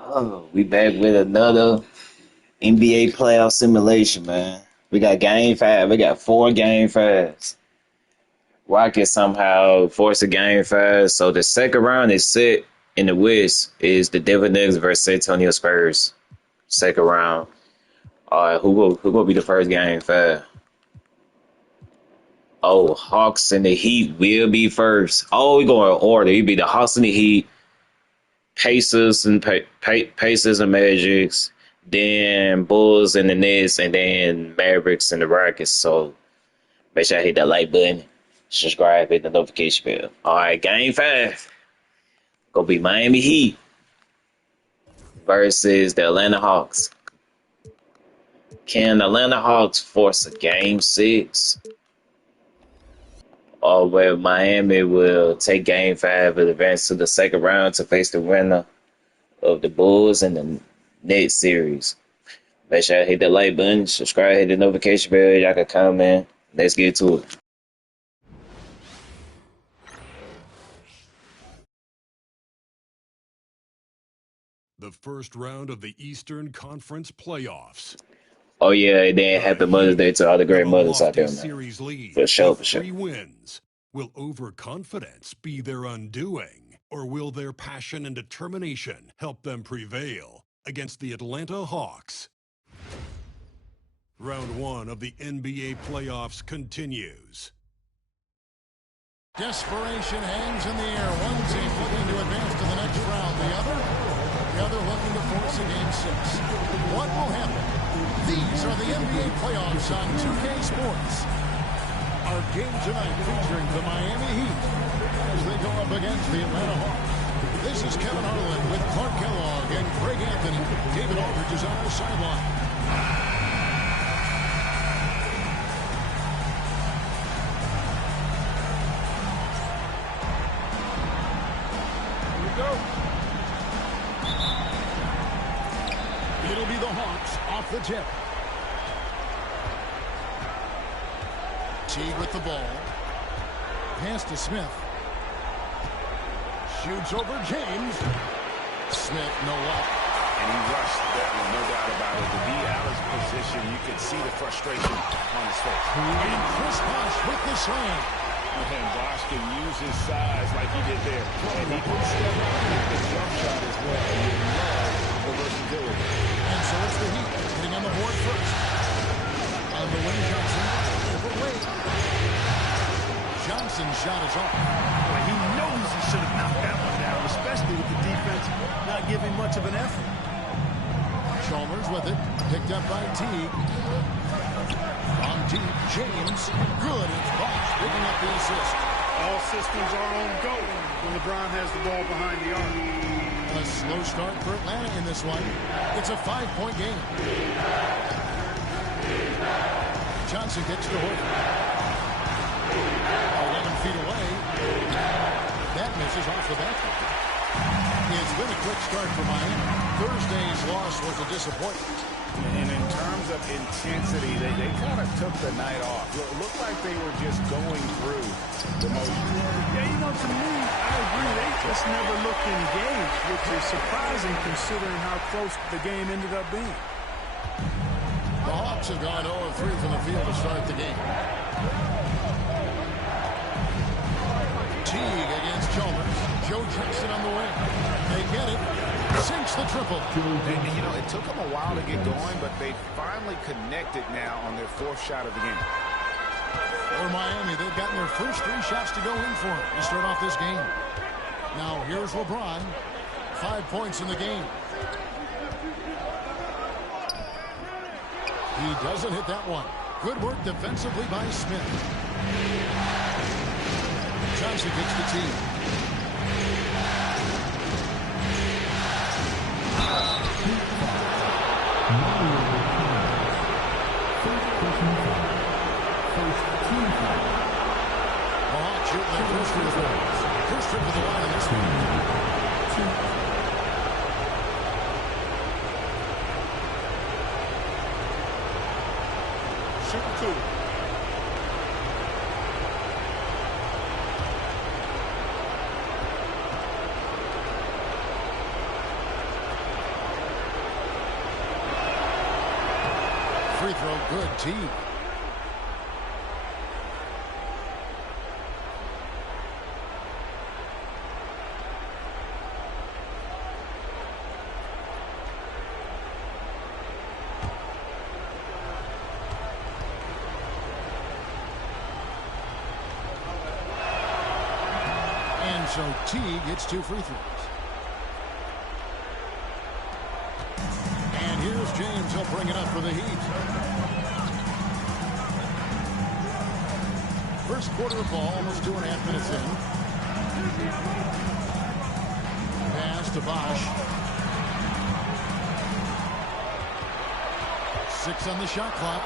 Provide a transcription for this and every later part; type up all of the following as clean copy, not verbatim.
Oh, we back with another NBA playoff simulation, man. We got game five. We got four game fives. Rockets somehow forced a game five. So the second round is set in the West is the Denver Nuggets versus San Antonio Spurs. Second round. All right, who will be the first game five? Oh, Hawks and the Heat will be first. Oh, we going in order. It'd be the Hawks and the Heat, Pacers and Magics, then Bulls and the Nets, and then Mavericks and the Rockets. So make sure I hit that like button, subscribe, hit the notification bell. All right, game five gonna be Miami Heat versus the Atlanta Hawks. Can the Atlanta Hawks force a game six, or where Miami will take game five and advance to the second round to face the winner of the Bulls and the Nets series? Make sure I hit that like button, subscribe, hit the notification bell. Y'all can comment. Let's get to it. The first round of the Eastern Conference playoffs. Oh yeah, and then happy Mother's Day to all the great mothers out there, man. Series lead For sure, with for sure. 3 wins. Will overconfidence be their undoing, or will their passion and determination help them prevail against the Atlanta Hawks? Round 1 of the NBA playoffs continues. Desperation hangs in the air. One team looking to advance to the next round. The other looking to force a game six. What will happen? These are the NBA playoffs on 2K Sports. Our game tonight featuring the Miami Heat as they go up against the Atlanta Hawks. This is Kevin Harlan with Clark Kellogg and Greg Anthony. David Aldridge is on the sideline. It'll be the Hawks off the tip. Teague with the ball. Pass to Smith. Shoots over James. Smith, no luck. And he rushed that one, no doubt about it. To be out of position, you could see the frustration on his face. And Chris Bosh with the slam. And Bosh can use his size like he did there. And he can step up with the jump shot as well. You love the versatility. And so it's the Heat hitting on the board first. On the wing, Johnson. Overweight. Johnson's shot is off. Boy, he knows he should have knocked that one down, especially with the defense not giving much of an effort. Chalmers with it. Picked up by Teague. On deep, James. Good. It's Bosh picking up the assist. All systems are on go when LeBron has the ball behind the arc. A slow start for Atlanta in this one. It's a 5-point game. Johnson gets to Horton. 11 feet away. That misses off the basket. It's been a quick start for Miami. Thursday's loss was a disappointment. And in terms of intensity, they kind of took the night off. It looked like they were just going through the motions. Yeah, to me, I agree. They just never looked engaged, which is surprising considering how close the game ended up being. The Hawks have gone 0-3 from the field to start the game. Teague against Chalmers. Joe Jackson on the wing. They get it. Sinks the triple. And, it took them a while to get going, but they finally connected now on their fourth shot of the game. For Miami, they've gotten their first 3 shots to go in for it to start off this game. Now, here's LeBron. 5 points in the game. He doesn't hit that one. Good work defensively by Smith. Johnson gets the team. Hawks shooting their first free throws. First trip to the line in this one. Shoot 2. throw good. Teague. So Teague gets 2 free throws. And here's James. He'll bring it up for the Heat. First quarter of ball, almost 2.5 minutes in. Pass to Bosch. 6 on the shot clock.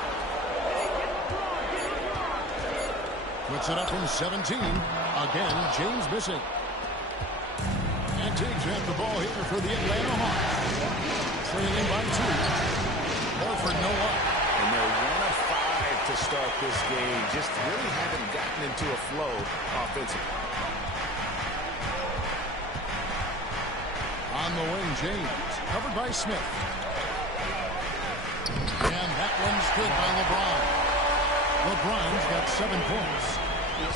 Puts it up from 17. Again, James missing. And Teague's got the ball here for the Atlanta Hawks. Trailing by 2. Horford no up. And they're 1 of 5 to start this game. Just really haven't gotten into a flow offensively. On the wing, James. Covered by Smith. And that one's good by LeBron. LeBron's got 7 points.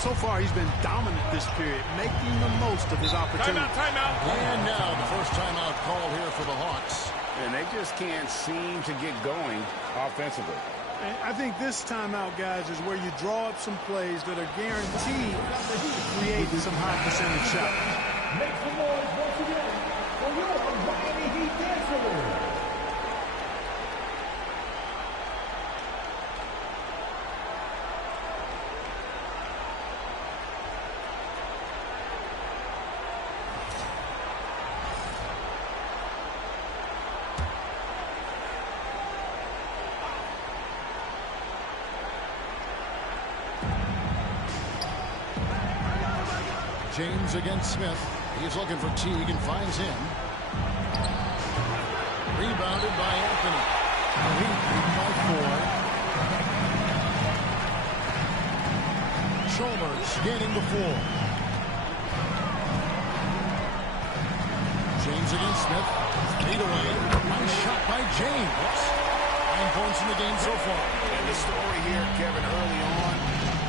So far, he's been dominant this period, making the most of his opportunity. Timeout. And now the first timeout call here for the Hawks. And they just can't seem to get going offensively. And I think this timeout, guys, is where you draw up some plays that are guaranteed to create some high percentage shots. Make some noise once again for your Miami Heat dancers. James against Smith. He's looking for Teague and finds him. Rebounded by Anthony. The Heat lead by 4. Chalmers gaining the 4. James against Smith. Lead away. Nice shot by James. 9 points in the game so far. And the story here, Kevin, early on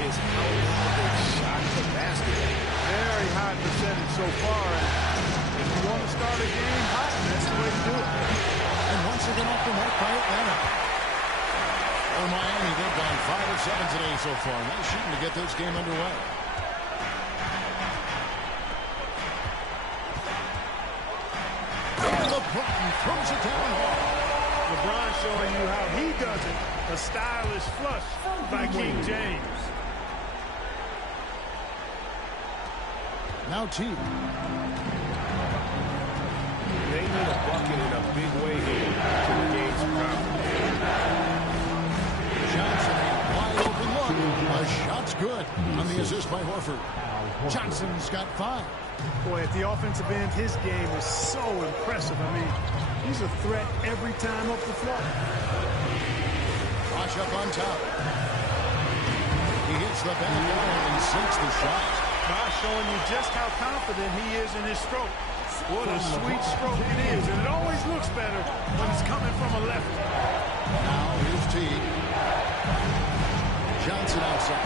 is how well they've shot the basket. Very high percentage so far. And if you want to start a game hot, that's the way to do it. And once again off the mark by Atlanta. For Miami, they've gone 5 of 7 today so far. Nice shooting to get this game underway. And LeBron throws it down hard. LeBron showing you how he does it. A stylish flush by King James. Now Teague. They need a bucket in a big way here to regain some confidence. Johnson, a wide open look. A shot's good on the assist by Horford. Johnson's got 5. Boy, at the offensive end, his game is so impressive. I mean, he's a threat every time up the floor. Bosch up on top. He hits the back iron and sinks the shot. By showing you just how confident he is in his stroke. What a sweet stroke it is. And it always looks better when it's coming from a lefty. Now here's Teague. Johnson outside.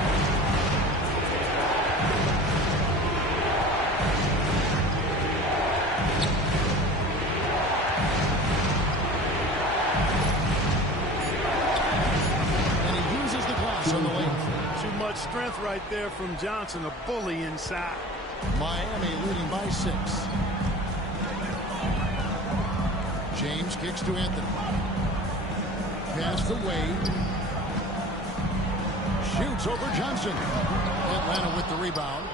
And he uses the glass on the length. Too much strength right there from Johnson, a bully inside. Miami leading by 6. James kicks to Anthony. Pass to Wade. Shoots over Johnson. Atlanta with the rebound.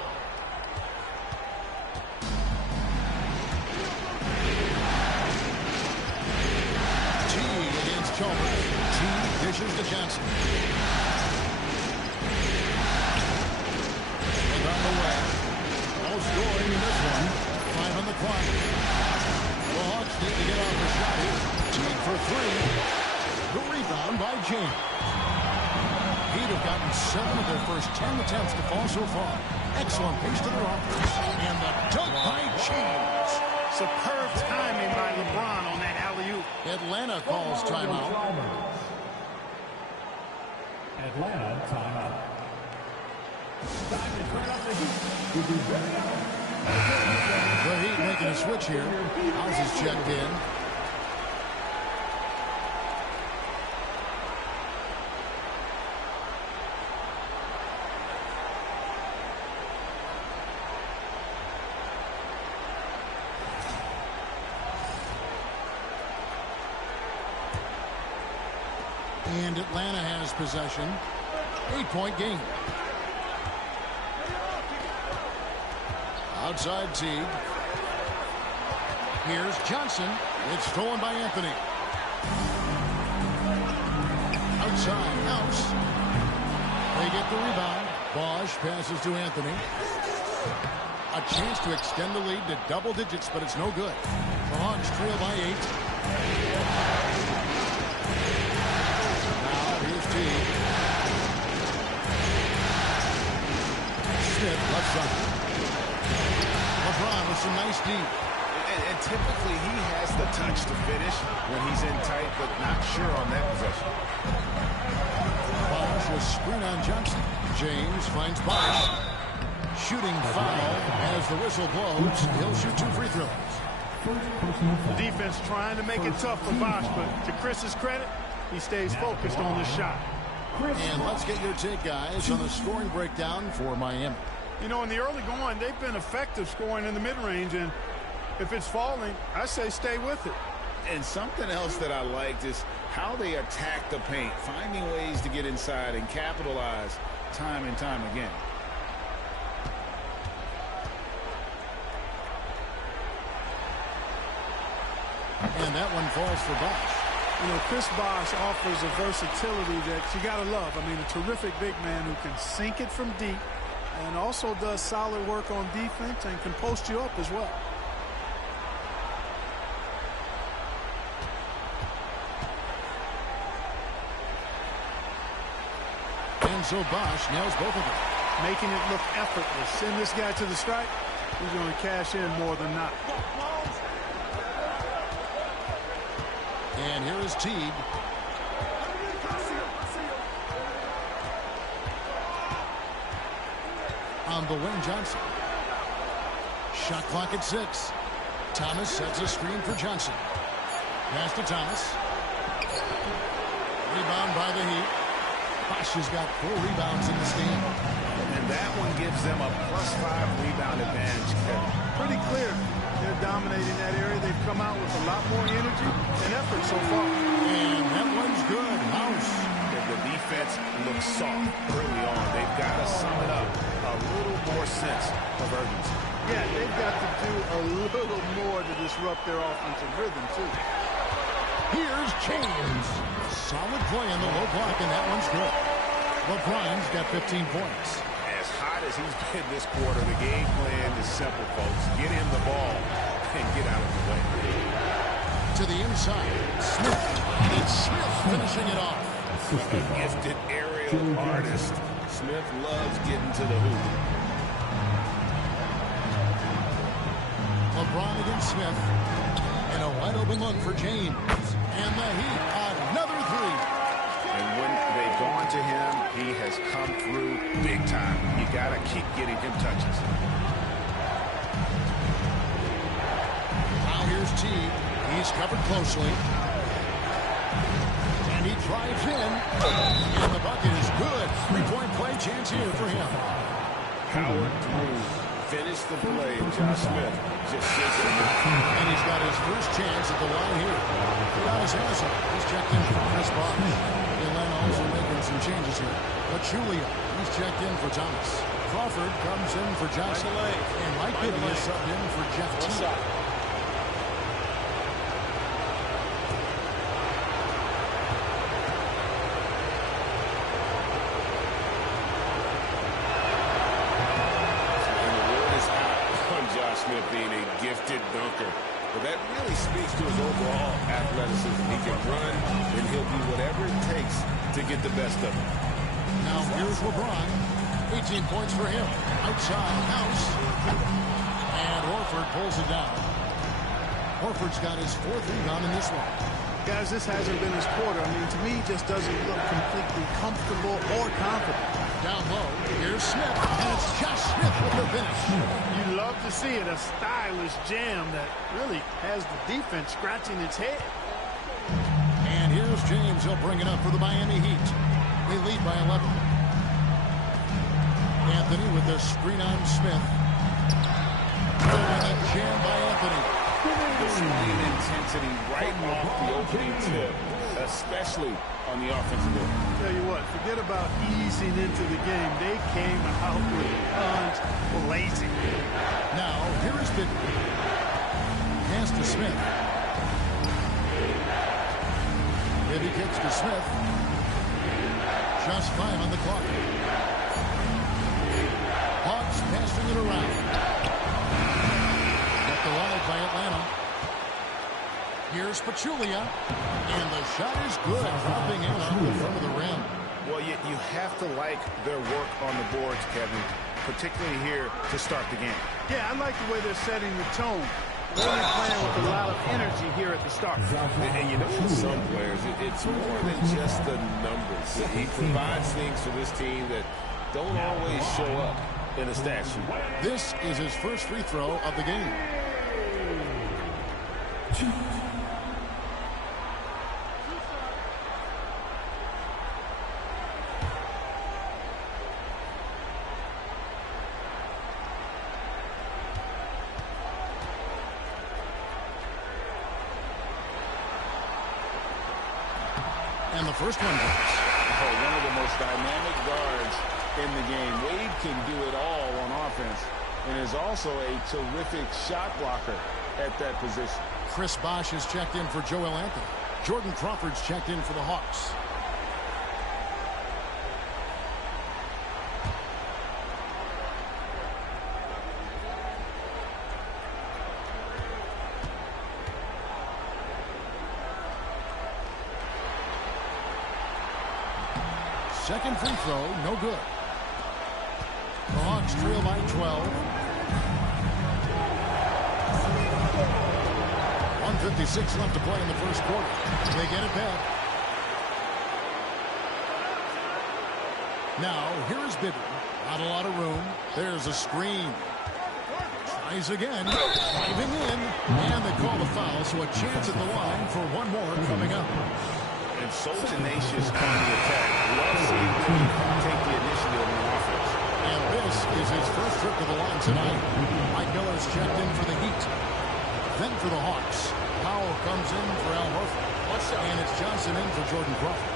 Teague against Chalmers. Teague dishes to Johnson. On the way. No scoring in this one. 5 on the clock. The Hawks need to get off the shot here. Teague for 3. The rebound by James. Heat have gotten 7 of their first 10 attempts to fall so far. Excellent pace to their offense. And the dunk by James. Superb timing by LeBron on that alley-oop. Atlanta calls timeout. Atlanta timeout. Time to turn up the heat with your very own. The Heat making a switch here. House is checked in. And Atlanta has possession. 8-point game. Outside Teague. Here's Johnson. It's stolen by Anthony. Outside House. They get the rebound. Bosch passes to Anthony. A chance to extend the lead to double digits, but it's no good. The Hawks trail by 8. Now here's Teague. Smith left side. LeBron with some nice deep. And typically he has the touch to finish when he's in tight, but not sure on that possession. Bosch a screen on Johnson. James finds Bosch. Shooting foul as the whistle blows. He'll shoot 2 free throws. The defense trying to make it tough for Bosch, but to Chris's credit, he stays focused on the shot. And let's get your take, guys, on the scoring breakdown for Miami. You know, in the early going, they've been effective scoring in the mid-range, and if it's falling, I say stay with it. And something else that I liked is how they attack the paint, finding ways to get inside and capitalize time and time again. And that one falls for Bosch. You know, Chris Bosch offers a versatility that you got to love. I mean, a terrific big man who can sink it from deep and also does solid work on defense and can post you up as well. And so Bosch nails both of them. Making it look effortless. Send this guy to the stripe, he's going to cash in more than not. And here is Teague. On the wing, Johnson. Shot clock at 6. Thomas sets a screen for Johnson. Pass to Thomas. Rebound by the Heat. Bosch has got 4 rebounds in this game. And that one gives them a +5 rebound advantage, Kevin. Pretty clear. They're dominating that area. They've come out with a lot more energy and effort so far. And that one's good. House. The defense looks soft early on. They've got to sum it up. A little more sense of urgency. Yeah, they've got to do a little more to disrupt their offensive rhythm, too. Here's James. Solid play on the low block, and that one's good. LeBron's got 15 points. As hot as he's been this quarter, the game plan is simple, folks. Get him the ball and get out of the way. To the inside. Smith. And it's Smith finishing it off. A gifted aerial artist. Smith loves getting to the hoop. LeBron against Smith. And a wide open look for James. And the Heat, another 3. And when they've gone to him, he has come through big time. You got to keep getting him touches. Now here's Teague. He's covered closely. And he drives in. And the bucket is good. 3-point play chance here for him. Howard through. Finish the play. Josh Smith just sits in there. And he's got his first chance at the line here. Udonis Haslem. He's checked in for Chris Bosch. Atlanta also making some changes here. Pachulia. He's checked in for Thomas. Crawford comes in for Johnson. And Mike Bibby is subbed in for Jeff Teague. Being a gifted dunker. But that really speaks to his overall athleticism. He can run, and he'll do whatever it takes to get the best of him. Now here's LeBron. 18 points for him. Outside House. And Horford pulls it down. Horford's got his 4th rebound in this one. Guys, this hasn't been his quarter. I mean, to me, he just doesn't look completely comfortable or confident. Down low, here's Smith, and it's Josh Smith with the finish. You love to see it, a stylish jam that really has the defense scratching its head. And here's James. He'll bring it up for the Miami Heat. They lead by 11. Anthony with the screen on Smith. Oh, and a jam by Anthony. The speed intensity right off the opening tip, especially on the offensive end. Tell you what, forget about easing into the game. They came out with guns blazing. Now, here is Bibby. Pass to Smith. Bibby kicks to Smith. Just 5 on the clock. Hawks passing it around. Kept alive by Atlanta. Here's Pachulia. And the shot is good, dropping in on the front of the rim. Well, you have to like their work on the boards, Kevin, particularly here to start the game. Yeah, I like the way they're setting the tone. Really playing with a lot of energy here at the start. And you know, with some players, it's more than just the numbers. He provides things for this team that don't always show up in a stat sheet. This is his first free throw of the game. And the first one goes. Oh, one of the most dynamic guards in the game. Wade can do it all on offense and is also a terrific shot blocker at that position. Chris Bosh is checked in for Joel Anthony. Jordan Crawford's checked in for the Hawks. Second free throw, no good. The Hawks trail by 12. 1:56 left to play in the first quarter. They get it back. Now, here is Bibby. Not a lot of room. There's a screen. Tries again. Driving in. And they call the foul, so a chance at the line for one more coming up. And so tenacious on the attack. Love seeing him take the initiative on offense. And this is his first trip to the line tonight. Mike Miller's checked in for the Heat. Then for the Hawks. Powell comes in for Al Horford. And it's Johnson in for Jordan Crawford.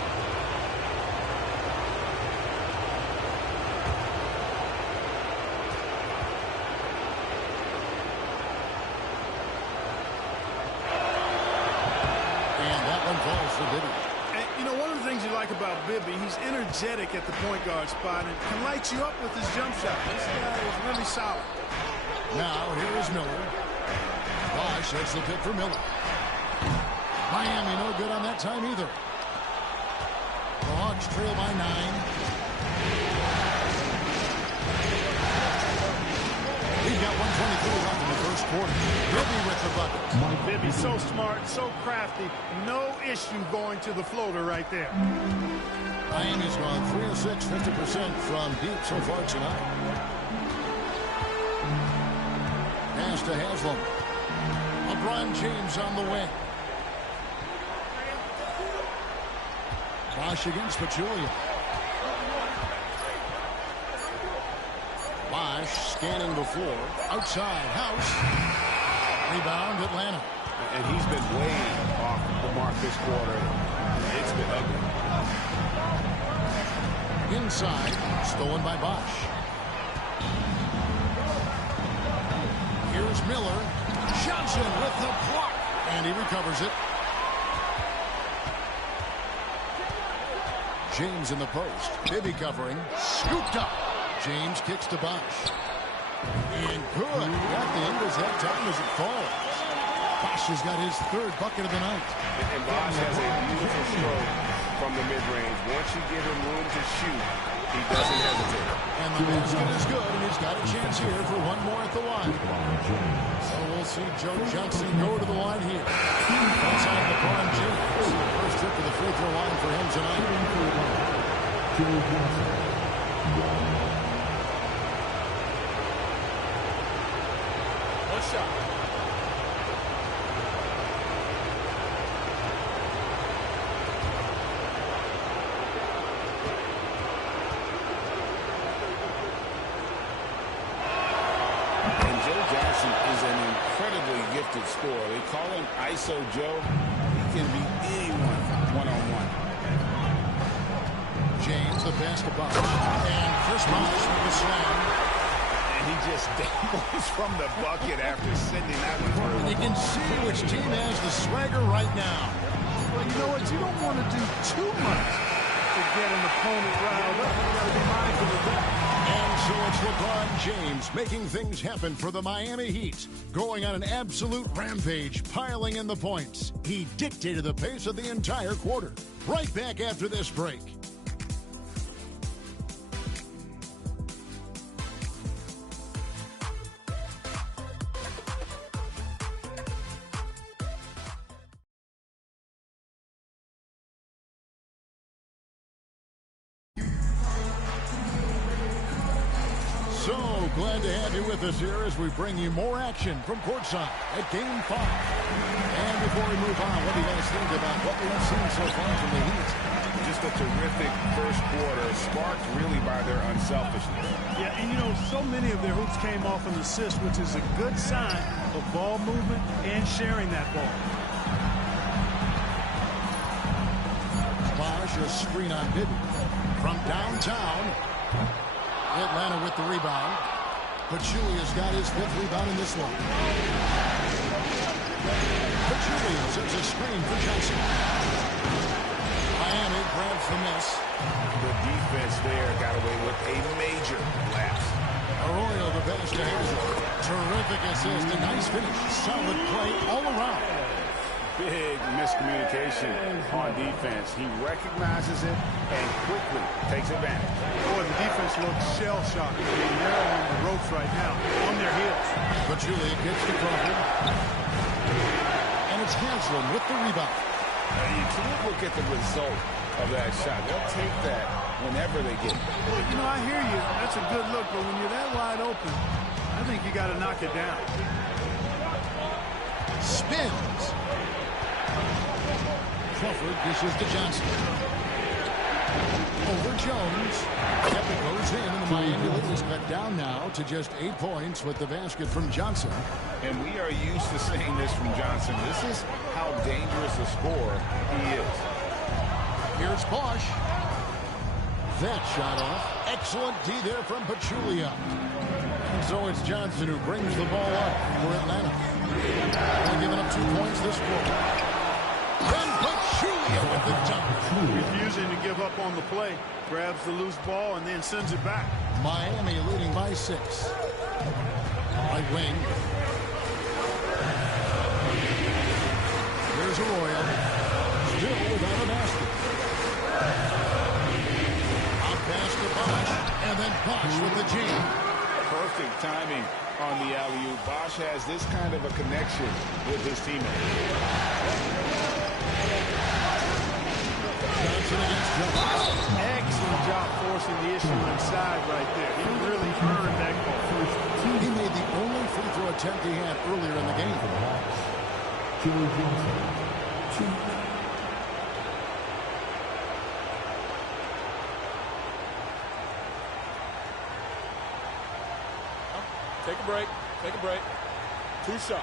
And that one falls for Bibby. You know, one of the things you like about Bibby, he's energetic at the point guard spot and can light you up with his jump shot. This guy is really solid. Now, here is Miller. Bosh hits the pick for Miller. Miami no good on that time either. The Hawks trail by 9. We've got 1:23 left in the first quarter. Bibby with the bucket. Bibby's so smart, so crafty. No issue going to the floater right there. Miami's gone 3 of 6, 50% from deep so far tonight. Pass to Haslam. LeBron James on the wing. Bosh against Pachulia. Bosh scanning the floor. Outside, House. Rebound, Atlanta. And he's been way off the mark this quarter. It's been ugly. Inside, stolen by Bosh. Here's Miller. Johnson with the block. And he recovers it. James in the post. Bibby covering. Scooped up. James kicks to Bosh. And good. Got the end of his head time as it falls. Bosh has got his third bucket of the night. And Bosh has a beautiful stroke from the mid-range. Once you give him room to shoot, he doesn't hesitate. And the Basket is good, and he's got a chance here for one more at the line. So we'll see Joe Johnson go to the line here. Outside LeBron James. First trip to the free throw line for him tonight. One shot. Gifted scorer. They call him ISO Joe. He can be anyone one-on-one. James, the pass to Bosh. And Chris Bosh with the slam. And he just dangles from the bucket after sending that one through. You can see which team has the swagger right now. Well, you know what? You don't want to do too much to get an opponent riled up. You got to be mindful of that. And so it's LeBron James making things happen for the Miami Heat, going on an absolute rampage, piling in the points. He dictated the pace of the entire quarter. Right back after this break. So glad to have you with us here as we bring you more action from courtside at Game 5. And before we move on, what do you guys think about what we've seen so far from the Heat? Just a terrific first quarter, sparked really by their unselfishness. Yeah, and you know, so many of their hoops came off an assist, which is a good sign of ball movement and sharing that ball. Bosh, a screen on Bidden. From downtown, Atlanta with the rebound. Pachulia's got his 5th rebound in this one. Pachulia sends a screen for Johnson. Miami grabs the miss. The defense there got away with a major lapse. Arroyo the pass to Haslem. Terrific assist, a nice finish. Solid play all around. Big miscommunication on defense. He recognizes it and quickly takes advantage. Boy, the defense looks shell-shocked. They're on the ropes right now, on their heels. Pachulia gets to Crawford. And it's Haslem with the rebound. You can't look at the result of that shot. They'll take that whenever they get it. Well, you know, I hear you. That's a good look, but when you're that wide open, I think you got to knock it down. Spins. Crawford dishes to Johnson. Over Jones. Kepa goes in, and the Miami lead is cut down now to just 8 points with the basket from Johnson. And we are used to seeing this from Johnson. This is how dangerous a scorer he is. Here's Bosh. That shot off. Excellent D there from Pachulia. And so it's Johnson who brings the ball up for Atlanta. Only giving up 2 points this quarter. Then Pachulia with the dunk. Refusing to give up on the play. Grabs the loose ball and then sends it back. Miami leading by 6. Right wing. Here's Arroyo. Still without a basket. Out pass to Bosh. And then Bosh with the jam. Perfect timing on the alley-oop. Bosh has this kind of a connection with his teammates. Johnson against Jones. Excellent job forcing the issue inside right there. He really earned that goal. He made the only free throw attempt he had earlier in the game. Take a break. Take a break. 2 shots.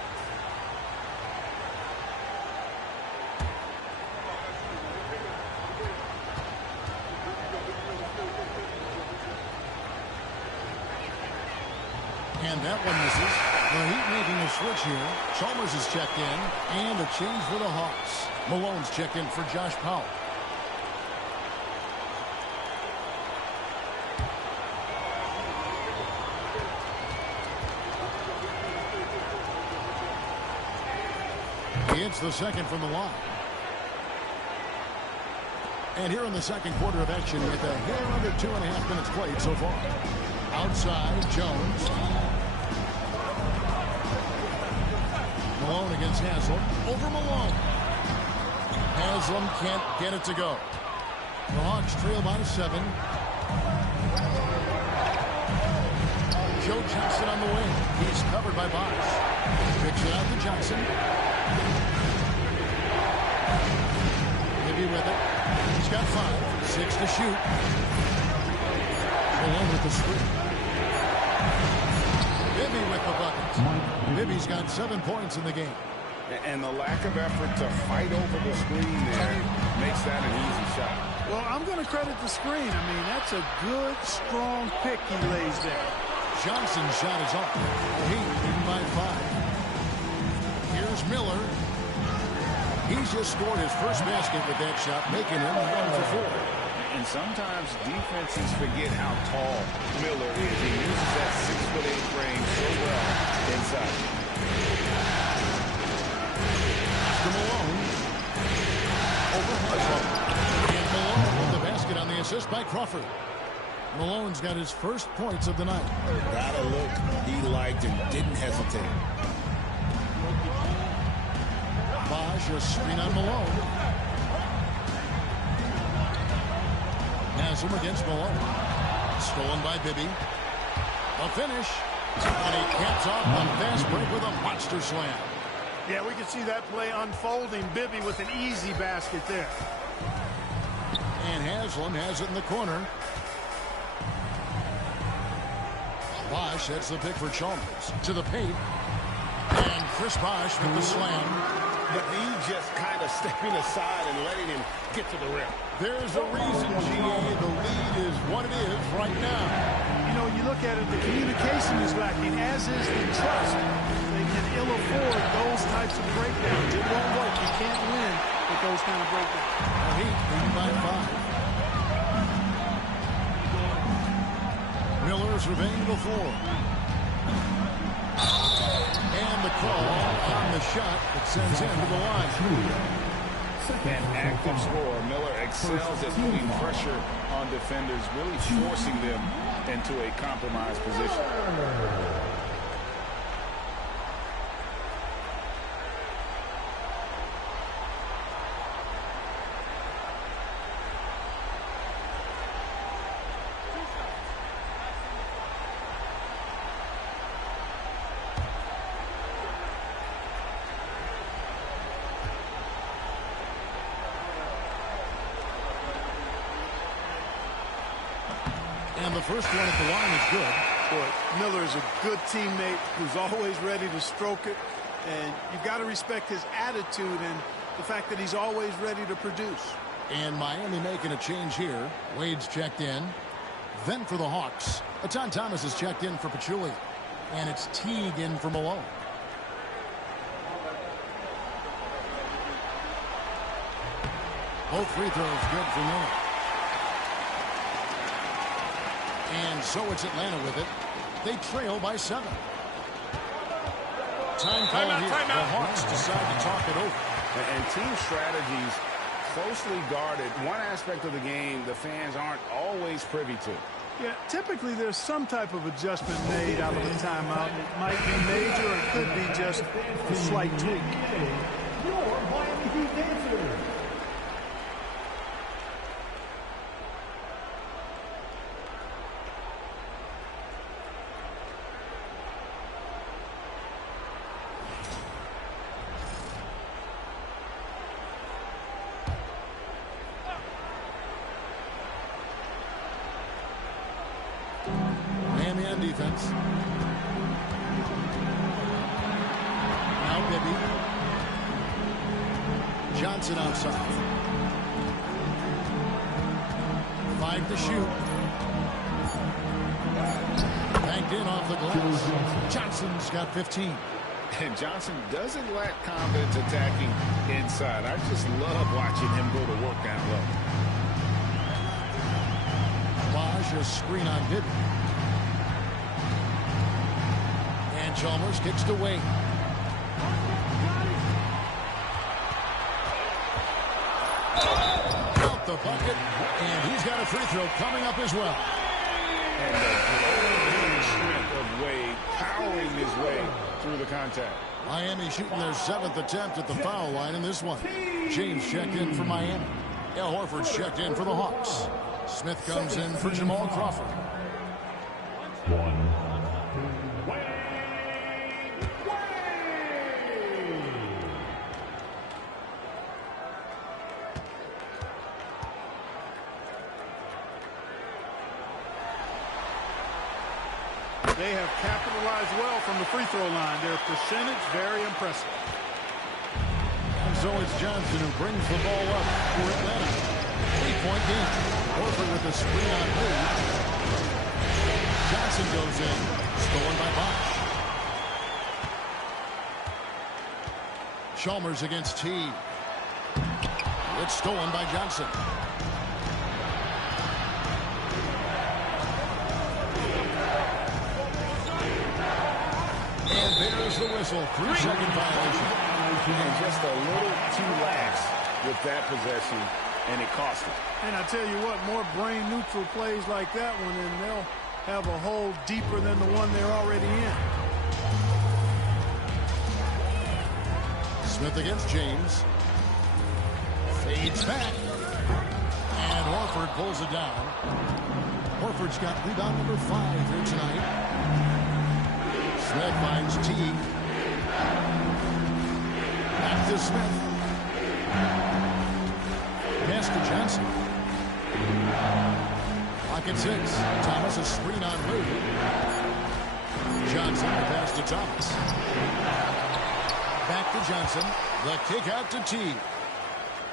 And that one misses. The Heat making a switch here. Chalmers is checked in. And a change for the Hawks. Malone's checked in for Josh Powell. He hits the second from the line. And here in the second quarter of action with a hair under 2.5 minutes played so far. Outside, Jones. Malone against Haslam. Over Malone. Haslam can't get it to go. The Hawks trail by 7. Joe Johnson on the wing. He's covered by Bosh. Picks it out to Johnson. Maybe with it. He's got 5. 6 to shoot. Malone with the screen. Bibby with the bucket. Bibby's got 7 points in the game. And the lack of effort to fight over the screen there makes that an easy shot. Well, I'm going to credit the screen. I mean, that's a good, strong pick he lays there. Johnson's shot is off. Heat leading by 5. Here's Miller. He's just scored his first basket with that shot, making him 1 for 4. And sometimes defenses forget how tall Miller is. He uses that 6'8" frame so well inside. To Malone. Over Hartwell. And Malone with the basket on the assist by Crawford. Malone's got his first points of the night. Got a look he liked and didn't hesitate. Bosh, a screen on Malone. Haslam against Malone. Stolen by Bibby. A finish. And he caps off the fast break with a monster slam. Yeah, we can see that play unfolding. Bibby with an easy basket there. And Haslam has it in the corner. Bosh sets the pick for Chalmers. To the paint. And Chris Bosh with the slam. But he just kind of stepping aside and letting him get to the rim. There's a reason, GA. The lead is what it is right now. You know, you look at it, the communication is lacking, as is the trust. They can ill afford those types of breakdowns. It won't work. You can't win with those kind of breakdowns. The Heat leading by 5. Miller surveying the floor. And the call on the shot that sends him to the line. An active scorer. Miller excels at putting pressure on defenders, really forcing them into a compromised position. And the first one at the line is good. Boy, Miller is a good teammate who's always ready to stroke it. And you've got to respect his attitude and the fact that he's always ready to produce. And Miami making a change here. Wade's checked in. Then for the Hawks, Atan Thomas is checked in for Pachulia. And it's Teague in for Malone. Both free throws good for Miller. And so it's Atlanta with it. They trail by 7. Time call here. The Hawks decide to talk it over. And team strategies closely guarded. One aspect of the game the fans aren't always privy to. Yeah, typically there's some type of adjustment made out of a timeout. It might be major or it could be just a slight tweak. Your Miami Heat answer. Miami on defense. Now Bibby. Johnson outside. 5 to shoot. Banked in off the glass. Johnson's got 15. And Johnson doesn't lack confidence attacking inside. I just love watching him go to work down low. Bosh a screen on Bibby. And Chalmers kicks to Wade. Out the bucket. And he's got a free throw coming up as well. And contact. Miami shooting their 7th attempt at the foul line in this one. James checked in for Miami. Al Horford's checked in for the Hawks. Smith comes in for Jamal Crawford. They have capitalized well from the free throw line. Their percentage very impressive. And so it's Johnson who brings the ball up for Atlanta. 3-point game. Horford with the screen on Lee. Johnson goes in. Stolen by Bosh. Chalmers against Teague. It's stolen by Johnson. And there's the whistle. 3-second violation. And just a little too lax with that possession, and it cost him. And I tell you what, more brain-neutral plays like that one, and they'll have a hole deeper than the one they're already in. Smith against James. Fades back. And Horford pulls it down. Horford's got rebound number 5 here tonight. Smith finds Teague. Back to Smith. Pass to Johnson. Pocket 6. Thomas a screen on Lee. Johnson the pass to Thomas. Back to Johnson. The kick out to Teague.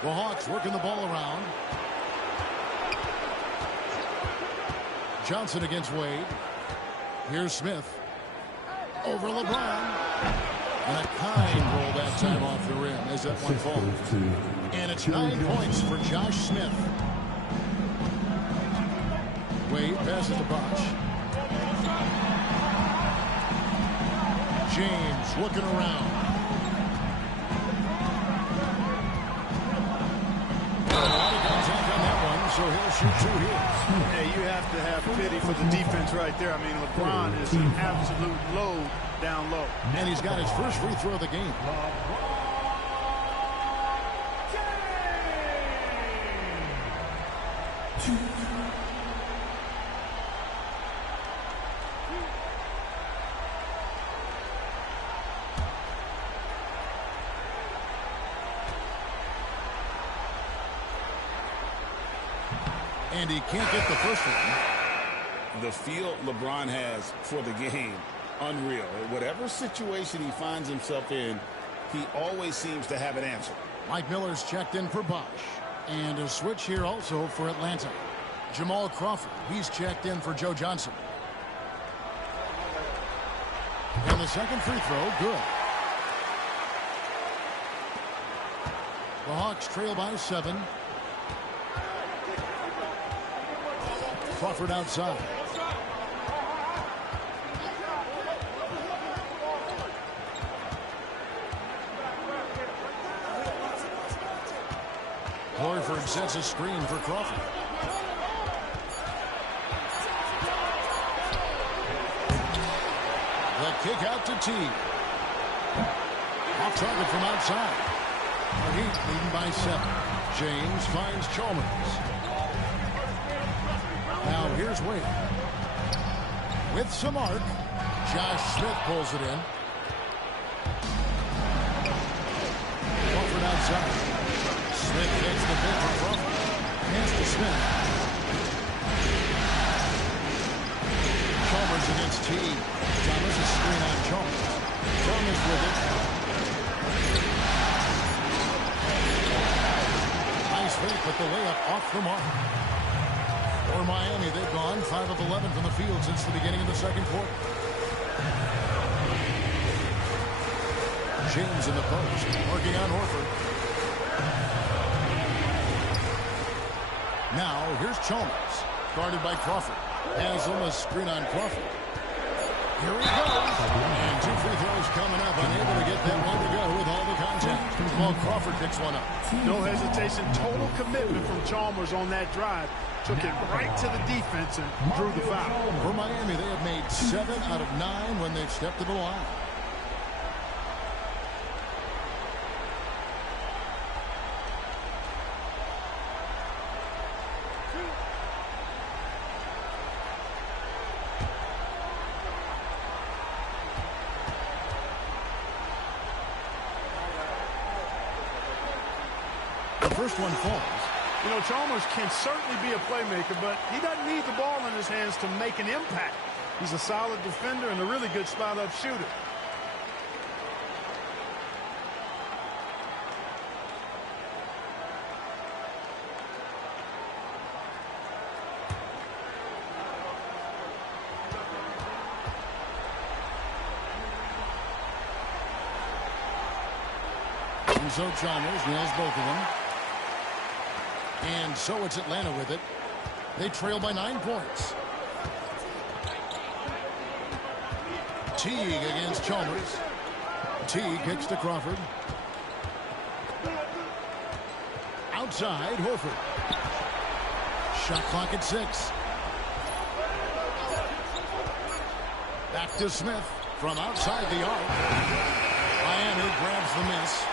The Hawks working the ball around. Johnson against Wade. Here's Smith. Over LeBron. And a kind roll that time off the rim as that one falls. And it's 9 points for Josh Smith. Wade passes to Bosh. James looking around. So he'll shoot 2 here. Hey, you have to have pity for the defense right there. I mean, LeBron is an absolute load down low. And he's got his first free throw of the game. And he can't get the first one. The feel LeBron has for the game, unreal. Whatever situation he finds himself in, he always seems to have an answer. Mike Miller's checked in for Bosh. And a switch here also for Atlanta. Jamal Crawford, he's checked in for Joe Johnson. And the second free throw, good. The Hawks trail by 7. Crawford outside. Horford sets a screen for Crawford. The kick out to Teague. Off target from outside. The Heat leading by 7. James finds Chalmers. Now here's Wade. With some arc. Josh Smith pulls it in. Crawford outside. Smith takes the pick for Crawford. Hands to Smith. Chalmers against Teague. Thomas a screen on Chalmers. Chalmers with it. Nice fake, but the layup off the mark. For Miami, they've gone 5 of 11 from the field since the beginning of the second quarter. James in the post, working on Horford. Now, here's Chalmers, guarded by Crawford. Has him a screen on Crawford. Here he goes. And 2 free throws coming up. Unable to get that one to go with all the contact. Jamal Crawford picks one up. No hesitation, total commitment from Chalmers on that drive. Took it right to the defense and drew the foul. For Miami, they have made 7 out of 9 when they've stepped to the line. The first one falls. You know, Chalmers can certainly be a playmaker, but he doesn't need the ball in his hands to make an impact. He's a solid defender and a really good spot-up shooter. And so Chalmers nails both of them. And so it's Atlanta with it. They trail by 9 points. Teague against Chalmers. Teague kicks to Crawford. Outside, Horford. Shot clock at 6. Back to Smith from outside the arc. Miami grabs the miss.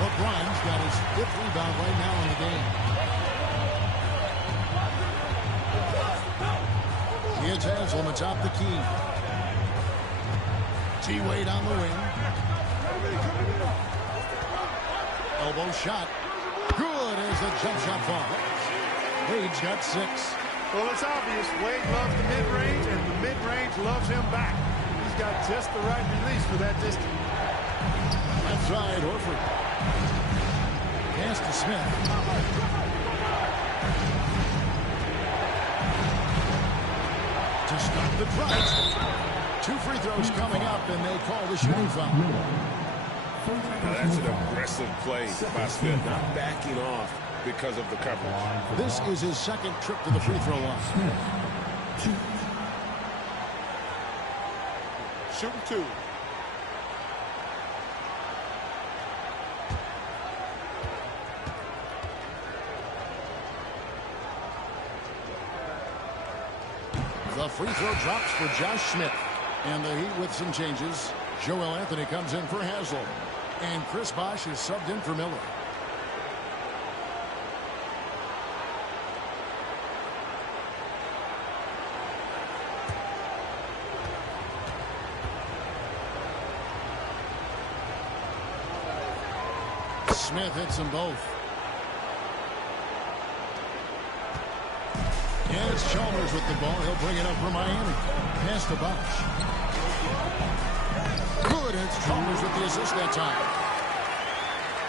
LeBron's got his 5th rebound right now in the game. Here's Haslam atop the key. T-Wade on the wing. Elbow shot. Good as the jump shot falls. Wade's got 6. Well, it's obvious. Wade loves the mid-range, and the mid-range loves him back. He's got just the right release for that distance. Left side, Horford. Pass to Smith. To stop the drive. 2 free throws coming up, and they call the shooting foul. Now that's an aggressive play by Smith, not backing off because of the coverage. This is his 2nd trip to the free throw line. Shooting 2. The free throw drops for Josh Smith. And the Heat with some changes. Joel Anthony comes in for Haslam. And Chris Bosh is subbed in for Miller. Smith hits them both. Yeah, it's Chalmers with the ball. He'll bring it up for Miami. Pass to Bosh. Good. It's Chalmers with the assist that time.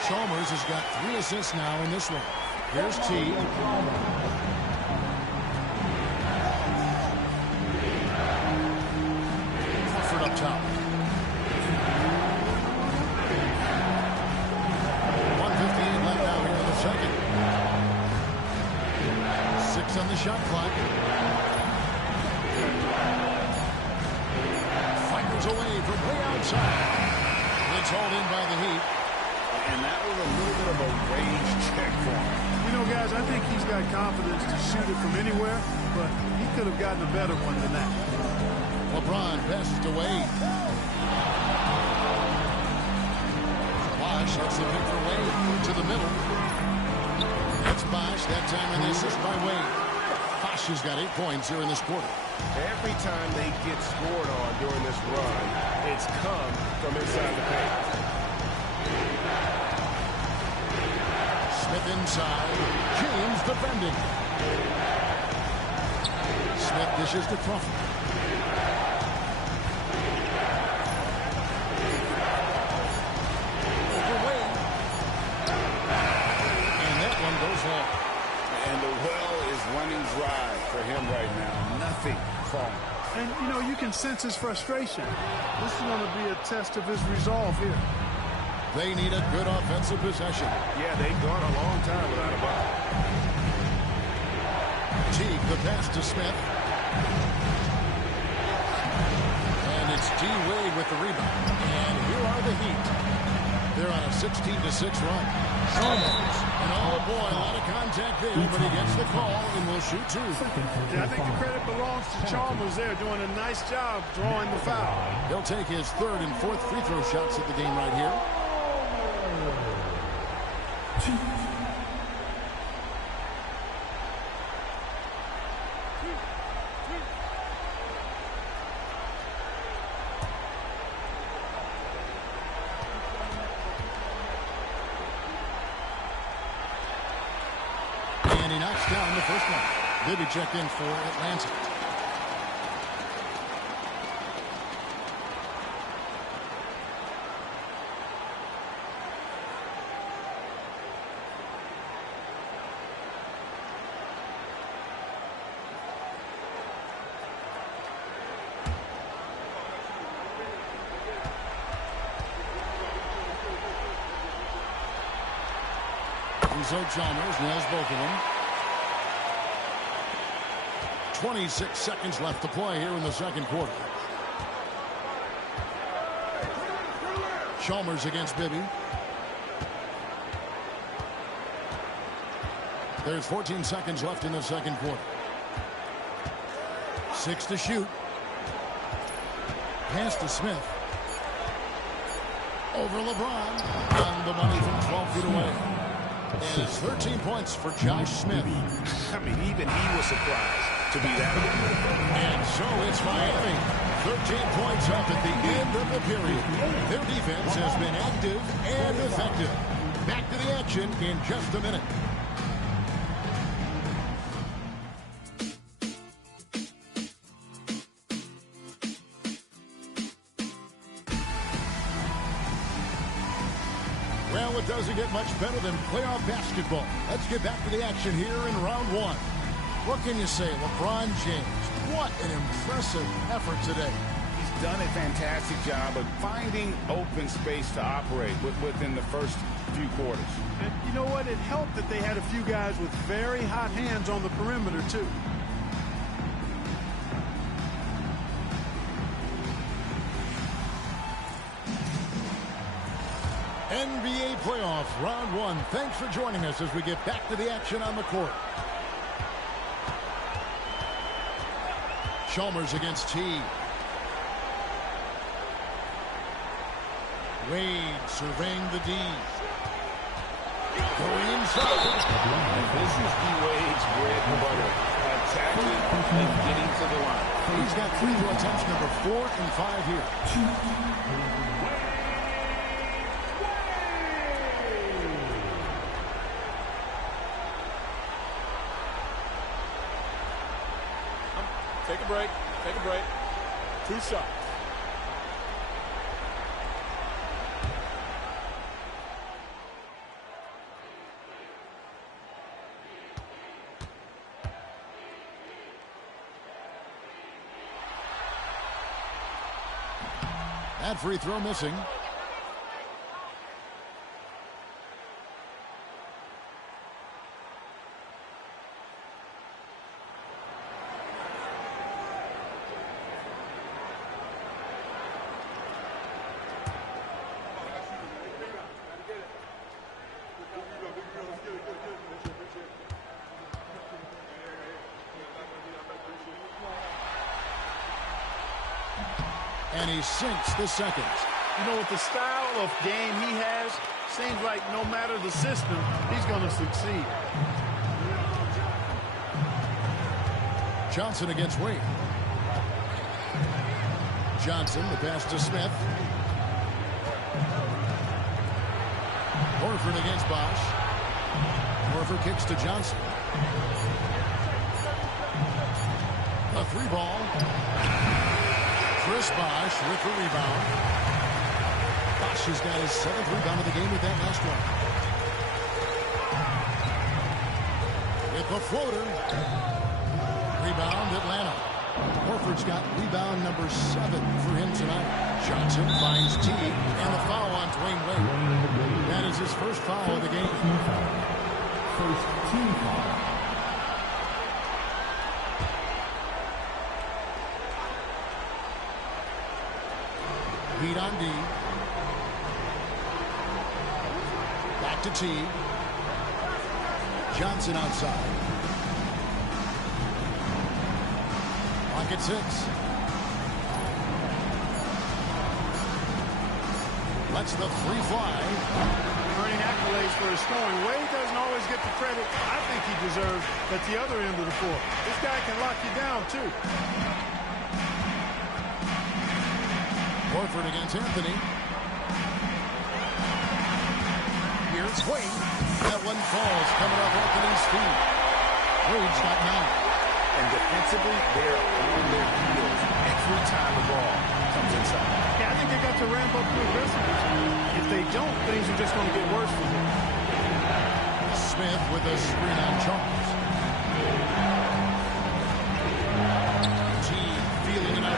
Chalmers has got 3 assists now in this one. Here's T. Crawford up top. 1:58 left now here in the second. 6 on the shot clock. Fires away from way outside. It's hauled in by the Heat. And that was a little bit of a range check for him. You know, guys, I think he's got confidence to shoot it from anywhere, but he could have gotten a better one than that. LeBron passes to Wade. Bosh hits the pick for Wade to the middle. It's Bosh, that time in the assist by Wade. Bosh has got 8 points here in this quarter. Every time they get scored on during this run, it's come from inside the paint. Smith inside. James defending. Smith dishes to Crawford. Over Wade. And that one goes long. And the well is running dry for him right now. Nothing falling. And, you know, you can sense his frustration. This is going to be a test of his resolve here. They need a good offensive possession. Yeah, they've gone a long time without a ball. Teague, the pass to Smith. And it's D-Wade with the rebound. And here are the Heat. They're on a 16-6 run. Chalmers. And oh boy, a lot of contact there, but he gets the call and will shoot 2. Yeah, I think the credit belongs to Chalmers there, doing a nice job drawing the foul. He'll take his 3rd and 4th free throw shots at the game right here. And he knocks down the first one. Bibby checked in for Atlanta. So Chalmers nails both of them. 26 seconds left to play here in the second quarter. Chalmers against Bibby. There's 14 seconds left in the second quarter. 6 to shoot. Pass to Smith. Over LeBron. And the money from 12 feet away. And 13 points for Josh Smith. I mean, even he was surprised to be that high. And so it's Miami. 13 points up at the end of the period. Their defense has been active and effective. Back to the action in just a minute. Well, it doesn't get much better than playoff basketball. Let's get back to the action here in round one. What can you say, LeBron James? What an impressive effort today. He's done a fantastic job of finding open space to operate within the first few quarters. And you know what? It helped that they had a few guys with very hot hands on the perimeter, too. NBA playoff round one. Thanks for joining us as we get back to the action on the court. Chalmers against T. Wade surveying the D. Going inside. This is D-Wade's bread and butter. Attacking and getting to the line. He's got free throw attempts number 4 and 5 here. Take a break. Take a break. 2 shots. That free throw missing. And he sinks the second. You know, with the style of game he has, seems like no matter the system, he's going to succeed. Johnson against Wade. Johnson, the pass to Smith. Horford against Bosch. Horford kicks to Johnson. A 3-ball. Chris Bosch with the rebound. Bosch has got his 7th rebound of the game with that last one. With the floater. Rebound, Atlanta. Horford's got rebound number 7 for him tonight. Johnson finds T, and the foul on Dwayne Wade. That is his first foul of the game. First team foul. Heat on D. Back to T. Johnson outside. Clock at 6. Lets the free fly. Earning accolades for his scoring. Wade doesn't always get the credit I think he deserves at the other end of the floor. This guy can lock you down, too. Horford against Anthony. Here's Wade. That one falls coming off Anthony's feet. Wade's got 9. And defensively, they're on their heels every time the ball comes inside. Yeah, I think they got to ramp up the aggressiveness. If they don't, things are just going to get worse for them. Smith with a screen on Charles. Team feeling it out.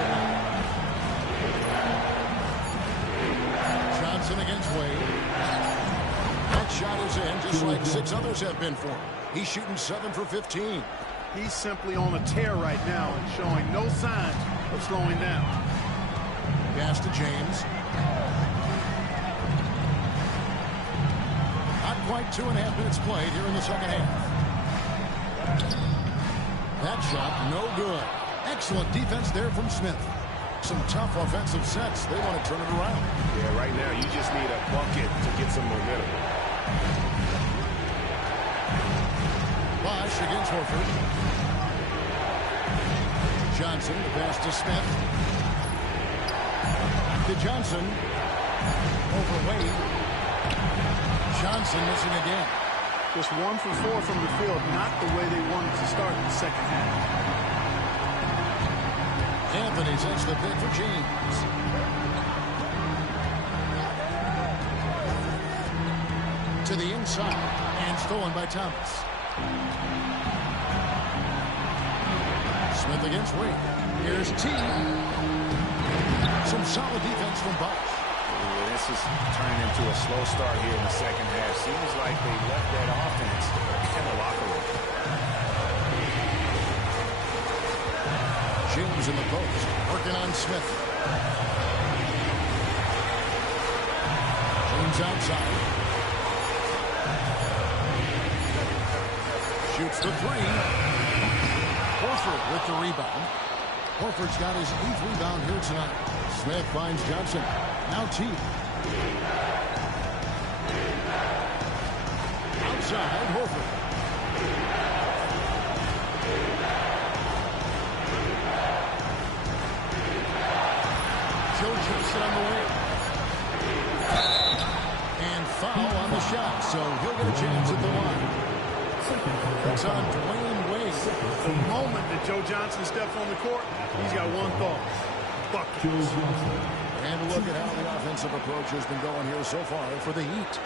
Johnson against Wade. That shot is in just like 6 others have been for him. He's shooting 7 for 15. He's simply on a tear right now and showing no signs of slowing down. Pass to James. Not quite 2.5 minutes played here in the second half. That shot, no good. Excellent defense there from Smith. Some tough offensive sets. They want to turn it around. Yeah, right now you just need a bucket to get some momentum. Bosh against Horford. Johnson, the pass to Smith. To Johnson. Over Wade. Johnson missing again. Just 1 for 4 from the field, not the way they wanted to start the second half. Anthony sets the pick for James. To the inside, and stolen by Thomas. Smith against Wade. Here's T. Some solid defense from Bosh. This is turning into a slow start here in the second half. Seems like they left that offense in the locker room. James in the post, working on Smith. James outside. Shoots the 3. Horford with the rebound. Horford's got his 8th rebound here tonight. Smith finds Johnson. Now T. Outside, Horford. Joe Johnson on the wing. And foul on the shot, so he'll get a chance at the line. It's on Dwayne Wade. The moment that Joe Johnson steps on the court, he's got one thought. Buckets. And look at how the offensive approach has been going here so far for the Heat.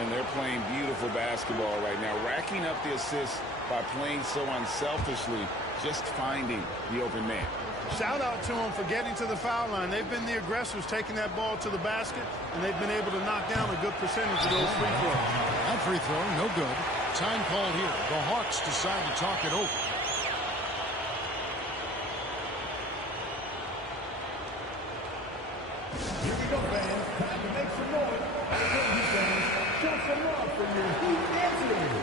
And they're playing beautiful basketball right now, racking up the assists by playing so unselfishly, just finding the open man. Shout out to them for getting to the foul line. They've been the aggressors taking that ball to the basket, and they've been able to knock down a good percentage of those free throws. That free throw, no good. Time called here. The Hawks decide to talk it over. Here we go, fans. Time to make some noise. Fans, show some love for your Heat dancers.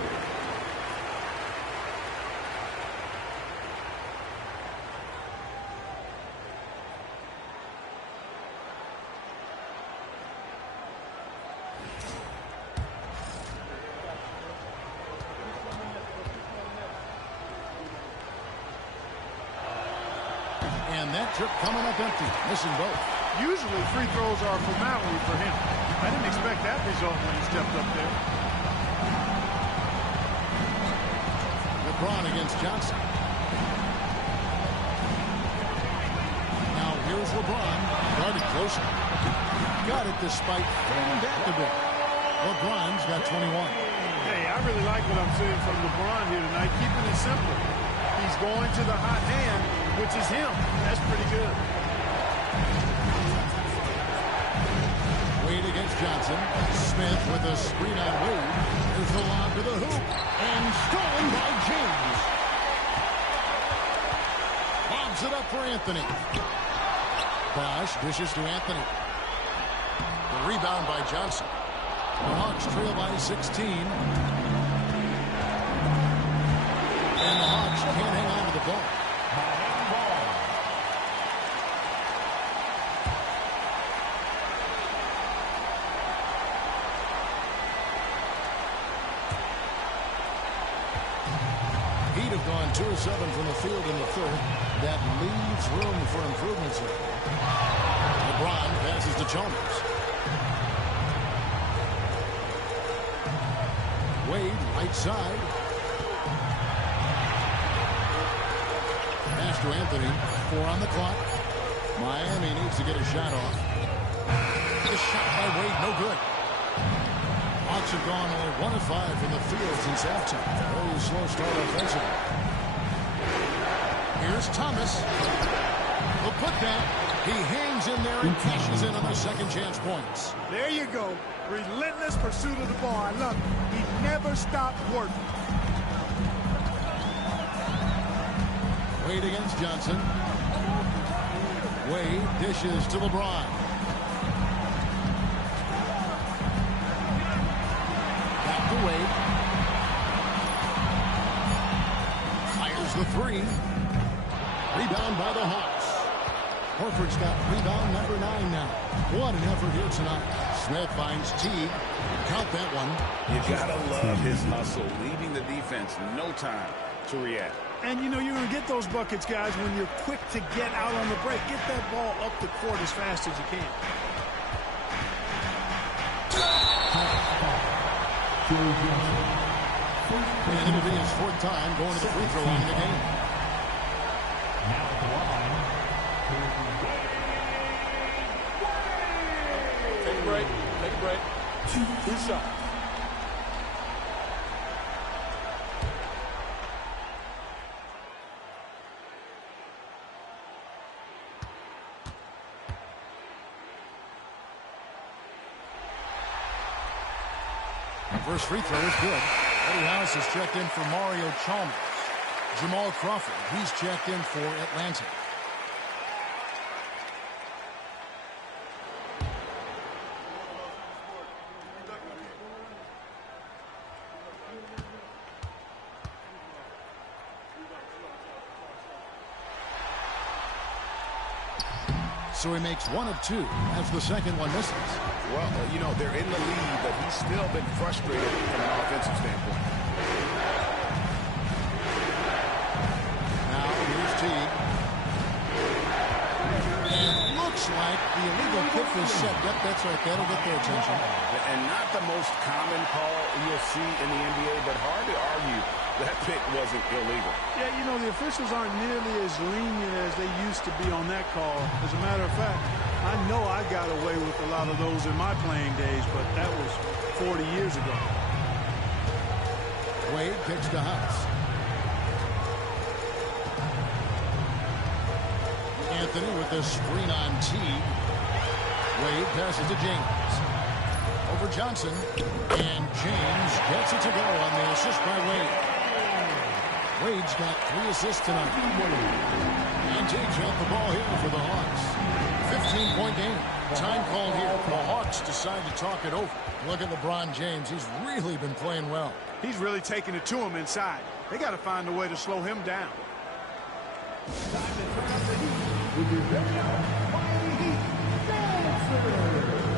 And that trip coming up empty, missing both. Usually free throws are a formality for him. I didn't expect that result when he stepped up there. LeBron against Johnson. Now here's LeBron, guarded closer. Got it despite falling back a bit. LeBron's got 21. Hey, I really like what I'm seeing from LeBron here tonight, keeping it simple. He's going to the hot hand, which is him. That's pretty good. Wade against Johnson. Smith with a screen on Wade. There's the lob to the hoop. And stolen by James. Lobs it up for Anthony. Bosh dishes to Anthony. The rebound by Johnson. The Hawks trail by 16. And the Hawks can't hang on to the ball. Heat have gone 2 of 7 from the field in the third. That leaves room for improvements here. LeBron passes to Chalmers. Wade, right side. to Anthony. 4 on the clock. Miami needs to get a shot off. The shot by Wade, no good. Hawks have gone only 1 of 5 from the field since halftime. Very slow start offensively. Here's Thomas. The putback. He hangs in there and cashes in on the second chance points. There you go. Relentless pursuit of the ball. I love it. He never stopped working. Wade against Johnson. Wade dishes to LeBron. Back to Wade. Fires the 3. Rebound by the Hawks. Horford's got rebound number 9 now. What an effort here tonight. Smith finds Teague. Count that one. You gotta love his hustle, leaving the defense no time to react. And, you know, you're going to get those buckets, guys, when you're quick to get out on the break. Get that ball up the court as fast as you can. And it'll be his 4th time going to the free throw line in the game. Take a break. Take a break. 2 shots. First free throw is good. Eddie House has checked in for Mario Chalmers. Jamal Crawford, he's checked in for Atlanta. So he makes 1 of 2 as the second one misses. Well, you know, they're in the lead, but he's still been frustrated from an offensive standpoint. Now here's Teague. And looks like the illegal kick was set. Yep, that's right. That'll get their attention. And not the most common call you'll see in the NBA, but hard to argue that pick wasn't illegal. Yeah, you know, the officials aren't nearly as lenient as they used to be on that call. As a matter of fact, I know I got away with a lot of those in my playing days, but that was 40 years ago. Wade kicks to House. Anthony with the screen on Teague. Wade passes to James. Over Johnson. And James gets it to go on the assist by Wade. Wade's got 3 assists tonight. And Teague's got the ball here for the Hawks. 15-point game. Time called here. The Hawks decide to talk it over. Look at LeBron James. He's really been playing well. He's really taking it to him inside. They got to find a way to slow him down. With your very own Miami Heat dancer.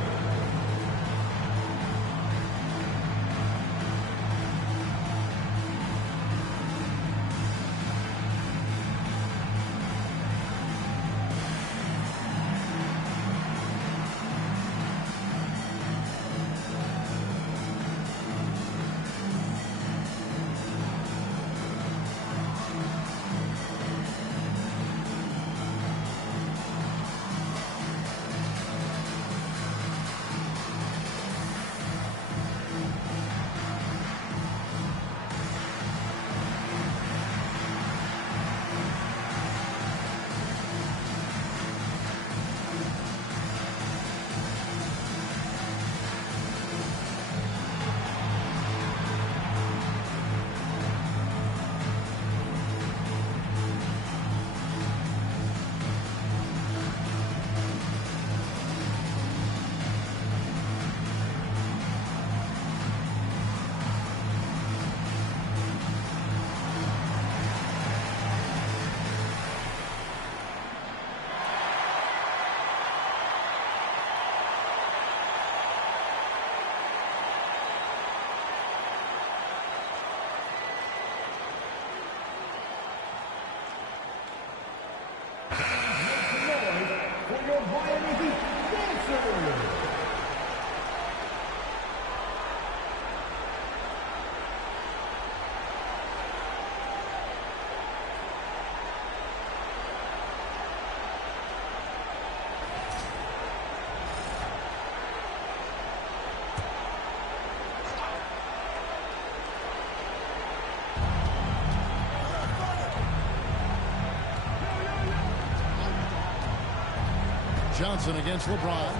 Johnson against LeBron.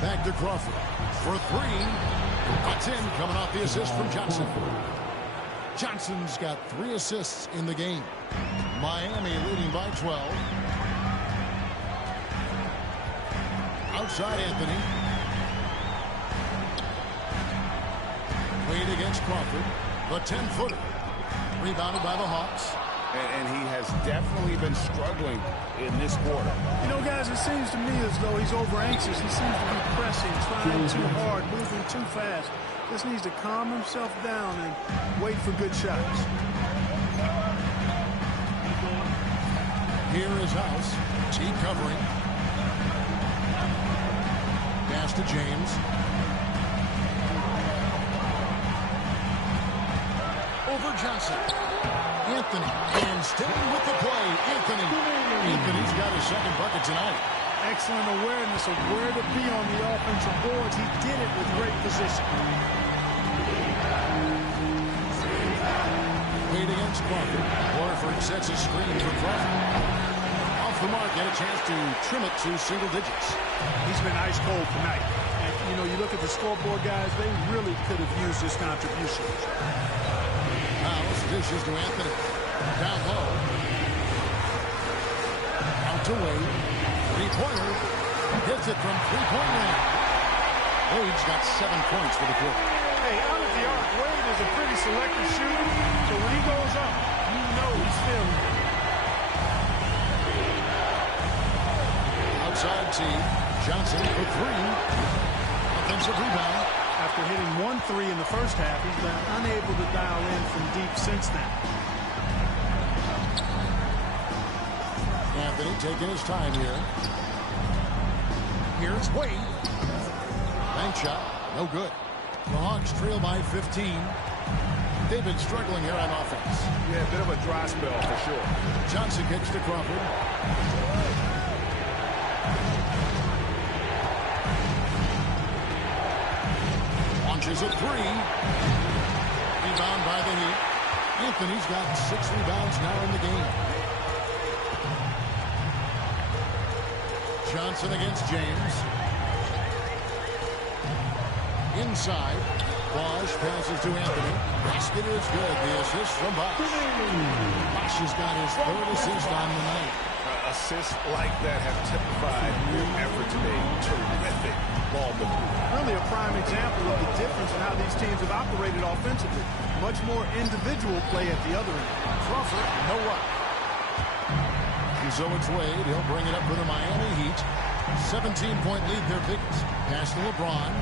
Back to Crawford for three. That's in, coming off the assist from Johnson. Johnson's got 3 assists in the game. Miami leading by 12. Outside Anthony. Wade against Crawford. The 10-footer. Rebounded by the Hawks. And he has definitely been struggling in this quarter. You know, guys, it seems to me as though he's over-anxious. He seems to be pressing, trying too hard, moving too fast. Just needs to calm himself down and wait for good shots. Here is House. Team covering. Pass to James. Over Johnson. Anthony. And staying with the play. Anthony's got his second bucket tonight. Excellent awareness of where to be on the offensive boards. He did it with great position. Wade against Crawford. Horford sets a screen for Crawford. Off the mark, and a chance to trim it to single digits. He's been ice cold tonight. And, you know, you look at the scoreboard, guys, they really could have used his contribution. House dishes to Anthony. Down low. Out to Wade. Three-pointer. Hits it from three-point line. Wade's got 7 points for the quarter. Hey, out at the arc, Wade is a pretty selective shooter, so when he goes up, you know he's feeling it. Outside T. Johnson for three. Offensive rebound. After hitting 1 3 in the first half, he's been unable to dial in from deep since then. Anthony taking his time here. Here's Wade. Bank shot. No good. The Hawks trail by 15. They've been struggling here on offense. Yeah, a bit of a dry spell for sure. Johnson kicks to Crawford. Launches a three. Rebound by the Heat. Anthony's got 6 rebounds now in the game. Johnson against James. Inside. Bosch passes to Anthony. Basket is good. The assist from Bosch. Bosch has got his 3rd assist on the night. Assists like that have typified their effort today. Terrific ball movement. Really a prime example of the difference in how these teams have operated offensively. Much more individual play at the other end. Crawford, no luck. And so it's Wade. He'll bring it up for the Miami Heat. 17-point lead, their biggest. Pass to LeBron.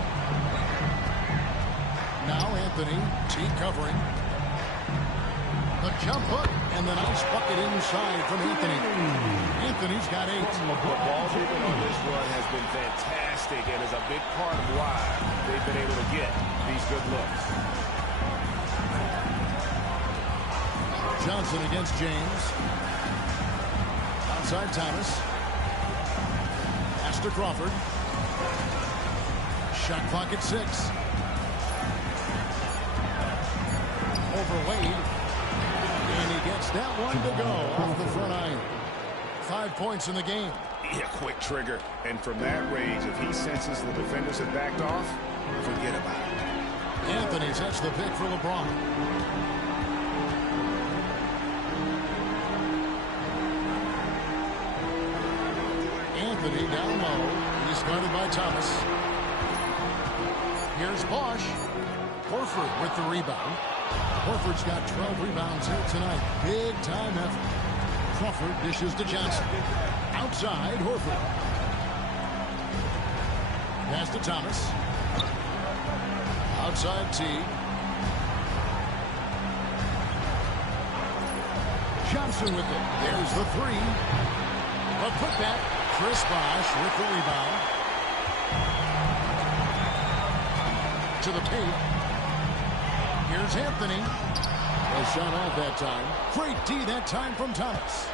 Now Anthony. T covering. The jump hook. And the nice bucket inside from Anthony. Anthony's got 8. The ball movement on this run has been fantastic and is a big part of why they've been able to get these good looks. Johnson against James. Outside Thomas. Pass to Crawford. Shot clock at 6. Over Wade. And he gets that one to go off the front iron. 5 points in the game. Yeah, quick trigger. And from that range, if he senses the defenders have backed off, forget about it. Anthony sets the pick for LeBron. Anthony down low. He's guarded by Thomas. Here's Bosch. Horford with the rebound. Horford's got 12 rebounds here tonight. Big time effort. Crawford dishes to Johnson. Outside, Horford. Pass to Thomas. Outside T. Johnson with it. There's the 3. A putback. Chris Bosh with the rebound. To the paint. Here's Anthony. A shot off that time. Great D that time from Thomas.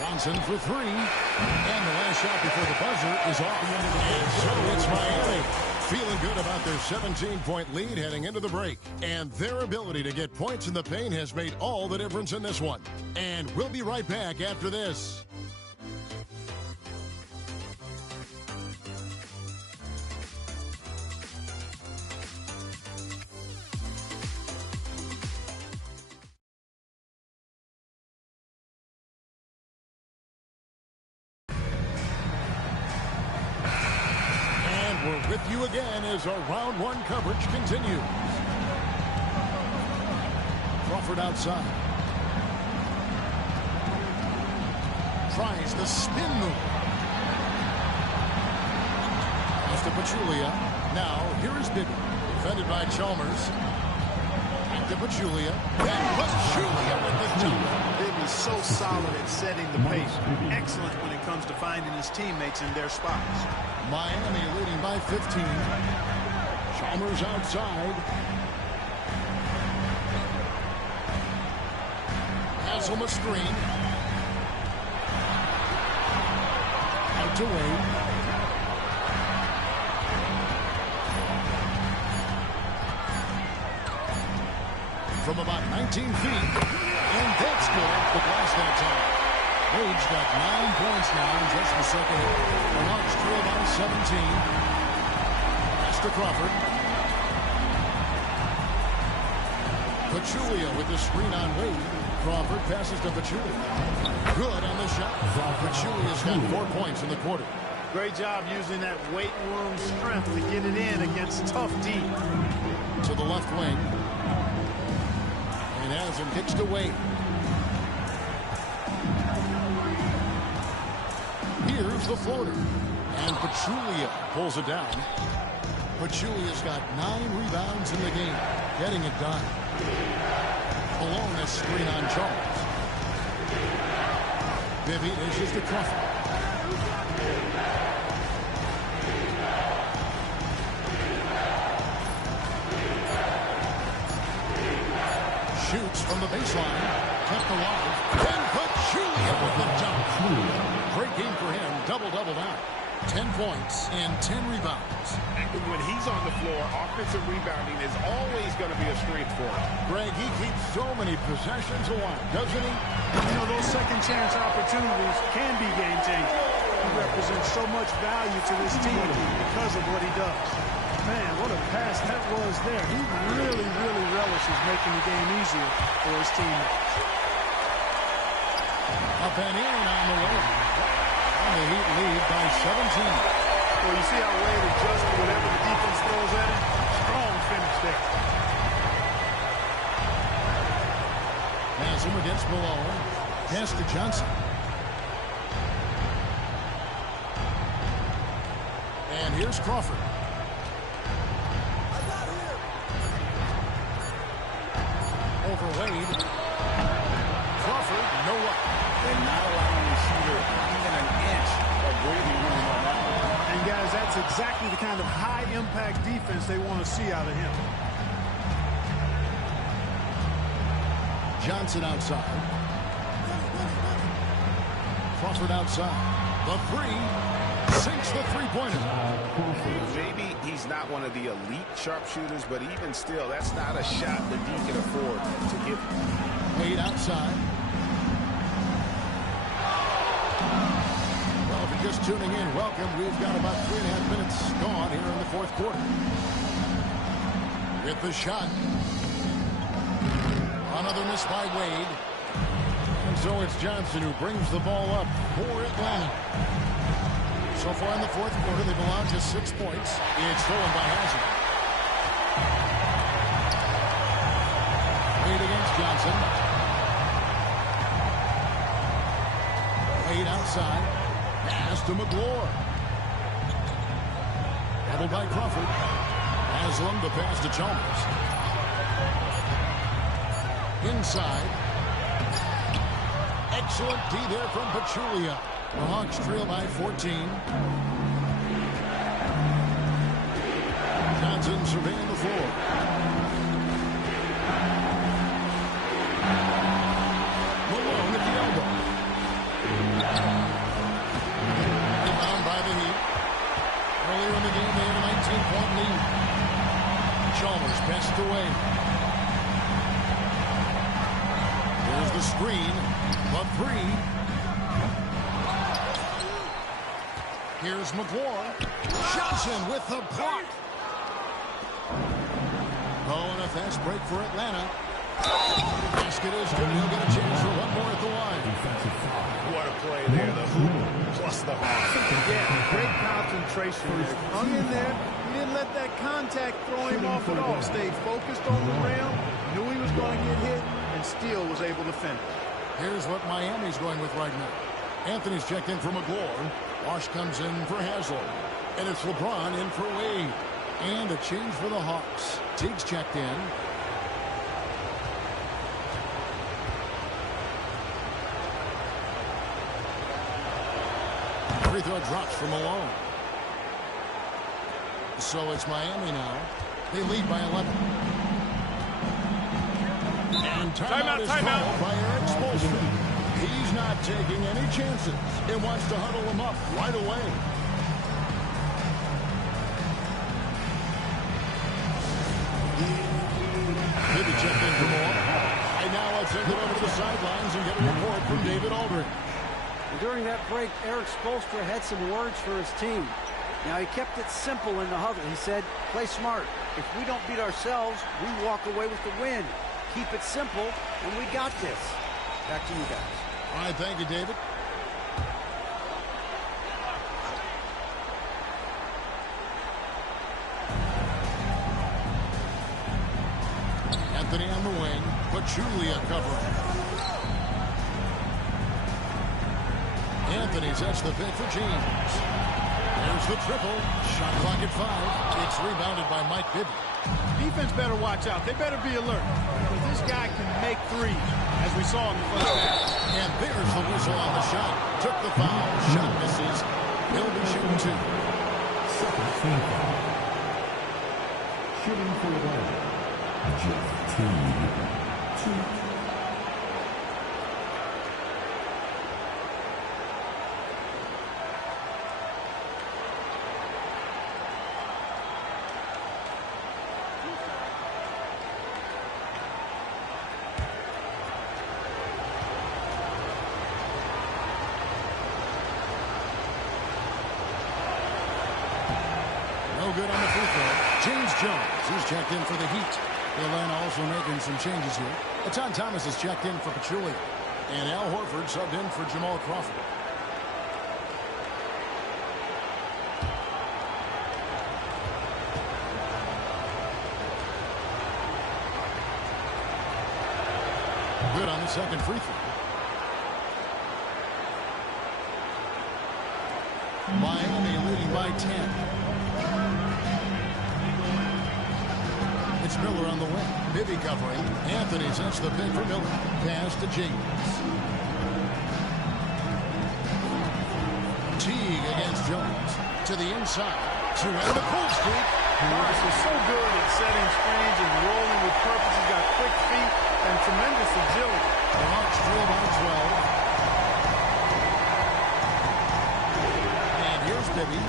Johnson for 3. And the last shot before the buzzer is off. And so it's Miami. Feeling good about their 17-point lead heading into the break. And their ability to get points in the paint has made all the difference in this one. And we'll be right back after this. With you again as our round one coverage continues. Crawford outside. Tries the spin move. Pass to Pachulia. Now, here is Bibby. Defended by Chalmers. Back to Pachulia. And Pachulia with the jump. Bibby's so solid at setting the pace. Excellent when it comes to finding his teammates in their spots. Miami leading by 15. Chalmers outside. Haslam a screen. Out to Wade. From about 19 feet. And that's good. The glass that time. Wade's got 9 points now in just the second half. The Hawks trail by 17. Pass to Crawford. Pachulia with the screen on Wade. Crawford passes to Pachulia. Good on the shot. Pachulia's got 4 points in the quarter. Great job using that weight room strength to get it in against tough D. To the left wing. And Haslam kicks to Wade. Here's the floater. And Pachulia pulls it down. Pachulia's got 9 rebounds in the game. Getting it done. Along a screen on Chalmers. Bibby dishes to Crawford. Shoots from the baseline. Kept alive. And Pachulia with the dunk. Great game for him. Double-double now. 10 points and 10 rebounds. And when he's on the floor, offensive rebounding is always going to be a strength for him. Greg, he keeps so many possessions alive, doesn't he? You know, those second chance opportunities can be game changing. He represents so much value to this team because of what he does. Man, what a pass that was there. He really, really relishes making the game easier for his teammates. Up and in on the way. And the Heat lead by 17. Well, you see how Wade adjusts to whatever the defense throws at him? Strong finish there. Haslam against Malone. Pass to Johnson. And here's Crawford. Over Wade. Crawford, no luck. And not allowing the shooter even an inch of breathing room on that one. And guys, that's exactly the kind of high-impact defense they want to see out of him. Johnson outside. Crawford outside. The three. Sinks the three-pointer. Maybe he's not one of the elite sharpshooters, but even still, that's not a shot that he can afford to give. Wade outside. Well, if you're just tuning in, welcome. We've got about 3.5 minutes gone here in the fourth quarter. With the shot. Another miss by Wade. And so it's Johnson who brings the ball up for Atlanta. So far in the fourth quarter, they've allowed just 6 points. It's stolen by Haslam. Wade against Johnson. Wade outside. Pass to McGlure. Doubled by Crawford. Haslam the pass to Chalmers. Inside. Excellent D there from Pachulia. The Hawks trail by 14. Johnson surveying the floor. Malone at the elbow. Rebound by the Heat. Earlier in the game, they had a 19-point lead. Chalmers passed away. There's the screen. The three. Here's McGlure. Johnson with the block. Oh, and a fast break for Atlanta. Basket is good. He'll get a chance for one more at the line. What a play there. The hoop across the harm. Yeah, great concentration there. Hung in there. He didn't let that contact throw him off at all. Stayed focused on the rim, knew he was going to get hit, and still was able to finish. Here's what Miami's going with right now. Anthony's checked in for McGlure. Wash comes in for Haslem. And it's LeBron in for Wade. And a change for the Hawks. Teague's checked in. Free throw drops for Malone. So it's Miami now. They lead by 11. And timeout is called by Eric Spoelstra. He's not taking any chances. He wants to huddle them up right away. Maybe checked in for more. And now let's take it over to the sidelines and get a report from David Aldridge. During that break, Eric Spoelstra had some words for his team. Now, he kept it simple in the huddle. He said, play smart. If we don't beat ourselves, we walk away with the win. Keep it simple, and we got this. Back to you guys. All right, thank you, David. Anthony on the wing. Pachulia covering. Anthony sets the pick for James. There's the triple. Shot clock at 5. It's rebounded by Mike Bibby. Defense better watch out. They better be alert. Because this guy can make threes, as we saw in the first half. And there's the whistle on the shot. Took the foul. Shot misses. He'll be shooting 2. Second team foul. Shooting for one. Jeff Teague. 2. Good on the free throw. James Jones, he's checked in for the Heat. Atlanta also making some changes here. Etan Thomas is checked in for Pachulia. And Al Horford subbed in for Jamal Crawford. Good on the second free throw. Miami leading by 10. It's Miller on the wing. Bibby covering. Anthony sets the pick for Miller. Pass to James. Teague against Jones. To the inside. To end the cool streak. Morris is so good at setting screens and rolling with purpose. He's got quick feet and tremendous agility. The Hawks trail by 12. And here's Bibby.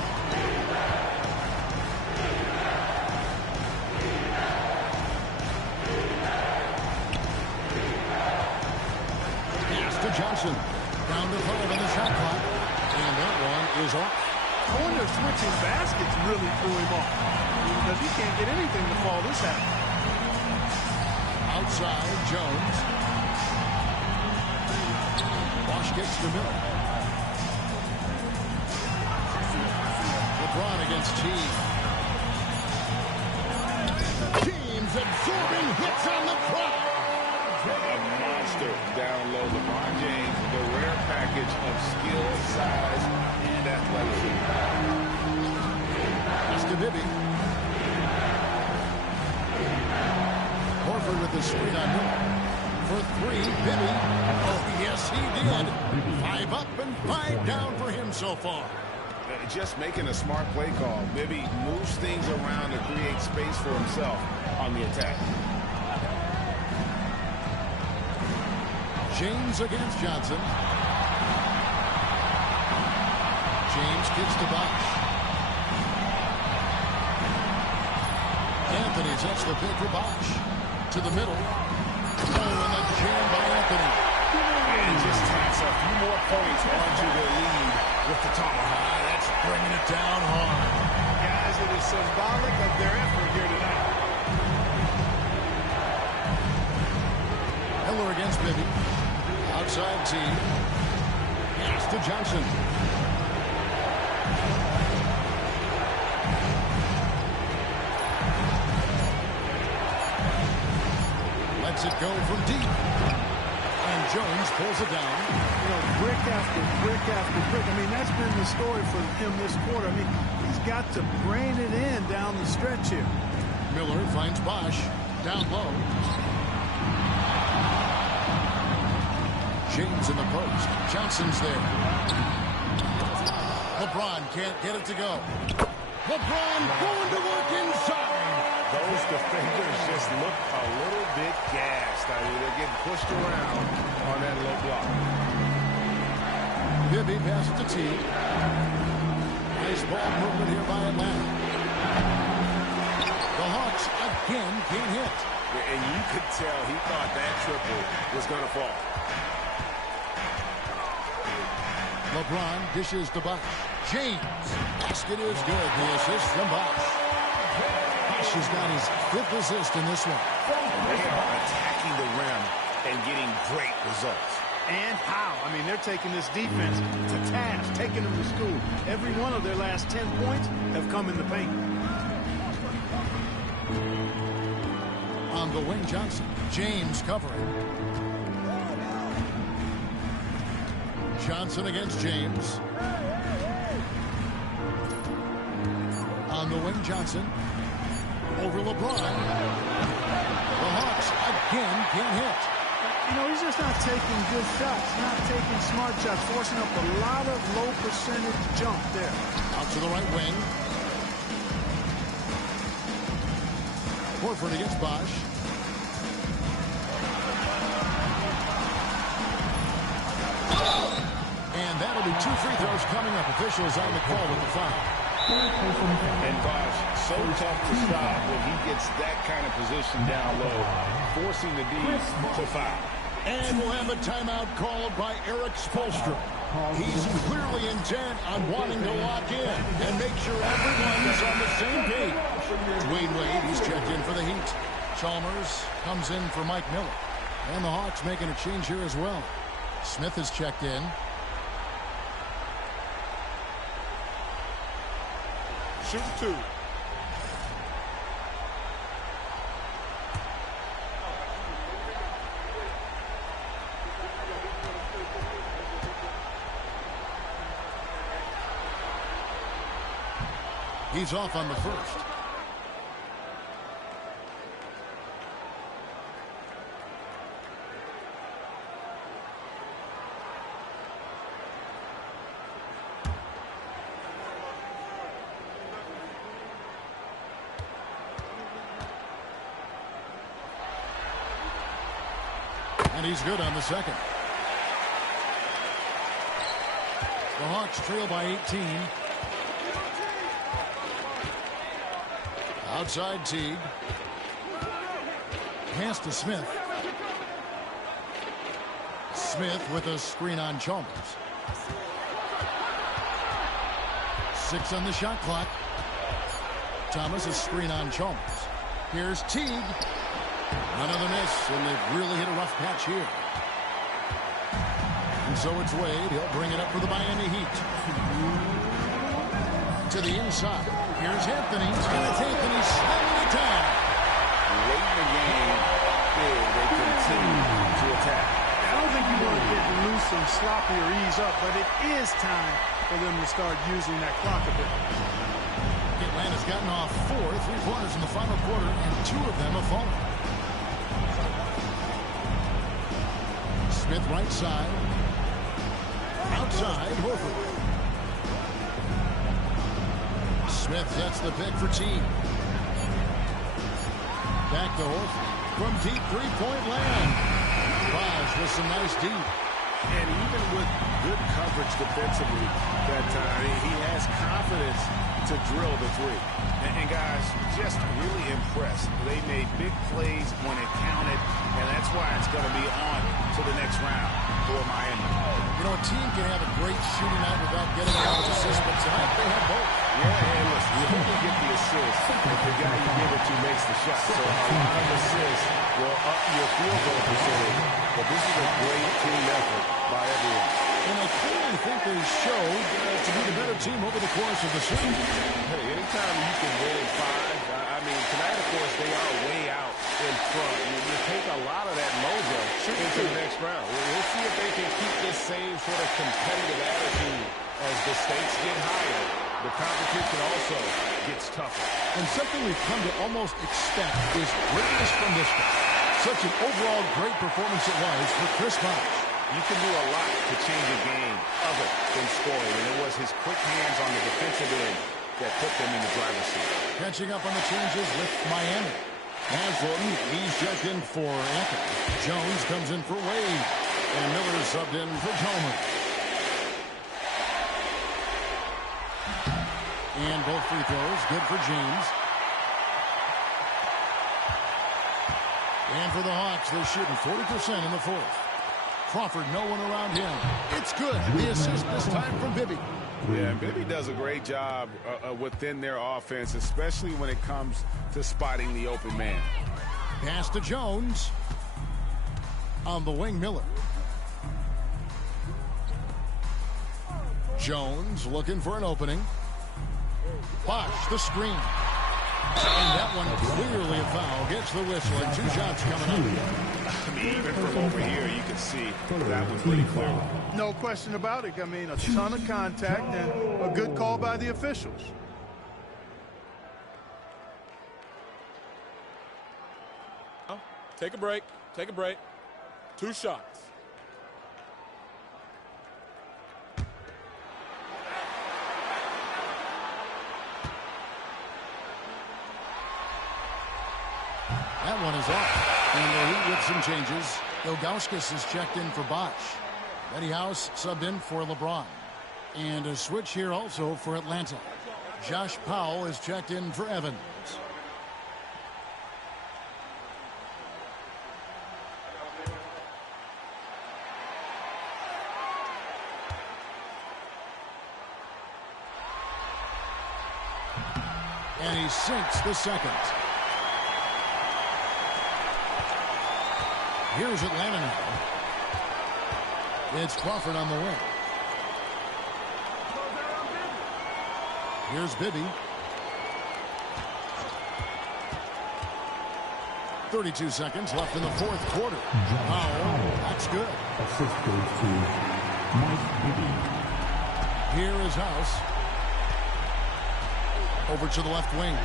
Johnson down to 5 on the shot clock, and that one is off. When they're switching baskets really threw him off because he can't get anything to fall this half. Outside, Jones. Wash gets to Miller. LeBron against Teague. Teams absorbing hits on the crowd. A monster down low. LeBron James, the rare package of skill, size, and athleticism. That's to Bibby. Horford with the screen on Miller. For 3, Bibby. Oh, yes, he did. 5 up and 5 down for him so far. Just making a smart play call. Bibby moves things around to create space for himself on the attack. James against Johnson. James kicks to Bosh. Anthony sets the pick for Bosh. To the middle. Oh, and the jam by Anthony. And just tacks a few more points onto the lead with the tomahawk. That's bringing it down hard. Guys, it is symbolic of their effort here tonight. Miller against Bibby. Outside T. Pass to Johnson. Lets it go from deep. And Jones pulls it down. You know, brick after brick after brick. I mean, that's been the story for him this quarter. I mean, he's got to brain it in down the stretch here. Miller finds Bosch down low. James in the post. Johnson's there. LeBron can't get it to go. LeBron going to work inside. Those defenders just look a little bit gassed. I mean, they're getting pushed around on that low block. Bibby passes to T. Nice ball movement here by Atlanta. The Hawks again can't hit. And you could tell he thought that triple was going to fall. LeBron dishes to Bosch. James. Basket is good. The assist from Bosch. Bosch has got his 5th assist in this one. And they are attacking the rim and getting great results. And how? I mean, they're taking this defense to task, taking them to school. Every one of their last 10 points have come in the paint. On the wing, Johnson. James covering. Johnson against James. On the wing, Johnson. Over LeBron. The Hawks again can't hit. You know, he's just not taking good shots, not taking smart shots, forcing up a lot of low percentage jump there. Out to the right wing. Horford against Bosch. And that'll be 2 free throws coming up. Officials on the call with the foul. And Bosch, so tough to stop when he gets that kind of position down low, forcing the D to foul. And we'll have a timeout called by Erik Spoelstra. He's clearly intent on wanting to lock in and make sure everyone's on the same page. Dwayne Wade, he's checked in for the Heat. Chalmers comes in for Mike Miller. And the Hawks making a change here as well. Smith is checked in. Shoot 2. He's off on the first. And he's good on the second. The Hawks trail by 18. Outside Teague. Pass to Smith. Smith with a screen on Chalmers. 6 on the shot clock. Thomas a screen on Chalmers. Here's Teague. Another miss, and they've really hit a rough patch here. And so it's Wade. He'll bring it up for the Miami Heat. To the inside. Here's Anthony. And it's Anthony slamming it down. Late in the game, they continue to attack. I don't think you want to get loose and sloppy or ease up, but it is time for them to start using that clock a bit. Atlanta's gotten off 4 3-pointers in the final quarter, and 2 of them have fallen. Smith right side. Outside, Horford. Smith sets the pick for Teague. Back to Horford. From deep 3-point land. Bosch with some nice deep. And even with good coverage defensively that time, he has confidence to drill the 3. And guys, just really impressed. They made big plays when it counted, and that's why it's going to be on to the next round for Miami. You know, a team can have a great shooting night without getting a lot of assists, but tonight they have both. Yeah, and listen, you only get the assist if the guy you give it to makes the shot. So a lot of assists will up your field goal percentage, but this is a great team effort by everyone. And I clearly think they showed to be the better their team over the course of the season. Hey, anytime you can win in 5, I mean, tonight, of course, they are way out in front. You take a lot of that mojo into the next round. We'll see if they can keep this same sort of competitive attitude as the stakes get higher. The competition also gets tougher. And something we've come to almost expect is greatness from this guy. Such an overall great performance it was for Chris Bosh. You can do a lot to change a game other than scoring, and it was his quick hands on the defensive end that put them in the driver's seat. Catching up on the changes with Miami. Haslam, he's checked in for Anthony. Jones comes in for Wade. And Miller subbed in for Tolman. And both free throws, good for James. And for the Hawks, they're shooting 40% in the fourth. Crawford, no one around him. It's good. The assist this time from Bibby. Yeah, and Bibby does a great job within their offense, especially when it comes to spotting the open man. Pass to Jones. On the wing, Miller. Jones looking for an opening. Bosh, the screen. And that one clearly a foul. Gets the whistle, and 2 shots coming up. I mean, even from over here, you can see that was pretty clear. No question about it. I mean, a ton of contact and a good call by the officials. Take a break. Take a break. 2 shots. That one is off. And the Heat with some changes. Ilgauskas is checked in for Bosh. Eddie House subbed in for LeBron. And a switch here also for Atlanta. Josh Powell is checked in for Evans. And he sinks the second. Here's Atlanta now. It's Crawford on the wing. Here's Bibby. 32 seconds left in the fourth quarter. Oh, that's good. Assist goes to Mike Bibby. Here is House. Over to the left wing.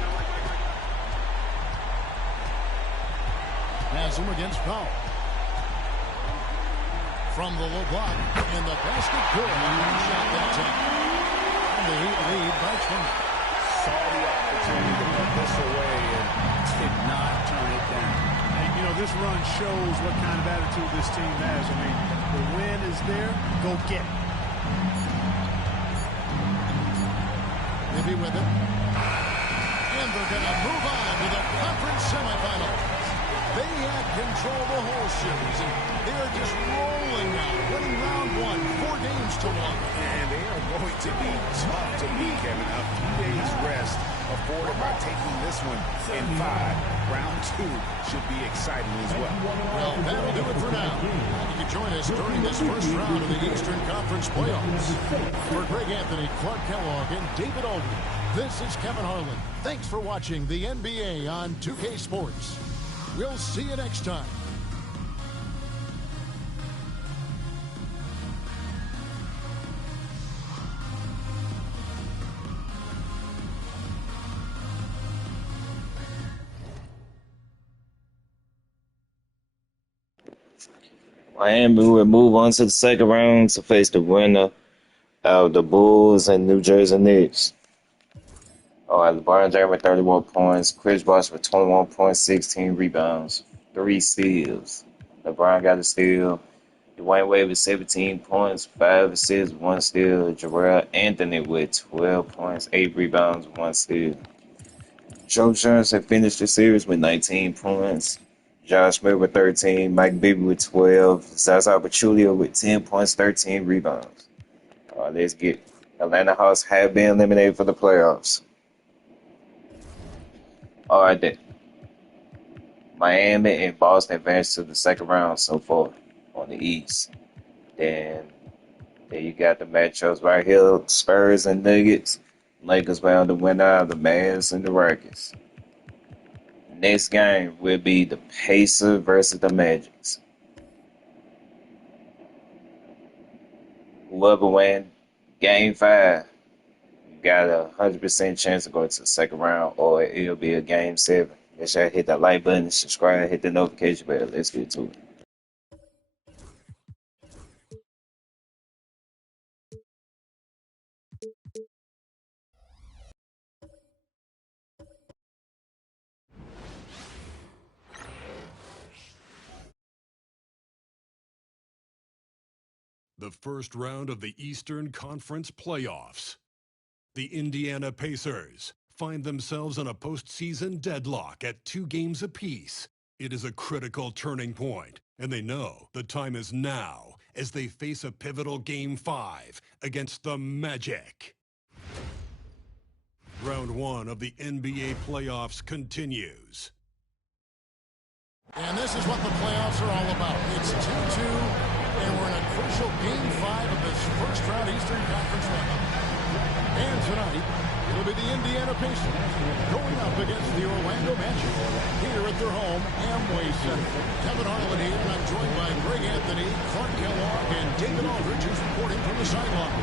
Haslam against Powell. From the low block, and the basket good. Shot that time. And the Heat lead by 20. Saw the opportunity to put this away and did not turn it down. And, you know, this run shows what kind of attitude this team has. I mean, the win is there. Go get it. Maybe with it. And they're going to move on to the conference semifinals. They had control the whole series, and they are just rolling now, winning round 1, 4 games to 1. And they are going to be tough to beat, Kevin. A few days rest afforded by taking this one in 5. Round 2 should be exciting as well. Well, that'll do it for now. You can join us during this first round of the Eastern Conference playoffs. For Greg Anthony, Clark Kellogg, and David Aldridge, this is Kevin Harlan. Thanks for watching the NBA on 2K Sports. We'll see you next time. Miami will move on to the second round to face the winner of the Bulls and New Jersey Knicks. All right, LeBron James with 31 points. Chris Bosh with 21 points, 16 rebounds, 3 steals. LeBron got a steal. Dwayne Wade with 17 points, 5 assists, 1 steal. Jarrell Anthony with 12 points, 8 rebounds, 1 steal. Joe Jones had finished the series with 19 points. Josh Smith with 13, Mike Bibby with 12, Zaza Pachulia with 10 points, 13 rebounds. Let's get Atlanta Hawks have been eliminated for the playoffs. All right, then. Miami and Boston advanced to the second round so far on the East. Then Then you got the matchups right here, Spurs and Nuggets. Lakers bound to win out, the Mavs and the Rockets. Next game will be the Pacers versus the Magics. Whoever win Game 5 got a 100% chance of going to the second round, or it'll be a Game 7. Make sure I hit that like button, subscribe, hit the notification bell. Let's get to it. The first round of the Eastern Conference playoffs. The Indiana Pacers find themselves on a postseason deadlock at 2 games apiece. It is a critical turning point, and they know the time is now as they face a pivotal Game 5 against the Magic. Round 1 of the NBA playoffs continues. And this is what the playoffs are all about. It's 2-2, and we're in a crucial Game 5 of this first-round Eastern Conference round. And tonight, it'll be the Indiana Pacers going up against the Orlando Magic here at their home, Amway Center. Kevin Harlan here, and I'm joined by Greg Anthony, Clark Kellogg, and David Aldridge, who's reporting from the sideline.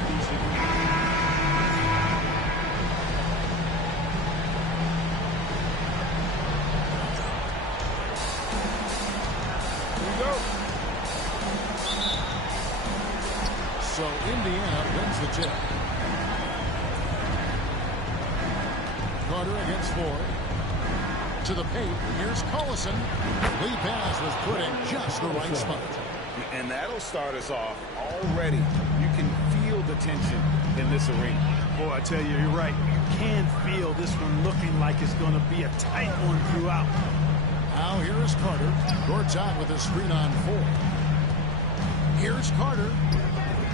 So Indiana wins the tip. Carter against Ford. To the paint. Here's Collison. Lead pass was put in just the right spot. And that'll start us off already. You can feel the tension in this arena. Boy, I tell you, you're right. You can feel this one looking like it's going to be a tight one throughout. Now here is Carter. Gortat with a screen on Ford. Here's Carter.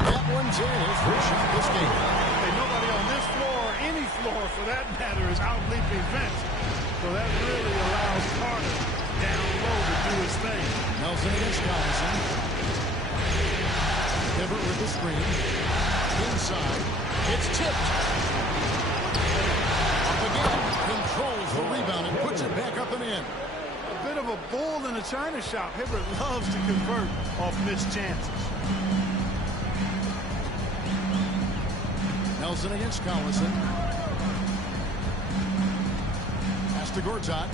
That one's in. His first shot this game. Hey, nobody on this floor, or any floor for that matter, is out leaping Vince. So that really allows Carter down low to do his thing. Nelson against Collison. Hibbert with the screen. Inside. It's tipped. Up again. Controls the rebound and puts it back up and in. A bit of a bull in a china shop. Hibbert loves to convert off missed chances. Nelson against Collison. Pass to Gortat.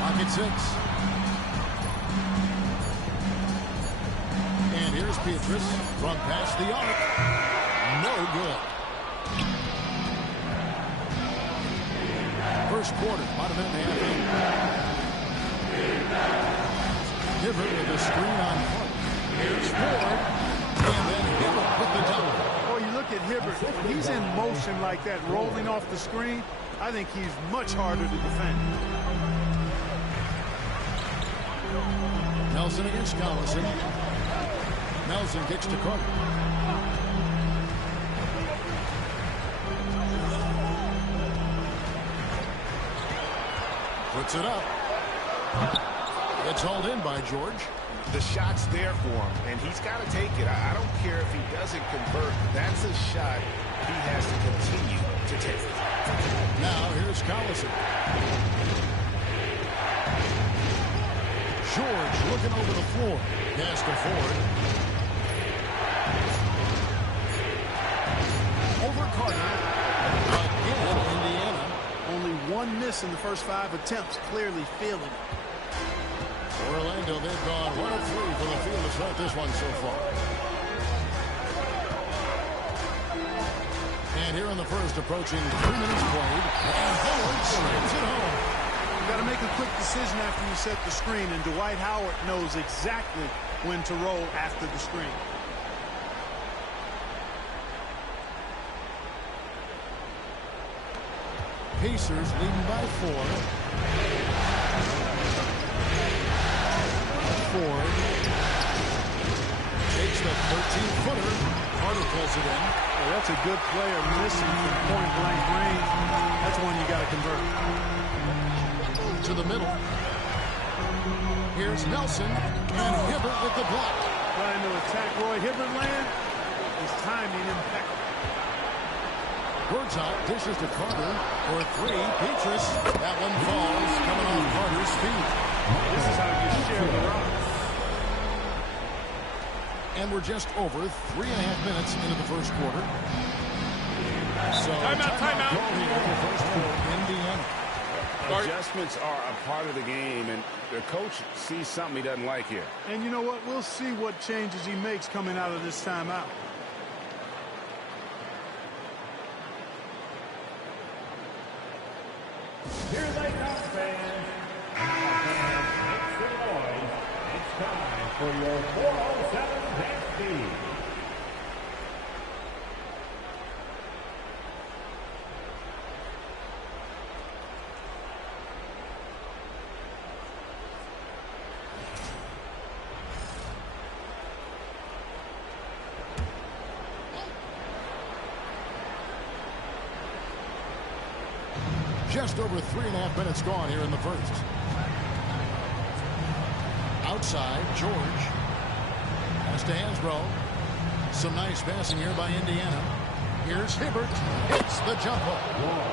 Pocket 6. And here's Pietrus from past the arc. No good. First quarter, about a minute and a half in. Hibbert with a screen on Clark. Here's Ford, and then Hibbert with the double. Oh, you look at Hibbert. When he's in motion like that, rolling off the screen, I think he's much harder to defend. Nelson against Collison. Nelson kicks to Carter. Puts it up. It's hauled in by George. The shot's there for him, and he's got to take it. I don't care if he doesn't convert. That's a shot he has to continue to take. Now here's Collison. George looking over the floor. Pass to Ford. Over Carter. Again, Indiana. Only one miss in the first 5 attempts, clearly feeling it. Orlando, they've gone 1 of 3 from the field to start this one so far. And here in the first, approaching 3 minutes played. And Howard slams it home. You got to make a quick decision after you set the screen, and Dwight Howard knows exactly when to roll after the screen. Pacers leading by 4. Ford takes the 13-footer. Carter pulls it in. Well, that's a good player missing from point-blank range. That's one you got to convert. To the middle. Here's Nelson, and Hibbert with the block. Trying to attack Roy Hibbert land. His timing impeccable. Herzog dishes to Carter for three. Petrus, that one falls, coming off Carter's feet. This is how you share the rock. And we're just over 3.5 minutes into the first quarter. So Timeout. Call here in the first quarter, Indiana. Adjustments are a part of the game, and the coach sees something he doesn't like here. And you know what? We'll see what changes he makes coming out of this timeout. Here they come, fans. Make some noise. It's time for your 407 dance beat. Just over 3.5 minutes gone here in the first. Outside, George. Pass to Hansbrough. Some nice passing here by Indiana. Here's Hibbert. Hits the jumper.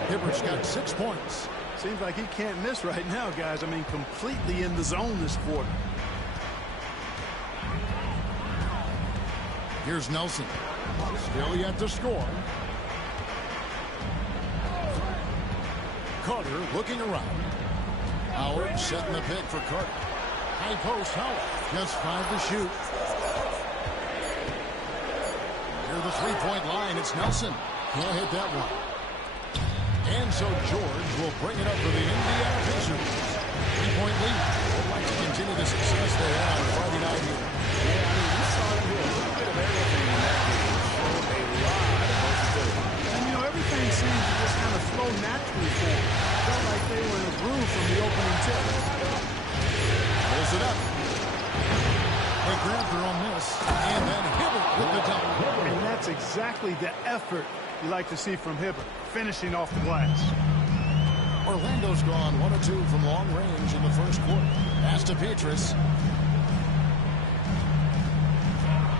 Hibbert's got 6 points. Seems like he can't miss right now, guys. I mean, completely in the zone this quarter. Here's Nelson. Still yet to score. Carter looking around. Howard setting the pick for Carter. High post, Howard. Just 5 to shoot. Near the three-point line, it's Nelson. Can't hit that one. And so George will bring it up for the Indiana Pacers. 3-point lead. Would like to continue the success they had on Friday night here. Yeah, I mean, we saw them do a little bit of everything in that game. Showed a lot of versatility. And, you know, everything seemed to just kind of flow naturally for them. Felt like they were in a groove from the opening tip. Pulls it up. They grab their own miss. And then Hibbert with the dunk. And that's exactly the effort you like to see from Hibbert, finishing off the glass. Orlando's gone 1 of 2 from long range in the first quarter. Pass to Petrus.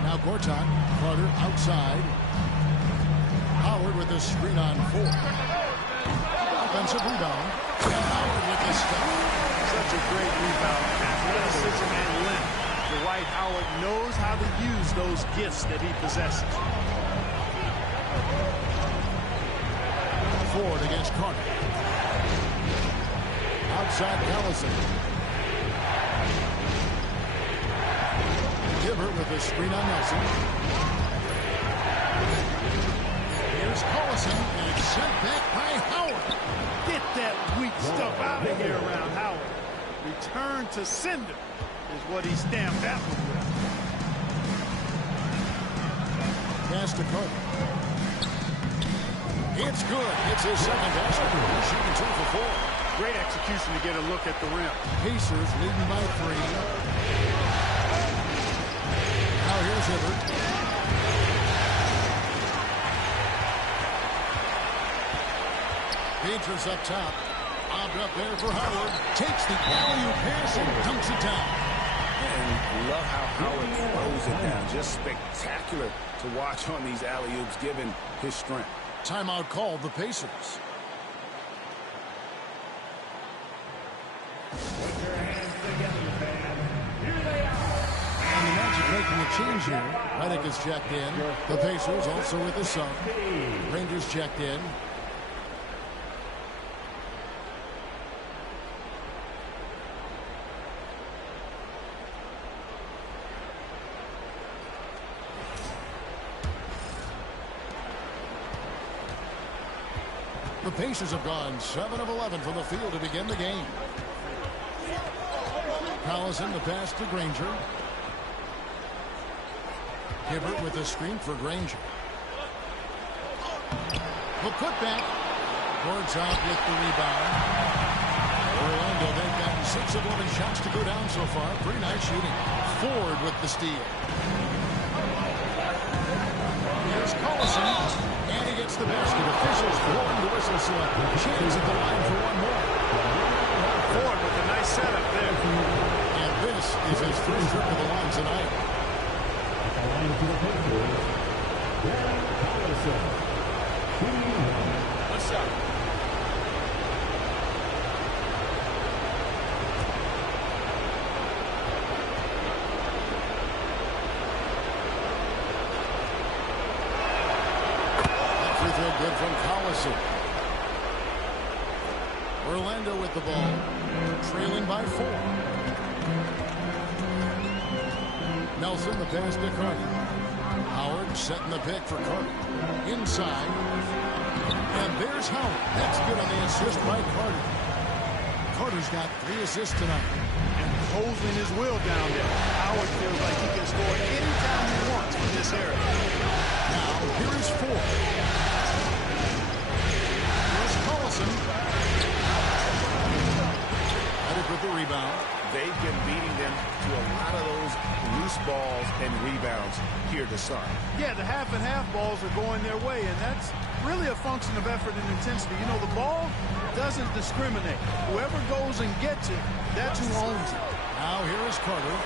Now Gortat. Carter outside. Howard with the screen on 4. Offensive rebound. And Howard with the step. Such a great rebound. Athleticism and length. Dwight Howard knows how to use those gifts that he possesses. Ford against Carter. Outside Callison. Hibbert with the screen on Nelson. Here's Collison, and it's sent back by Howard. Get that weak stuff out of here around Howard. Return to sender is what he stamped that one with. Pass to Carter. It's good. It's his second basket. He's shooting 2 for 4. Great execution to get a look at the rim. Pacers leading by 3. Now here's Hibbert. Petrus up top. Bobbed up there for Howard. Takes the alley-oop pass and dunks it down. And love how Howard throws it down. Just spectacular to watch on these alley-oops, given his strength. Timeout called the Pacers. Put your hands together, fans. Here they are. And the Magic making a change here. Redick is checked in. The Pacers also with the sub. Rangers checked in. The Pacers have gone 7 of 11 from the field to begin the game. Collison the pass to Granger. Hibbert with the screen for Granger. The putback. Boards out with the rebound. Orlando, they've gotten 6 of 11 shots to go down so far. Pretty nice shooting. Ford with the steal. Here's Collison. And he gets the basket. Officials blowing the whistle, so a chance at the line for one more. Ford with a nice setup there. is his first trip to the line tonight. One shot. Free throw good from Collison. Orlando with the ball, trailing by 4. Nelson, the pass to Carter. Howard setting the pick for Carter. Inside. And there's Howard. That's good on the assist by Carter. Carter's got 3 assists tonight. And holding his will down there. Howard feels like he can score anytime he wants from this area. Now, here is Ford. Here's Collison. Headed with the rebound. They've been beating them to a lot of those loose balls and rebounds here to start. Yeah, the half and half balls are going their way, and that's really a function of effort and intensity. You know, the ball doesn't discriminate. Whoever goes and gets it, that's who owns it. Now here is Carter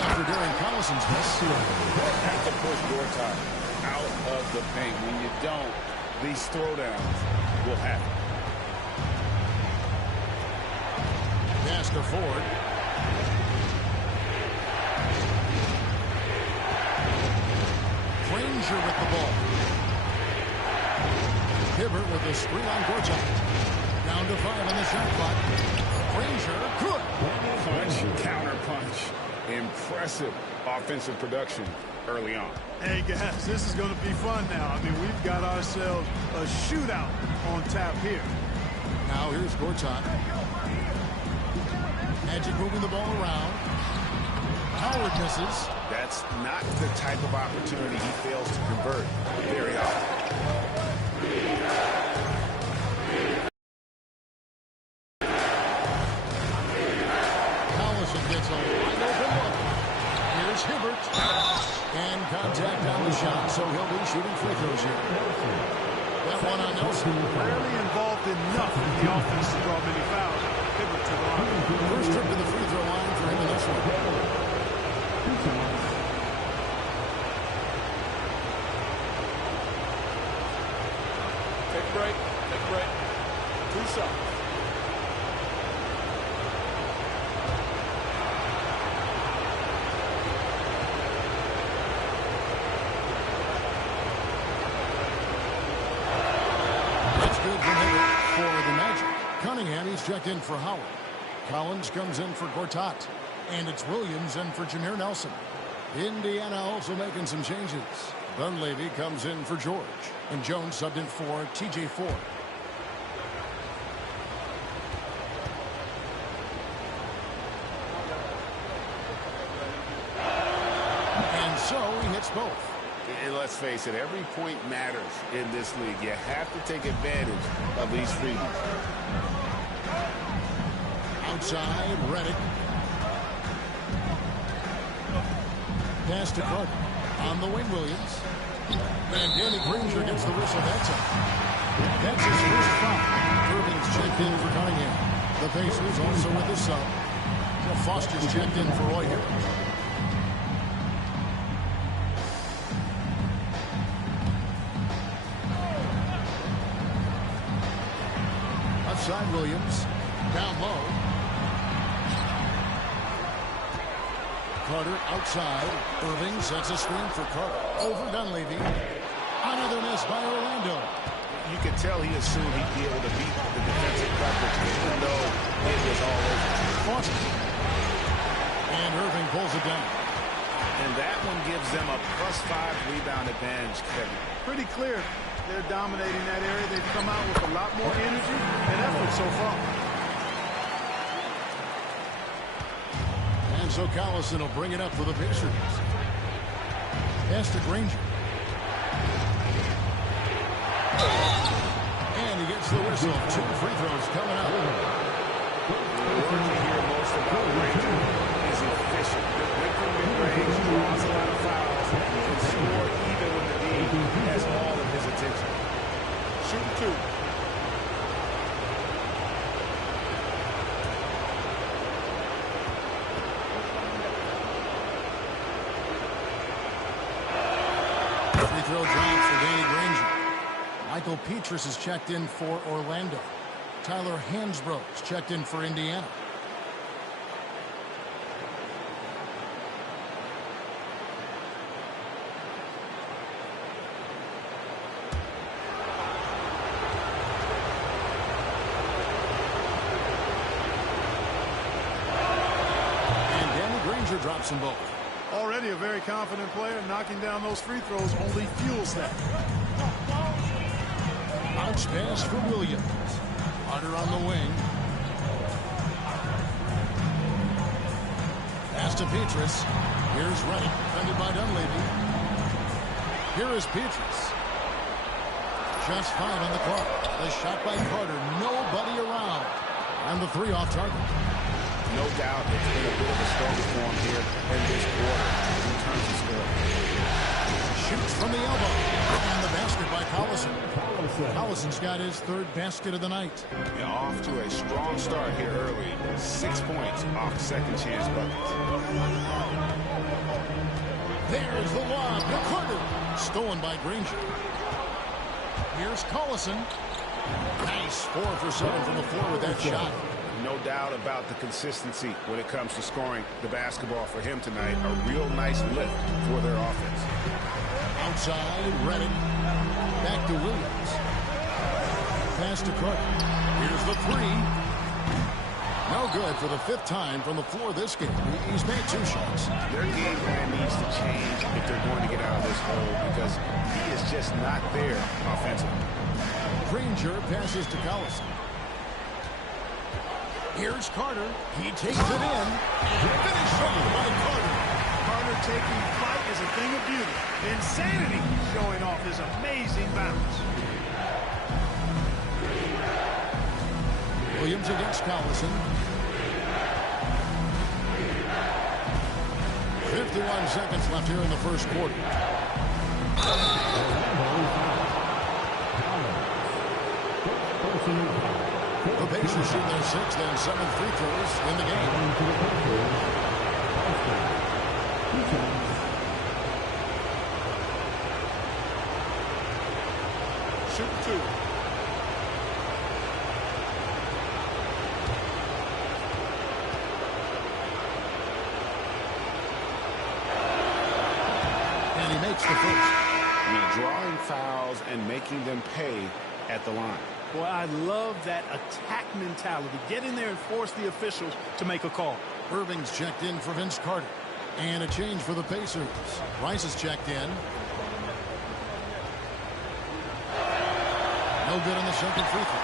after Darren Collison's miss. Have to push Gortat out of the paint. When you don't, these throwdowns will happen. Pass to Ford. Granger with the ball. Hibbert with the screen on Gortat. Down to 5 on the shot clock. Granger, good. Punch, counter punch. Impressive offensive production early on. Hey, guys, this is going to be fun now. I mean, we've got ourselves a shootout on tap here. Now here's Gortat. Magic moving the ball around. Howard misses. That's not the type of opportunity he fails to convert very often. Collison gets a wide open look. Here's Hibbert. And contact on the shot, so he'll be shooting free throws here. That one on Nelson. Rarely involved enough in the offense to draw many fouls. Hibbert to the line. First trip to the free throw line for him in this one. Take a break. Take a break. 2 shots. That's good from Hibbert for the Magic. Cunningham, he's checked in for Howard. Collins comes in for Gortat. And it's Williams in for Jameer Nelson. Indiana also making some changes. Dunleavy comes in for George. And Jones subbed in for T.J. Ford. And so he hits both. And let's face it, every point matters in this league. You have to take advantage of these freebies. Outside, Redick. Pass to Carter. On the wing, Williams. And Danny Granger gets the whistle. That's it. That's his first foul. Irving's checked in for Cunningham. The Pacers also with the sub. Jeff Foster's checked in for Roy Hibbert. Outside, Williams. Down low. Carter outside. Irving sets a screen for Carter. Over Dunleavy. Another miss by Orlando. You can tell he assumed he'd be able to beat the defensive coverage, even though it was all over. Foster. And Irving pulls it down. And that one gives them a +5 rebound advantage, Kevin. Pretty clear. They're dominating that area. They've come out with a lot more energy and effort so far. And so Collison will bring it up for the Pacers. Pass to Granger. And he gets the whistle. 2 free throws coming up. What you hear most about Granger is efficient. Good from mid-range, draws a lot of fouls, and can score even when the D has all of his attention. Shooting 2. Free throw drops for Danny Granger. Michael Petrus is checked in for Orlando. Tyler Hansbrough is checked in for Indiana. Drops them both. Already a very confident player. Knocking down those free throws only fuels that. Bounce pass for Williams. Carter on the wing. Pass to Petrus. Here's Reddick, defended by Dunleavy. Here is Petrus. Just 5 on the clock. The shot by Carter. Nobody around. And the 3 off target. No doubt it's been a bit of a struggle for him here in this quarter in terms of scoring. Shoots from the elbow. And the basket by Collison. Collison's got his 3rd basket of the night. Yeah, off to a strong start here early. 6 points off second chance buckets. There's the lob to Carter. Stolen by Granger. Here's Collison. Nice 4 for 7 from the floor with that shot. No doubt about the consistency when it comes to scoring the basketball for him tonight. A real nice lift for their offense. Outside, Reddick. Back to Williams. Pass to Carter. Here's the 3. No good for the 5th time from the floor this game. He's made 2 shots. Their game plan needs to change if they're going to get out of this hole because he is just not there offensively. Granger passes to Collison. Here's Carter. He takes it in. And finished off by Carter. Carter taking flight is a thing of beauty. Insanity showing off his amazing bounce. Williams against Collison. 51 seconds left here in the first quarter. The Pacers shoot their 6th and 7th free throws in the game. Shoot 2. And he makes the first. I mean, drawing fouls and making them pay at the line. Boy, I love that attack mentality. Get in there and force the officials to make a call. Irving's checked in for Vince Carter. And a change for the Pacers. Rice is checked in. No good on the second free throw.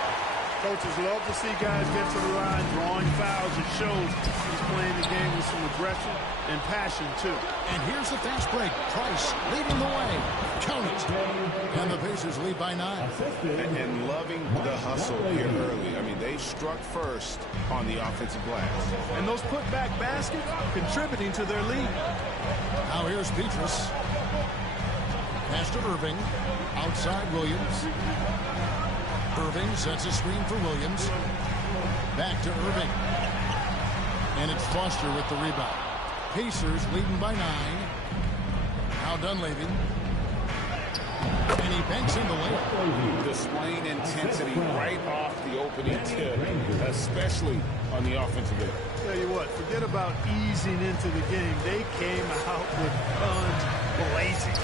Coaches love to see guys get to the line, drawing fouls. It shows he's playing the game with some aggression and passion, too. And here's the fast break. Price leading the way. Count it. And the Pacers lead by 9. And loving the hustle here early. I mean, they struck first on the offensive glass. And those putback baskets contributing to their lead. Now here's Petrus. Pass to Irving. Outside Williams. Irving sets a screen for Williams. Back to Irving. And it's Foster with the rebound. Pacers leading by 9. Now Dunleavy. And he banks in the layup. Displaying intensity right off the opening tip, especially on the offensive end. Tell you what, forget about easing into the game. They came out with guns blazing.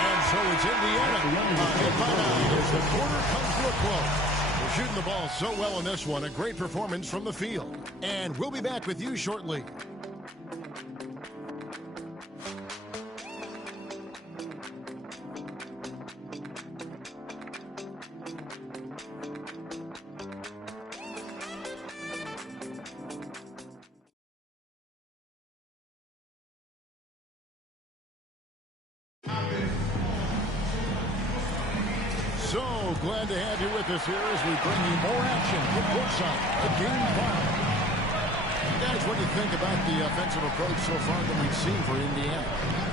And so it's Indiana. Hit by 9 as the quarter comes to a close. They're shooting the ball so well in this one. A great performance from the field. And we'll be back with you shortly. So glad to have you with us here as we bring you more action from courtside at Game 5. Guys, what do you think about the offensive approach so far that we've seen for Indiana?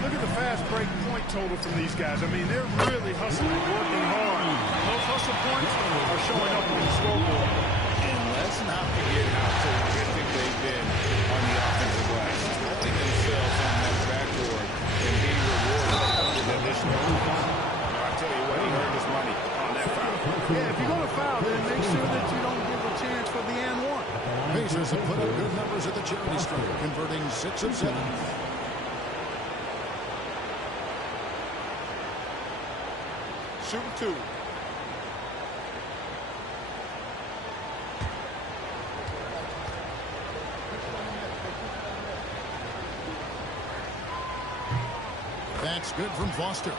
Look at the fast break point total from these guys. I mean, they're really hustling, working hard. Those hustle points are showing up on the scoreboard. And let's not forget how terrific they've been on the offensive glass, holding themselves Yeah, if you're going to foul, then make sure that you don't give a chance for the and one. Pacers have put up good numbers at the charity stripe, converting 6 of 7. Super 2. That's good from Foster.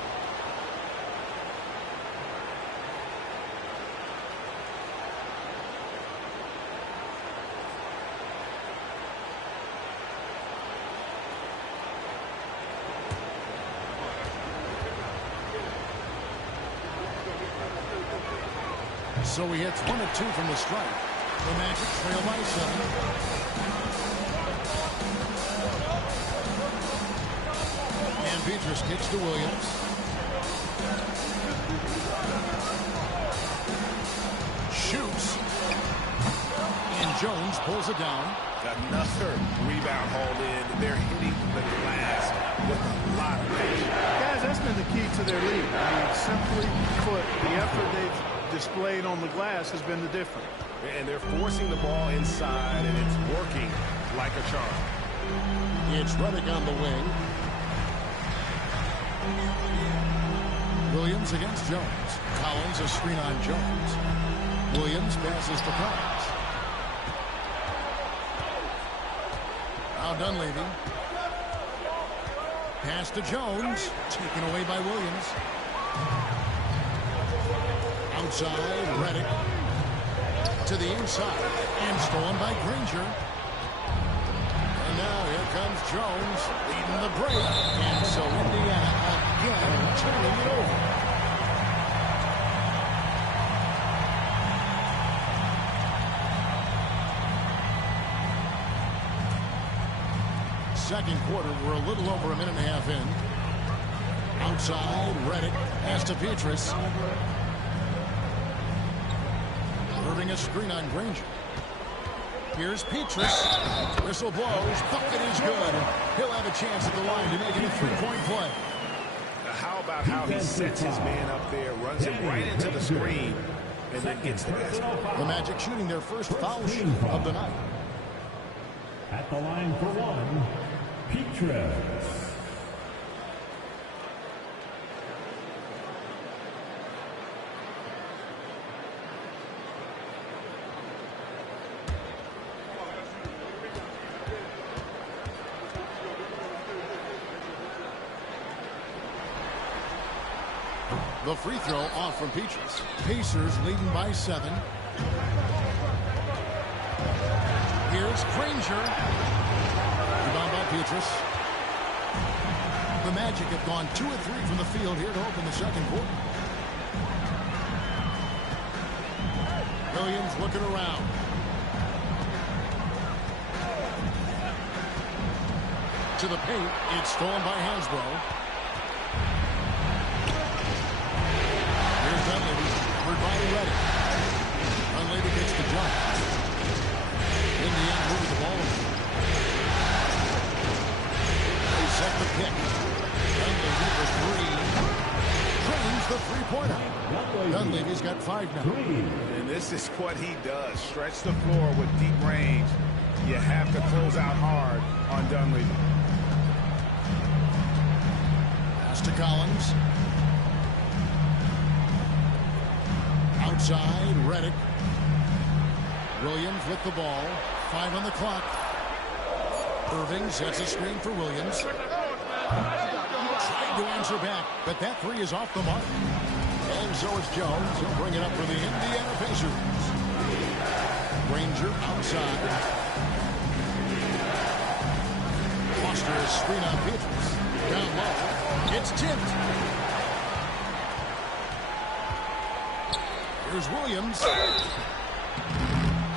So he hits 1 of 2 from the stripe. The Magic trail by 7. And Petrus kicks to Williams. Shoots. And Jones pulls it down. Another rebound hauled in. They're hitting the glass with a lot of patience. Guys, that's been the key to their lead. I mean, simply put, the effort they've displayed on the glass has been the difference. And they're forcing the ball inside, and it's working like a charm. It's Redick on the wing. Williams against Jones. Collins a screen on Jones. Williams passes to Collins. Now Dunleavy. Pass to Jones. Taken away by Williams. Outside, Redick. To the inside. And stolen by Granger. And now here comes Jones leading the break. And so Indiana again turning it over. Second quarter, we're a little over a minute and a half in. Outside, Redick pass to Petrus. Irving a screen on Granger. Here's Petrus. Whistle blows. Bucket is good. He'll have a chance at the line to make it a three-point play. Now, how about how he sets his man up there, runs him right into the screen, and then gets the basket. The Magic shooting their first foul shot of the night. At the line for one, Petrus. The free throw off from Petrus. Pacers leading by 7. Here's Granger. Rebound by Petrus. The Magic have gone 2 of 3 from the field here to open the second quarter. Williams looking around. To the paint. It's stolen by Hansbrough. Dunleavy, covered by Redick. Dunleavy gets the jump. Indiana moving the ball. They set the pick. Dunleavy for 3. Drains the three-pointer. Dunleavy's got 5 now. And this is what he does. Stretch the floor with deep range. You have to close out hard on Dunleavy. Pass to Collins. Outside, Redick. Williams with the ball. 5 on the clock. Irving sets a screen for Williams. Trying to answer back, but that 3 is off the mark. And so it's Jones. He'll bring it up for the Indiana Pacers. Granger outside. Foster is screen on Petrus. Down low. It's tipped. Here's Williams.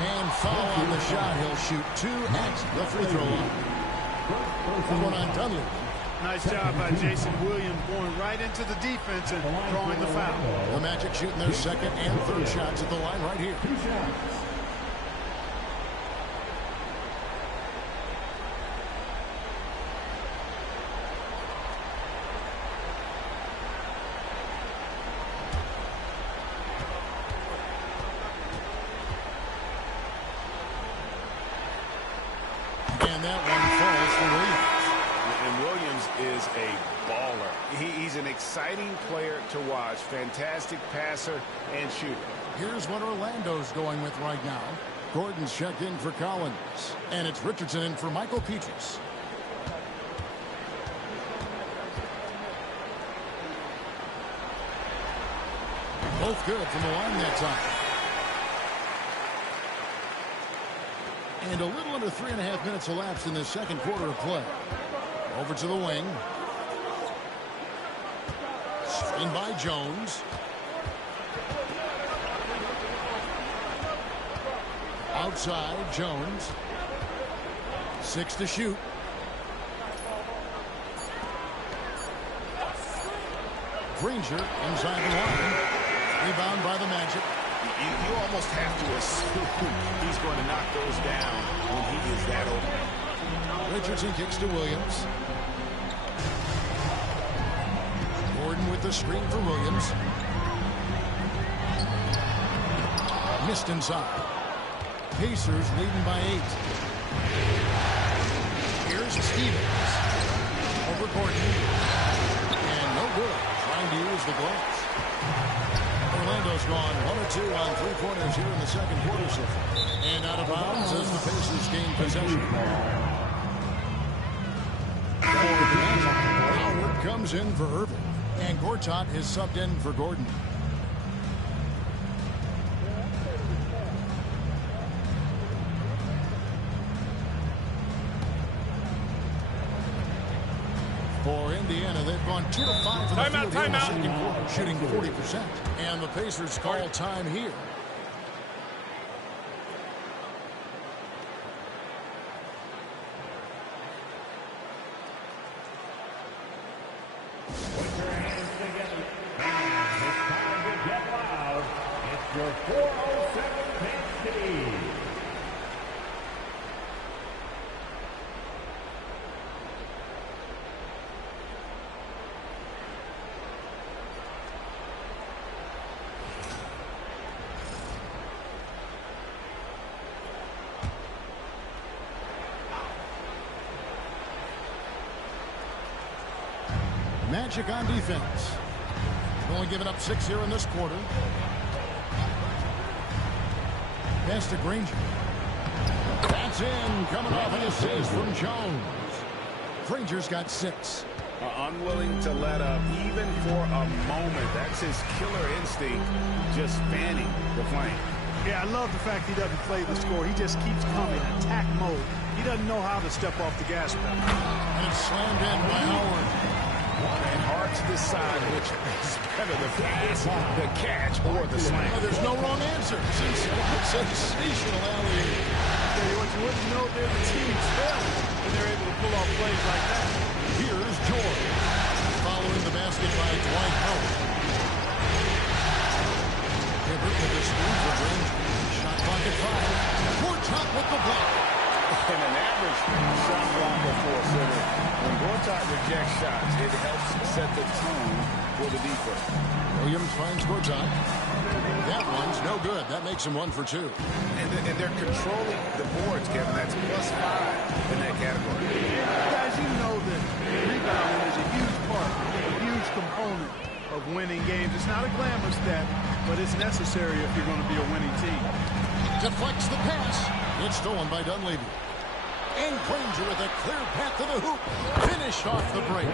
And foul on the shot. He'll shoot 2 at the free throw line. One on Dunleavy. Nice job by Jason Williams going right into the defense and drawing the foul. The Magic shooting their second and third shots at the line right here. Williams is a baller. He's an exciting player to watch. Fantastic passer and shooter. Here's what Orlando's going with right now. Gordon's checked in for Collins. And it's Richardson in for Michael Petras. Both good from the line that time. And a little under 3.5 minutes elapsed in the second quarter of play. Over to the wing. Screened by Jones. Outside, Jones. 6 to shoot. Granger inside the line. Rebound by the Magic. You almost have to assume he's going to knock those down when he is that open. Richardson kicks to Williams. Gordon with the screen for Williams. Missed inside. Pacers leading by 8. Here's Stevens. Over Gordon. And no good. Trying to use the glass. Orlando's gone 1 or 2 on 3-pointers here in the second quarter so far. And out of bounds as the Pacers gain possession. Howard comes in for Irving. And Gortat is subbed in for Gordon. For Indiana, they've gone 2 of 5 from the field here in the second quarter, shooting 40%. And the Pacers call time here. Put your hands together. And it's time to get loud. It's your 407 Penske. Magic on defense. Only giving up 6 here in this quarter. Pass to Granger. That's in. Coming off an assist from Jones. Granger's got 6. Unwilling to let up even for a moment. That's his killer instinct, just fanning the flame. Yeah, I love the fact he doesn't play the score. He just keeps coming, attack mode. He doesn't know how to step off the gas pedal. And it's slammed in by Howard. And hard to decide which is better, the pass, the catch, or the slam. Well, there's no wrong answer. Sensational alley. What you wouldn't know, they're the team failing when they're able to pull off plays like that. Here's George. Following the basket by Dwight Howard. Hibbert with the screen for Granger. Shot clock at 5. Gortat with the block. And an average shot blocker for a center. When Gortat rejects shots, it helps set the tone for the defense. Williams finds Gortat. That one's no good. That makes him 1 for 2. And they're controlling the boards, Kevin. That's +5 in that category. Guys, you know that rebounding is a huge part, a huge component of winning games. It's not a glamour stat, but it's necessary if you're going to be a winning team. Deflects the pass. It's stolen by Dunleavy. And Granger with a clear path to the hoop. Finished off the break.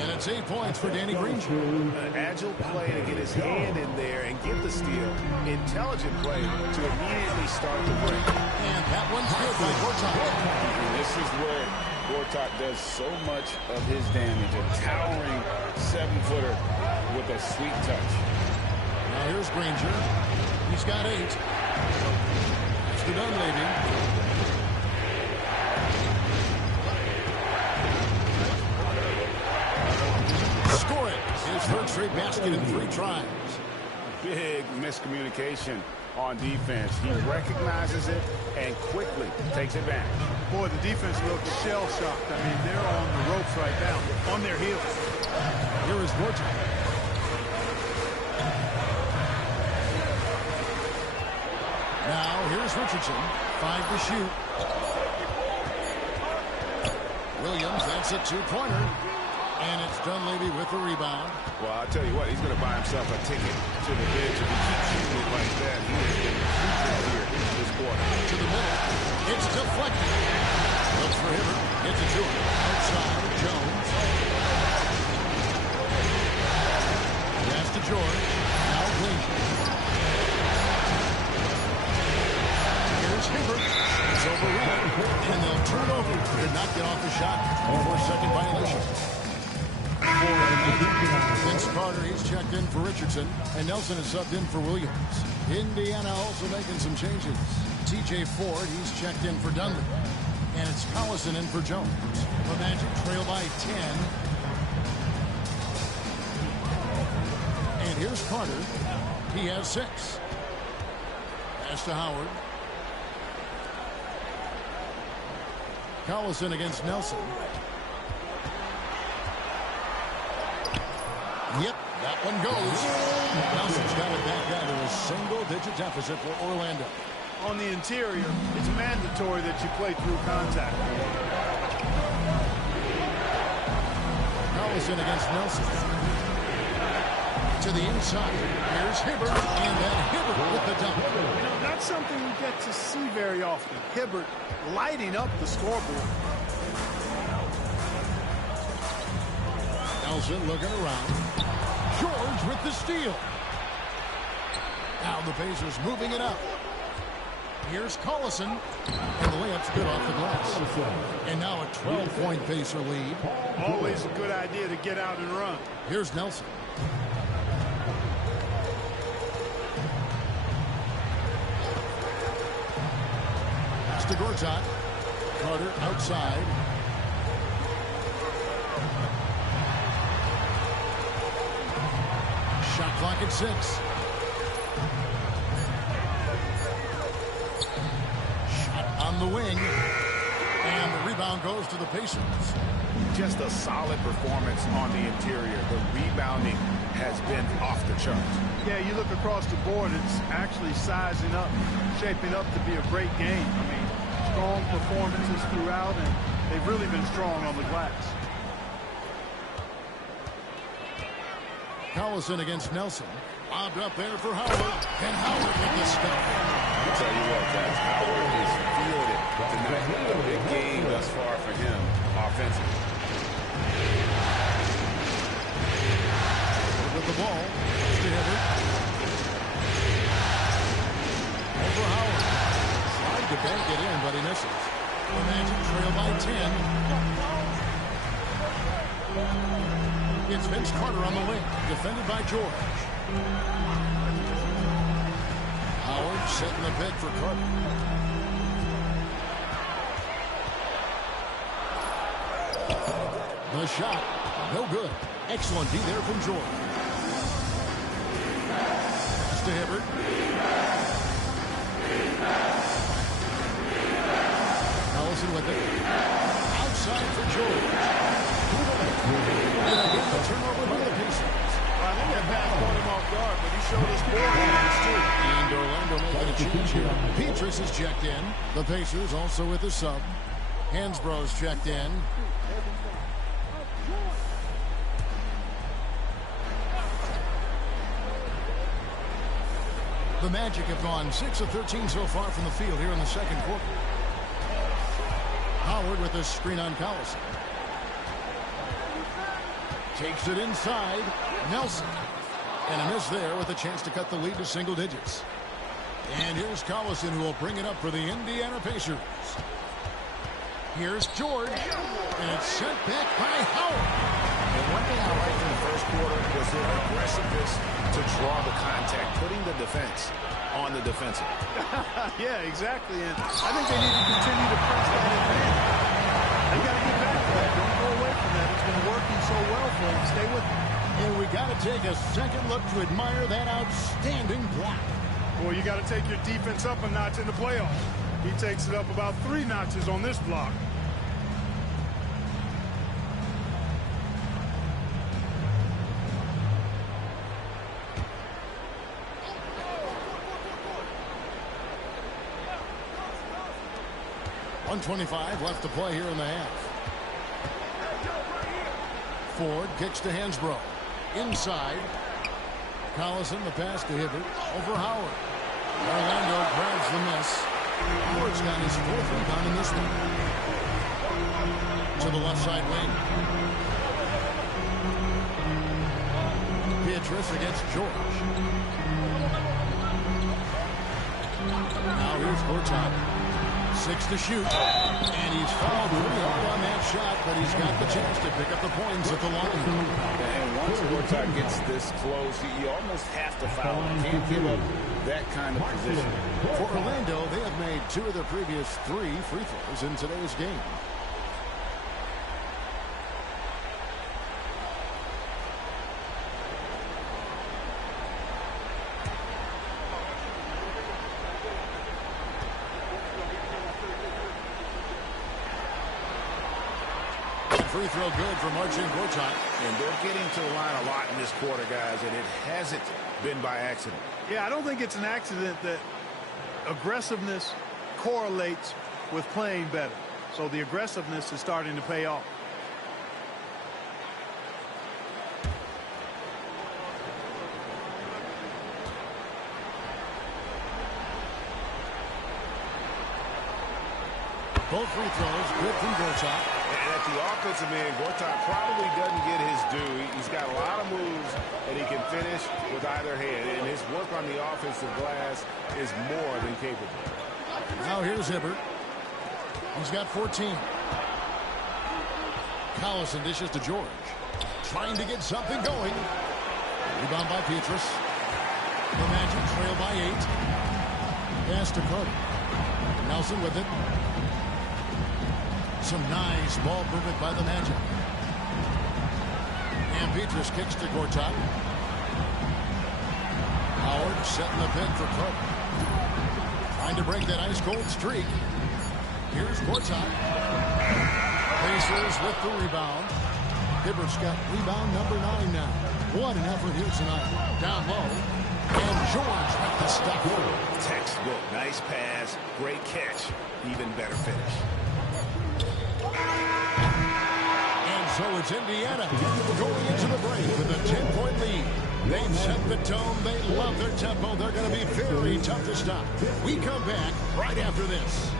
And it's 8 points for Danny Granger. An agile play to get his hand in there and get the steal. Intelligent play to immediately start the break. And that one's good by Gortat. This is where Gortat does so much of his damage. A towering 7-footer with a sweet touch. Now here's Granger. He's got 8. That's to Dunleavy. Score it. His third straight basket in 3 tries. Big miscommunication on defense. He recognizes it and quickly takes advantage. Boy, the defense looks shell-shocked. I mean, they're on the ropes right now, on their heels. Here is Gortat. Now, here's Richardson. 5 to shoot. Williams, that's a 2-pointer. And it's Dunleavy with the rebound. Well, I'll tell you what, he's going to buy himself a ticket to the bench if he keeps shooting it like that. He has been crucial here this quarter. To the middle. It's deflected. Looks for Hibbert. Gets it to him. Outside, Jones. Pass to George. Now Green. Here's Hibbert. It's overrun. And they'll turn over. Did not get off the shot. For a second violation. Vince Carter, he's checked in for Richardson. And Nelson is subbed in for Williams. Indiana also making some changes. TJ Ford, he's checked in for Dunley. And it's Collison in for Jones. The Magic trail by 10. And here's Carter. He has 6. Pass to Howard. Collison against Nelson. Yep, that one goes. Nelson's got it back down to a single-digit deficit for Orlando. On the interior, it's mandatory that you play through contact. Collison against Nelson. To the inside. Here's Hibbert, and then Hibbert with the dunk. You know, not something you get to see very often. Hibbert lighting up the scoreboard. Nelson looking around. George with the steal. Now the Pacers moving it up. Here's Collison. And the layup's good off the glass. And now a 12-point Pacer lead. Always a good idea to get out and run. Here's Nelson. Pass to Gortat. Carter outside. Shot clock at 6. Shot on the wing. And the rebound goes to the Pacers. Just a solid performance on the interior. The rebounding has been off the charts. Yeah, you look across the board, it's actually sizing up, shaping up to be a great game. I mean, strong performances throughout, and they've really been strong on the glass. Collison against Nelson. Lobbed up there for Howard. And Howard with the stuff. I'll tell you what, guys, Howard is feeling it tonight. A big game thus far for him offensively. With the ball. To Hibbert. Over Howard. Tried to bank it in, but he misses. The Magic trail by 10. It's Vince Carter on the wing, defended by George. Howard setting the pick for Carter. The shot, no good. Excellent D there from George. Pass to Hibbert. Collison with it. Outside for George. Turnover by the Pacers. I think that pass caught him off guard, but he showed his ball hands too. And Orlando making a change here. Petrus is checked in. The Pacers also with a sub. Hansbrough's checked in. The Magic have gone 6 of 13 so far from the field here in the second quarter. Howard with a screen on Collison. Takes it inside. Nelson. And a miss there with a chance to cut the lead to single digits. And here's Collison, who will bring it up for the Indiana Pacers. Here's George. And it's sent back by Howard. And one thing I liked in the first quarter was their aggressiveness to draw the contact, putting the defense on the defensive. Yeah, exactly. And I think they need to continue to press that advantage. They got to get back to that. Don't go away from that. It's been working so well for them. Stay with it. And we got to take a second look to admire that outstanding block. Boy, you got to take your defense up a notch in the playoffs. He takes it up about 3 notches on this block. .125 left to play here in the half. Ford kicks to Hansbrough. Inside. Collison, the pass to Hibbert. Over Howard. Orlando grabs the miss. Howard's got his 4th rebound in this one. To the left side wing. Beatrice against George. Now here's Gortat. 6 to shoot. And he's fouled pretty hard on that shot, but he's got the chance to pick up the points at the line. And once Gortat gets this close, you almost have to foul him. Can't give up that kind of position. For Orlando, they have made 2 of their previous 3 free throws in today's game. Free throw good for Marcin Gortat. And they're getting to the line a lot in this quarter, guys, and it hasn't been by accident. Yeah, I don't think it's an accident that aggressiveness correlates with playing better. So the aggressiveness is starting to pay off. Both free throws good from Gortat. And at the offensive end, Gortat probably doesn't get his due. He's got a lot of moves that he can finish with either hand, and his work on the offensive glass is more than capable. Now here's Hibbert. He's got 14. Collison dishes to George. Trying to get something going. Rebound by Beatrice. The Magic trail by 8. Pass to Carter. Nelson with it. Some nice ball movement by the Magic. And Beatrice kicks to Gortat. Howard setting the pin for Carter. Trying to break that ice-cold streak. Here's Gortat. Pacers with the rebound. Hibbert's got rebound number 9 now. What an effort here tonight. Down low. And George with the stop. Textbook. Nice pass. Great catch. Even better finish. And so it's Indiana going into the break with a 10-point lead. They've set the tone. They love their tempo. They're going to be very tough to stop. We come back right after this.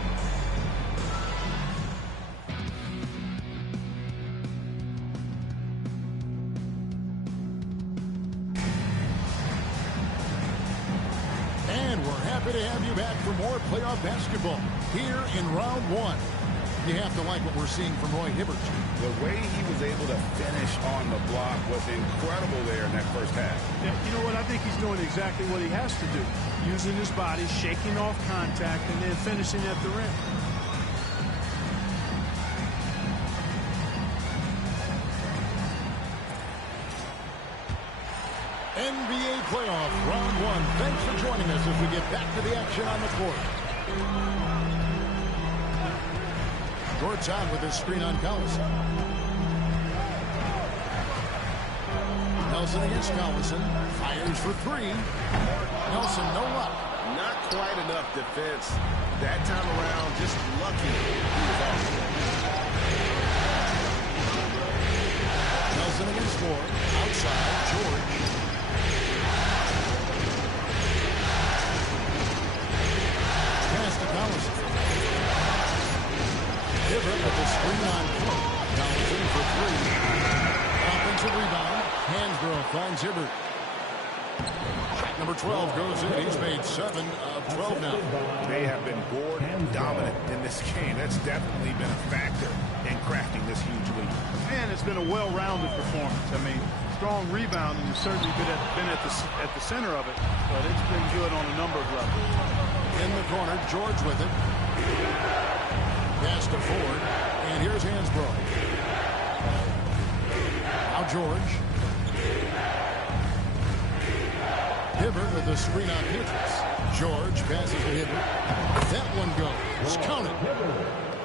And we're happy to have you back for more playoff basketball here in round 1. You have to like what we're seeing from Roy Hibbert. The way he was able to finish on the block was incredible there in that first half. Yeah, you know what? I think he's doing exactly what he has to do. Using his body, shaking off contact, and then finishing at the rim. NBA playoff round 1. Thanks for joining us as we get back to the action on the court. Gortat with his screen on Collison. Nelson against Collison. Fires for 3. Nelson, no luck. Not quite enough defense. That time around, just lucky he was off. Nelson against Ford. Outside, George. Pass to Collison. Hibbert with the screen on Ford. Collison for 3. Offensive rebound. Hansbrough finds Hibbert. Shot number 12 goes in. He's made 7 of 12 now. They have been bored and dominant in this game. That's definitely been a factor in crafting this huge lead. And it's been a well-rounded performance. I mean, strong rebounding has certainly been at the center of it, but it's been good on a number of levels. In the corner, George with it. Pass to Ford. And here's Hansbrough. Now George. Hibbert with the screen on Beatrice. George passes to Hibbert. That one goes. Count it.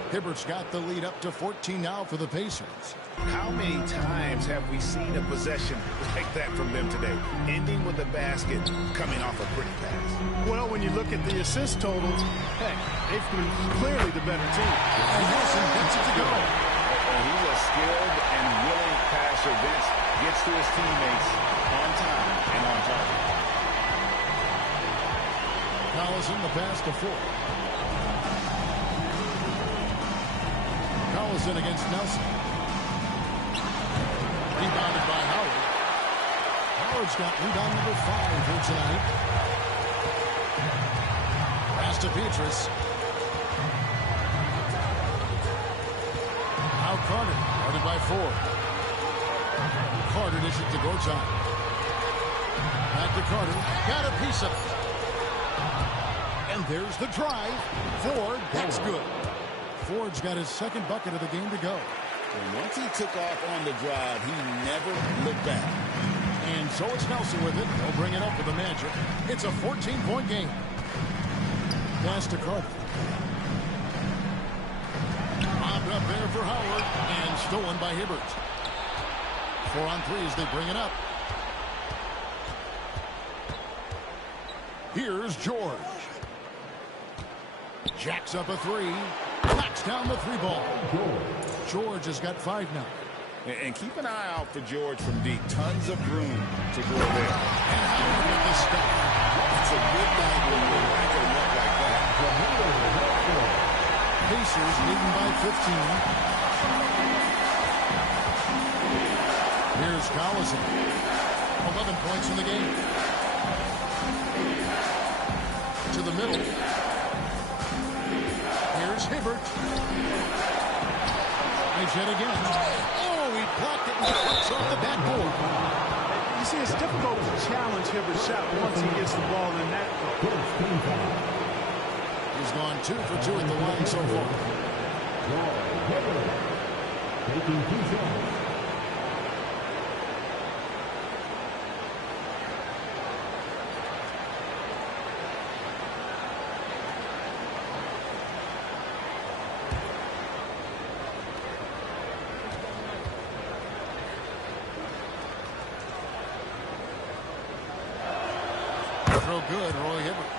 Hibbert's got the lead up to 14 now for the Pacers. How many times have we seen a possession like that from them today? Ending with a basket, coming off a pretty pass. Well, when you look at the assist totals, heck, they've been clearly the better team. And Nelson gets it to go. And he's a skilled and willing passer sure Vince gets to his teammates on time and on target. Collison, the pass to Ford. Collison against Nelson. Rebounded by Howard. Howard's got rebound number 5 here tonight. Pass to Petrus. Now Carter, guarded by Ford. Carter dishes to Gortat. Back to Carter. Got a piece of it. And there's the drive. Ford, that's good. Ford's got his second bucket of the game to go. And once he took off on the drive, he never looked back. And so it's Nelson with it. They'll bring it up with the Magic. It's a 14-point game. Pass to Carter. Bobbed up there for Howard. And stolen by Hibbert. 4 on 3 as they bring it up. Here's George. Jacks up a 3. Knocks down the 3 ball. George has got 5 now. And keep an eye out for George from deep. Tons of room to go there. And Howard with the stop. It's a good night when you're back and look like that. Pacers leading by 15. Here's Collison. 11 points in the game. To the middle. Here's Hibbert. Nice hit again. Oh, he blocked it and cuts off the backboard. You see, it's difficult to challenge Hibbert's shot once he gets the ball in that. He's gone 2 for 2 at the line so far. Taking 2 shots. Throw good, Roy Hibbert.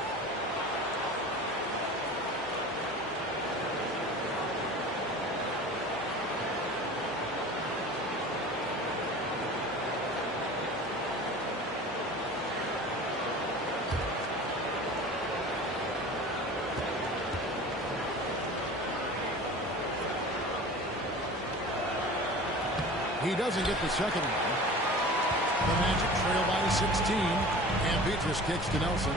He doesn't get the second one. The Magic trail by 16. And Petrus kicks to Nelson.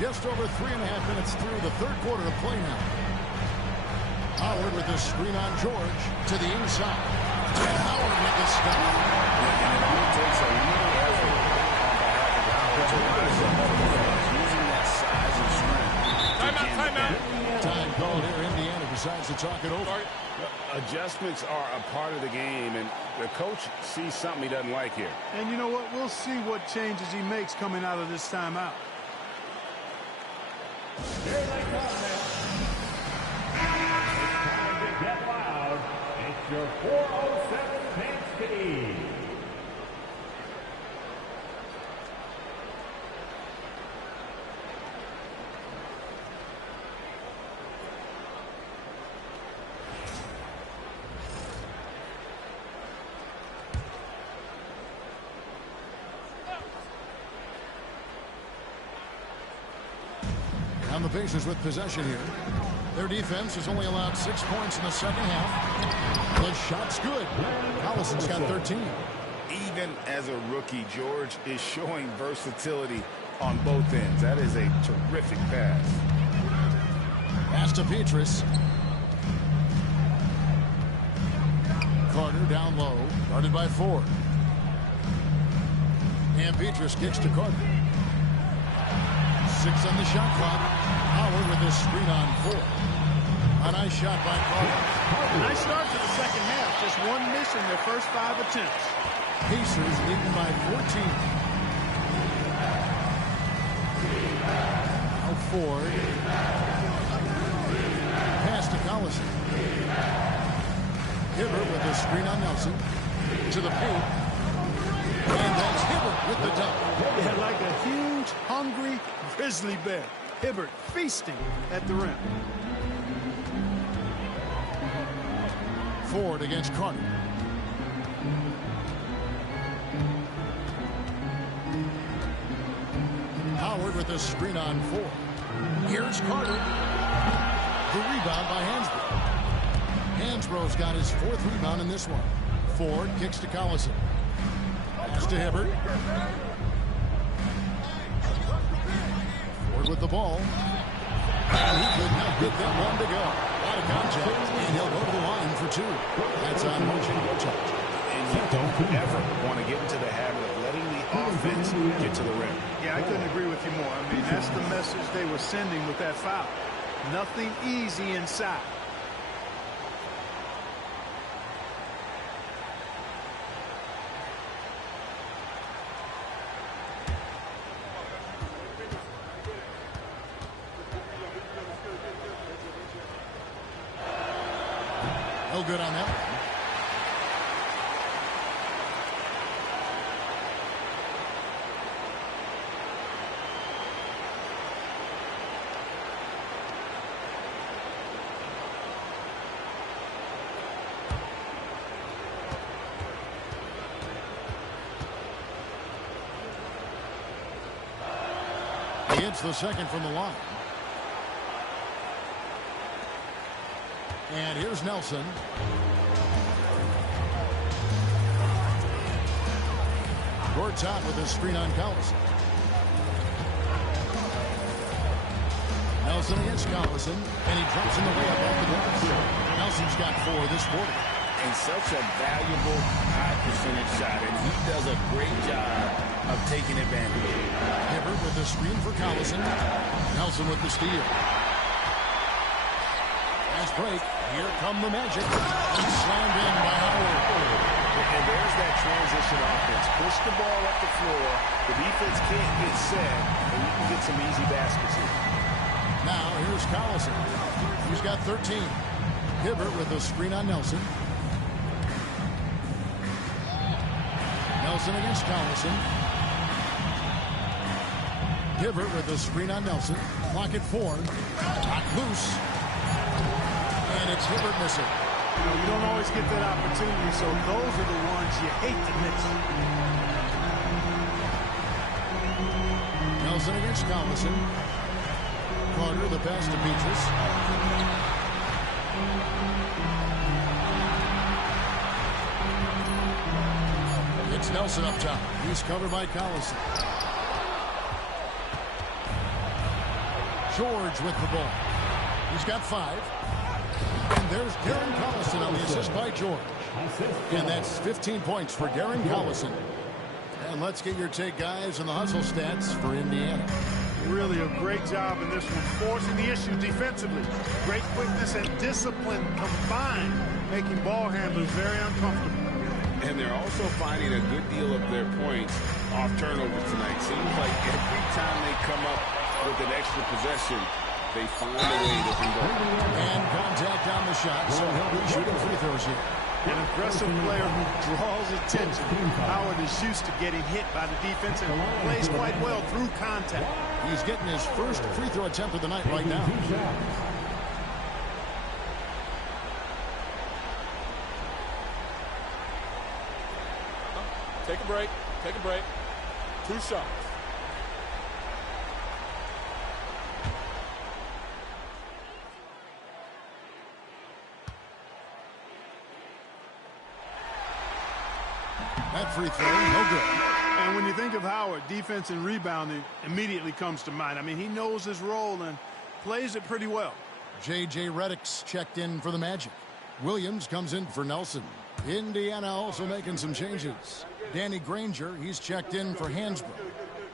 Just over 3.5 minutes through the third quarter of play now. Howard with the screen on George to the inside. And Howard with the stop. And it only takes a little effort on behalf of the using that size and strength. Timeout. Time called here. Indiana decides to talk it over. Adjustments are a part of the game, and the coach sees something he doesn't like here. And you know what? We'll see what changes he makes coming out of this timeout. Here they come now. It's time to get loud. It's your 407 chance to eat. And the Pacers with possession here. Their defense has only allowed 6 points in the second half. The shot's good. Collison's got 13. Even as a rookie, George is showing versatility on both ends. That is a terrific pass. Pass to Petrus. Carter down low, guarded by Ford. And Petrus kicks to Carter. 6 on the shot clock. Howard with his screen on 4. A nice shot by Carter. Nice start to the second half. Just one miss in their first 5 attempts. Pacers leading by 14. Now Ford. Pass to Collison. Hibbert with the screen on Nelson. To the paint. And that's Hibbert with the dunk. Yeah, like a huge, hungry grizzly bear. Hibbert feasting at the rim. Ford against Carter. Howard with a screen on Ford. Here's Carter. The rebound by Hansbrough. Hansbrough's got his 4th rebound in this one. Ford kicks to Collison. Pass to Hibbert. Ford with the ball. And he could not get that one to go. A lot of contact, and he'll go to the line for 2. That's on motion goal charge. And you don't ever want to get into the habit of letting the offense get to the rim. Yeah, I couldn't agree with you more. I mean, that's the message they were sending with that foul. Nothing easy inside. No good on that one. He hits the second from the line. And here's Nelson. Gortat with a screen on Collison. Nelson against Collison, and he drops in the way up off the glass. Nelson's got 4 this quarter. And such a valuable high percentage shot, and he does a great job of taking advantage. Hibbert with the screen for Collison. Nelson with the steal. Fast break. Here come the Magic. And slammed in by Howard. And there's that transition offense. Push the ball up the floor. The defense can't get set, and you can get some easy baskets here. Now here's Collison. He's got 13. Hibbert with a screen on Nelson. Nelson against Collison. Hibbert with a screen on Nelson. Clock at 4. Not loose. And it's Hibbert missing. You know, you don't always get that opportunity, so those are the ones you hate to miss. Nelson against Collison. Carter, the pass to Petrus. It's Nelson up top. He's covered by Collison. George with the ball. He's got 5. And there's Darren Collison on the assist by George. And that's 15 points for Darren Collison. And let's get your take, guys, on the hustle stats for Indiana. Really a great job in this one, forcing the issue defensively. Great quickness and discipline combined, making ball handlers very uncomfortable. And they're also finding a good deal of their points off turnovers tonight. Seems like every time they come up with an extra possession, they find a way to convert. And contact on the shot, so he'll be shooting free throws here. An aggressive player who draws attention. Howard is used to getting hit by the defense and plays quite well through contact. He's getting his first free throw attempt of the night right now. Take a break. Take a break. 2 shots. That free throw, no good. And when you think of Howard, defense and rebounding immediately comes to mind. I mean, he knows his role and plays it pretty well. J.J. Redick's checked in for the Magic. Williams comes in for Nelson. Indiana also making some changes. Danny Granger, he's checked in for Hansbrough.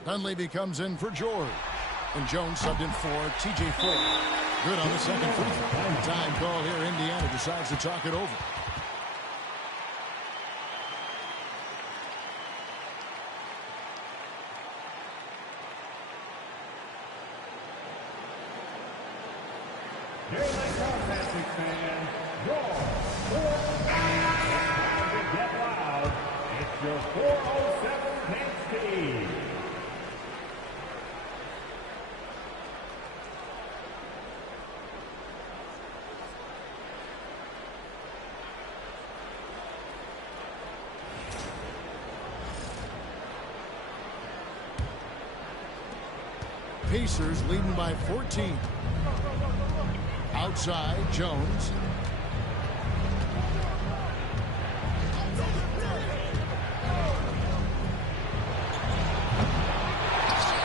Dunleavy comes in for George. And Jones subbed in for T.J. Ford. Good on the second free throw. Time call here. Indiana decides to talk it over. Here they come, Magic fans. Your 407 get loud. It's your 407 Paint Speed. Pacers leading by 14. Outside, Jones.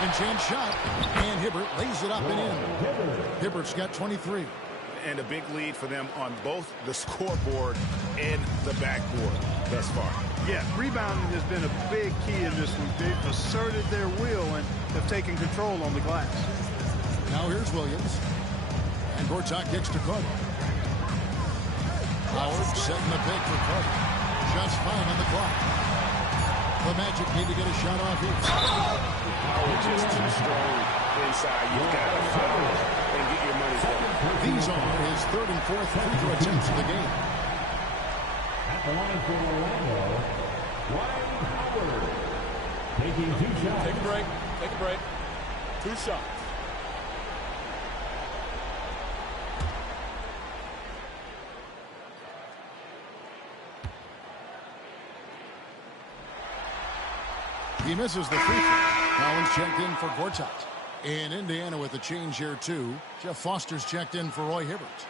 And chance shot. And Hibbert lays it up and in. Hibbert's got 23. And a big lead for them on both the scoreboard and the backboard thus far. Yeah, rebounding has been a big key in this one. They've asserted their will and have taken control on the glass. Now here's Williams. And Gortat kicks to Carter. Howard setting the pick for Carter. Just fine on the clock. The Magic need to get a shot off here. Howard just too strong inside. You've got to foul and get your money's worth. These are his third and fourth free throw attempts of the game. At the line for Orlando, Dwight Howard. Taking 2 shots. Take a break. Take a break. 2 shots. He misses the free throw. Collins checked in for Gortat. In Indiana with the change here, too. Jeff Foster's checked in for Roy Hibbert.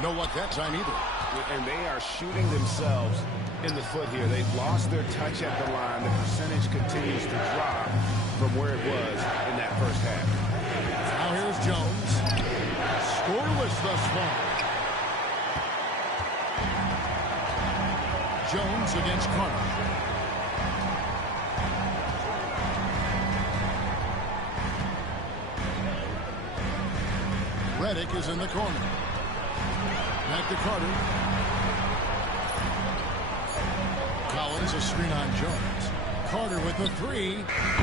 No luck that time either. And they are shooting themselves in the foot here. They've lost their touch at the line. The percentage continues to drop from where it was in that first half. Now here's Jones. Scoreless thus far. Jones against Carter. Redick is in the corner. Back to Carter. Collins a screen on Jones. Carter with the three.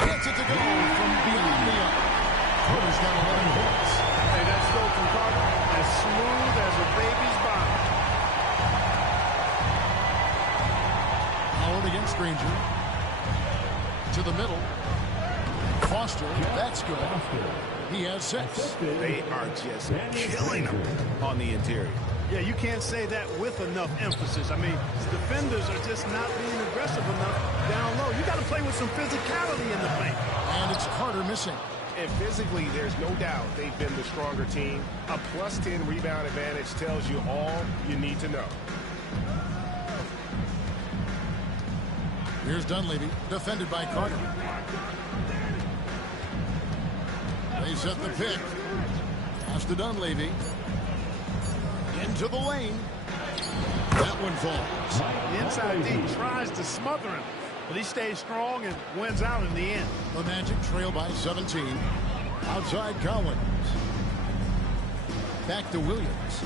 Gets it to go from beyond the arc. Carter's got 11 points. Hey, that stroke from Carter, as smooth as a baby's bottom. Howard against Granger. To the middle. Foster, that's good. He has 6. They are just killing them on the interior. Yeah, you can't say that with enough emphasis. I mean, defenders are just not being aggressive enough down low. You got to play with some physicality in the paint. And it's Carter missing. And physically, there's no doubt they've been the stronger team. A +10 rebound advantage tells you all you need to know. Here's Dunleavy, defended by Carter. They set the pick. Pass to Dunleavy. Into the lane. That one falls. The inside D tries to smother him, but he stays strong and wins out in the end. The Magic trail by 17. Outside Collins. Back to Williams.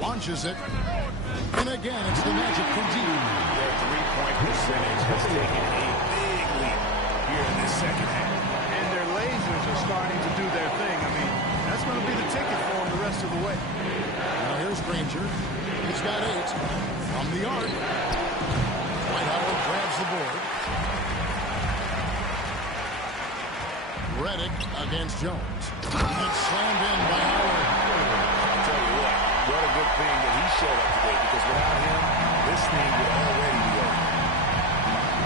Launches it. And again, it's the Magic from deep. Their three-point percentage has taken a big leap here in this second half. And their lasers are starting to do their thing. I mean, that's going to be the ticket for them the rest of the way. Now here's Granger. He's got 8 from the arc. Dwight Howard grabs the board. Redick against Jones. It's slammed in by Howard. I'll tell you what a good thing that he showed up today, because without him, this thing would already be over.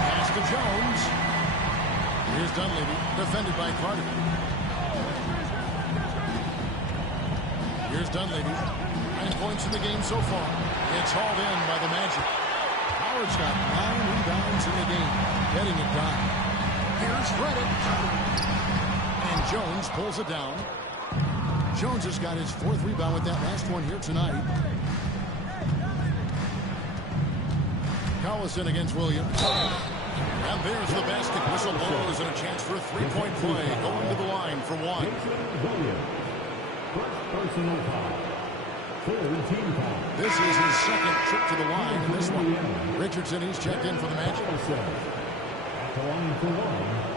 Pass to Jones. Here's Dunleavy, defended by Carter. Here's Dunleavy. 9 points in the game so far. It's hauled in by the Magic. Howard's got 9 rebounds in the game, getting it done. Here's Redick. And Jones pulls it down. Jones has got his 4th rebound with that last one here tonight. Collison against Williams. And there's the basket. Whistle blows and a chance for a 3-point play. Going to the line for 1. First personal foul. 3rd team foul. This is his 2nd trip to the line in this one. Richardson, he's checked in for the Magic. At the line for 1.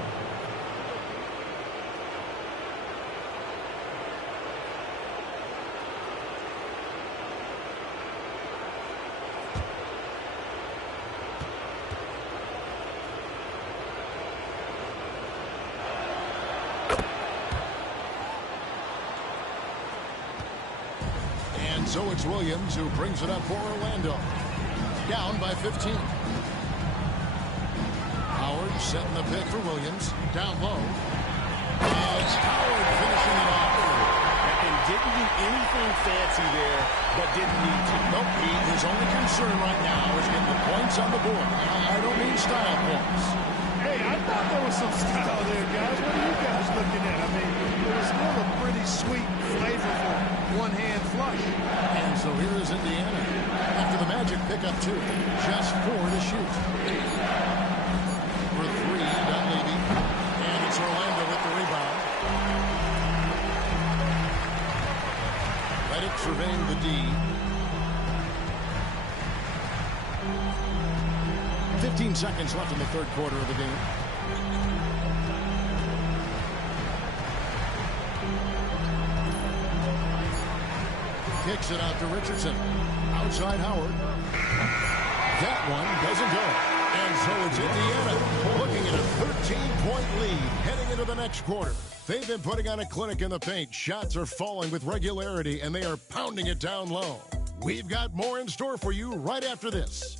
And so it's Williams who brings it up for Orlando. Down by 15. Howard setting the pick for Williams. Down low. And it's Howard finishing it off. And didn't do anything fancy there, but didn't need to. Nope, his only concern right now is getting the points on the board. I don't mean style points. Hey, I thought there was some style there, guys. What are you guys looking at? I mean, it was still a pretty sweet, flavorful one-hand flush. And so here is Indiana. After the Magic pick up 2, just 4 to shoot. For 3, Dunleavy. And it's Orlando with the rebound. Redick surveying the D. 15 seconds left in the third quarter of the game. Kicks it out to Richardson. Outside Howard. That one doesn't go. And so it's Indiana looking at a 13-point lead heading into the next quarter. They've been putting on a clinic in the paint. Shots are falling with regularity, and they are pounding it down low. We've got more in store for you right after this.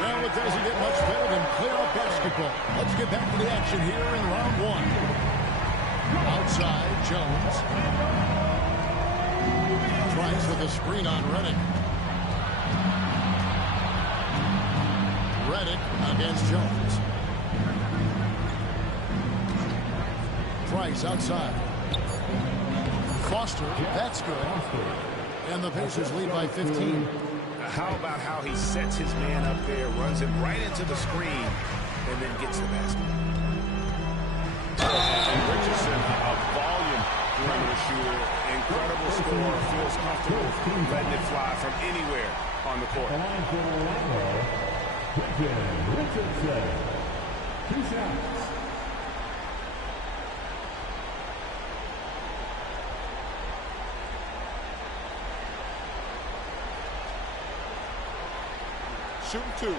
Well, it doesn't get much better than playoff basketball. Let's get back to the action here in round 1. Outside, Jones. Tries with a screen on Redick. Redick against Jones. Price outside. Foster, that's good. And the Pacers lead by 15. How about how he sets his man up there, runs him right into the screen, and then gets the basket. And Richardson, a volume perimeter shooter, incredible scorer, feels comfortable letting it fly from anywhere on the court. Richardson. 2 shots. Shooting 2.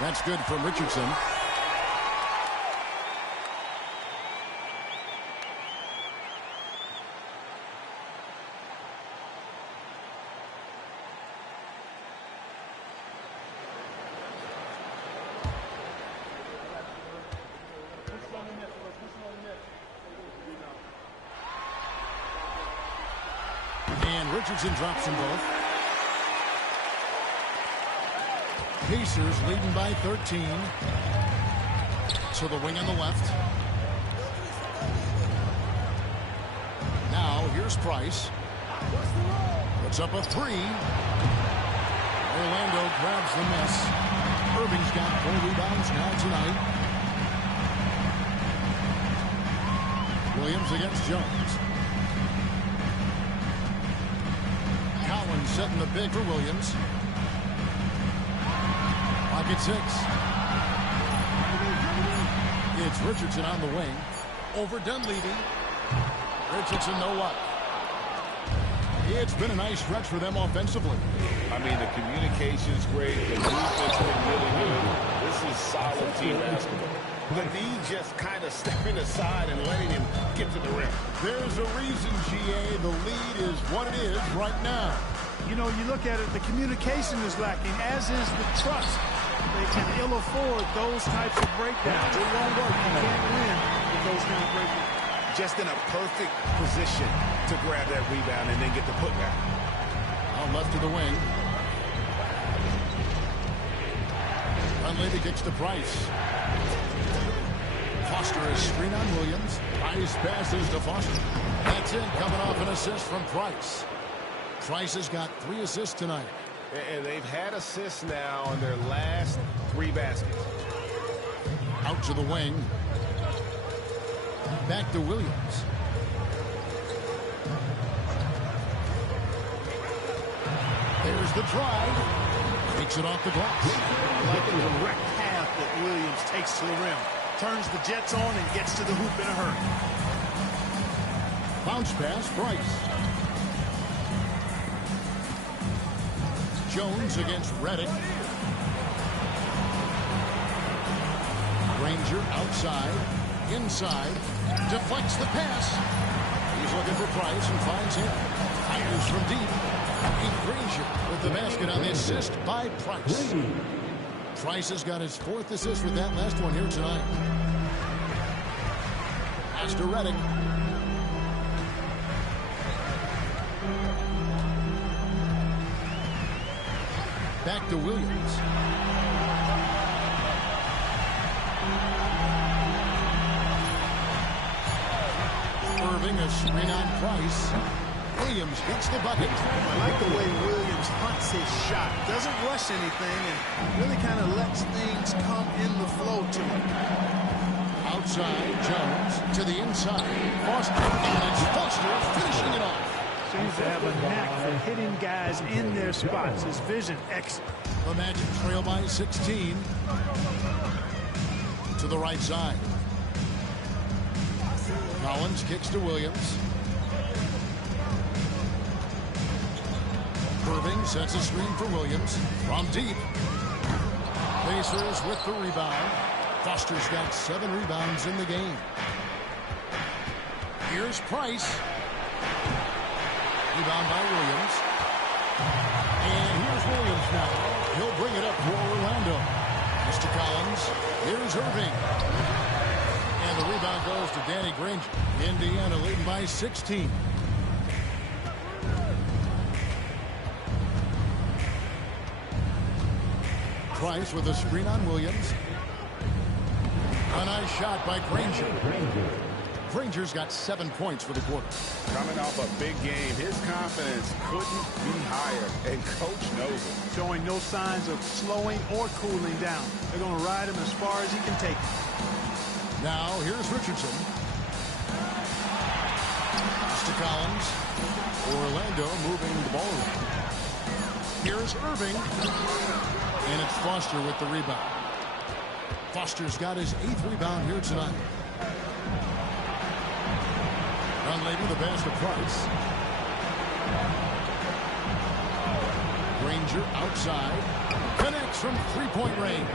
That's good from Richardson. And Richardson drops them both. Pacers leading by 13. So the wing on the left. Now here's Price. Puts up a 3. Orlando grabs the miss. Irving's got 4 rebounds now tonight. Williams against Jones. Collins setting the big for Williams. Pocket 6. It's Richardson on the wing. Over Dunleavy. Richardson, no luck. It's been a nice stretch for them offensively. I mean, the communication's great. The movement's been really good. This is solid team basketball. But he just kind of stepping aside and letting him get to the rim. There's a reason, GA, the lead is what it is right now. You know, you look at it, the communication is lacking, as is the trust. They can ill afford those types of breakdowns. It won't work. You can't win with those kind of breakdowns. Just in a perfect position to grab that rebound and then get the putback. On left to the wing. Dunleavy kicks to Price. Foster is screen on Williams. Price passes to Foster. That's it, coming off an assist from Price. Price has got 3 assists tonight. And they've had assists now on their last 3 baskets. Out to the wing. Back to Williams. the drive. Takes it off the glass. I like the direct path that Williams takes to the rim. Turns the Jets on and gets to the hoop in a hurry. Bounce pass, Price. Jones against Reddick. Granger outside, inside, deflects the pass. He's looking for Price and finds him. Fires from deep. Granger with the basket on the assist by Price. Price has got his 4th assist with that last one here tonight. Pass to Reddick. Back to Williams. Irving a screen on Price. Williams gets the bucket. I like the way Williams hunts his shot. Doesn't rush anything and really kind of lets things come in the flow to him. Outside, Jones to the inside. Foster, and it's Foster finishing it off. Seems to have a knack for hitting guys in their spots. His vision excellent. The Magic trail by 16. To the right side. Collins kicks to Williams. Irving sets a screen for Williams. From deep. Pacers with the rebound. Foster's got 7 rebounds in the game. Here's Price. Rebound by Williams. And here's Williams now. He'll bring it up for Orlando. Mr. Collins. Here's Irving. And the rebound goes to Danny Granger. Indiana leading by 16. Price with a screen on Williams. A nice shot by Granger. Granger's got 7 points for the quarter. Coming off a big game, his confidence couldn't be higher, and Coach knows it. Showing no signs of slowing or cooling down. They're going to ride him as far as he can take it. Now, here's Richardson. Mr. Collins. Orlando moving the ball around. Here's Irving. And it's Foster with the rebound. Foster's got his 8th rebound here tonight. Dunleavy the pass to Price. Granger outside. Connects from 3-point range.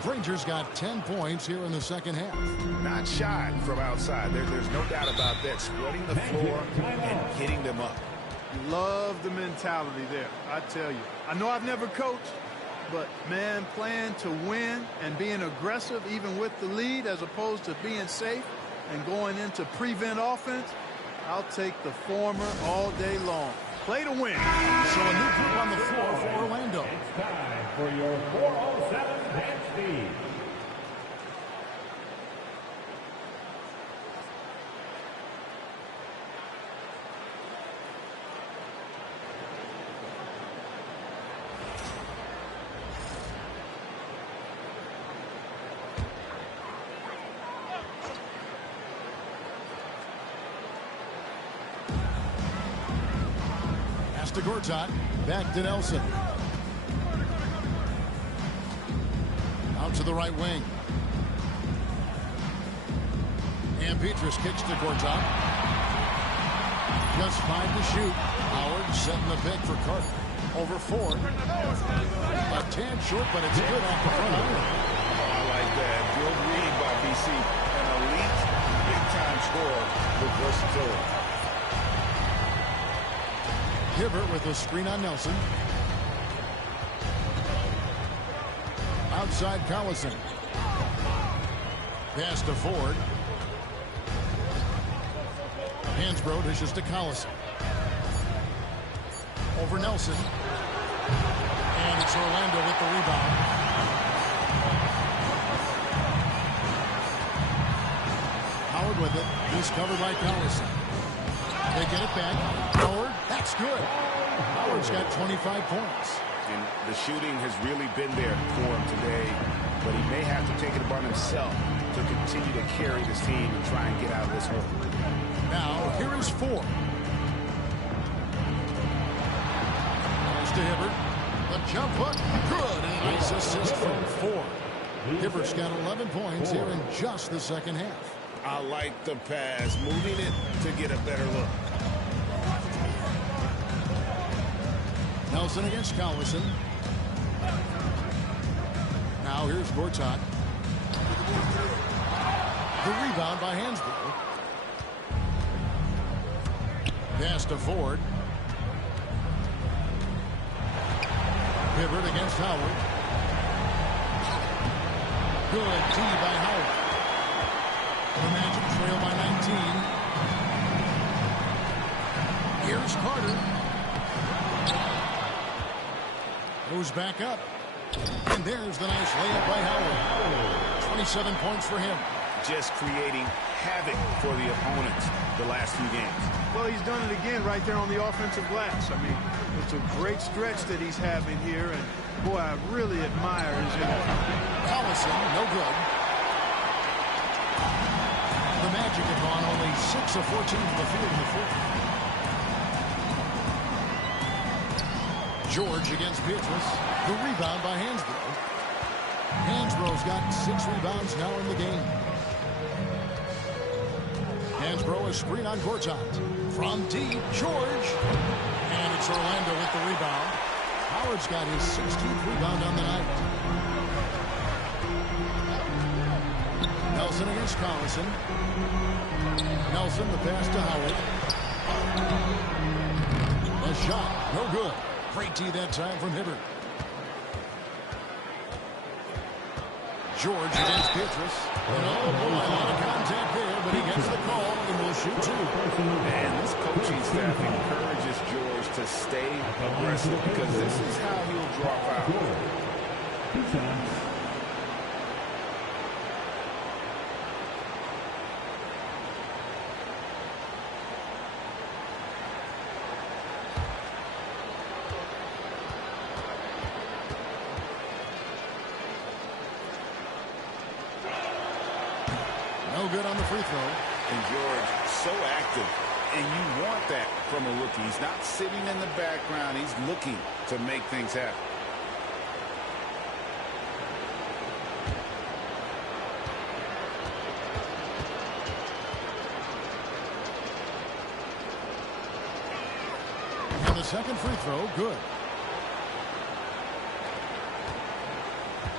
Granger's got 10 points here in the second half. Not shot from outside. There's no doubt about that. Spreading the floor and getting them up. Love the mentality there, I tell you. I know I've never coached, but, man, playing to win and being aggressive even with the lead as opposed to being safe and going into prevent offense, I'll take the former all day long. Play to win. So a new group on the floor for Orlando. It's time for your 407 bench speed. To Gortat, back to Nelson. Out to the right wing. And Petrus kicks to Gortat. Just 5 to shoot. Howard setting the pick for Carter. Over 4. A tad short, but it's good off the front iron. I like that. Good read by BC. An elite, big-time scorer with versatility. Hibbert with a screen on Nelson. Outside Collison. Pass to Ford. Hansbrough dishes to Collison. Over Nelson. And it's Orlando with the rebound. Howard with it. He's covered by Collison. They get it back. Howard, that's good. Howard's got 25 points. And the shooting has really been there for him today, but he may have to take it upon himself to continue to carry this team and try and get out of this hole. Now, here is Ford. goes to Hibbert. The jump hook, good, and a nice assist from 4. Hibbert's got 11 points here in just the second half. I like the pass, moving it to get a better look. Nelson against Collison. Now here's Gortat. The rebound by Hansbrough. Pass to Ford. Hibbert against Howard. Good D by Howard. The Magic trail by 19. Here's Carter. Goes back up. And there's the nice layup by Howard. 27 points for him. Just creating havoc for the opponents the last few games. Well, he's done it again right there on the offensive glass. I mean, it's a great stretch that he's having here, and boy, I really admire his energy. Collison, no good. The Magic have gone only 6 of 14 from the field in the fourth. George against Beatrice. The rebound by Hansbrough. Hansbrough's got 6 rebounds now in the game. Hansbrough, a screen on Gortat. From deep, George. And it's Orlando with the rebound. Howard's got his 16th rebound on the night. Nelson against Collison. Nelson, the pass to Howard. A shot, no good. Great D that time from Hibbert. George against Beatrice. And oh boy, a lot of contact there, but he gets the call and will shoot 2. Man, this coaching staff encourages George to stay aggressive because this is how he'll drop out. No good on the free throw. And George, so active. And you want that from a rookie. He's not sitting in the background. He's looking to make things happen. And the second free throw, good.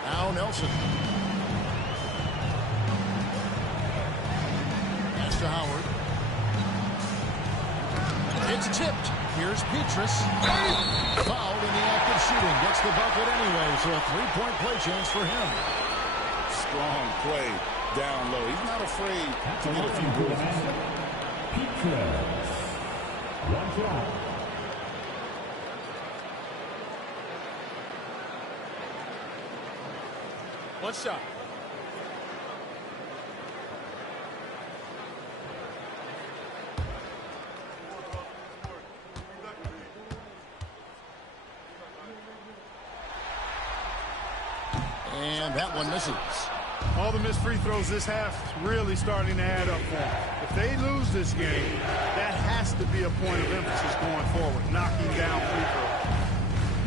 Now Nelson. To Howard. It's tipped. Here's Beatrice. Fouled in the act of shooting. Gets the bucket anyway, so a 3-point play chance for him. Strong play down low. He's not afraid to get a few boards. Beatrice. One shot. One shot. And that one misses. All the missed free throws this half really starting to add up for them. If they lose this game, that has to be a point of emphasis going forward, knocking down free throws.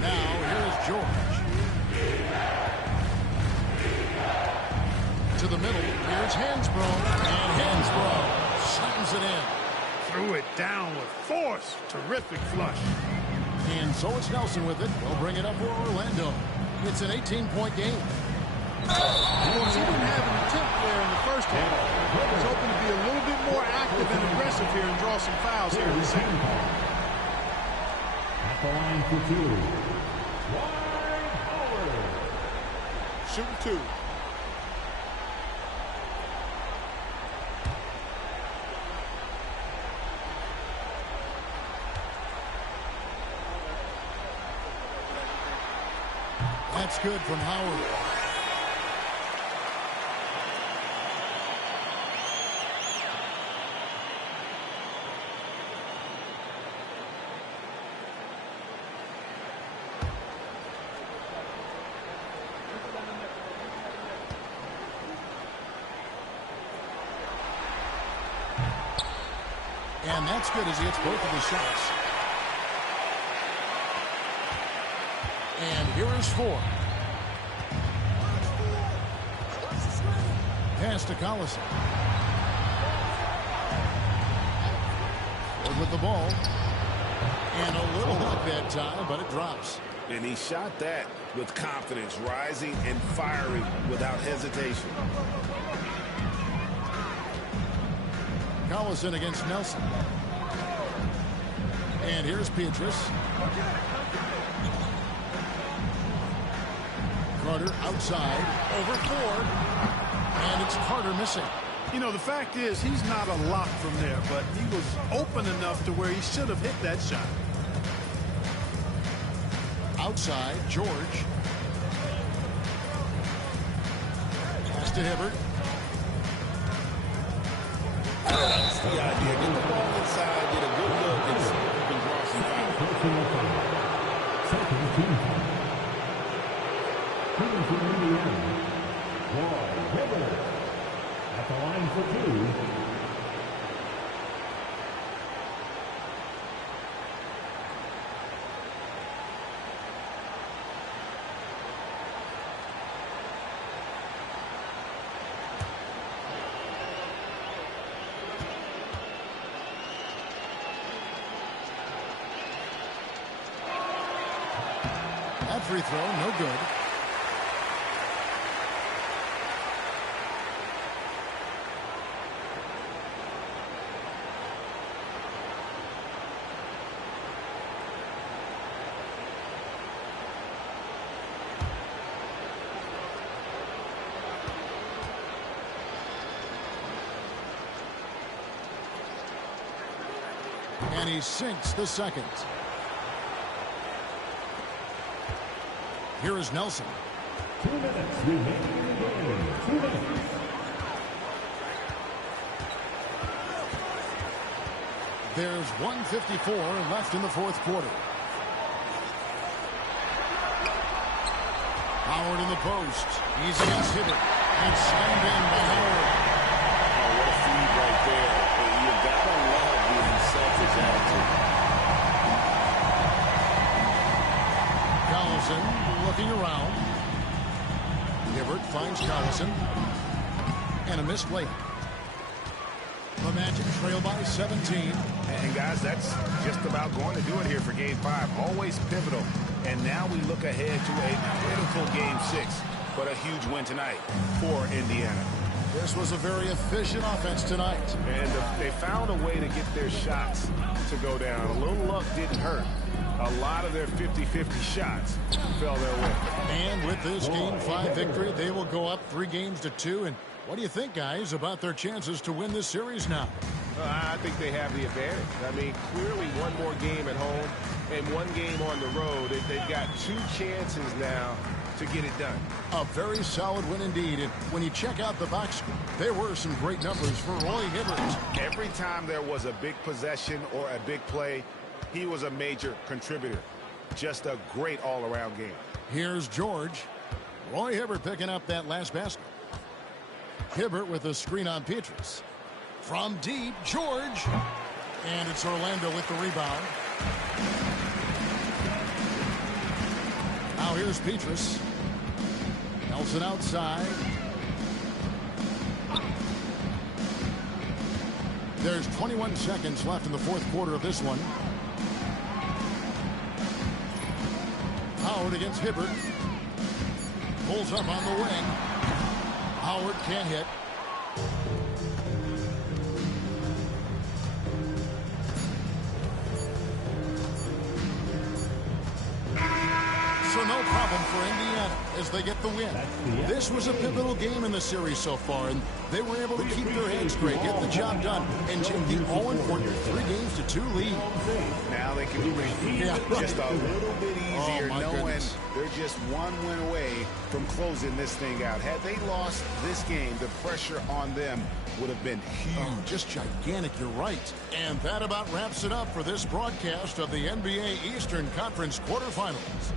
Now here's George. To the middle. Here's Hansbrough. And Hansbrough slams it in. Threw it down with force. Terrific flush. And so it's Nelson with it. They'll bring it up for Orlando. It's an 18-point game. He didn't have an attempt there in the first half. He's hoping to be a little bit more active and aggressive here and draw some fouls here in the second. At the line for 2. Dwight Howard. Shooting 2. That's good from Howard. And that's good as he hits both of his shots. And here is Ford. Pass to Collison. Ford with the ball. And a little luck that time, but it drops. And he shot that with confidence, rising and firing without hesitation. Collison against Nelson. And here's Petrus. Carter outside, over Ford. And it's Carter missing. You know, the fact is, he's not a lock from there, but he was open enough to where he should have hit that shot. Outside, George. Pass to Hibbert. That's the idea. Get the ball inside, get a good look, and see if you can draw some fouls. Second team. Coming from Indiana, Roy Hibbert at the line for two. That free throw, no good. And he sinks the second. Here is Nelson. 2 minutes remaining in the game. 2 minutes. There's 1:54 left in the fourth quarter. Howard in the post. He's against Hibbert. And slammed in by Howard. Oh, what a feed right there. You gotta love the Celtics attitude. Collison looking around. Hibbert finds Collison. And a missed layup. The Magic trail by 17. And guys, that's just about going to do it here for Game 5. Always pivotal. And now we look ahead to a critical Game 6. But a huge win tonight for Indiana. This was a very efficient offense tonight. And they found a way to get their shots to go down. A little luck didn't hurt. A lot of their 50-50 shots fell their way. And with this Game 5 victory, they will go up 3-2. And what do you think, guys, about their chances to win this series now? I think they have the advantage. I mean, clearly one more game at home and one game on the road. They've got 2 chances now to get it done. A very solid win indeed. And when you check out the box score, there were some great numbers for Roy Hibbert. Every time there was a big possession or a big play, he was a major contributor. Just a great all-around game. Here's George. Roy Hibbert picking up that last basket. Hibbert with a screen on Petrus. From deep, George. And it's Orlando with the rebound. Now here's Petrus. Nelson outside. There's 21 seconds left in the fourth quarter of this one. Howard against Hibbert. Pulls up on the wing. Howard can't hit. So no problem for Indiana as they get the win. This was a pivotal game in the series so far, and they were able to keep their heads straight, get the job done, and take the all-important 3-2 lead. Now they can breathe just a little bit easier, knowing they're just one win away from closing this thing out. Had they lost this game, the pressure on them would have been huge. Oh, just gigantic, you're right. And that about wraps it up for this broadcast of the NBA Eastern Conference quarterfinals.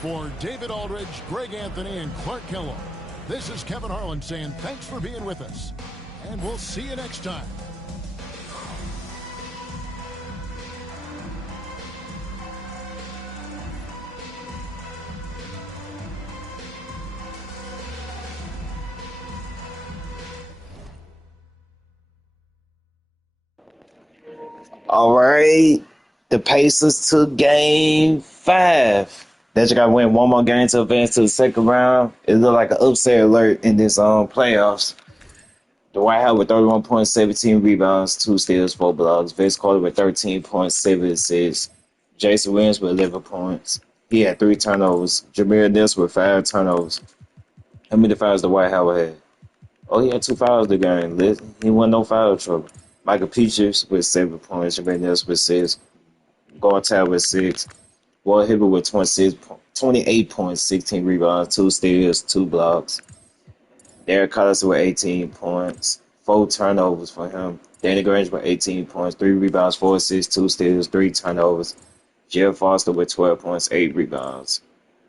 For David Aldridge, Greg Anthony, and Clark Kellogg, this is Kevin Harlan saying thanks for being with us. And we'll see you next time. All right. The Pacers took game 5. They just got to win one more game to advance to the second round. It looked like an upset alert in this playoffs. Dwight Howard with 31 points, 17 rebounds, 2 steals, 4 blocks. Vince Carter with 13 points, 7 assists. Jason Williams with 11 points. He had 3 turnovers. Jameer Nelson with 5 turnovers. How many fouls Dwight Howard had? Oh, he had 2 fouls the game. He wasn't no foul trouble. Michael Peters with 7 points. Jameer Nelson with 6. Gartel with 6. Walt Hibbert with 28 points, 16 rebounds, 2 steals, 2 blocks. Derek Collison with 18 points, 4 turnovers for him. Danny Granger with 18 points, 3 rebounds, 4 assists, 2 steals, 3 turnovers. Jeff Foster with 12 points, 8 rebounds.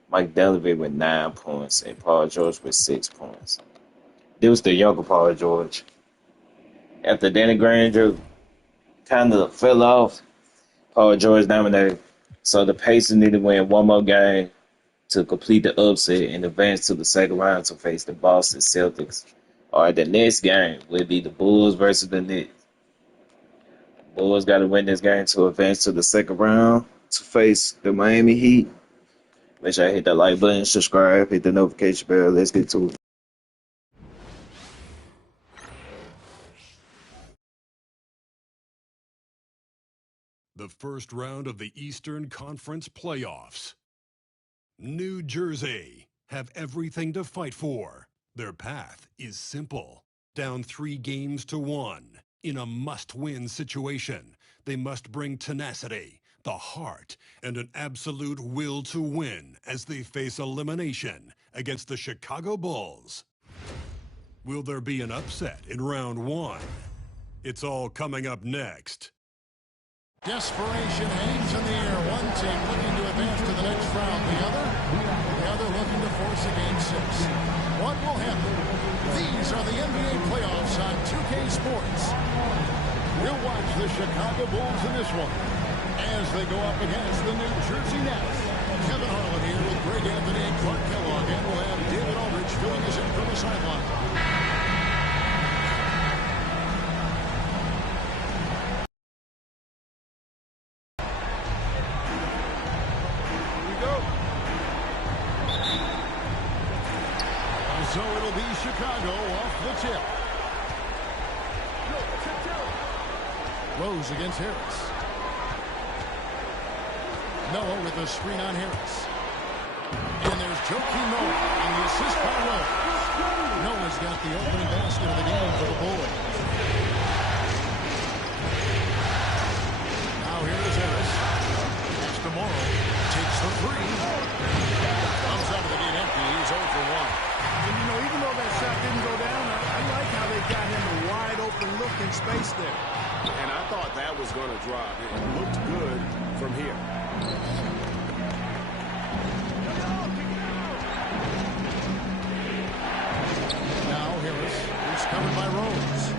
Mike Delavey with 9 points, and Paul George with 6 points. This was the younger Paul George. After Danny Granger kind of fell off, Paul George dominated. So the Pacers need to win one more game to complete the upset and advance to the second round to face the Boston Celtics. All right, the next game will be the Bulls versus the Knicks. Bulls got to win this game to advance to the second round to face the Miami Heat. Make sure you hit that like button, subscribe, hit the notification bell. Let's get to it. The first round of the Eastern Conference playoffs. New Jersey have everything to fight for. Their path is simple. Down 3 games to 1 in a must-win situation. They must bring tenacity, the heart, and an absolute will to win as they face elimination against the Chicago Bulls. Will there be an upset in round 1? It's all coming up next. Desperation hangs in the air. One team looking to advance to the next round. The other looking to force a game 6. What will happen? These are the NBA playoffs on 2K Sports. We'll watch the Chicago Bulls in this one as they go up against the New Jersey Nets. Kevin Harlan here with Greg Anthony and Clark Kellogg, and we'll have David Aldridge filling us in from the sideline. So it'll be Chicago off the tip. Rose against Harris. Noah with a screen on Harris. And there's Joakim Noah on the assist by Rose. Noah's got the opening basket of the game for the Bulls. Now here's Harris. That's tomorrow. Takes the 3. Comes out of the gate empty. He's 0 for 1. And, you know, even though that shot didn't go down, I like how they got him a wide open look in space there. And I thought that was going to drop. It looked good from here. Now Harris is covered by Rose.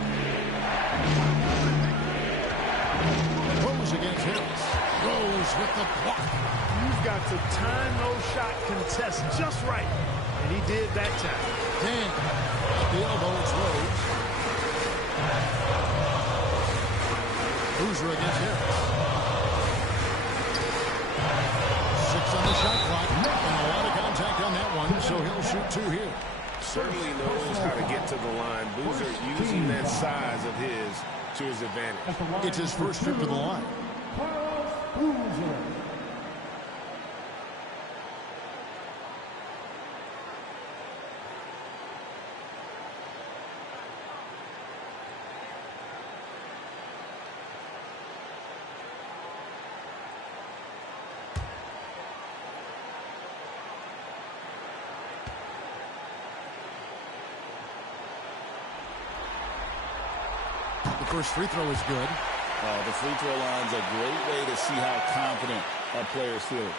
Rose against Harris. Rose with the block. You've got to time those shot contests just right. And he did that time. Dan at the elbow, it's Rose. Boozer against Harris. 6 on the shot clock. And a lot of contact on that one, so he'll shoot 2 here. Certainly knows how to get to the line. Boozer using that size of his to his advantage. It's his first trip to the line. The first free throw is good. The free throw line's a great way to see how confident our players feel.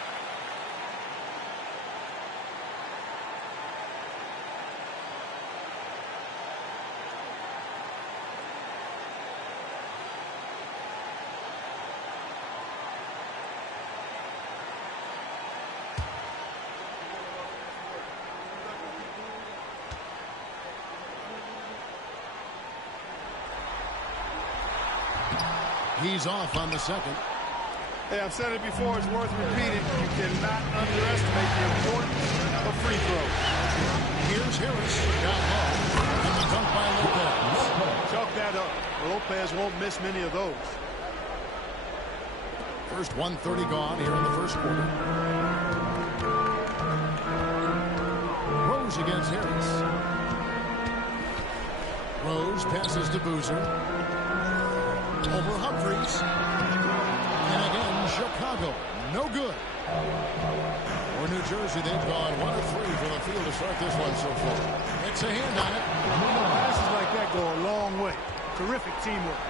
He's off on the second. Hey, I've said it before, it's worth repeating. You cannot underestimate the importance of free throws. Here's Harris down low. And the dunk by Lopez. Chalk that up. Lopez won't miss many of those. First 1:30 gone here in the first quarter. Rose against Harris. Rose passes to Boozer. Over Humphries. And again, Chicago. No good. For New Jersey, they've gone 1 of 3 from the field to start this one so far. It's a hand on it. Passes like that go a long way. Terrific teamwork.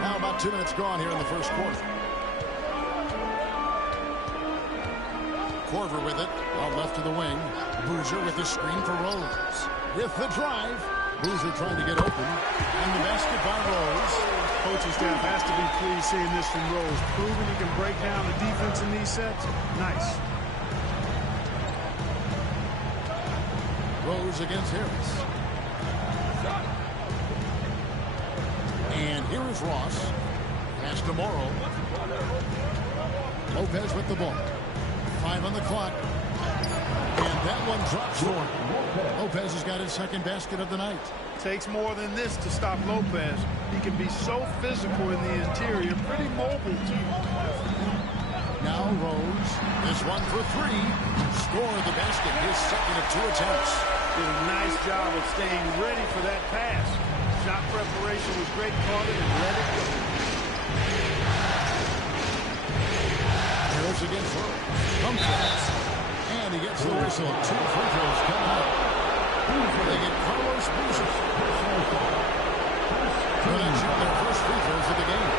Now about 2 minutes gone here in the first quarter. Korver with it. Out left to the wing. Boozer with the screen for Rose. With the drive. Boozer trying to get open. And the basket by Rose. Coaching staff has to be pleased seeing this from Rose. Proving he can break down the defense in these sets. Nice. Rose against Harris. And here is Ross. Pass to Morrow. Lopez with the ball. 5 on the clock. And that one drops for him. Lopez has got his second basket of the night. Takes more than this to stop Lopez. He can be so physical in the interior. Pretty mobile, too. Now Rose. This one for 3. Score the basket. His second of 2 attempts. Did a nice job of staying ready for that pass. Shot preparation was great. Caught it and let it go. Harris against Rose. Humphries. And he gets the whistle. 2 free throws coming up. They get Carlos Boozer. Going to shoot their first free throws of the game.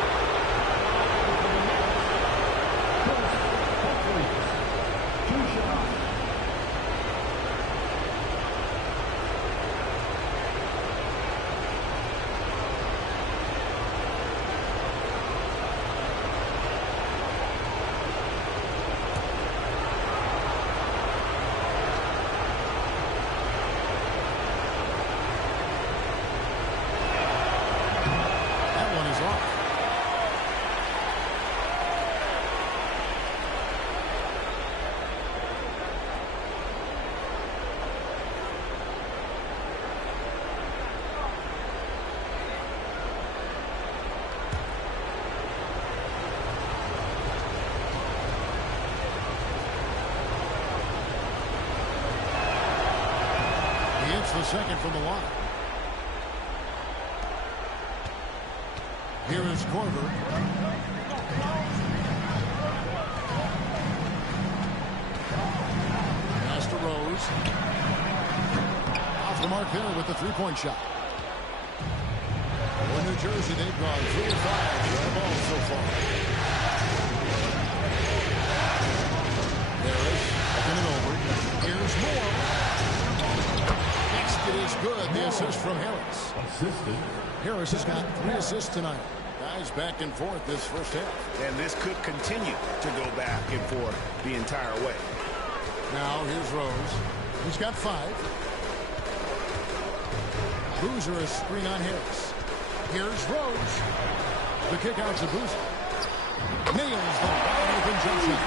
The second from the line. Here is Korver. Pass to Rose. Off the mark there with the three-point shot. For New Jersey, they've gone 3 of 5 with the ball so far. Harris looking it over. Here's Moore. It is good. The assist from Harris. Harris has got 3 assists tonight. Guys back and forth this first half. And this could continue to go back and forth the entire way. Now here's Rose. He's got 5. Boozer is screen on Harris. Here's Rose. The kick out to Boozer. Nails the wide open jump shot.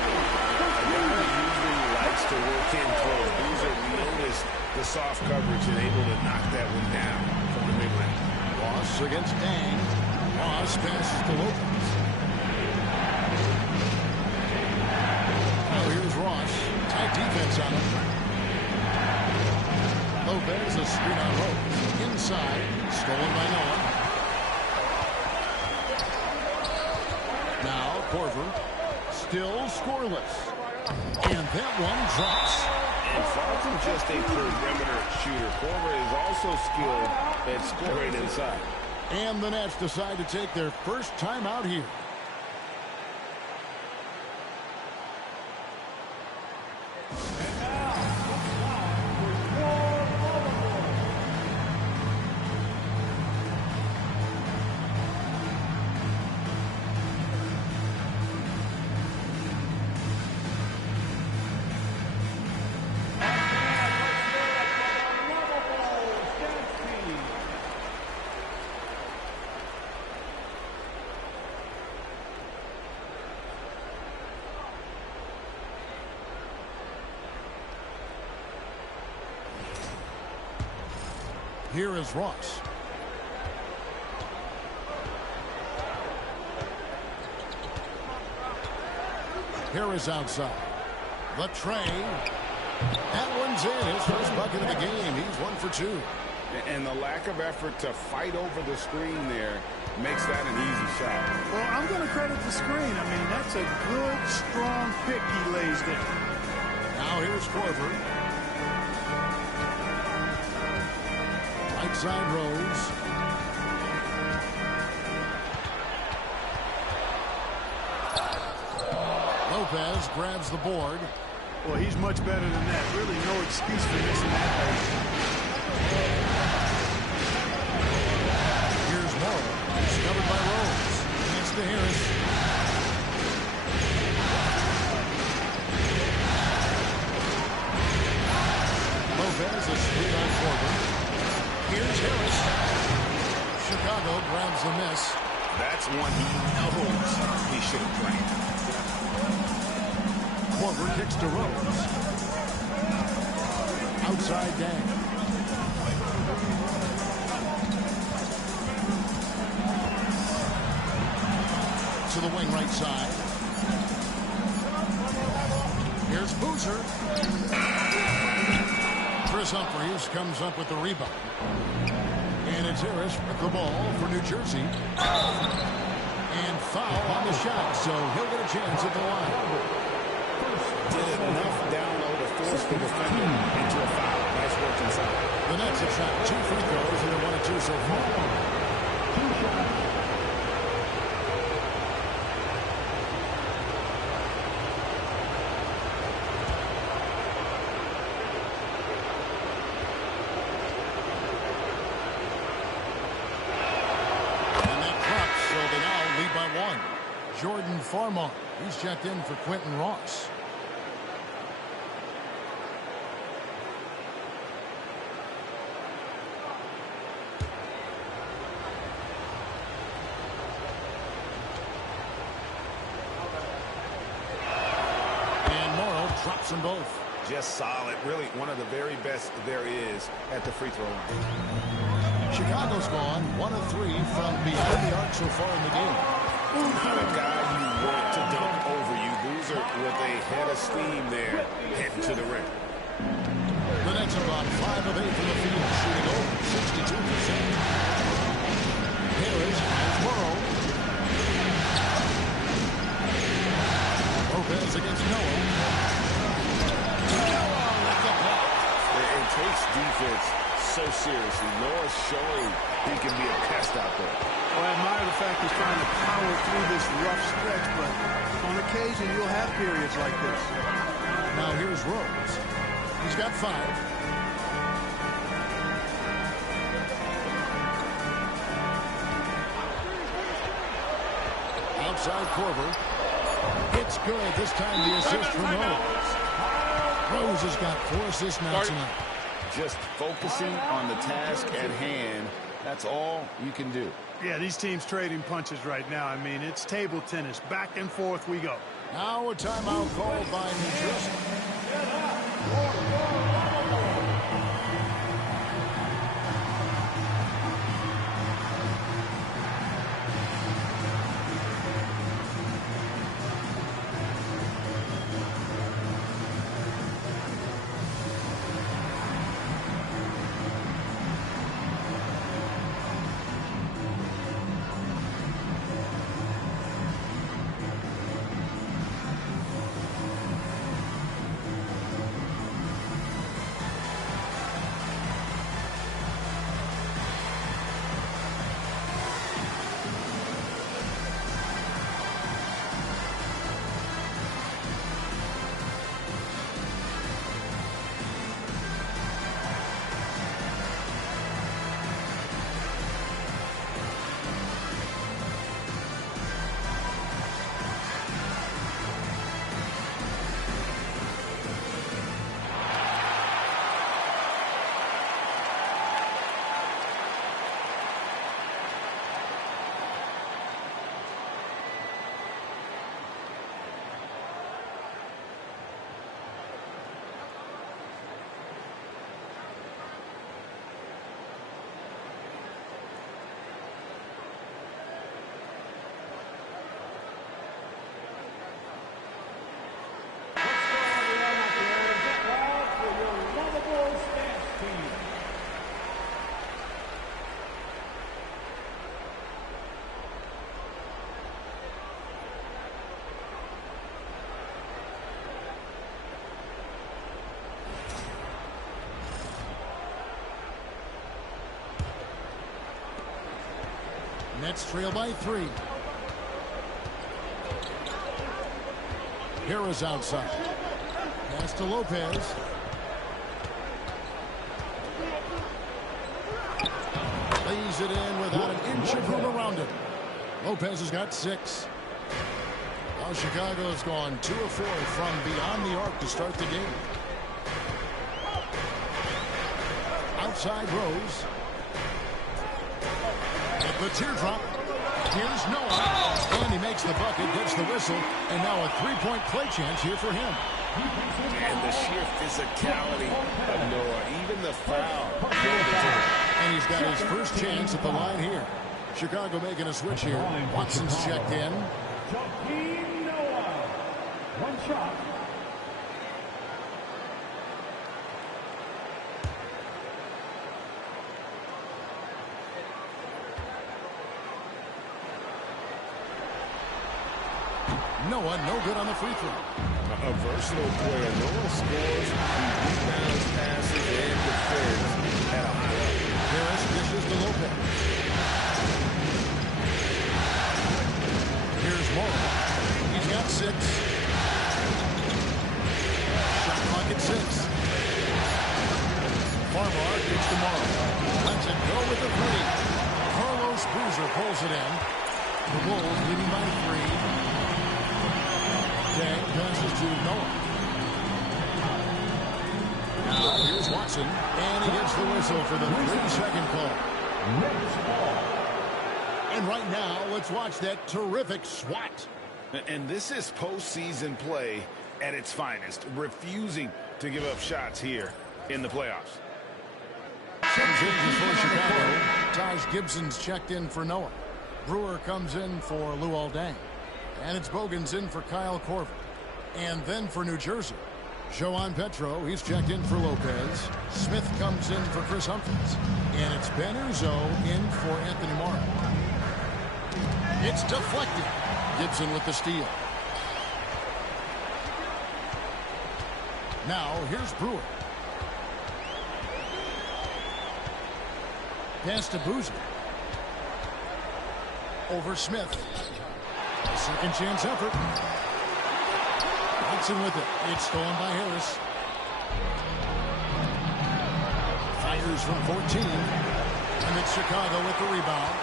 Usually likes to work in close. Boozer noticed the soft coverage and able to knock that one down from the mid-range. Ross against Dang. Ross passes to Lopez. Now here's Ross. Tight defense on him. Lopez a screen on Rose. Inside. Stolen by Noah. Now Korver. Still scoreless. And that one drops. And far from just a perimeter shooter, Korver is also skilled at scoring inside. And the Nets decide to take their first time out here. Here is Ross. Harris outside. The tray. That one's in. His first bucket of the game. He's 1 for 2. And the lack of effort to fight over the screen there makes that an easy shot. Well, I'm going to credit the screen. I mean, that's a good, strong pick he lays there. Now here's Korver. Right side Rose. Lopez grabs the board. Well, he's much better than that. Really no excuse for missing that base. Here's Morrow. Discovered by Rose. Hands to Harris. Lopez is free on Korver. Here's Harris. Chicago grabs the miss. That's one he knows he should have played. Korver kicks to Rose. Outside Dang. To the wing right side. Here's Boozer. Chris Humphries comes up with the rebound. And it's Harris with the ball for New Jersey. And foul on the shot, so he'll get a chance at the line. Did enough down low to force the defender into a foul. Nice work inside. The Nets have shot 2 free throws, and they're 1 of 2 so far. And that drops, so they now lead by 1. Jordan Farmar, he's checked in for Quentin Ross. Drops them both. Just solid. Really one of the very best there is at the free throw line. Chicago's gone 1 of 3 from behind the arc so far in the game. Not a guy you want to dunk over you. Boozer with a head of steam there heading to the rim. The Nets have gone 5 of 8 from the field, shooting over 62%. Harris has Morrow. Lopez against Noah. It takes defense so seriously. Noah's showing he can be a pest out there. Well, I admire the fact he's trying to power through this rough stretch, but on occasion you'll have periods like this. Now here's Rose. He's got 5. Outside Korver. It's good. This time the assist from Rose. Rose has got 4 assists now tonight. Just focusing on the task at hand. That's all you can do. Yeah, these teams trading punches right now. I mean, it's table tennis. Back and forth we go. Now a timeout called by New Jersey. Nets trail by 3. Harris outside. Pass to Lopez. Lays it in without an inch of room around it. Lopez has got 6. Now Chicago has gone 2 of 4 from beyond the arc to start the game. Outside Rose. At the teardrop. Here's Noah. And he makes the bucket, gets the whistle, and now a 3-point play chance here for him. And the sheer physicality of Noah, even the foul. And he's got his first chance at the line here. Chicago making a switch here. Watson's checked in. Joakim Noah. One shot. Noah, no good on the free throw. A versatile player. Noah scores, he rebounds, passes, and defends at a high level. Harris dishes to Lopez. Here's Morrow. He's got 6. Shot clock at 6. Farmar gets to Morrow. Lets it go with the 3. Carlos Boozer pulls it in. The Bulls leading by 3. Dang passes to Noah. Now here's Watson, and he gets the whistle for the 3-second call. And right now, let's watch that terrific swat. And this is postseason play at its finest, refusing to give up shots here in the playoffs. Comes in for Chicago. Taj Gibson's checked in for Noah. Brewer comes in for Luol Deng. And it's Bogan's in for Kyle Korver. And then for New Jersey, Joan Petro, he's checked in for Lopez. Smith comes in for Chris Humphries. And it's Ben Uzo in for Anthony Morrow. It's deflected. Gibson with the steal. Now, here's Brewer. Pass to Boozer. Over Smith. Second chance effort. Watson with it. It's stolen by Harris. Fires from 14. And it's Chicago with the rebound.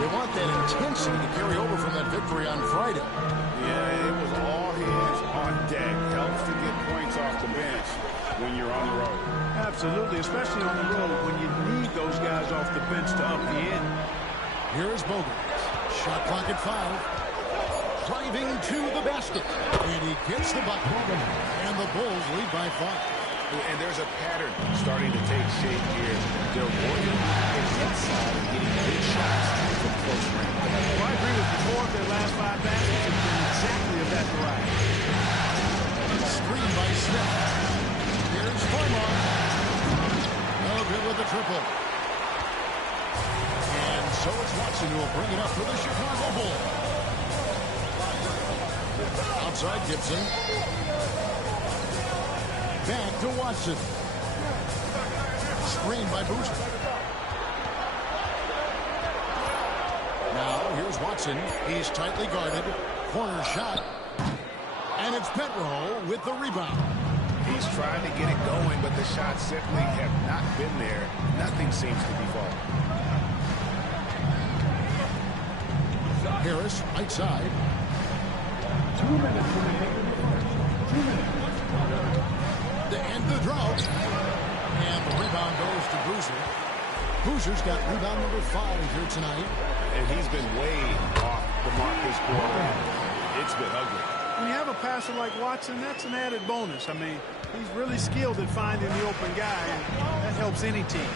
They want that intensity to carry over from that victory on Friday. Yeah, it was all hands on deck. Helps to get points off the bench when you're on the road. Absolutely, especially on the road when you need those guys off the bench to up the ante. Here's Bogan. Shot clock at 5. Driving to the basket. And he gets the bucket. And the Bulls lead by 5. And there's a pattern starting to take shape here. They're working inside and getting big shots from close range. Well, I agree with you. 4 of their last 5 baskets have been exactly of that variety. Screen by Smith. Here's Farmar. No good with the triple. And so it's Watson who will bring it up for the Chicago Bulls. Outside Gibson. Back to Watson. Screen by Boozer. Now here's Watson. He's tightly guarded. Corner shot. And it's Petro with the rebound. He's trying to get it going, but the shots simply have not been there. Nothing seems to be falling. Harris, right side. 2 minutes remaining in the first. 2 minutes. To end the drought. And the rebound goes to Boozer. Boozer's got rebound number 5 here tonight. And he's been way off the mark this quarter. It's been ugly. When you have a passer like Watson, that's an added bonus. I mean, he's really skilled at finding the open guy, and that helps any team.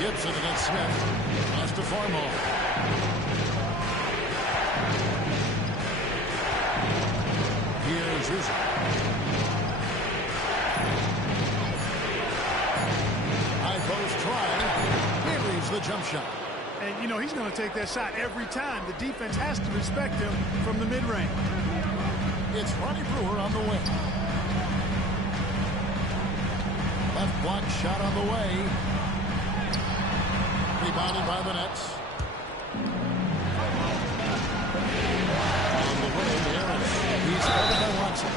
Gibson against Smith. Pass to Farmar. Here's Uzo. High post try. He leaves the jump shot. And, you know, he's going to take that shot every time. The defense has to respect him from the mid-range. It's Ronnie Brewer on the wing. Left block shot on the way. Rebounded by the Nets. On the wing, Harris. He's covered by Watson.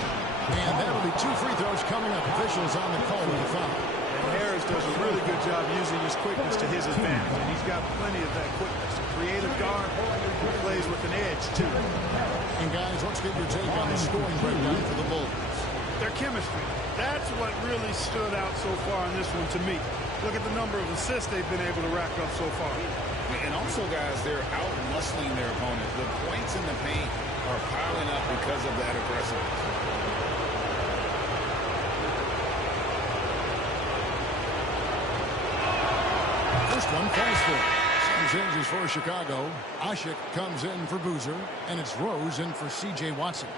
And that'll be 2 free throws coming up. Officials on the call with the foul. And Harris does a really good job using his quickness to his advantage. And he's got plenty of that quickness. Creative guard, who plays with an edge, too. And guys, let's get your take on the scoring breakdown for the Bulls. Their chemistry. That's what really stood out so far in this one to me. Look at the number of assists they've been able to rack up so far. And also, guys, they're out-muscling their opponent. The points in the paint are piling up because of that aggressiveness. First one falls for. Some changes for Chicago. Ashik comes in for Boozer, and it's Rose in for C.J. Watson.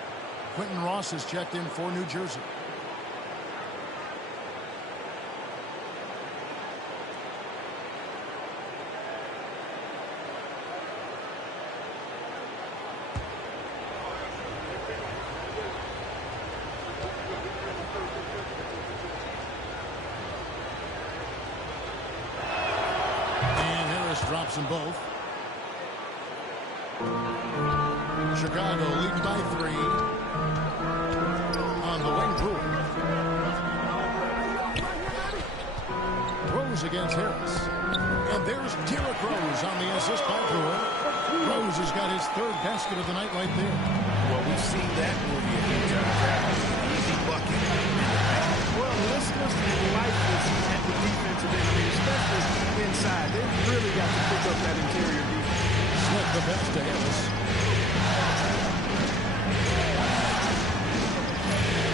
Quentin Ross has checked in for New Jersey. Drops them both. Chicago leading by 3. On the wing, Brewer. Rose against Harris. And there's Derrick Rose on the assist by Brewer. Rose has got his 3rd basket of the night right there. Well, we've seen that movie a few times. Easy bucket. Well, this must be lifeless at the defensive end. I mean, especially inside. They've really got to pick up that interior defense. Slip the pass to Harris.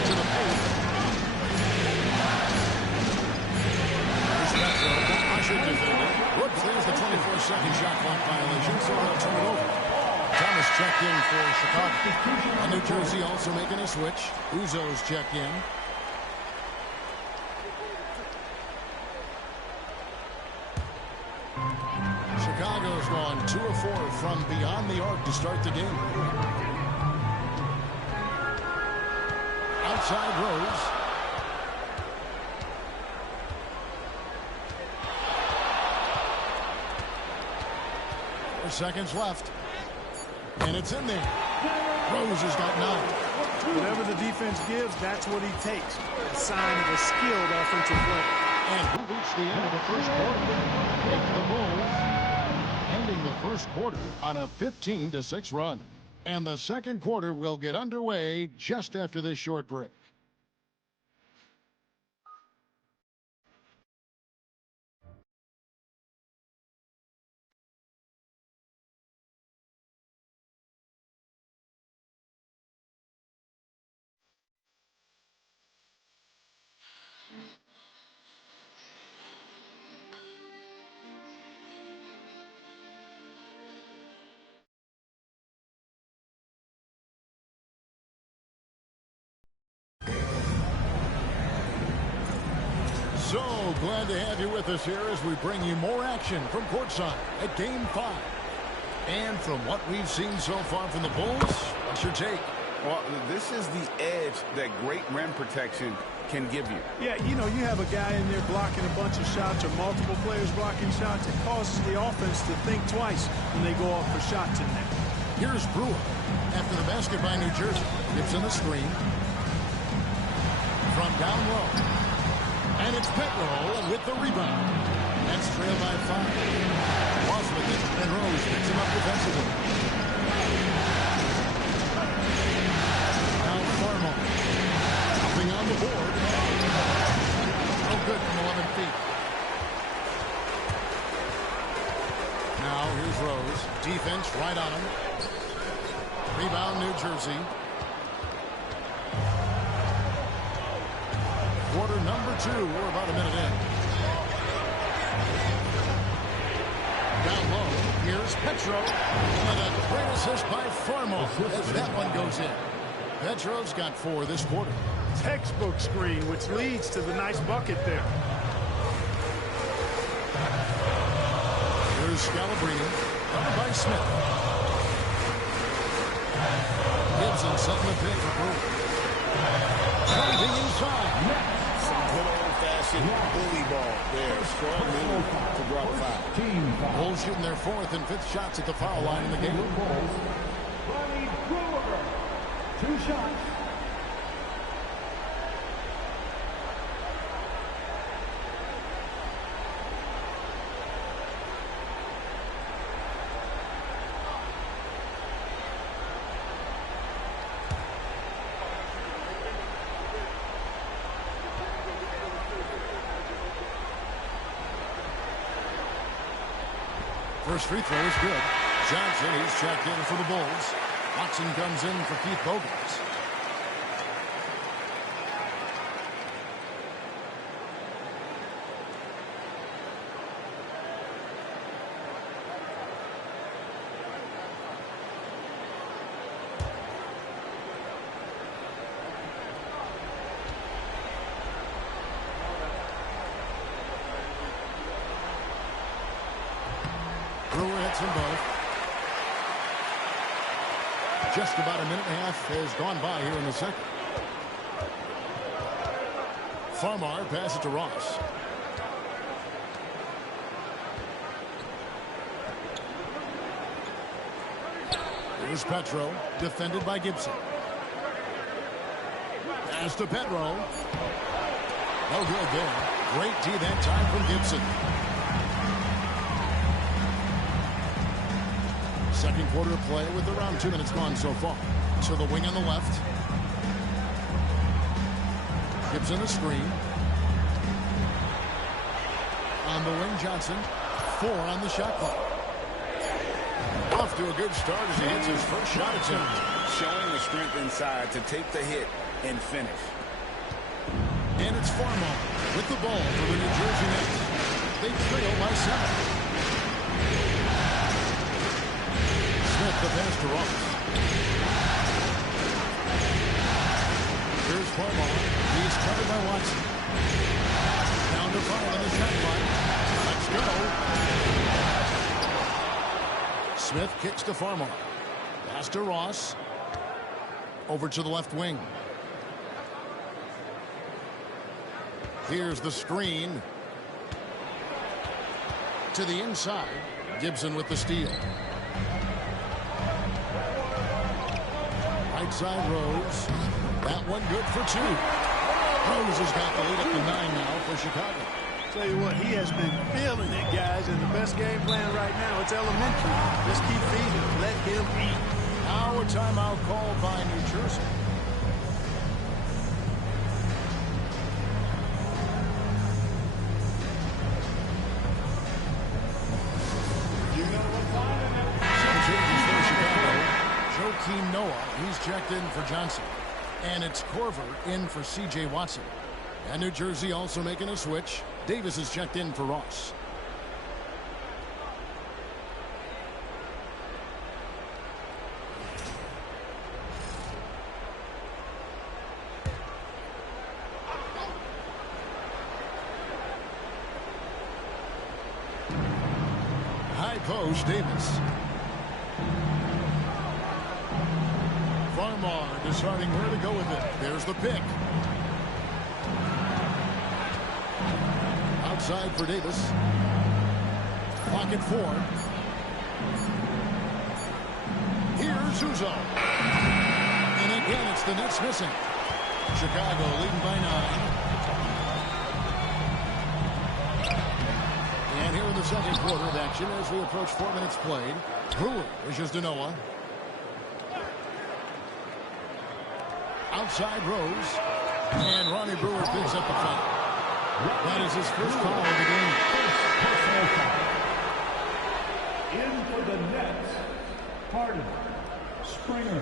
To the paint. Here's Petro. Usher defending. Whoops, there's the 24-second shot clock violation, so they'll turn it over. Thomas checked in for Chicago. And New Jersey also making a switch. Uzo's checked in. Chicago's gone 2 of 4 from beyond the arc to start the game. Outside Rose. 4 seconds left. And it's in there. Rose has got 9. Whatever the defense gives, that's what he takes. A sign of a skilled offensive player. And we reached the end of the first quarter. Take the Bulls ending the first quarter on a 15-6 run. And the second quarter will get underway just after this short break. So glad to have you with us here as we bring you more action from courtside at Game 5. And from what we've seen so far from the Bulls, what's your take? Well, this is the edge that great rim protection can give you. Yeah, you know, you have a guy in there blocking a bunch of shots or multiple players blocking shots. It causes the offense to think twice when they go off for shots in there. Here's Brewer after the basket by New Jersey. Gets in the screen. From down low. And it's Petro with the rebound. That's trailed by 5. Was with it, and Rose picks him up defensively. Now Farmo. Nothing on the board. Oh, good from 11 feet. Now here's Rose. Defense right on him. Rebound New Jersey. Quarter number 2. We're about a minute in. Down low. Here's Petro. And a great assist by Farmo as that one goes in. Petro's got 4 this quarter. Textbook screen, which leads to the nice bucket there. Here's Scalabrine. Covered by Smith. Gibson setting the pick for Brewer. Driving inside. Some good old old-fashioned bully ball there. Strong move to drop a foul. Bulls shooting their 4th and 5th shots at the foul line in the game. Ronnie Brewer, 2 shots. First free throw is good. Johnson is checked in for the Bulls. Watson comes in for Keith Bogans. Brewer hits them both. Just about a minute and a half has gone by here in the second. Farmar passes it to Ross. Here's Petro, defended by Gibson. Pass to Petro. No good there. Great D that time from Gibson. Second quarter of play with around 2 minutes gone so far. To the wing on the left. Gibson a screen. On the wing, Johnson. 4 on the shot clock. Off to a good start as he hits his first shot attempt. Showing the strength inside to take the hit and finish. And it's Farmar with the ball for the New Jersey Nets. They trail by 7. Smith the pass to Ross. Here's Farmar. He's covered by Watson. Down to 5 on the shot clock. Let's go. Smith kicks to Farmar. Pass to Ross. Over to the left wing. Here's the screen. To the inside. Gibson with the steal. Right side Rose. That one good for 2. Rose has got the lead up to 9 now for Chicago. Tell you what, he has been feeling it, guys, and the best game plan right now, it's elementary. Just keep feeding. Let him eat. Now a timeout called by New Jersey. Some changes for Chicago. Joakim Noah, he's checked in for Johnson. And it's Corver in for C.J. Watson. And New Jersey also making a switch. Davis is checked in for Ross. High post, Davis. Farmar deciding where to go with it. There's the pick. Outside for Davis. Clock at 4. Here's Uzo. And again, it's the Nets missing. Chicago leading by 9. And here in the second quarter of action as we approach 4 minutes played. Brewer wishes to Noah. Outside Rose. And Ronnie Brewer picks up the foul. That is his first foul of the game. In for the Nets, Harden, Springer.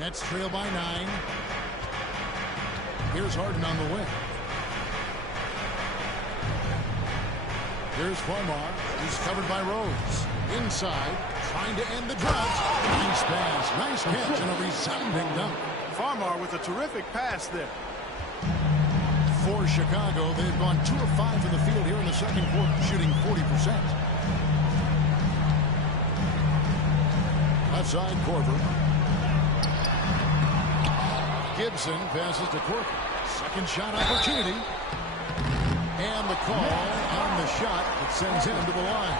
Nets trail by 9. Here's Harden on the wing. Here's Farmar. He's covered by Rose. Inside, trying to end the drought. Nice pass, nice catch, and a resounding dunk. Farmar with a terrific pass there. For Chicago, they've gone 2 of 5 from the field here in the second quarter, shooting 40%. left side, Korver. Gibson passes to Corker. Second shot opportunity. And the call on the shot that sends him to the line.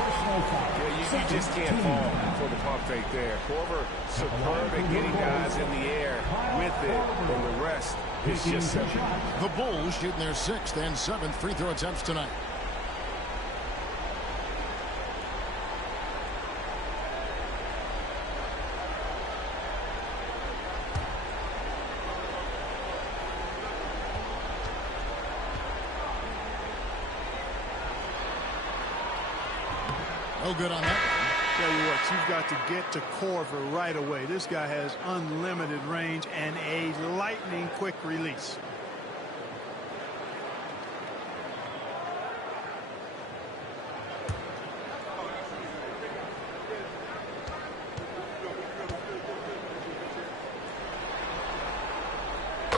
Yeah, you just can't fall for the pump fake there. Korver superb at getting guys in the air with it, and the rest is just simple. The Bulls shooting their 6th and 7th free throw attempts tonight. No good on that. Tell you what, you've got to get to Korver right away. This guy has unlimited range and a lightning quick release.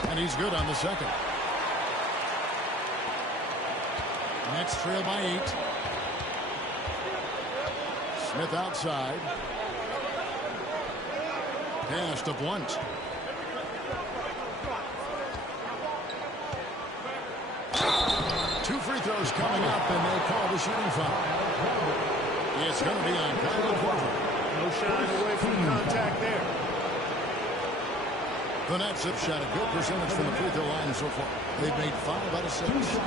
And he's good on the second. Next trail by 8. Smith outside. Pass to Blunt. Two free throws coming up, and they call the shooting foul. It's going to be on Kyle Korver. No shying away from contact there. The Nets have shot a good percentage from the free throw line so far. They've made 5 out of 6.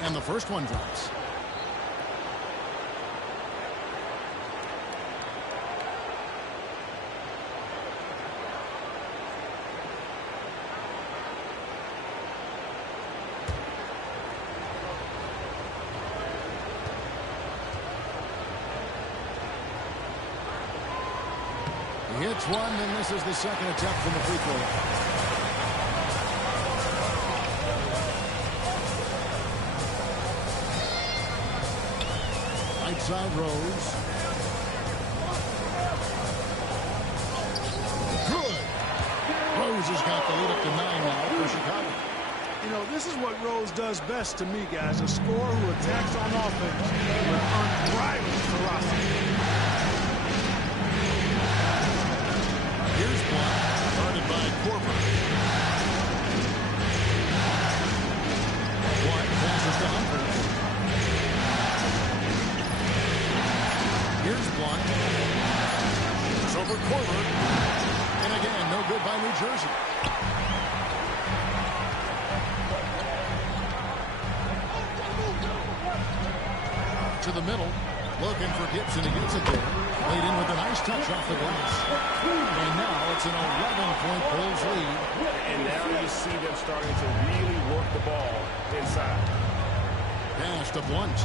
And the first one drops. He hits one, and this is the second attempt from the free throw line. Right side, Rose. Good. Rose has got the lead up to 9 now for Chicago. You know, this is what Rose does best to me, guys. A scorer who attacks on offense with unbridled ferocity. Here's Blunt, guarded by Korver. Blunt passes to Humphries. Here's Blunt. It's over Korver. And again, no good by New Jersey. To the middle. Looking for Gibson. He gets it there. Laid in with a nice touch off the glass. And now it's an 11-point Bulls lead. And now you see them starting to really work the ball inside. Pass to Blunt.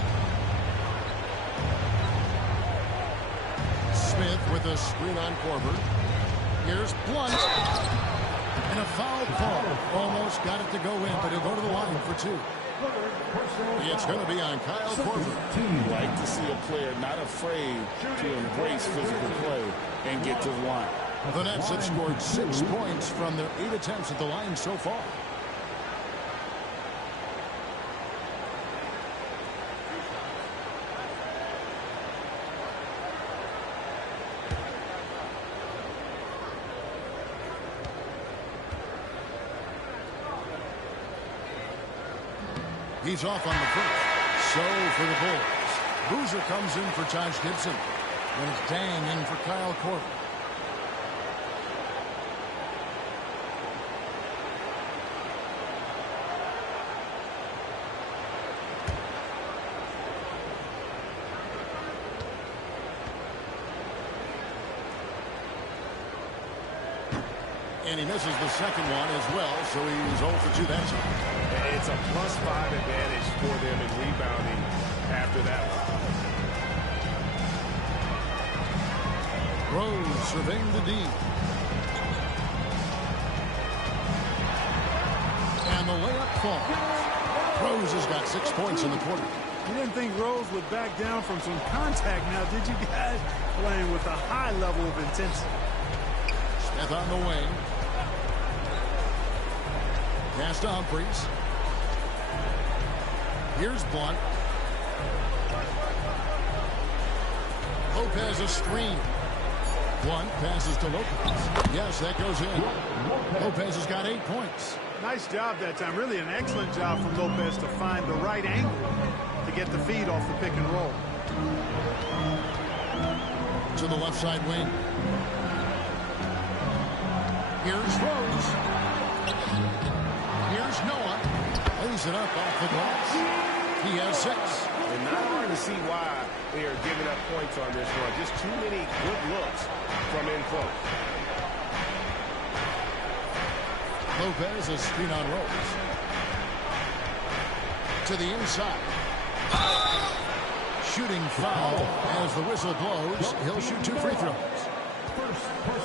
Smith with a screen on Korver. Here's Blunt. And a foul call. Almost got it to go in, but he'll go to the line for 2. It's going to be on Kyle Korver. Like to see a player not afraid to embrace physical play and get to the line. The Nets have scored 6 points from their 8 attempts at the line so far. He's off on the first. So for the Bulls, Boozer comes in for Taj Gibson. And it's Dang in for Kyle Korver. And he misses the second one as well, so he's 0 for 2 that time. It's a +5 advantage for them in rebounding after that one. Rose surveying the D. And the layup falls. Rose has got 6 points in the quarter. You didn't think Rose would back down from some contact now, did you guys? Playing with a high level of intensity. Smith on the wing. Pass to Humphries. Here's Blunt. Lopez a screen. Blunt passes to Lopez. Yes, that goes in. Lopez has got 8 points. Nice job that time. Really an excellent job from Lopez to find the right angle to get the feed off the pick and roll. To the left side wing. Here's Rose. Here's Noah. Lays it up off the glass. He has 6. And not hard to see why they are giving up points on this run. Just too many good looks from in close. Lopez a screen on Rose. To the inside. Shooting foul as the whistle blows. He'll shoot 2 free throws.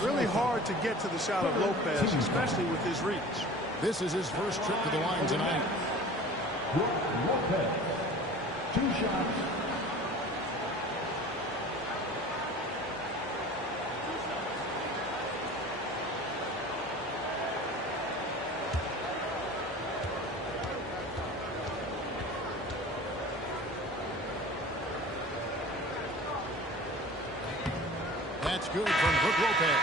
Really hard to get to the shot of Lopez, especially with his reach. This is his first trip to the line tonight. Lopez. 2 shots. That's good from Brook Lopez.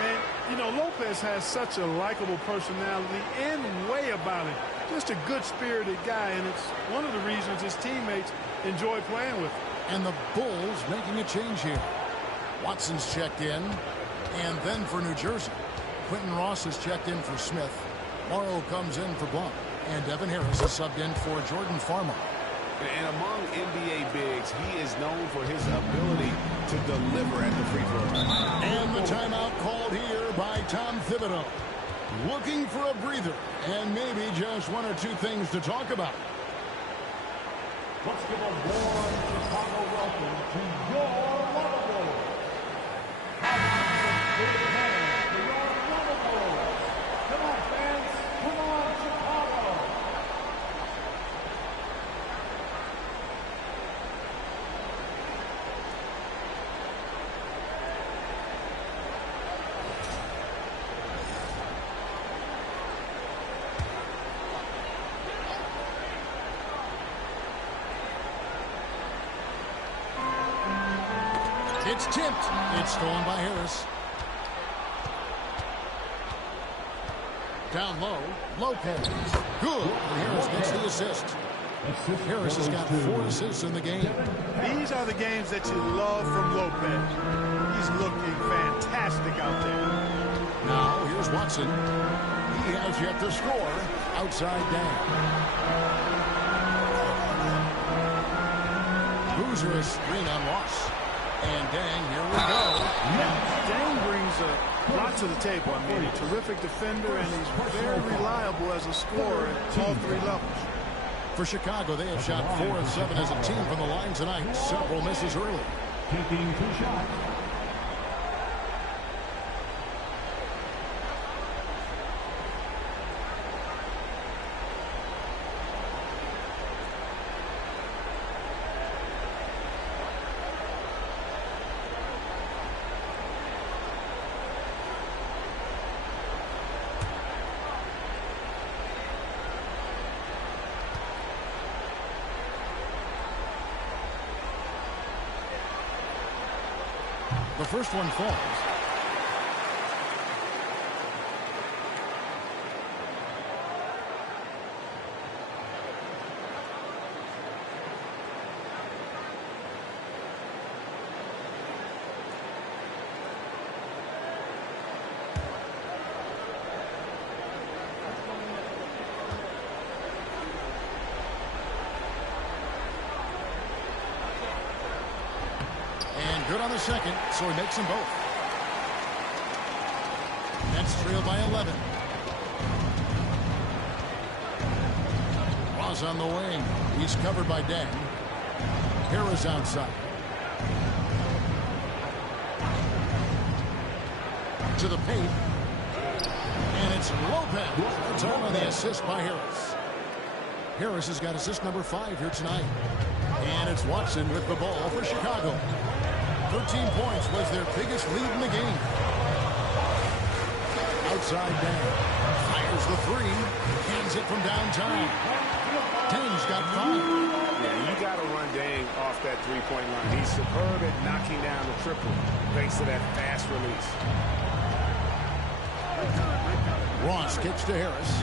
And, you know, Lopez has such a likable personality and way about him. Just a good-spirited guy, and it's one of the reasons his teammates enjoy playing with him. And the Bulls making a change here. Watson's checked in. And then for New Jersey, Quentin Ross is checked in for Smith. Morrow comes in for Blunt. And Devin Harris is subbed in for Jordan Farmer. And among NBA bigs, he is known for his ability to deliver at the free throw line. And the timeout called here by Tom Thibodeau. Looking for a breather and maybe just 1 or 2 things to talk about. Let's give a warm Chicago welcome to your Water Bowl. Come on, fans. Come on, Chicago. It's tipped. It's stolen by Harris. Down low, Lopez. Good. And Harris gets the assist. Harris has got 4 assists in the game. These are the games that you love from Lopez. He's looking fantastic out there. Now, here's Watson. He has yet to score. Outside down. Boozer a screen on Ross. And Dang, here we go. Dang brings a lot to the table. I mean, a terrific defender, and he's very reliable as a scorer at all 3 levels. For Chicago, they have shot 4 of 7 as a team from the line tonight. Several misses early. Taking 2 shots. The first one falls. Good on the second, so he makes them both. Nets trail by 11. Ross on the wing. He's covered by Dang. Harris outside. To the paint. And it's Lopez. The time on the assist by Harris. Harris has got assist number 5 here tonight. And it's Watson with the ball for Chicago. 13 points was their biggest lead in the game. Outside down. Fires the 3. Hands it from downtown. Deng's got 5. Yeah, you got to run Deng off that three-point line. He's superb at knocking down the triple thanks to that fast release. Ross kicks to Harris.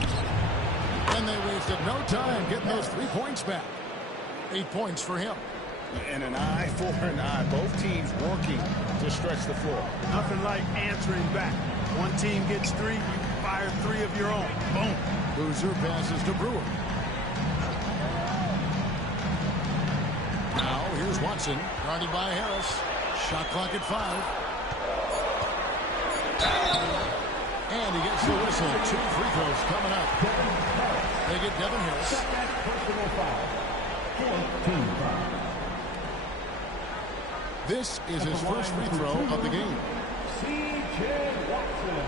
And they wasted no time getting those 3 points back. 8 points for him. And an eye for an eye. Both teams working to stretch the floor. Nothing like answering back. One team gets 3, you fire 3 of your own. Boom. Boozer passes to Brewer. Now here's Watson, guarded by Harris. Shot clock at 5. And he gets the whistle. 2 free throws coming up. They get Devin Harris. This is his first free throw of the game. C.J. Watson.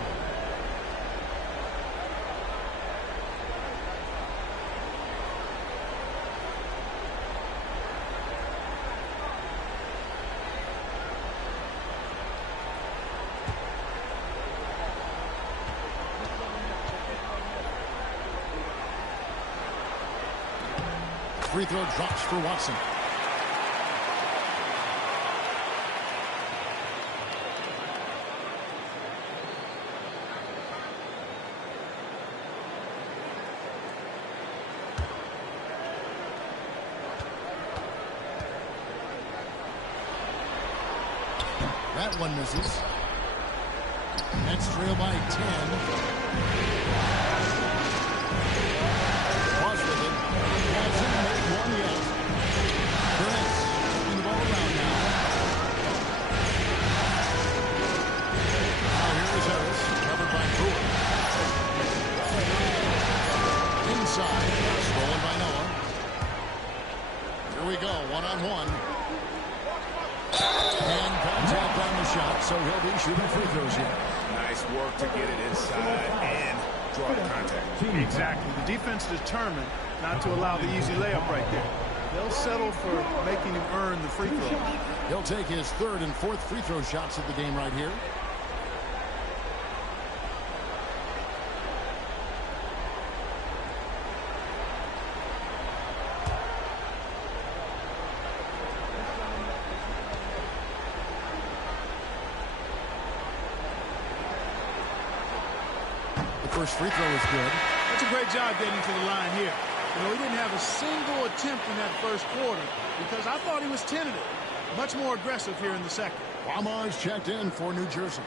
Free throw drops for Watson. That one misses. Nets trail by 10. Pause with it. Watson made one yet. Burnett moving the ball around now. Now here is Harris, covered by Brewer. Inside, stolen by Noah. Here we go, one-on-one. And contact on the shot, so he'll be shooting free throws here. Nice work to get it inside and draw the contact. Exactly. The defense determined not to allow the easy layup right there. They'll settle for making him earn the free throw. He'll take his 3rd and 4th free throw shots of the game right here. First free throw is good. That's a great job getting to the line here. You know, he didn't have a single attempt in that first quarter because I thought he was tentative. Much more aggressive here in the second. Lamar's checked in for New Jersey.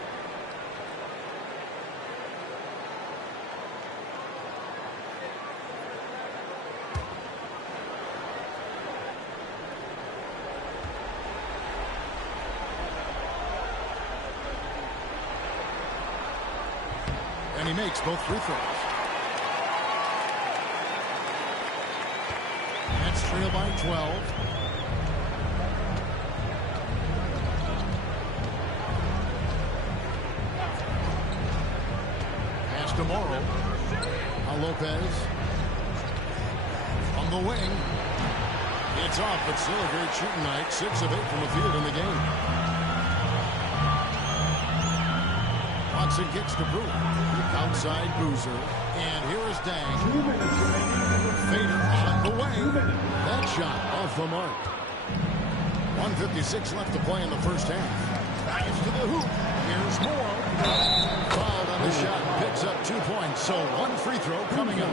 And he makes both free throws. Nets trail by 12. Pass to Morrow. Now Lopez. From the wing. It's off, but still a great shooting night. 6 of 8 from the field in the game. Watson kicks to Brewer. Outside Boozer. And here is Deng. Fader on the way. That shot off the mark. 1:56 left to play in the first half. Drives to the hoop. Here's Morrow. Fouled on the shot. Picks up 2 points. So 1 free throw coming up.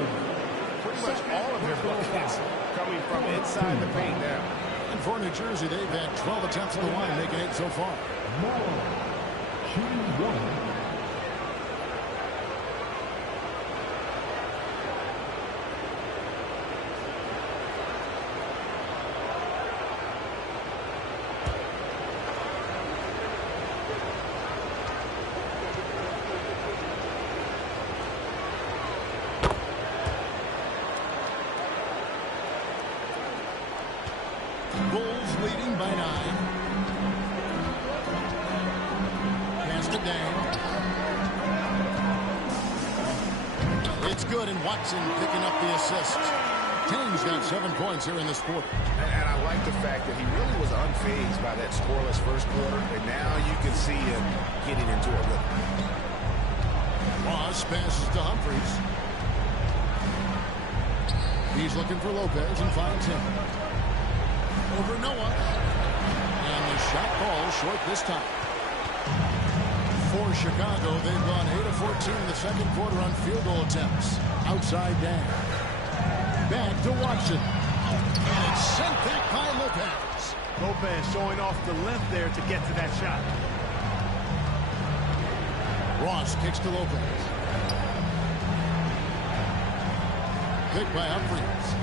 Pretty much all of their buckets coming from inside the paint now. And for New Jersey, they've had 12 attempts at the line, making 8 so far. Bulls leading by 9. Pass to Deng. It's good, and Watson picking up the assist. Tang's got 7 points here in this quarter. And I like the fact that he really was unfazed by that scoreless first quarter, and now you can see him getting into a rhythm. Ross passes to Humphries. He's looking for Lopez and finds him. Over Noah. And the shot falls short this time. For Chicago, they've gone 8 of 14 in the second quarter on field goal attempts. Outside Dan. Back to Watson. And it's sent back by Lopez. Lopez showing off the length there to get to that shot. Ross kicks to Lopez. Picked by Humphries.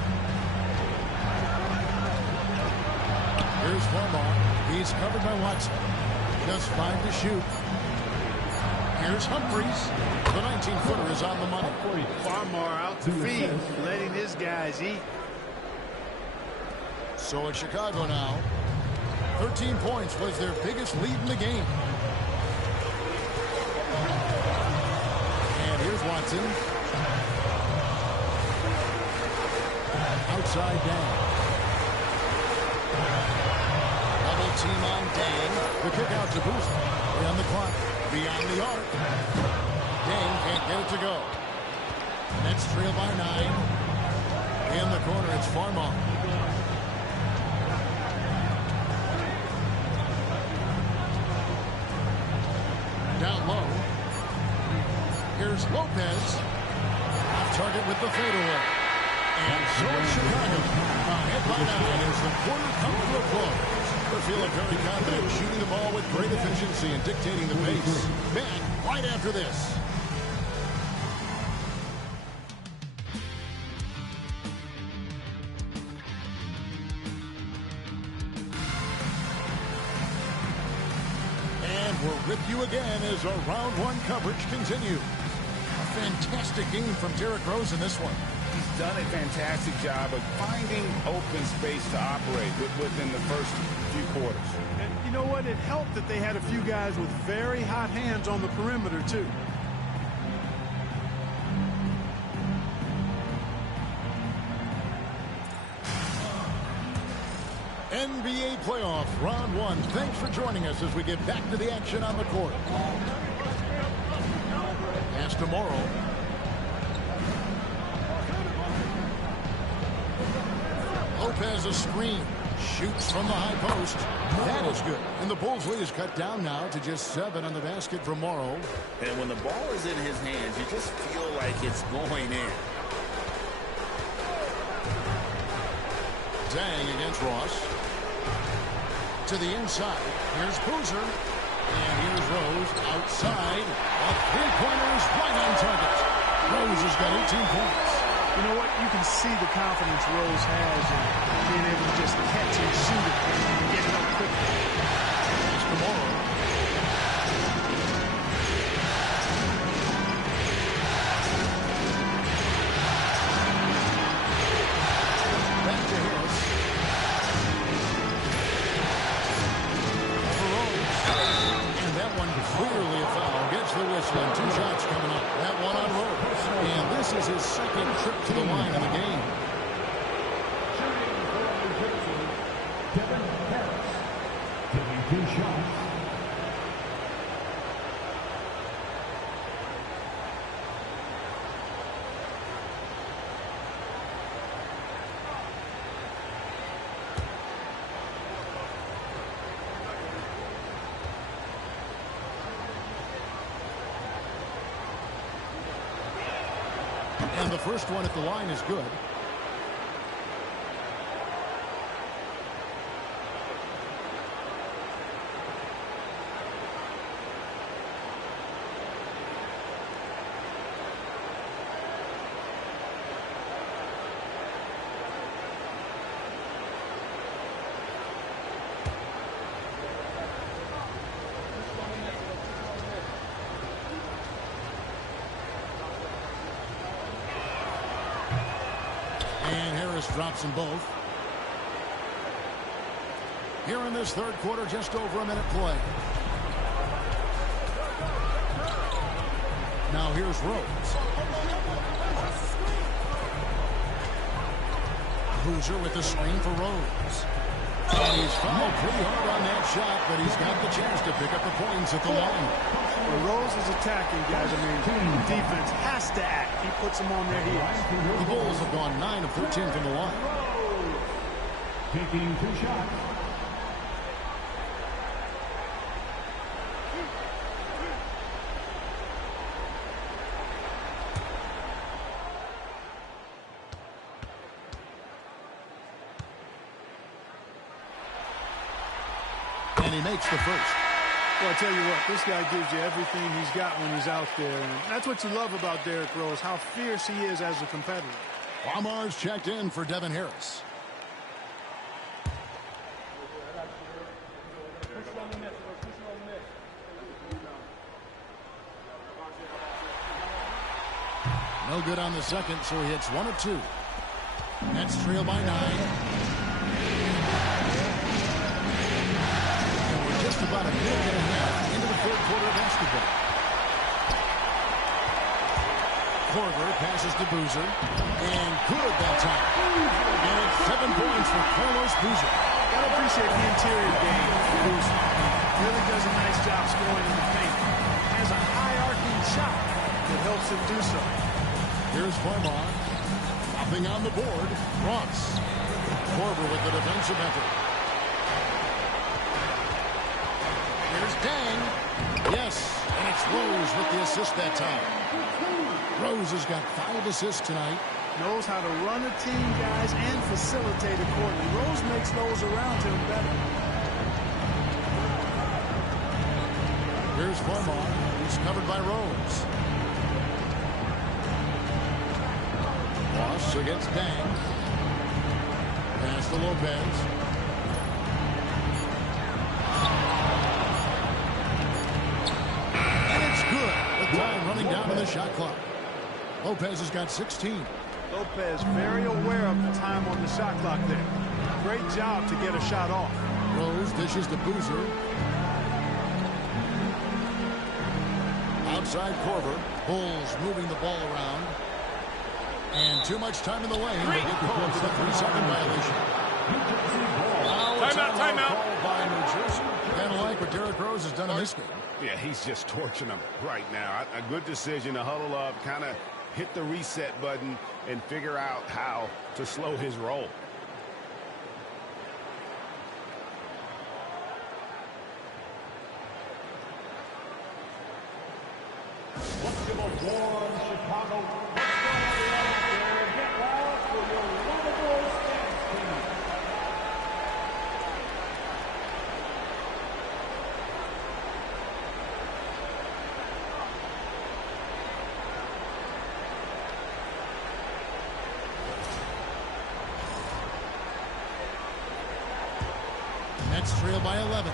Here's Farmar. He's covered by Watson. Just 5 to shoot. Here's Humphries. The 19-footer is on the money. Farmar out to feed, letting his guys eat. So it's Chicago now. 13 points was their biggest lead in the game. And here's Watson. Outside down. Double team on Dang. The kick out to Boozer. On the clock. Beyond the arc. Dang can't get it to go. Nets trail by 9. In the corner, it's Farmar. Down low. Here's Lopez. Off target with the fadeaway. And so it's Chicago. Ahead by 9 as the quarter comes to a close. They're feeling very confident, shooting the ball with great efficiency and dictating the pace. Back right after this. And we're with you again as our round 1 coverage continues. A fantastic game from Derrick Rose in this one. He's done a fantastic job of finding open space to operate within the first few quarters. And you know what? It helped that they had a few guys with very hot hands on the perimeter, too. NBA playoff round 1. Thanks for joining us as we get back to the action on the court. Pass to Morrow. Lopez a screen. Shoots from the high post. That is good. And the Bulls lead is cut down now to just 7 on the basket from Morrow. And when the ball is in his hands, you just feel like it's going in. Dang against Ross. To the inside. Here's Boozer. And here's Rose outside. A three-pointer is right on target. Rose has got 18 points. You know what? You can see the confidence Rose has in being able to just catch and shoot it and get it up quickly. It's tomorrow. Back to Harris. For Rose. And that one clearly a foul. Gets the whistle and 2 shots coming up. That one on Rose. And this is his second trip to the line in the game. Kevin Harris taking 2 shots. And the first one at the line is good. And Harris drops them both. Here in this third quarter, just over a minute play. Now here's Rose. Boozer with the screen for Rose. And he's fouled pretty hard on that shot, but he's got the chance to pick up the points at the line. When Rose is attacking, guys, defense has to act. He puts them on their heels. The Bulls have gone 9 of 13 from the line. Taking 2 shots. And he makes the first. Well, I tell you what, this guy gives you everything he's got when he's out there. And that's what you love about Derrick Rose, how fierce he is as a competitor. Lamar's checked in for Devin Harris. No good on the second, so he hits 1 of 2. Nets trail by 9. Just about a minute and a half into the third quarter of basketball. Korver passes to Boozer. And good that time. And it's 7 points for Carlos Boozer. Gotta appreciate the interior game for Boozer. Really does a nice job scoring in the paint. Has a high arcing shot that helps him do so. Here's Farmar. Nothing on the board. Ross. Korver with the defensive effort. Here's Dang. Yes, and it's Rose with the assist that time. Rose has got 5 assists tonight. Knows how to run a team, guys, and facilitate accordingly. Rose makes those around him better. Here's Farmar. He's covered by Rose. Ross against Dang. Pass to Lopez. Time running down to the shot clock. Lopez has got 16. Lopez very aware of the time on the shot clock there. Great job to get a shot off. Rose dishes to Boozer. Outside Korver. Bulls moving the ball around. And too much time in the lane. They get called for the 3-second violation. Timeout. Called by New Jersey. Kind of like what Derrick Rose has done in this game. Yeah, he's just torching them right now. A good decision to huddle up, kind of hit the reset button, and figure out how to slow his roll. Let's give a warm Chicago. Get loud for your wonderful Stamps team. Nets trail by 11.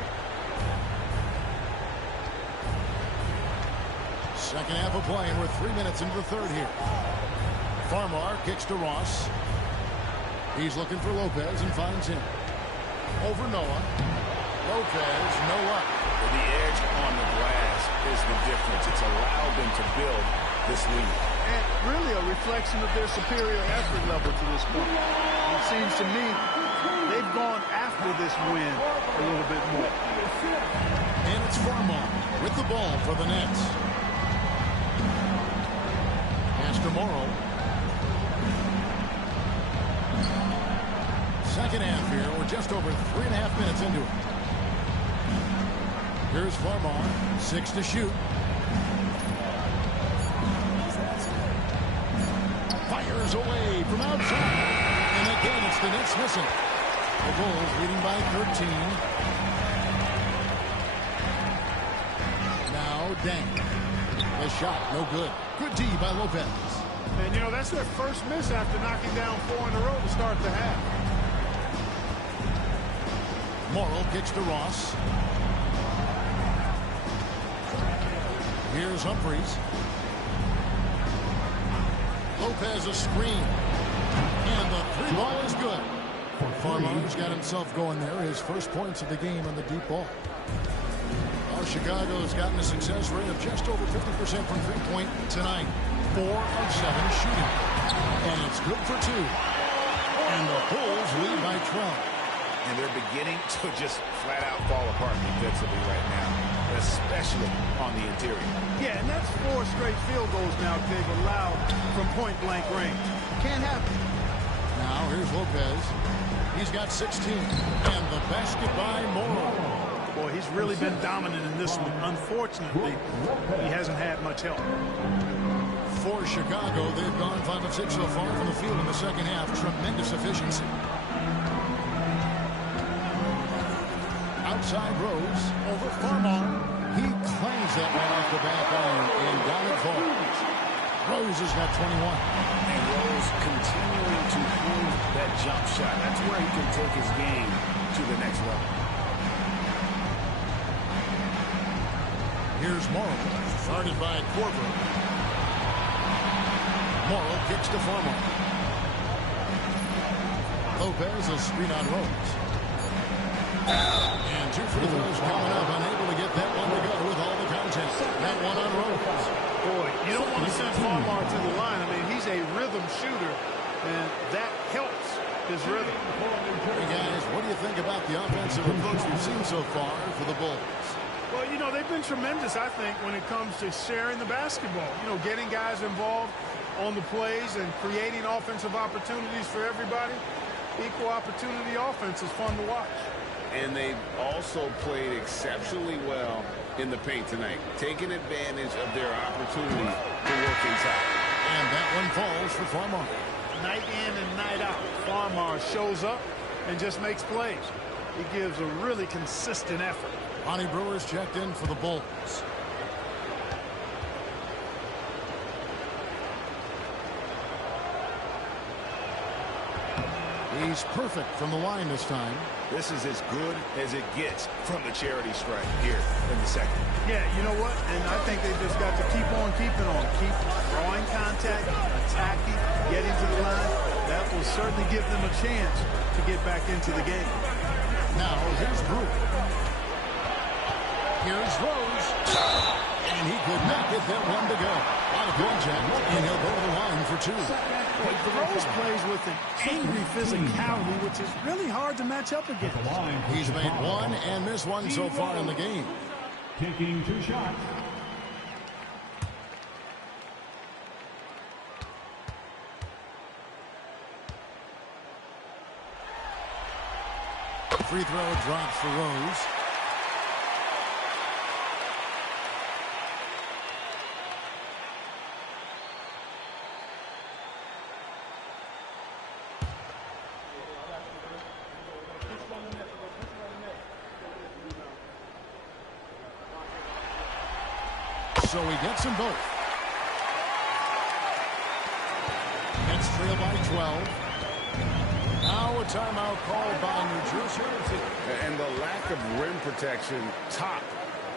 Second half of play, and we're 3 minutes into the third here. Farmar kicks to Ross. He's looking for Lopez and finds him. Over Noah. Lopez, no luck. The edge on the glass is the difference. It's allowed them to build this lead. And really a reflection of their superior effort level to this point. It seems to me they've gone after this win a little bit more. And it's Farmar with the ball for the Nets. Pass to Morrow. Second half here. We're just over 3.5 minutes into it. Here's Farmar. 6 to shoot. Fires away from outside. And again, it's the Nets missing. The Bulls leading by 13. Now Dang. The shot, no good. Good D by Lopez. And, you know, that's their first miss after knocking down 4 in a row to start the half. Morrow kicks to Ross. Here's Humphries. Lopez a screen. And the 3-ball is good. Farmar's got himself going there. His first points of the game on the deep ball. Well, Chicago's gotten a success rate of just over 50% from three-point tonight. 4 of 7 shooting. And it's good for 2. And And the Bulls lead by 12. And they're beginning to just flat out fall apart defensively right now, especially on the interior. Yeah, and that's 4 straight field goals now they've allowed from point-blank range. Can't happen. Now here's Lopez. He's got 16. And the basket by Morrow. Boy, he's really been dominant in this one. Unfortunately, he hasn't had much help. For Chicago, they've gone 5 of 6 so far from the field in the second half. Tremendous efficiency. Outside Rose over Farmar. He claims that one off the back iron, and down it falls. Rose has got 21. And Rose continuing to hone that jump shot. That's where he can take his game to the next level. Here's Morrow, guarded by Korver. Morrow kicks to Farmar. Lopez a screen on Rose. And 2 free throws coming up, unable to get that one to go with all the contact. That one on Rose. Boy, you don't want to send Farmar to the line. I mean, he's a rhythm shooter, and that helps his rhythm. Hey guys, what do you think about the offensive approach we've seen so far for the Bulls? Well, you know, they've been tremendous, I think, when it comes to sharing the basketball. You know, getting guys involved on the plays and creating offensive opportunities for everybody. Equal opportunity offense is fun to watch. And they've also played exceptionally well in the paint tonight, taking advantage of their opportunity to work inside. And that one falls for Farmar. Night in and night out, Farmar shows up and just makes plays. He gives a really consistent effort. Lonnie Brewer's checked in for the Bulls. He's perfect from the line this time. This is as good as it gets from the charity stripe here in the second. Yeah, you know what? And I think they just got to keep on keeping on. Keep drawing contact, attacking, getting to the line. That will certainly give them a chance to get back into the game. Now, here's Brewer. Here's Rose. And he could not get that one to go. Out of contact, and he'll go to the line for 2. Rose plays with an angry physicality, which is really hard to match up against. He's made 1 and missed 1 so far in the game. Taking 2 shots. Free throw drops for Rose. So he gets them both. Nets trail by 12. Now a timeout called by New Jersey. And the lack of rim protection, top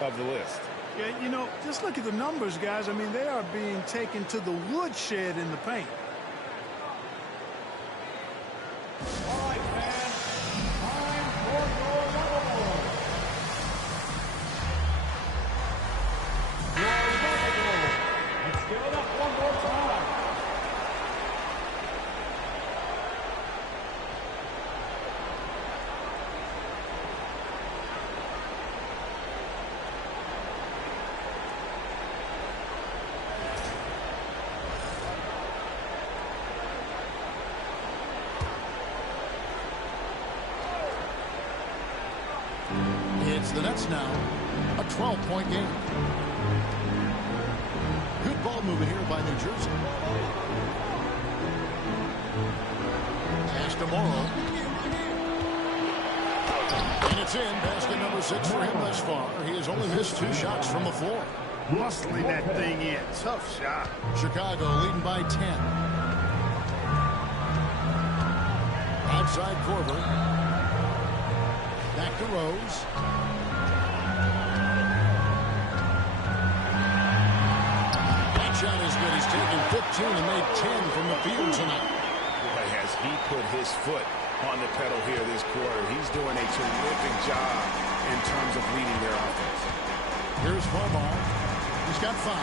of the list. Yeah, you know, just look at the numbers, guys. I mean, they are being taken to the woodshed in the paint. All right, fans. Time for your level. Let's give it up one more time. It's the Nets now. A 12-point game. Good ball movement here by New Jersey. Pass to Morrow. And it's in. Basket number 6 for him thus far. He has only missed 2 shots from the floor. Muscling that thing in. Tough shot. Chicago leading by 10. Outside Korver. Back to Rose. That shot is good. He's taken 15 and made 10 from the field tonight. Boy, has he put his foot on the pedal here this quarter. He's doing a terrific job in terms of leading their offense. Here's Farmar. He's got 5.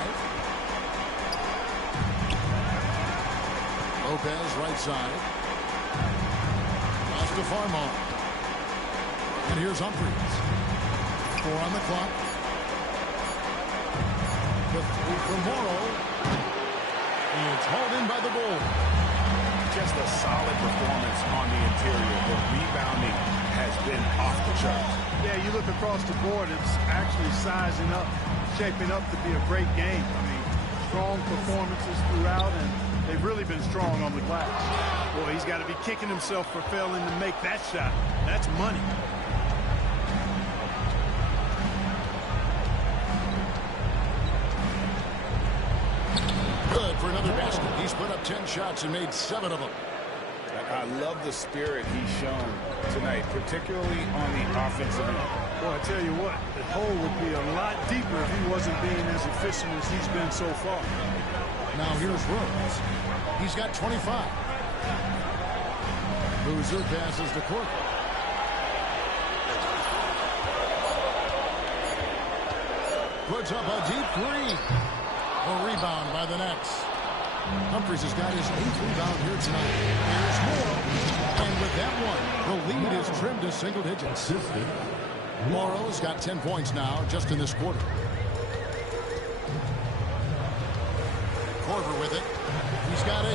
Lopez right side. to Farmar. And here's Humphries. 4 on the clock. The 3 from Morrow. And it's hauled in by the goal. Just a solid performance on the interior. The rebounding has been off the charts. Yeah, you look across the board, it's actually sizing up, shaping up to be a great game. I mean, strong performances throughout, and they've really been strong on the glass. Boy, he's got to be kicking himself for failing to make that shot. That's money. Good for another basket. He's put up 10 shots and made 7 of them. I love the spirit he's shown tonight, particularly on the offensive end. Well, I tell you what, the hole would be a lot deeper if he wasn't being as efficient as he's been so far. Now here's Rose. He's got 25. Boozer passes to Corker. Puts up a deep 3. A rebound by the Nets. Humphries has got his 8th rebound here tonight. Here's Morrow. And with that one, the lead is trimmed to single digits. Morrow's got 10 points now just in this quarter. Corver with it. He's got 8.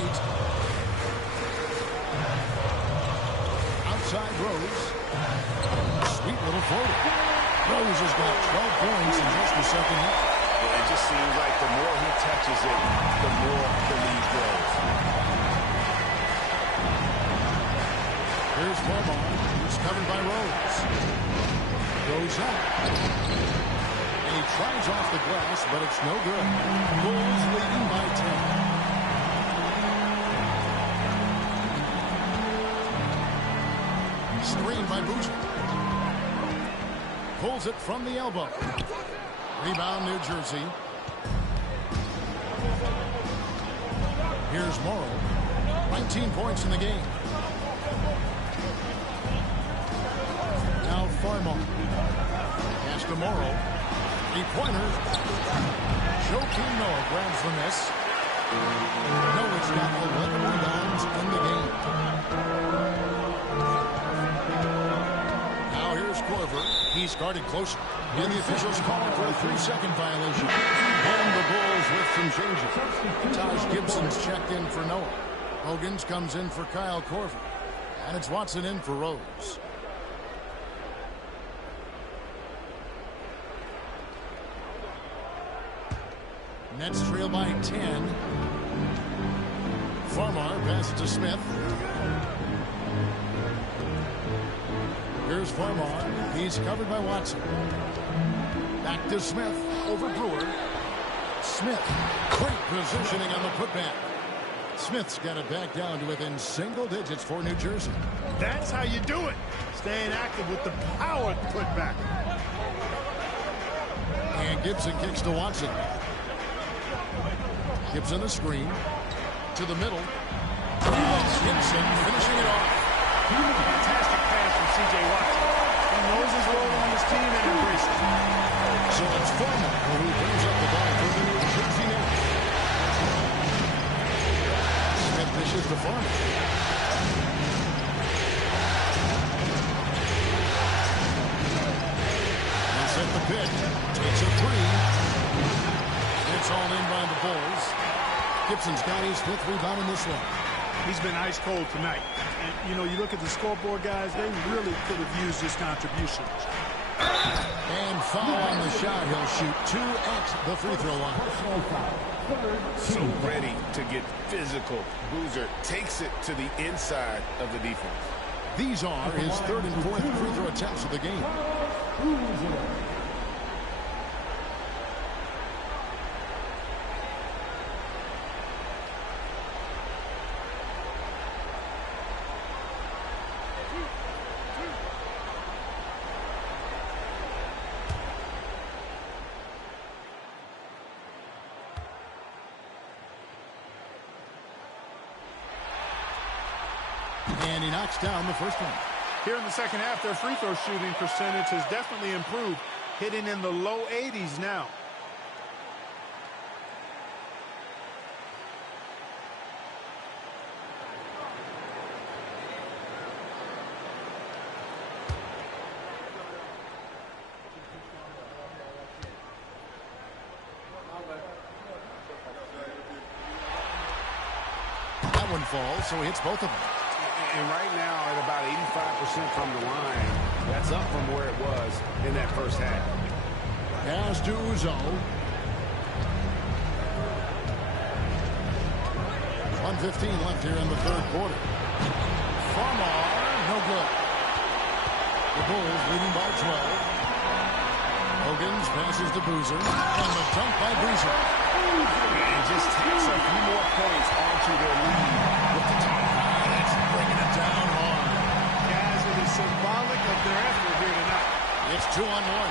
Outside Rose. Sweet little floater. Rose has got 12 points in just the second half. It just seems like the more he touches it, the more the lead grows. Here's Farmar. He's covered by Rose. Goes up. And he tries off the glass, but it's no good. Bulls leading by 10. Screen by Boozer. Pulls it from the elbow. Rebound, New Jersey. Here's Morrow. 19 points in the game. Now Farmar. Pass to Morrow. 3-pointer. Joakim Noah grabs the miss. Noah's got 11 rebounds in the game. Now here's Corver. He's guarded closer. And the officials calling for a 3-second violation. And the Bulls with some changes. Taj Gibson's checked in for Noah. Hogan's comes in for Kyle Corver. And it's Watson in for Rose. Nets trail by 10. Farmar passes to Smith. Here's Farmar. He's covered by Watson. Back to Smith over Brewer. Smith. Great positioning on the putback. Smith's got it back down to within single digits for New Jersey. That's how you do it. Staying active with the power putback. And Gibson kicks to Watson. Gibson the screen. To the middle. Gibson finishing it off. Fantastic pass from C.J. Watson. He knows his role on his team and embraces it. So it's Farmar who brings up the ball for the New Jersey Nets. Smith dishes to Farmar. And set the pick. Takes a 3. It's all in by the Bulls. Gibson's got his 5th rebound in this one. He's been ice cold tonight. And, you know, you look at the scoreboard, guys, they really could have used his contributions. And foul on the shot. He'll shoot 2 at the free throw line. So ready to get physical. Boozer takes it to the inside of the defense. These are his 3rd and 4th free throw attempts of the game. And he knocks down the first one. Here in the second half, their free throw shooting percentage has definitely improved, hitting in the low 80s now. falls, so he hits both of them. And right now, at about 85% from the line, that's up from where it was in that first half. Pass to Uzo. 1:15 left here in the third quarter. Farmar, no good. The Bulls leading by 12. Hogan's passes to Boozer, and the dunk by Boozer. And just takes a few more points onto their lead with the top. That's bringing it down hard. Guys, it is symbolic of their effort here tonight. It's 2-on-1.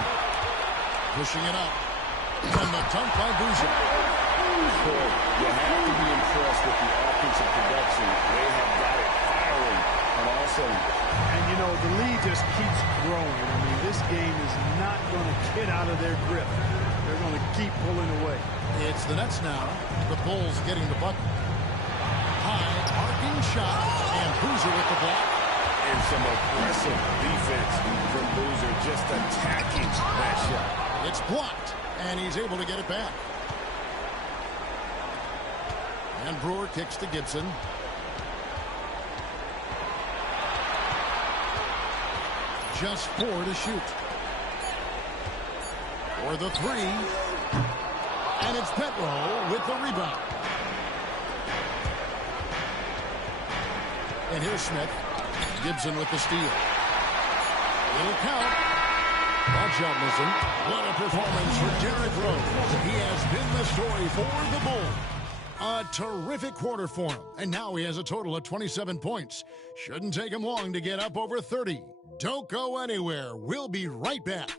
Pushing it up. And the dunk by Boozer. You have to be impressed with the offensive production. They have got it firing on all cylinders. And, you know, the lead just keeps growing. I mean, this game is not going to get out of their grip. They're going to keep pulling away. It's the Nets now. The Bulls getting the bucket. High, arcing shot, and Boozer with the block. And some aggressive defense from Boozer, just attacking that shot. It's blocked, and he's able to get it back. And Brewer kicks to Gibson. Just 4 to shoot. For the 3. And it's Petro with the rebound. And here's Smith. Gibson with the steal. It'll count. Ball shot missing. What a performance for Derrick Rose. He has been the story for the Bulls. A terrific quarter for him. And now he has a total of 27 points. Shouldn't take him long to get up over 30. Don't go anywhere. We'll be right back.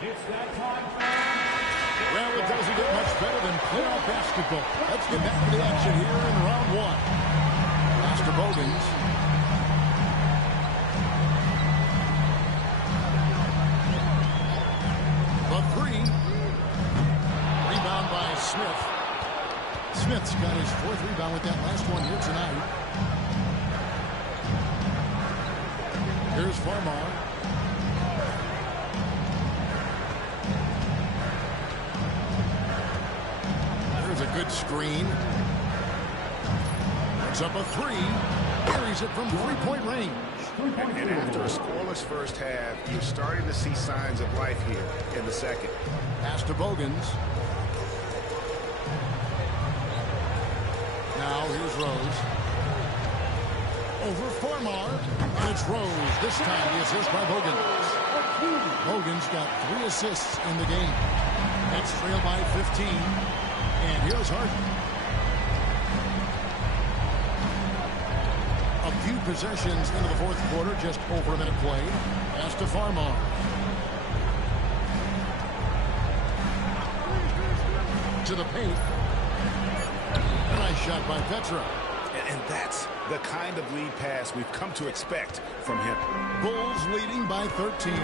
It's that time. Well, it doesn't get much better than playoff basketball. Let's get back to the action here in round 1. Master Bogans. The 3. Rebound by Smith. Smith's got his 4th rebound with that last one here tonight. Here's Farmar. There's a good screen. Puts up a 3. Carries it from 3-point range. And after a scoreless first half, you're starting to see signs of life here in the second. Pass to Bogans. Now here's Rose. Over Farmar. And it's Rose. This time the assist by Bogans. Bogans got 3 assists in the game. Nets trail by 15. And here's Harden. A few possessions into the fourth quarter, just over a minute played. Pass to Farmar. To the paint. Nice shot by Petra. And that's the kind of lead pass we've come to expect from him. Bulls leading by 13.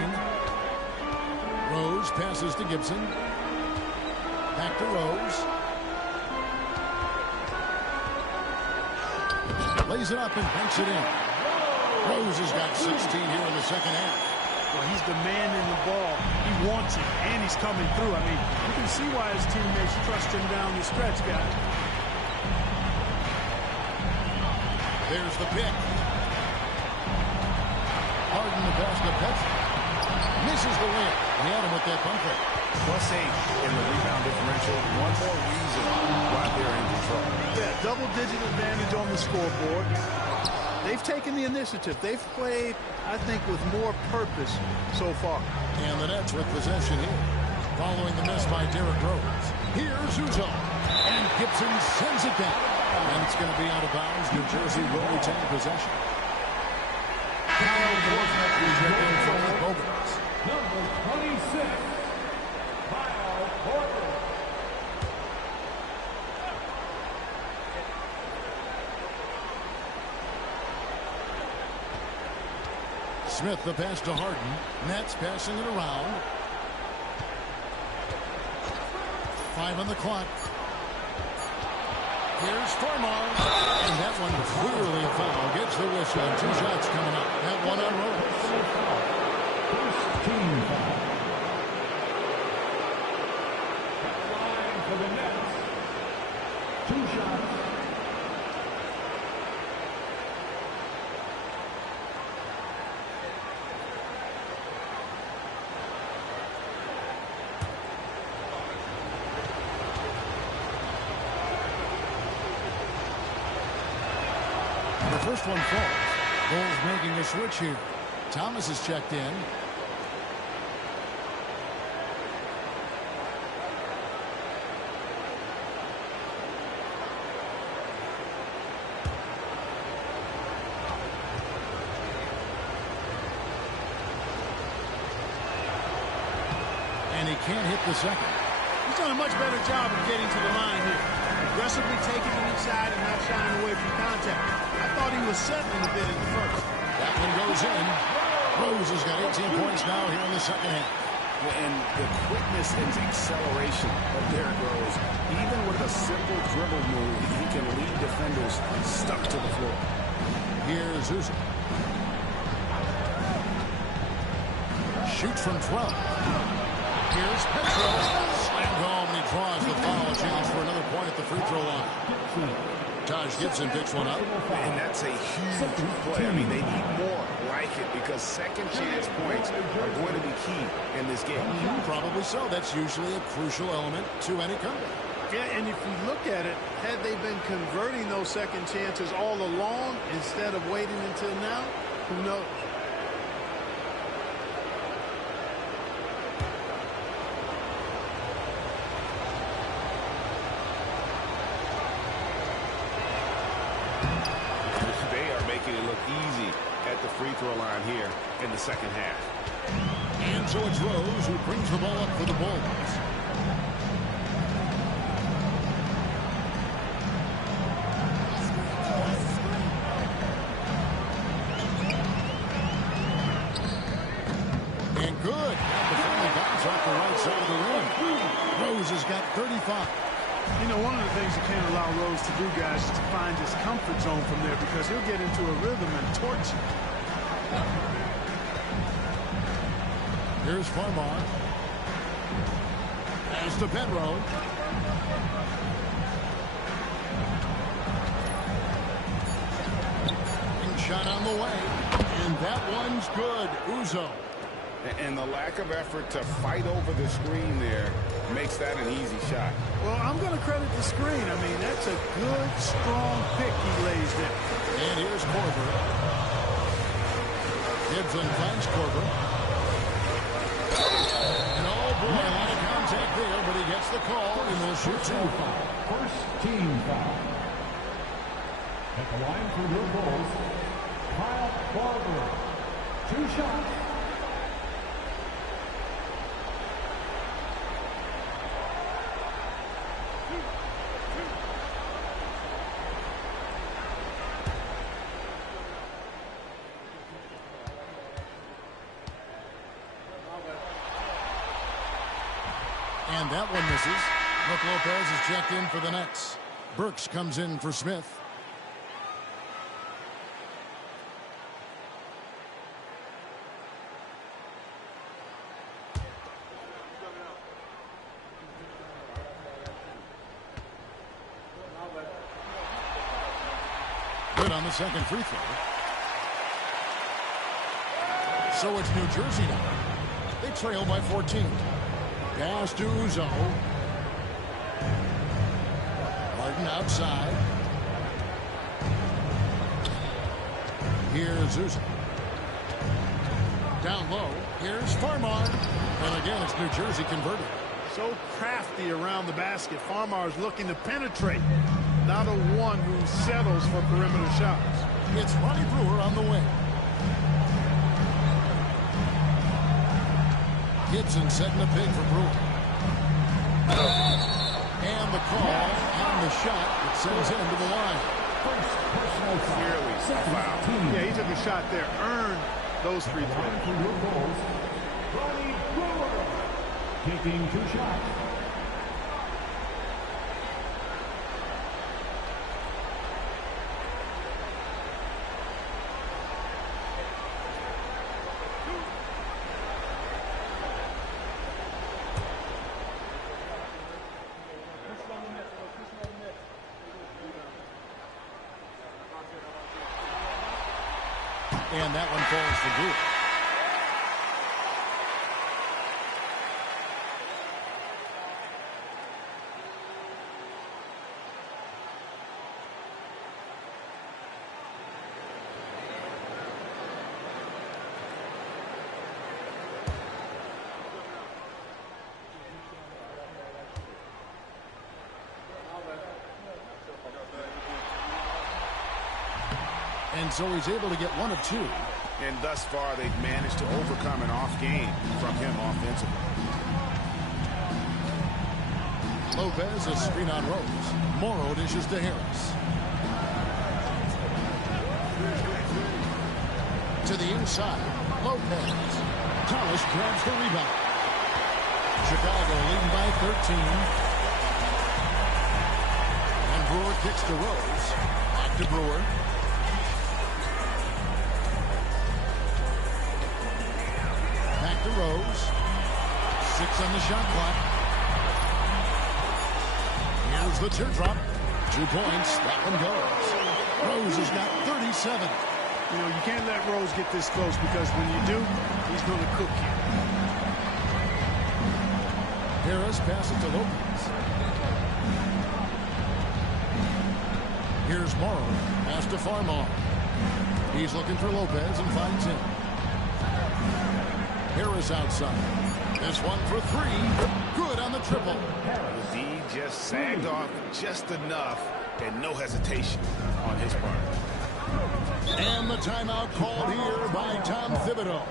Rose passes to Gibson. Back to Rose. Lays it up and banks it in. Rose has got 16 here in the second half. Well, he's demanding the ball. He wants it, and he's coming through. I mean, you can see why his teammates trust him down the stretch, guys. There's the pick. Harden the pass to Petra. Misses the layup. He had him with that bumper. +8 in the rebound differential. One more reason why they're in control. Yeah, double-digit advantage on the scoreboard. They've taken the initiative. They've played, I think, with more purpose so far. And the Nets with possession here. Following the miss by Derrick Rose. Here's Uzo. And Gibson sends it back. And it's going to be out of bounds. New Jersey will retain possession. Kyle Korver is in for the Bogans. Number 26, Kyle Korver. Smith the pass to Harden. Nets passing it around. 5 on the clock. Here's Farmar. And that one clearly a foul. Gets the whistle. 2 shots coming up. That one on Rose. First team foul. At the line for the Nets. 2 shots. The first one falls. Bulls making a switch here. Thomas is checked in. And he can't hit the second. He's done a much better job of getting to the line here. Aggressively taking it inside and not shying away from contact. I thought he was settling a bit in the first. That one goes in. Rose has got 18 points now here in the second half. And the quickness and acceleration of Derrick Rose, even with a simple dribble move, he can lead defenders stuck to the floor. Here's Uzo. Shoots from 12. Here's Petro. Slammed home, and he draws the foul. Chance for another point at the free throw line. Taj Gibson picks one up. And that's a huge play. I mean, they need more like it because second chance points are going to be key in this game. Probably so. That's usually a crucial element to any comeback. Yeah, and if you look at it, had they been converting those second chances all along instead of waiting until now, who knows? They are making it look easy at the free throw line here in the second half. And so it's Rose who brings the ball up for the Bulls. And good. And the final bounce off the right side of the rim. Rose has got 35. You know, one of the things you can't allow Rose to do, guys, is to find his comfort zone from there because he'll get into a rhythm and torch you. Here's Farmar. Pass to Petro. And shot on the way. And that one's good. Uzo. And the lack of effort to fight over the screen there makes that an easy shot. Well, I'm going to credit the screen. I mean, that's a good, strong pick he lays there. And here's Korver. Gibson finds Korver. And oh boy, a lot of contact there, but he gets the call, and they'll shoot two. First team foul. At the line for your Bulls, Kyle Korver. 2 shots. And that one misses. Brook Lopez is checked in for the Nets. Burks comes in for Smith. Good on the second free throw. So it's New Jersey now. They trail by 14. Pass to Uzo. Martin outside. Here's Uzo. Down low. Here's Farmar. And again, it's New Jersey converted. So crafty around the basket. Farmar's looking to penetrate. Not a one who settles for perimeter shots. It's Ronnie Brewer on the wing. Gibson setting the big for Brewer. And the call and the shot that sends him to the line. First personal Clearly foul. Yeah, he took a shot there. Earned those free throws. line for your Bulls, Ronnie Brewer. Taking 2 shots. And that one falls for Brewer. And so he's able to get one of two. And thus far, they've managed to overcome an off game from him offensively. Lopez, a screen on Rose. Morrow dishes to Harris. To the inside, Lopez. Thomas grabs the rebound. Chicago leading by 13. And Brewer kicks to Rose. Back to Brewer. Back to Rose. 6 on the shot clock. Here's the teardrop. 2 points. That one goes. Rose has got 37. You know, you can't let Rose get this close because when you do, he's going to cook you. Harris passes to Lopez. Here's Morrow. Pass to Farmar. He's looking for Lopez and finds him. Harris outside. This one for 3. Good on the triple. The D just sagged off just enough and no hesitation on his part. And the timeout called here by Tom Thibodeau.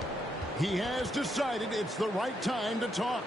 He has decided it's the right time to talk.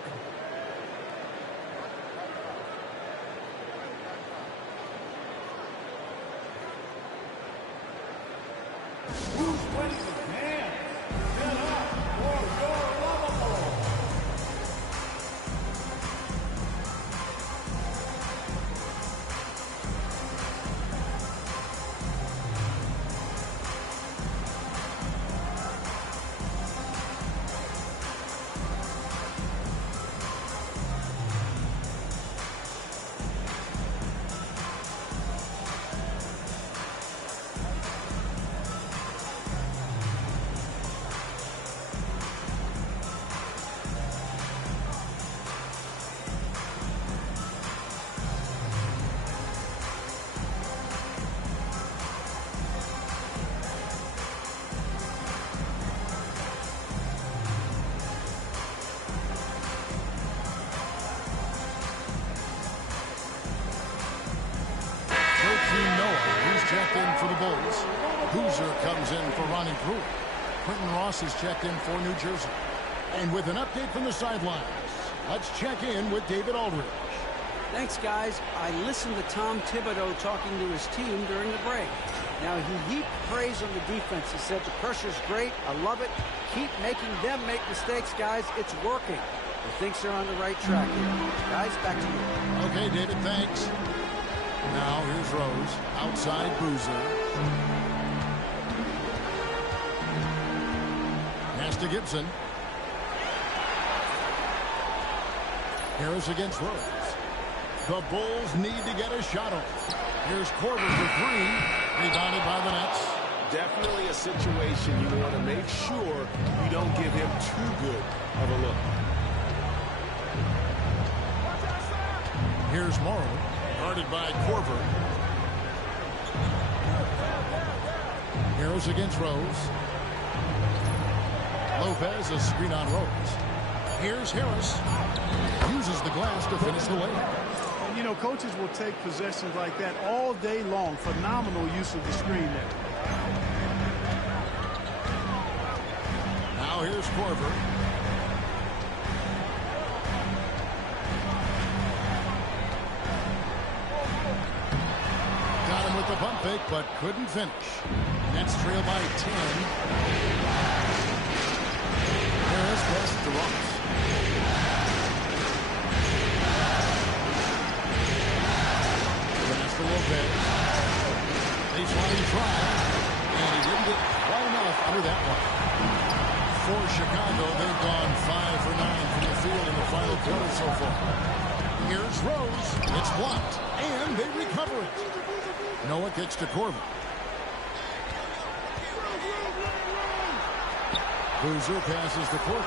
Checked in for the Bulls. Boozer comes in for Ronnie Brewer. Quentin Ross is checked in for New Jersey. And with an update from the sidelines, let's check in with David Aldridge. Thanks, guys. I listened to Tom Thibodeau talking to his team during the break. Now, he heaped praise on the defense. He said the pressure's great. I love it. Keep making them make mistakes, guys. It's working. He thinks they're on the right track here. Guys, back to you. Okay, David, thanks. Now here's Rose. Outside Boozer. Pass to Gibson. Harris against Rose. The Bulls need to get a shot off. Here's Korver for 3. Rebounded by the Nets. Definitely a situation you want to make sure you don't give him too good of a look. Here's Morrow. Guarded by Korver. Harris against Rose. Lopez, a screen on Rose. Here's Harris. Uses the glass to finish the layup. And, you know, coaches will take possessions like that all day long. Phenomenal use of the screen there. Now here's Korver. The pump fake, but couldn't finish. Nets trail by 10. Harris passes to Ross. Pass to Lopez. Baseline try, and he didn't get quite enough under that one. For Chicago, they've gone 5 for 9 from the field in the final quarter so far. Here's Rose. It's blocked, and they recover it. Noah kicks to Korver. Boozer passes the court.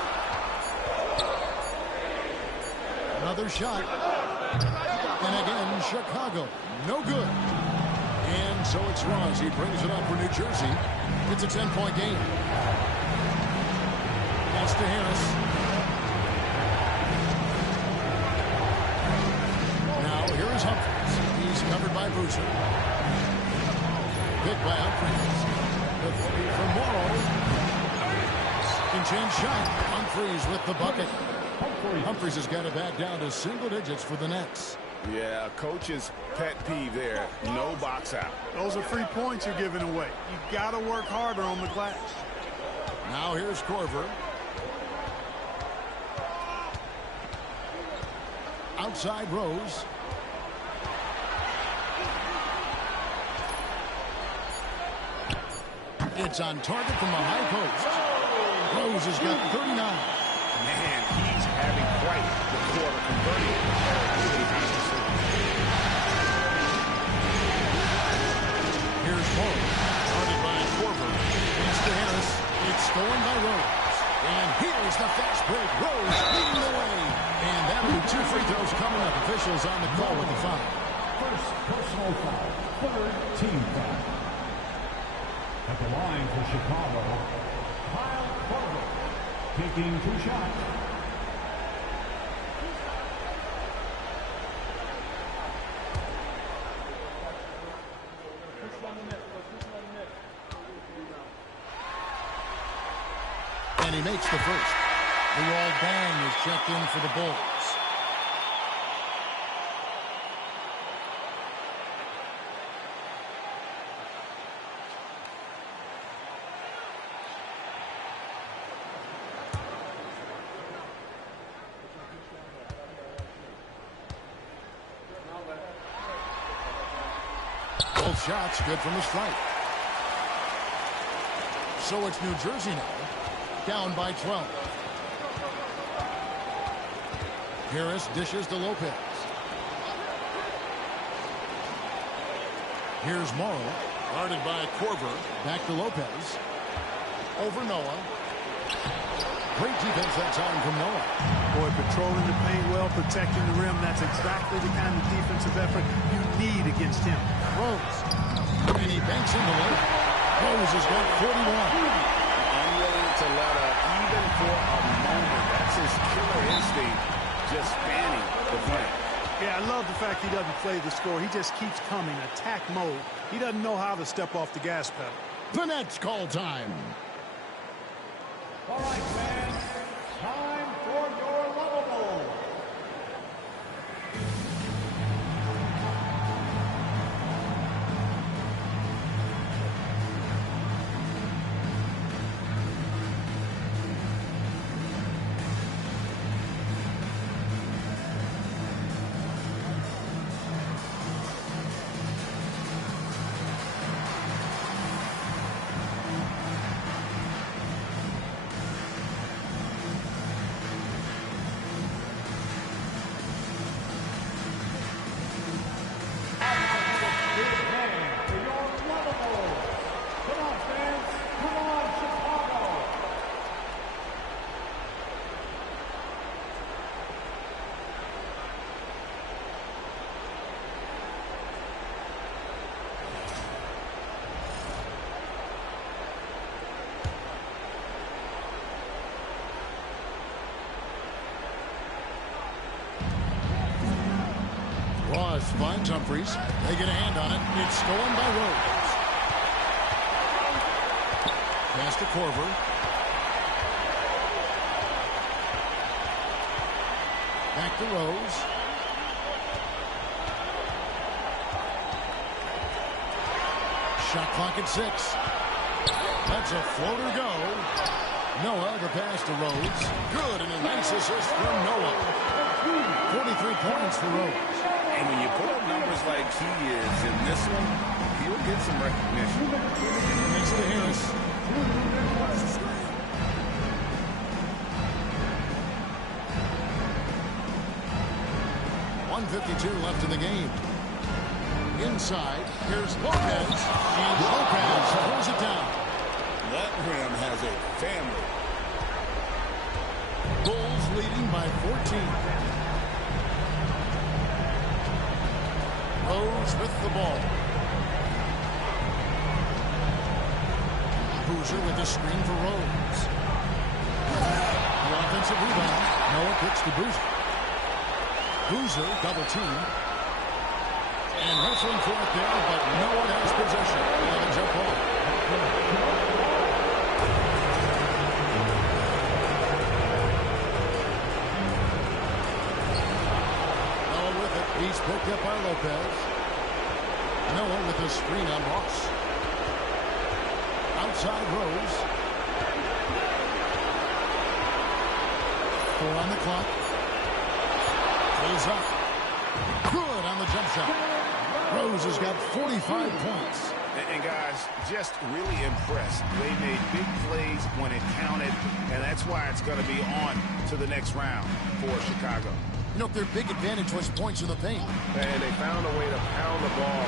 Another shot. And again, Chicago. No good. And so it's Ross. He brings it up for New Jersey. It's a 10-point game. Pass to Harris. Now, here is Humphries. He's covered by Boozer. Picked by Humphries. The three from Morrow. Can change shot. Humphries with the bucket. Humphries has got it back down to single digits for the Nets. Yeah, coach's pet peeve there. No box out. Those are free points you're giving away. You got to work harder on the glass. Now here's Korver. Outside Rose. It's on target from the high post. Rose has got 39. Man, he's having quite the quarter converting. Here's Morrow. Guarded by Korver. Pass to Harris. It's stolen by Rose. And here's the fast break. Rose leading the way. And that'll be 2 free throws coming up. Officials on the call with the foul. First personal foul. Third team foul. At the line for Chicago, Kyle Korver, taking 2 shots. And he makes the first. The all bang is checked in for the Bulls. Both shots good from the strike. So it's New Jersey now, down by 12. Harris dishes to Lopez. Here's Morrow, guarded by Korver. Back to Lopez. Over Noah. Great defense that time from Noah. Boy, patrolling the paint well, protecting the rim. That's exactly the kind of defensive effort you need against him. Rose. And he banks in the low. Rose has got 41. Unwilling to let up even for a moment. That's his killer instinct, just spanning the frame. Yeah, I love the fact he doesn't play the score. He just keeps coming, attack mode. He doesn't know how to step off the gas pedal. The Nets call time. All right, fans, time for your lovable. Ross finds Humphries. They get a hand on it. It's stolen by Rose. Pass to Korver. Back to Rose. Shot clock at 6. That's a floater go. Noah, the pass to Rose. Good, and a nice assist from Noah. 43 points for Rose. And when you put up numbers like he is in this one, he'll get some recognition. Next to Harris. 1:52 left in the game. Inside, here's Lopez. And Lopez throws it down. That rim has a family. leading by 14. Rose with the ball. Boozer with the screen for Rose. The offensive rebound. Noah kicks to Boozer. Boozer double team. And wrestling for it there, but no one has possession. And it's up ball. Noah with it. He's picked up by Lopez. Noah with the screen on Ross. Outside Rose. 4 on the clock. Pulls up. Good on the jump shot. Rose has got 45 points. And guys, just really impressed. They made big plays when it counted, and that's why it's going to be on to the next round for Chicago. You know, their big advantage was points in the paint. And they found a way to pound the ball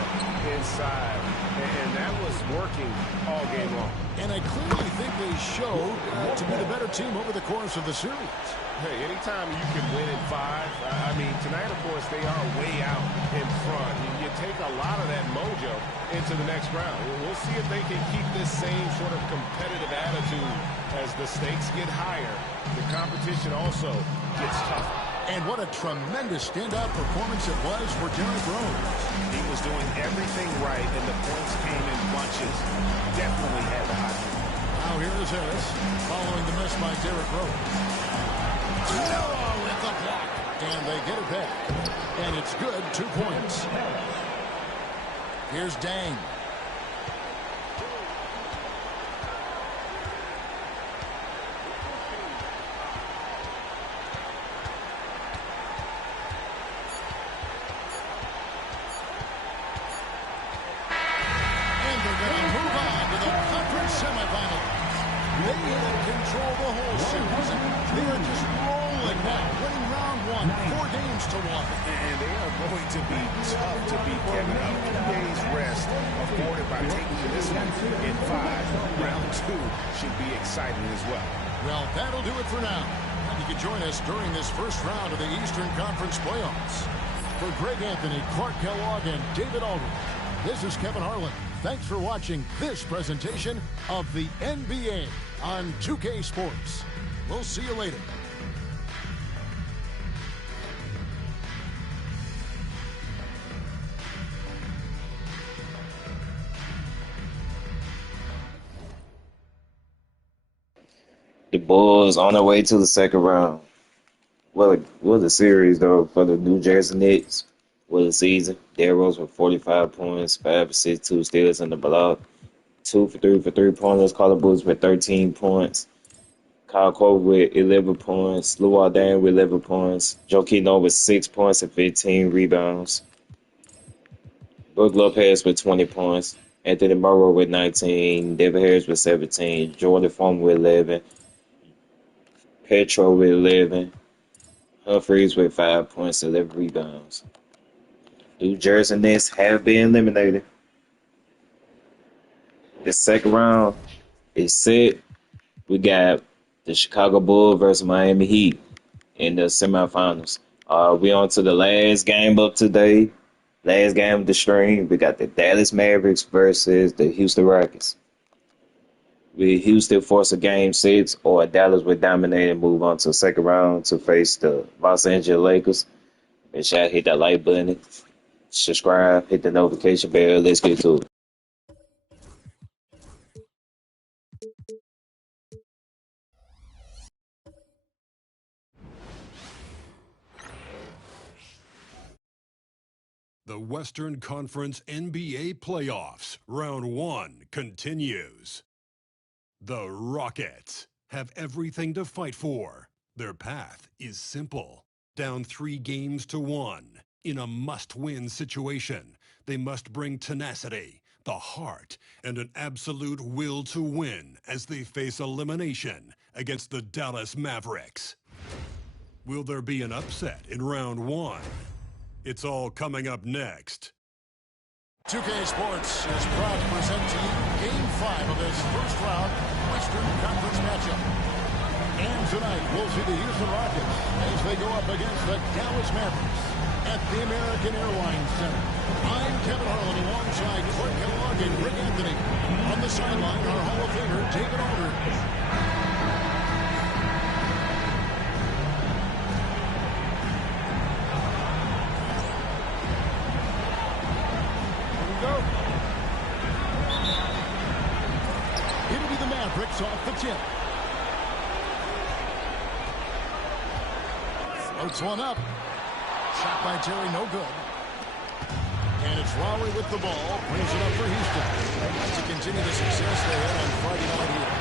inside, and that was working all game long. And I clearly think they showed to be the better team over the course of the series. Hey, anytime you can win in 5, I mean, tonight, of course, they are way out in front. You take a lot of that mojo into the next round. We'll see if they can keep this same sort of competitive attitude as the stakes get higher. The competition also gets tougher. And what a tremendous standout performance it was for Derrick Rose. He was doing everything right, and the points came in bunches. Definitely had the hot hand. Now here is Harris following the miss by Derrick Rose. Noah with the block. And they get it back. And it's good, 2 points. Here's Dang. They have control the whole series. They are just rolling now, winning round 1, 4 games to 1. And they are going to be tough to beat, Kevin. A few days rest afforded by taking this one in 5. Round 2 should be exciting as well. Well, that'll do it for now. And you can join us during this first round of the Eastern Conference playoffs. For Greg Anthony, Clark Kellogg, and David Aldridge, this is Kevin Harlan. Thanks for watching this presentation of the NBA on 2K Sports. We'll see you later. The Bulls on their way to the second round. What a series, though, for the New Jersey Knicks. What a season. Derrick Rose with 45 points, 5 assists, 2 steals in the block. 2 for 3 for three-pointers. Carter Boozer with 13 points. Kyle Korver with 11 points. Luol Deng with 11 points. Joakim Noah with 6 points and 15 rebounds. Brook Lopez with 20 points. Anthony Morrow with 19. David Harris with 17. Jordan Foreman with 11. Petro with 11. Humphries with 5 points and 11 rebounds. New Jersey Nets have been eliminated. The second round is set. We got the Chicago Bulls versus Miami Heat in the semifinals. We on to the last game of today. Last game of the stream. We got the Dallas Mavericks versus the Houston Rockets. With Houston force a game 6, or Dallas would dominate and move on to the second round to face the Los Angeles Lakers. Make sure I hit that like button, subscribe, hit the notification bell. Let's get to it. The Western Conference NBA Playoffs, Round 1 continues. The Rockets have everything to fight for. Their path is simple. Down 3 games to 1. In a must-win situation, they must bring tenacity, the heart, and an absolute will to win as they face elimination against the Dallas Mavericks. Will there be an upset in Round 1? It's all coming up next. 2K Sports is proud to present to you Game 5 of this first round Western Conference matchup. And tonight, we'll see the Houston Rockets as they go up against the Dallas Mavericks at the American Airlines Center. I'm Kevin Harlan alongside Clark Kellogg and Rick Anthony. On the sideline, our Hall of Famer, David Aldridge. It'll be the Mavericks off the tip. Floats one up. Shot by Terry, no good. And it's Lowry with the ball. Brings it up for Houston. They'd like to continue the success they had on Friday night here.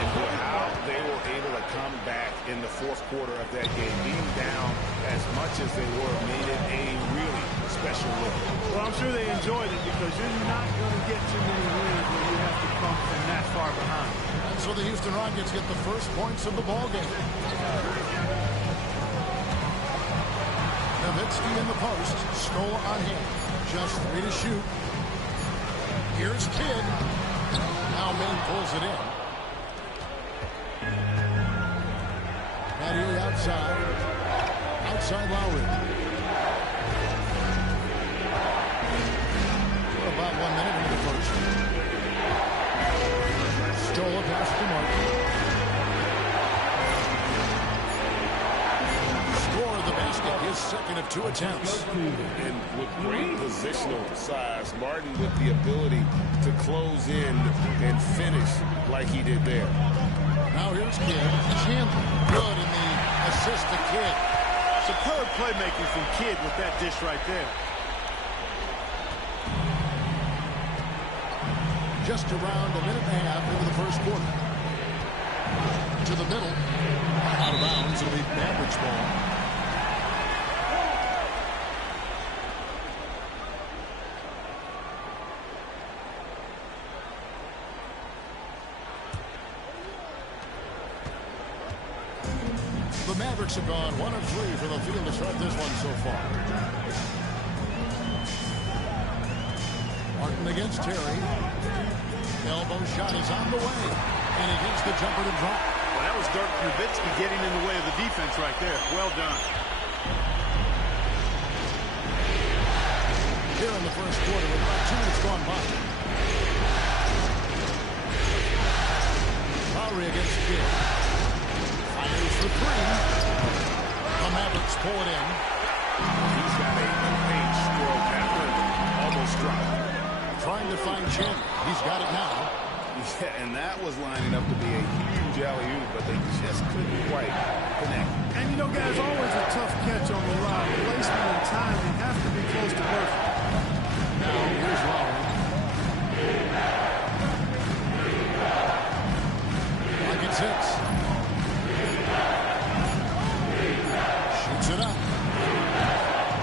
And boy, how they were able to come back in the fourth quarter of that game. Being down as much as they were made it a really special look. Well, I'm sure they enjoyed it because you're not going to get too many wins when you have to come from that far behind. And so the Houston Rockets get the first points of the ball game. Nowitzki in the post. Stoll on him. Just 3 to shoot. Here's Kidd. Now Maine pulls it in. Matty outside. Outside Lowry. We're about 1 minute into the first. Stoll a pass to Martin. The basket, his second of 2 attempts. And with great positional size, Martin with the ability to close in and finish like he did there. Now here's Kidd. Chandler, good in the assist to Kidd. Superb playmaking from Kidd with that dish right there. Just around a minute and a half into the first quarter. To the middle. Out of bounds. It'll be Mavericks ball. The Mavericks have gone 1 of 3 from the field to start this one so far. Martin against Terry. Elbow shot is on the way. And he gets the jumper to drop. Well, that was Dirk Nowitzki getting in the way of the defense right there. Well done. Here in the first quarter with about 2 minutes gone by. Lowry against Kidd. Fires for 3. The Mavericks pull it in. He's got a paint stroke. That one almost dropped. Trying to find Chandler. He's got it now. Yeah, and that was lining up to be a huge alley-oop, but they just couldn't quite connect. And you know, guys, always a tough catch on the lob. Placement and timing have to be close to perfect. Now here's Lowry. Rockets hits. Shoots it up.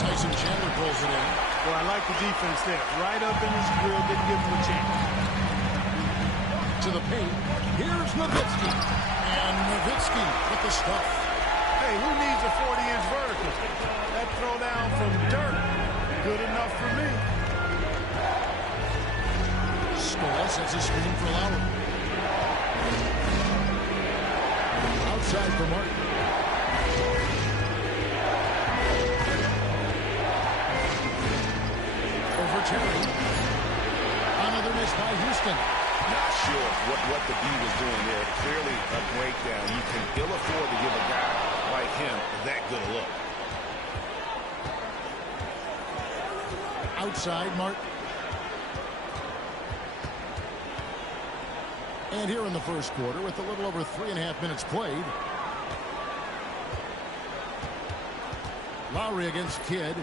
Tyson Chandler pulls it in. Well, I like the defense there. Right up in his grill, didn't give him a chance. To the paint. Here's Nowitzki. And Nowitzki with the stuff. Hey, who needs a 40-inch vertical? That throwdown from Dirk, good enough for me. Stoll sets a screen for Lowry. Outside for Martin. Over Terry. Another miss by Houston. Not sure what the D was doing there. Clearly a breakdown. You can ill afford to give a guy like him that good a look. Outside, Martin. And here in the first quarter, with a little over 3.5 minutes played, Lowry against Kidd.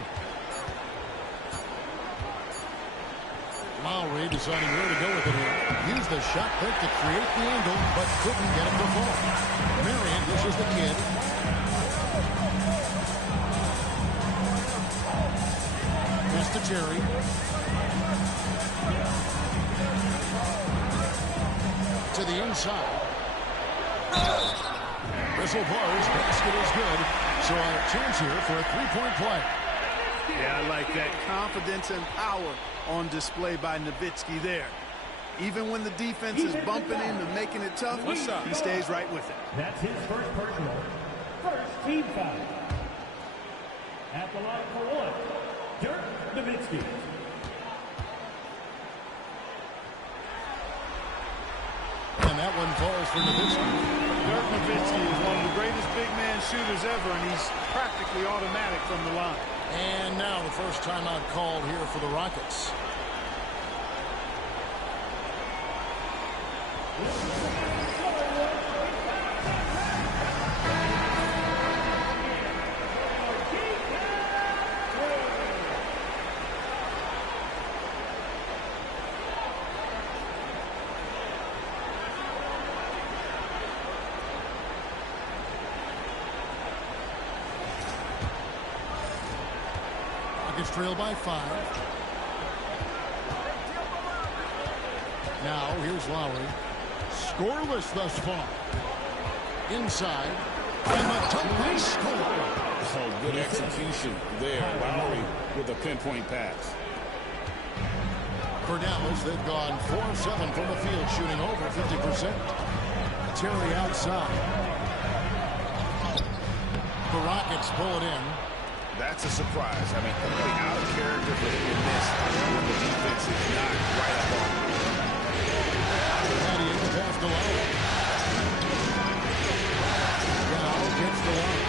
Lowry deciding where to go with it here. Used the shot click to create the angle, but couldn't get him to fall. Marion dishes the Kidd. Pass to Terry. To the inside. Whistle blows. Basket is good. So a chance here for a 3-point play. Yeah, I like that confidence and power on display by Nowitzki there. Even when the defense is bumping him and making it tough, he stays right with it. That's his first personal. First team foul. At the line for one, Dirk Nowitzki. And that one falls for Nowitzki. Dirk Nowitzki is one of the greatest big man shooters ever, and he's practically automatic from the line. And now the first timeout called here for the Rockets. Rockets trail by 5. Now here's Lowry. Scoreless thus far. Inside. And the top score. Oh, good execution there. Lowry with a pinpoint pass. For Dallas, they've gone 4-7 from the field, shooting over 50%. Terry outside. The Rockets pull it in. That's a surprise. I mean, really out of character for him to miss when the defense is not right up on him. Patty past the line. Now gets the line.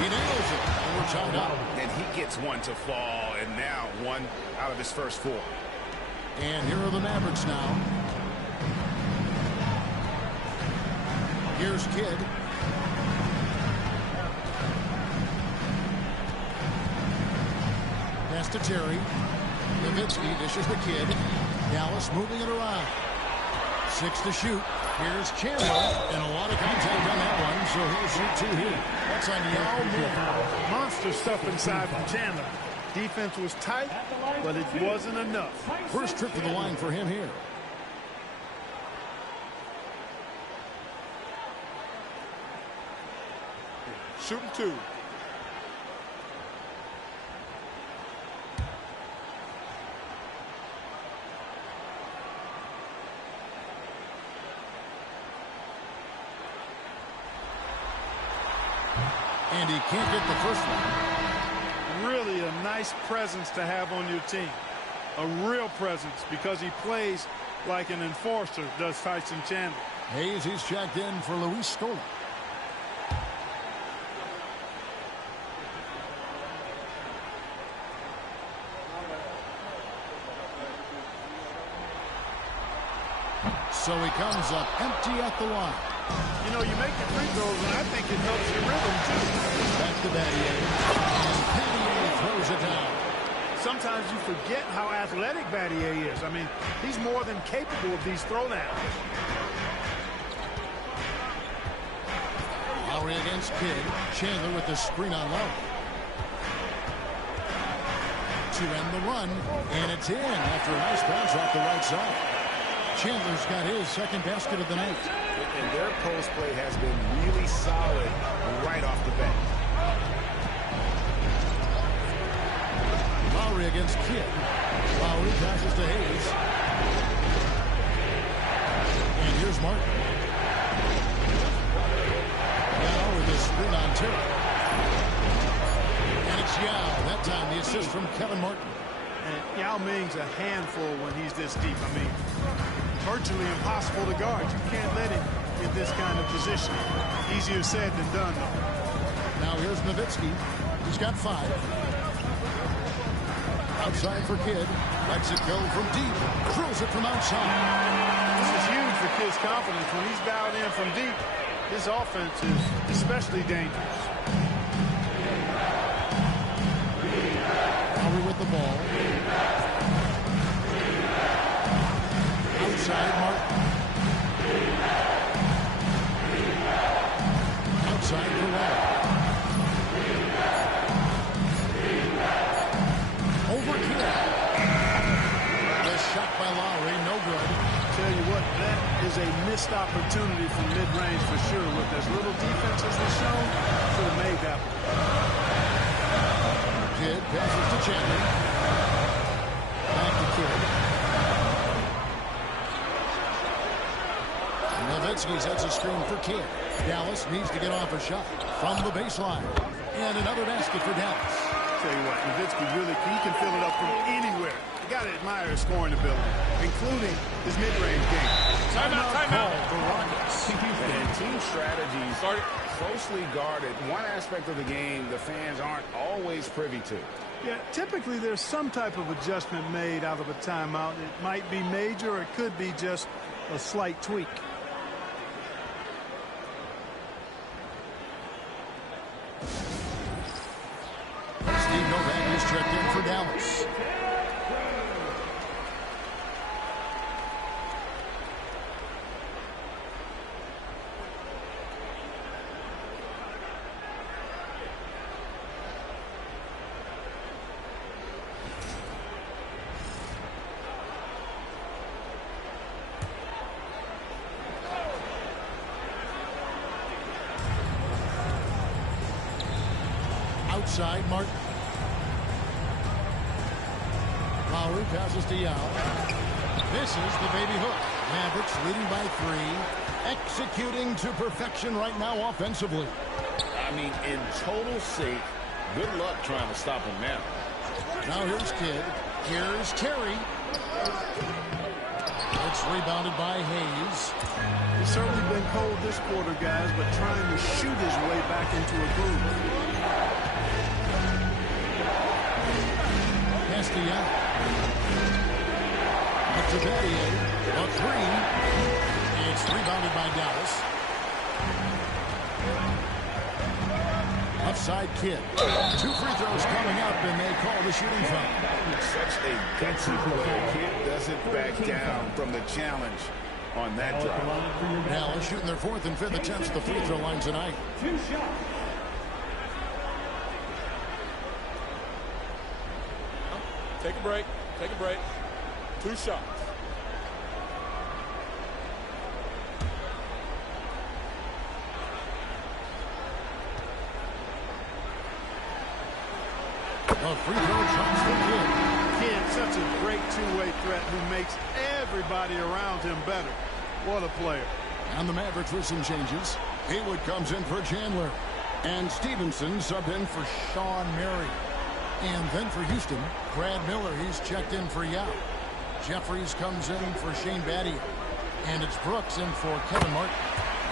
He nails it. And we're tied up. And he gets one to fall, and now one out of his first 4. And here are the Mavericks now. Here's Kidd. Pass to Terry. Nowitzki dishes the Kidd. Dallas moving it around. 6 to shoot. Here's Chandler. And a lot of contact on that one, so he'll shoot 2 here. That's on Yao Ming. Monster stuff inside from Chandler. Defense was tight, but it wasn't enough. First trip to the line for him here. Shooting 2. And he can't get the first one. Really a nice presence to have on your team. A real presence, because he plays like an enforcer, does Tyson Chandler. Hayes, he's checked in for Luis Scola. So he comes up empty at the line. You know, you make your free throws, and I think it helps your rhythm, too. Back to Battier. And Battier throws it down. Sometimes you forget how athletic Battier is. I mean, he's more than capable of these throwdowns. Lowry against Kidd. Chandler with the screen on Lowry. To end the run. And it's in after a nice bounce off the right side. Chandler's got his second basket of the night. And their post play has been really solid right off the bat. Lowry against Kidd. Lowry passes to Hayes. And here's Martin. Now with the screen on Terry. And it's Yao. That time the assist from Kevin Martin. And Yao Ming's a handful when he's this deep. I mean, virtually impossible to guard. You can't let him get this kind of position. Easier said than done, though. Now here's Nowitzki. He's got 5. Outside for Kidd. Lets it go from deep. Throws it from outside. This is huge for Kidd's confidence. When he's dialed in from deep, his offense is especially dangerous. Lowry with the ball. Outside Martin. Outside for Lowry. Over Kidd. The shot by Lowry, no good. Tell you what, that is a missed opportunity from mid-range for sure. With as little defense as they've shown, should have made that one. Kidd passes to Chandler. Back to Kidd. Nowitzki sets a screen for Kidd. Dallas needs to get off a shot from the baseline. And another basket for Dallas. Tell you what, Nowitzki really, he can fill it up from anywhere. You got to admire his scoring ability, including his mid-range game. Timeout for Rockets. And team strategies are closely guarded. One aspect of the game the fans aren't always privy to. Yeah, typically there's some type of adjustment made out of a timeout. It might be major or it could be just a slight tweak. Steve Novak is checked in for Dallas. Outside, Martin. Lowry passes to Yao. This is the baby hook. Mavericks leading by 3. Executing to perfection right now offensively. I mean, in total sake, good luck trying to stop him now. Now here's Kidd. Here's Terry. It's rebounded by Hayes. He's certainly been cold this quarter, guys, but trying to shoot his way back into a groove. Castillo. Up to Battier. A 3. It's rebounded by Dallas. Upside Kidd. 2 free throws coming up, and they call the shooting foul. Such a gutsy player. Kidd doesn't back down from the challenge on that drive. Dallas shooting their 4th and 5th attempts at the free throw line tonight. Take a break. Take a break. 2 shots. A free throw chance for Kidd. Kidd, such a great two-way threat who makes everybody around him better. What a player. And the Mavericks with some changes. Haywood comes in for Chandler. And Stevenson subbed in for Sean Murray. And then for Houston, Brad Miller, he's checked in for Yao. Jeffries comes in for Shane Battier. And it's Brooks in for Kevin Martin.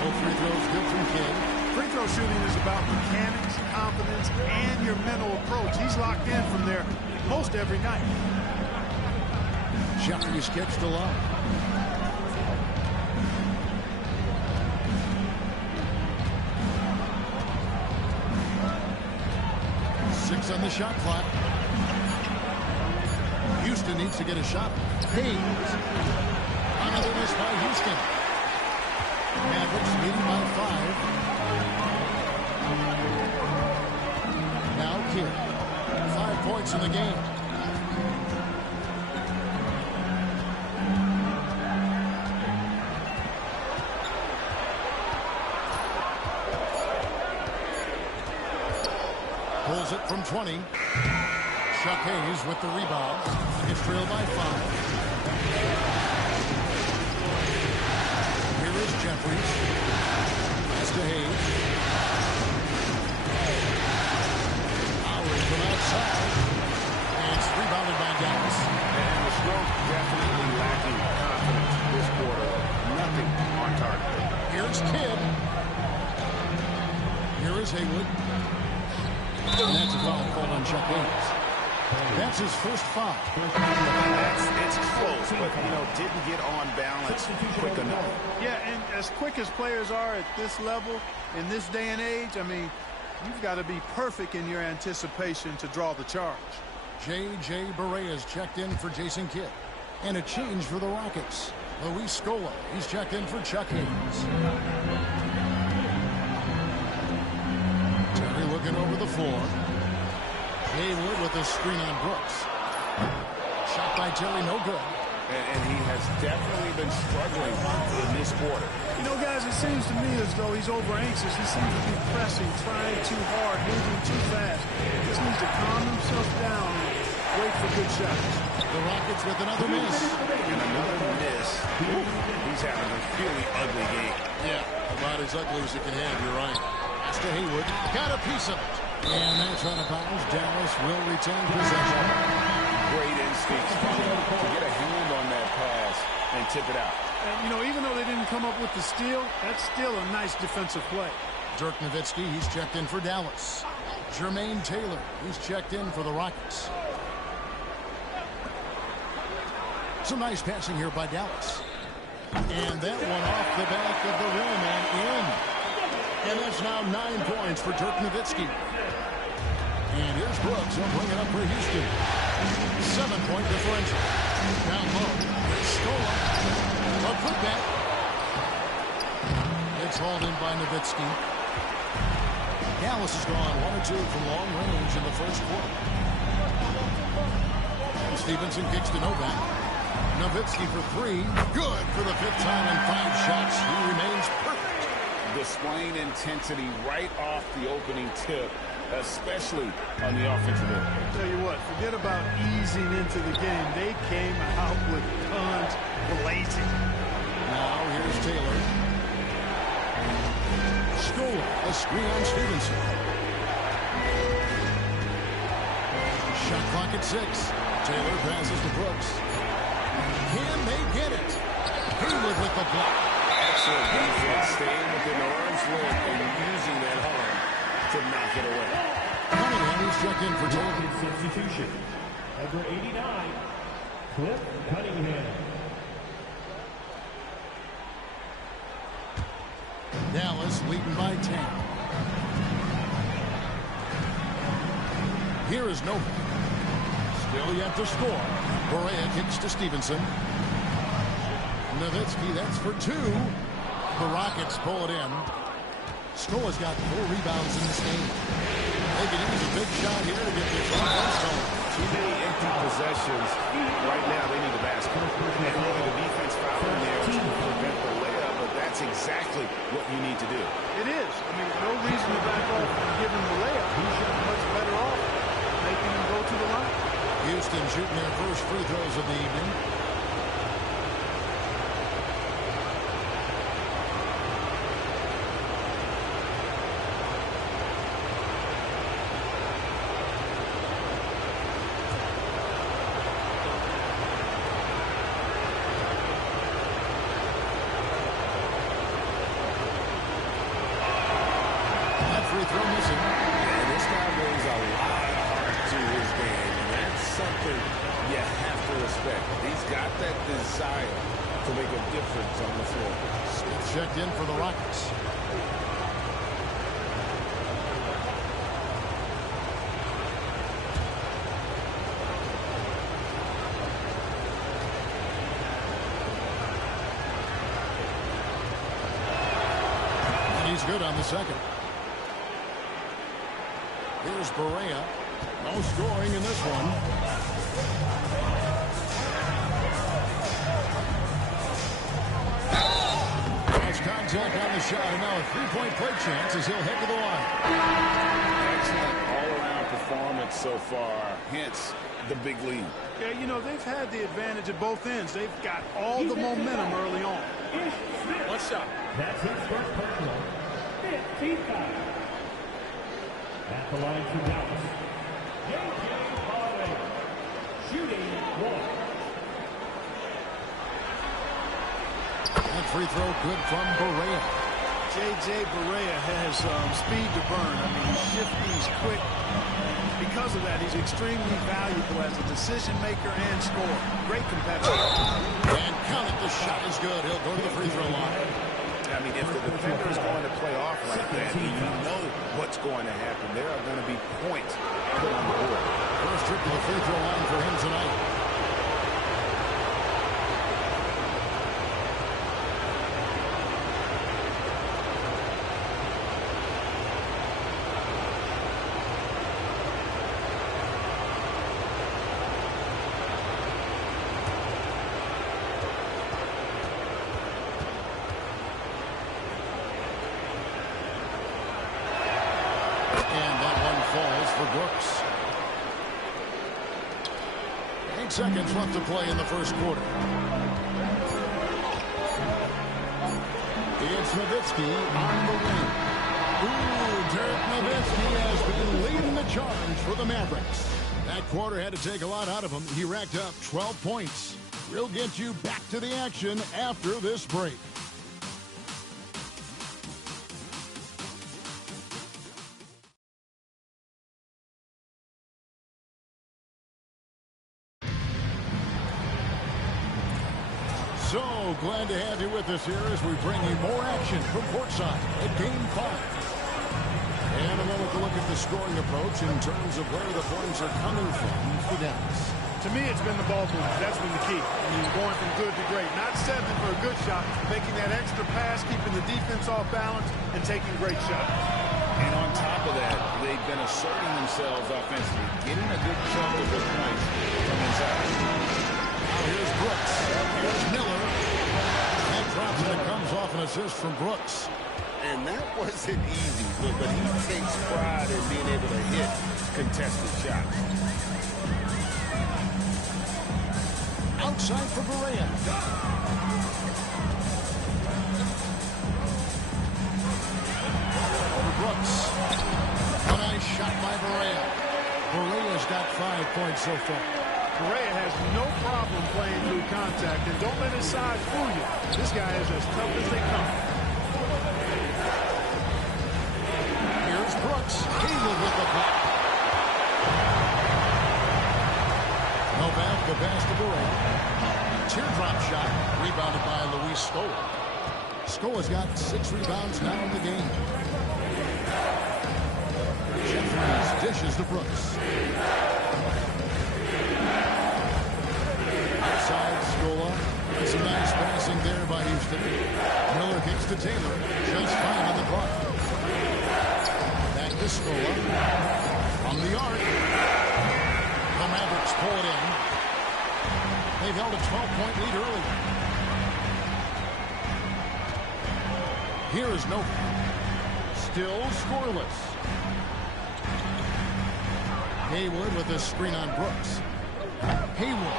Both free throws good from Kidd. Free throw shooting is about mechanics, confidence, and your mental approach. He's locked in from there most every night. Jeffries gets to Love. On the shot clock. Houston needs to get a shot. Hayes. Another miss by Houston. Mavericks leading by 5. Now Kidd. 5 points in the game. Pulls it from 20. Chuck Hayes with the rebound. It's trailed by 5. Here is Jeffries. Pass to Hayes. Lowry from outside. And it's rebounded by Dallas. And the stroke definitely lacking confidence this quarter. Nothing on target. Here's Kidd. Here is Haywood. And that's a foul called on Chuck Hayes. That's his first foul. It's close, but, didn't get on balance quick enough. Yeah, and as quick as players are at this level, in this day and age, I mean, you've got to be perfect in your anticipation to draw the charge. J.J. Barea is checked in for Jason Kidd. And a change for the Rockets. Luis Scola, he's checked in for Chuck Hayes. Terry looking over the floor. Haywood with a screen on Brooks. Shot by Terry, no good. And he has definitely been struggling in this quarter. Guys, it seems to me as though he's over anxious. He seems to be pressing, trying too hard, moving too fast. He just needs to calm himself down and wait for good shots. The Rockets with another miss. And another miss. He's having a really ugly game. Yeah, about as ugly as it can have, you're right. Pass to Hayward. Got a piece of it. And that's out of bounds. Dallas will retain possession. Great instincts from him to get a hand on that pass and tip it out. And, you know, even though they didn't come up with the steal, that's still a nice defensive play. Dirk Nowitzki, he's checked in for Dallas. Jermaine Taylor, he's checked in for the Rockets. Some nice passing here by Dallas. And that one off the back of the rim and in. And that's now 9 points for Dirk Nowitzki. And here's Brooks. He'll bring it up for Houston. 7-point differential. Down low. Scola. A putback. It's hauled in by Nowitzki. Dallas has gone 1 or 2 from long range in the first quarter. And Stevenson kicks to Novak. Nowitzki for 3. Good for the 5th time in 5 shots. He remains perfect. Displaying intensity right off the opening tip, especially on the offensive end. I'll tell you what, forget about easing into the game. They came out with guns blazing. Now here's Taylor. Scola, a screen on Stevenson. Shot clock at 6. Taylor passes to Brooks. Can they get it? Hayward with the block. Excellent defense, staying within the orange rim and using that arm to knock it away. Cunningham, he's checked in for Taylor. Substitution. Number 89, Cliff Cunningham. Dallas leading by 10. Here is Novak. Still yet to score. Barea kicks to Stevenson. Nowitzki, that's for 2. The Rockets pull it in. Scola's got 4 rebounds in this game. They can use a big shot here to get this offense going. Too many empty possessions. Right now, they need a basket. And really, the defense fouling there to prevent the layup, but that's exactly what you need to do. It is. I mean, no reason to back off and give him the layup. He should be much better off making him go to the line. Houston shooting their first free throws of the evening. That free throw missing. And this guy brings a lot of heart to his game, and that's something you have to respect. He's got that desire to make a difference on the floor. Smith checked in for the Rockets. And he's good on the second. Here's Barea. No scoring in this one. Nice contact on the shot, and now a 3-point play chance as he'll head to the line. Excellent all-around performance so far, hence the big lead. Yeah, you know, they've had the advantage at both ends. They've got all the momentum early on. One shot. That's his first personal. 15 foul. At the line for Dallas, J.J. Barea, shooting 1. That free throw good from Barea. J.J. Barea has speed to burn. I mean, he's shifty, he's quick. Because of that, he's extremely valuable as a decision maker and scorer. Great competitor. And count it, the shot is good. He'll go to the free throw line. I mean, if the defender is going to play off like that, you know what's going to happen. There are going to be points put on the board. First trip to the free throw line for him tonight. Brooks. 8 seconds left to play in the first quarter. Nowitzki on the wing. Ooh, Dirk Nowitzki has been leading the charge for the Mavericks. That quarter had to take a lot out of him. He racked up 12 points. We'll get you back to the action after this break. So glad to have you with us here as we bring you more action from courtside at Game 5. And a moment to look at the scoring approach in terms of where the points are coming from for Dallas. To me, it's been the ball movement. That's been the key. I mean, going from good to great. Not settling for a good shot, making that extra pass, keeping the defense off balance, and taking great shots. And on top of that, they've been asserting themselves offensively, getting a good chunk of the points from inside. Now here's Brooks. Here's Miller. That drops and it comes off an assist from Brooks. And that wasn't easy, but he takes pride in being able to hit contested shots. Outside for Berea. Over Brooks. A nice shot by Berea. Berea's got 5 points so far. Berea has no problem playing through contact, and don't let his size fool you. This guy is as tough as they come. Here's Brooks. Hayward with the block. Novak, the pass to Berea. Teardrop shot. Rebounded by Luis Scola. Scola's got 6 rebounds now in the game. Jeffries dishes to Brooks. Outside Scola. And some nice passing there by Houston. Miller kicks to Taylor. Just fine on the clock. Back to Scola. From the arc. The Mavericks pull it in. They've held a 12-point lead early. Here is Novak. Still scoreless. Hayward with a screen on Brooks. Hayward.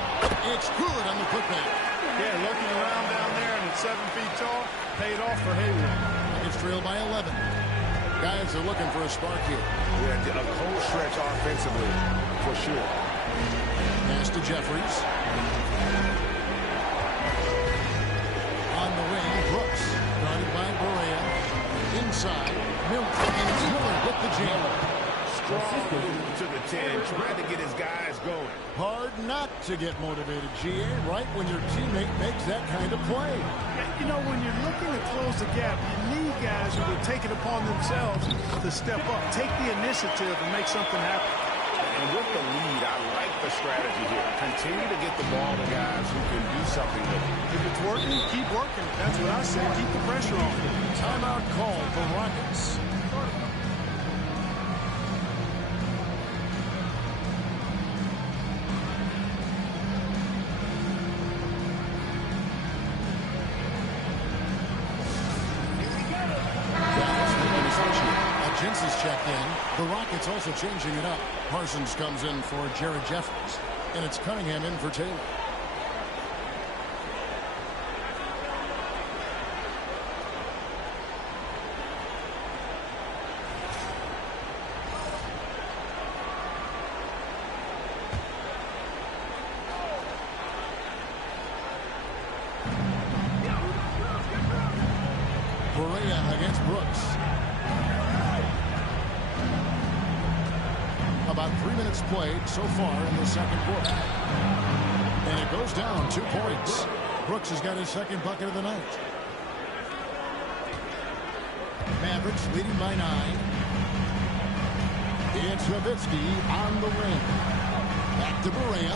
It's good on the putback. Yeah, looking around down there and at 7 feet tall, paid off for Hayward. It's trailed by 11. Guys are looking for a spark here. Yeah, a cold stretch offensively, for sure. Pass to Jeffries. On the wing, Brooks. Guarded by Berea. Inside, Miller. And it's Miller with the jam. Strong move to the 10, trying to get his guys going. Hard not to get motivated, GA, right when your teammate makes that kind of play. You know, when you're looking to close the gap, you need guys who will take it upon themselves to step up, take the initiative, and make something happen. And with the lead, I like the strategy here. Continue to get the ball to guys who can do something with it. If it's working, keep working. That's what I say. Keep the pressure on. Timeout call for Rockets. Jensen's checked in. The Rockets also changing it up. Parsons comes in for Jared Jeffries. And it's Cunningham in for Taylor. Berea against Brooks. About 3 minutes played so far in the second quarter. And it goes down 2 points. Brooks has got his second bucket of the night. Mavericks leading by 9. It's Nowitzki on the ring. Back to Berea.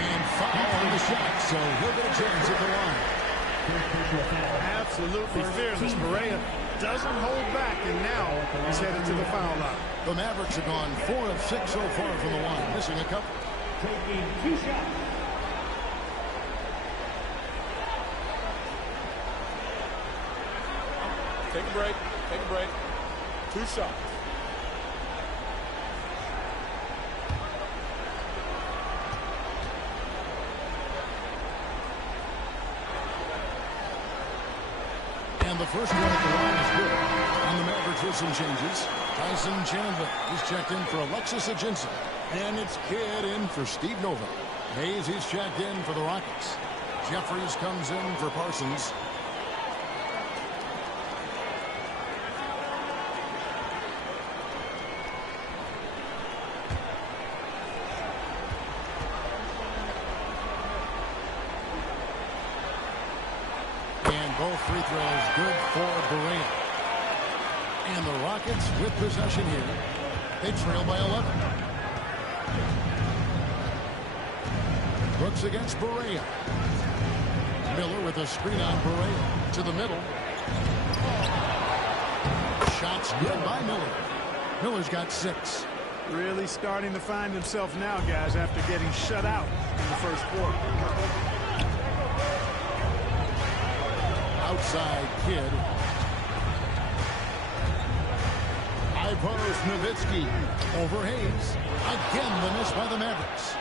And foul on the shot, so he'll get a chance at the line. Absolutely fearless. Berea doesn't hold back, and now he's headed to the foul line. The Mavericks have gone 4 of 6 so far from the line, missing a couple. Taking 2 shots. Take a break. Take a break. 2 shots. the first one at the line is good. On the Mavericks with some changes. Tyson Chandler is checked in for Alexis Hutchinson. And it's Kidd in for Steve Novak. Hayes is checked in for the Rockets. Jeffries comes in for Parsons. And both free throws good for Berea. And the Rockets with possession here. They trail by 11. Brooks against Berea. Miller with a screen on Berea to the middle. Shots good by Miller. Miller's got 6. Really starting to find himself now, guys, after getting shut out in the first quarter. Outside Kidd. High post Nowitzki over Hayes. Again the miss by the Mavericks.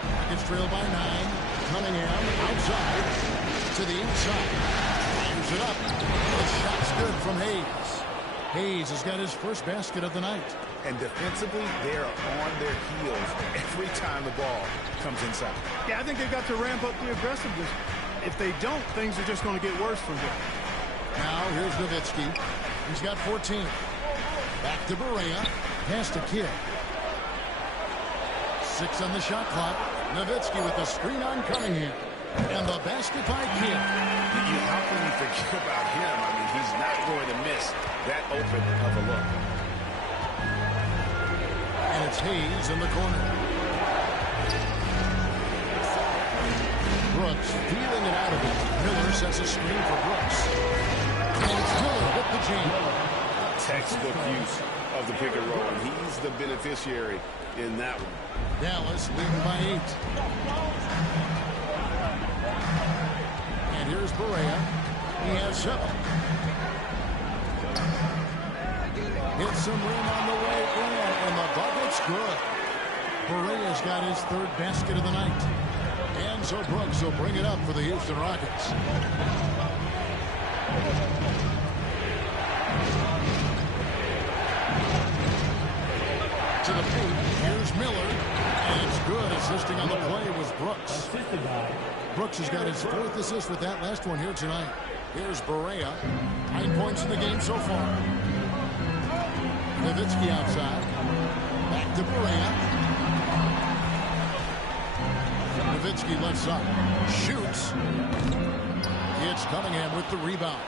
Rockets trail by 9. Cunningham outside to the inside. Fires it up. The shot's good from Hayes. Hayes has got his first basket of the night. And defensively, they're on their heels every time the ball comes inside. Yeah, I think they've got to ramp up the aggressiveness. If they don't, things are just going to get worse from here. Now here's Nowitzki. He's got 14. Back to Berea. Pass to Kidd. 6 on the shot clock. Nowitzki with the screen on Cunningham. And the basket by Kidd. How can you forget about him? I mean, he's not going to miss that open of a look. And it's Hayes in the corner. Brooks feeling it out of it. Miller sets a screen for Brooks. And it's Miller with the jam. Textbook use of the pick and roll, and he's the beneficiary in that one. Dallas leading by 8. And here's Berea. He has 7. Hits some rim on the way in, and the bucket's good. Berea's got his 3rd basket of the night. And so Brooks will bring it up for the Houston Rockets. To the paint, here's Miller. And it's good. Assisting on the play was Brooks. Brooks has got his 4th assist with that last one here tonight. Here's Berea. 9 points in the game so far. Nowitzki outside. Back to Berea. Nowitzki left side. Shoots. It's Cunningham with the rebound.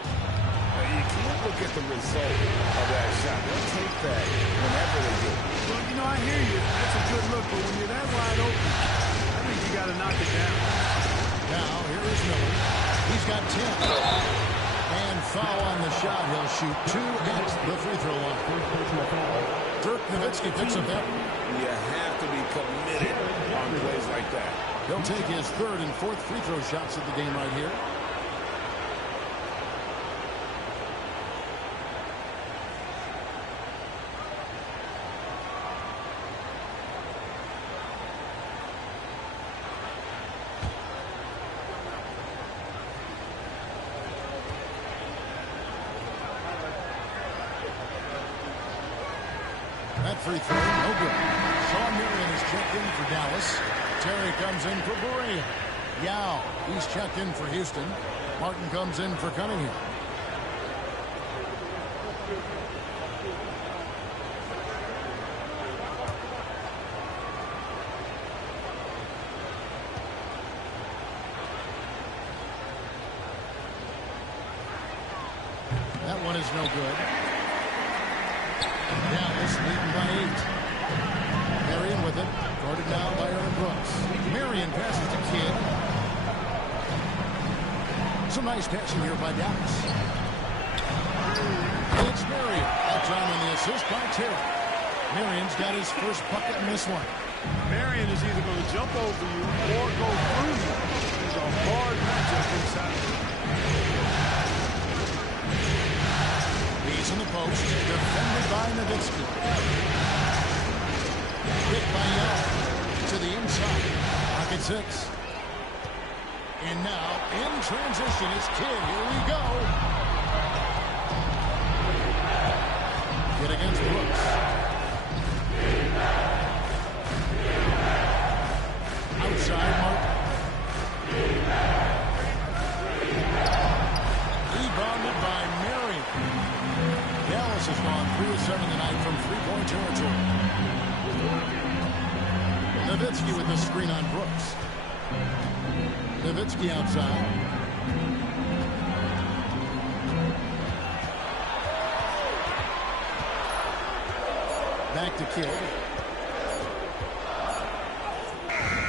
You can't look at the result of that shot. They'll take that whenever they do. Well, you know, I hear you. That's a good look, but when you're that wide open, I think you got to knock it down. Now, here is Miller. He's got 10. And foul on the shot. He'll shoot 2 at the free throw line. Dirk Nowitzki picks up that one. You have to be committed on plays like that. He'll take his 3rd and 4th free throw shots of the game right here. That free throw, no good. Shawn Marion is checked in for Dallas. Terry comes in for Berea. Yao, he's checked in for Houston. Martin comes in for Cunningham. That one is no good. Dallas leading by 8. Marion with it. Guarded now by Aaron Brooks. Marion passes to Kidd. Some nice passing here by Dallas. It's Marion. That time on the assist by Terry. Marion's got his first bucket in this one. Marion is either going to jump over you or go through you. He's a hard matchup inside. He's in the post. Defended by Nowitzki. Hit by Young. To the inside. Pocket 6. And now, in transition, is Kidd. Here we go. against Brooks. Outside, Martin. Rebounded by Marion. Dallas has gone 3 of 7 tonight from three-point territory. Nowitzki with the screen on Brooks. Nowitzki outside. Back to Kidd.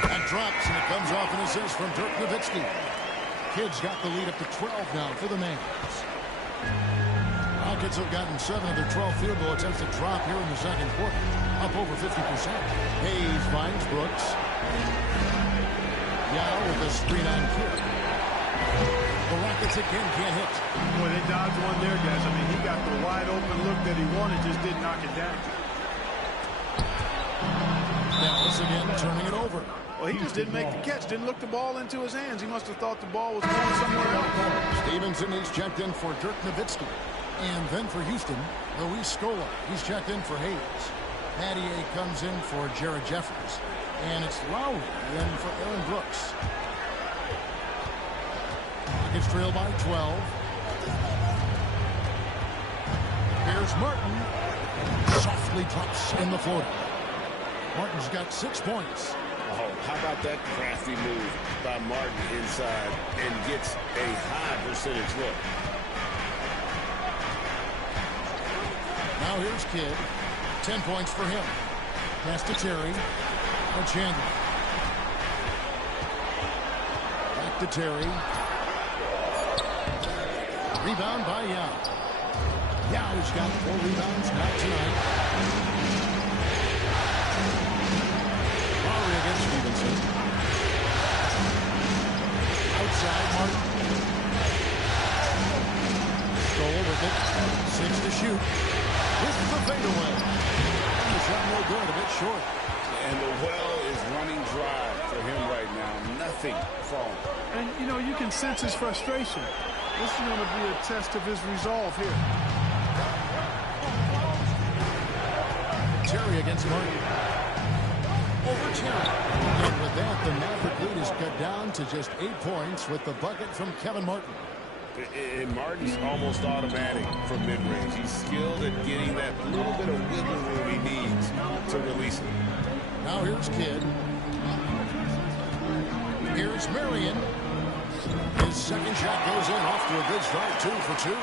That drops, and it comes off an assist from Dirk Nowitzki. Kidd's got the lead up to 12 now for the Mavs. Rockets have gotten 7 of their 12 field goal attempts to drop here in the second quarter. Up over 50%. Hayes finds Brooks. Yao with the screen on Kidd. The Rockets again can't hit. Boy, they dodged one there, guys. I mean, he got the wide open look that he wanted, just didn't knock it down. Dallas again turning it over. Well, he just didn't make the catch, didn't look the ball into his hands. He must have thought the ball was going somewhere else. Stevenson is checked in for Dirk Nowitzki. And then for Houston, Luis Scola. He's checked in for Hayes. Mattier comes in for Jared Jeffries. And it's Lowry in for Aaron Brooks. Rockets trail by 12. Here's Martin. Softly drops in the floor. Martin's got 6 points. Oh, how about that crafty move by Martin inside and gets a high percentage look. Now here's Kidd. 10 points for him. Pass to Terry. And Chandler. Back to Terry. Rebound by Yao. Yao's got 4 rebounds now tonight. Lowry against Stevenson. Outside, Martin. Stoll with it. 6 to shoot. With the fadeaway. The shot no good, a bit short. And the well is running dry for him right now. Nothing falling. And, you know, you can sense his frustration. This is going to be a test of his resolve here. Terry against Martin. Over Terry. And with that, the Maverick lead is cut down to just 8 points with the bucket from Kevin Martin. And Martin's almost automatic from mid-range. He's skilled at getting that little bit of wiggle room he needs to release it. Now here's Kidd. Here's Marion. His second shot goes in, off to a good start, 2 for 2.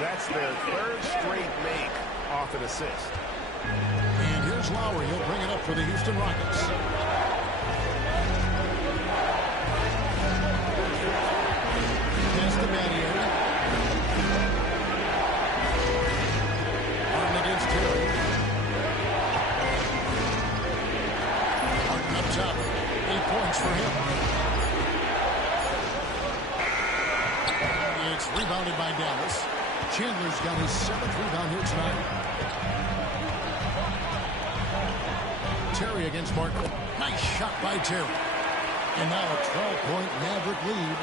That's their 3rd straight make off an assist. And here's Lowry. He'll bring it up for the Houston Rockets. Pass to Mattier. Martin against Terry. Martin up top. 8 points for him. It's rebounded by Dallas. Chandler's got his 7th rebound here tonight. Terry against Martin. Nice shot by Terry. And now a 12-point Maverick lead.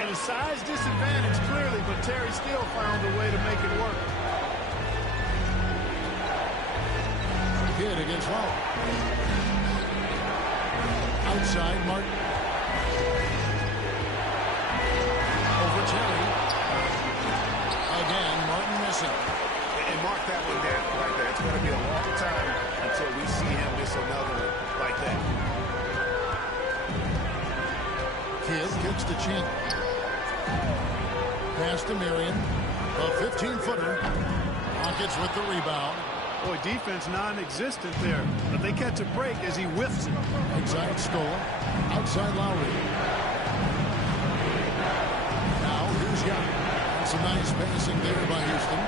And a size disadvantage, clearly, but Terry still found a way to make it work. Kidd against Lowry. Outside, Martin. Over Terry. Again, Martin missing. And mark that one down right there. It's going to be a long time until we see him miss another one like that. Kidd kicks to Chandler. Pass to Marion. A 15-footer. Rockets with the rebound. Boy, defense non-existent there. But they catch a break as he whiffs it. Inside Scola. Outside Lowry. Now here's Young. Some nice passing there by Houston.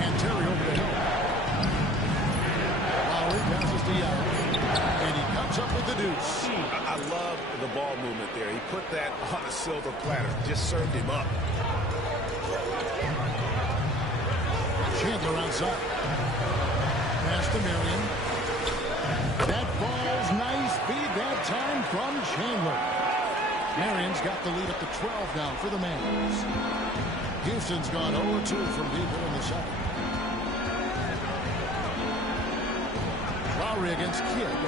And Terry over the hill. Lowry passes to Young. And he comes up with the deuce. I love the ball movement there. He put that on a silver platter. Just served him up. Chandler outside. Pass to Marion. That ball's nice feed that time from Chandler. Marion's got the lead up to 12 now for the Mavs. Houston's gone 0-2 from deep in the second. Lowry against Kidd.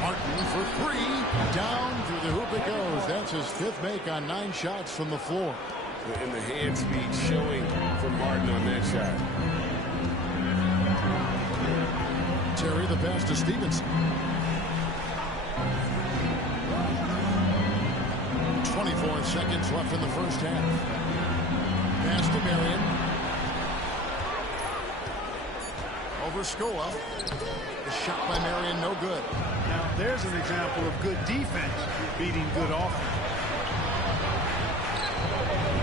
Martin for three. Down through the hoop it goes. That's his 5th make on 9 shots from the floor. And the hand speed showing for Martin on that shot. Terry the pass to Stevenson. 24 seconds left in the first half. Pass to Marion. Over Scola. The shot by Marion, no good. Now, there's an example of good defense beating good offense.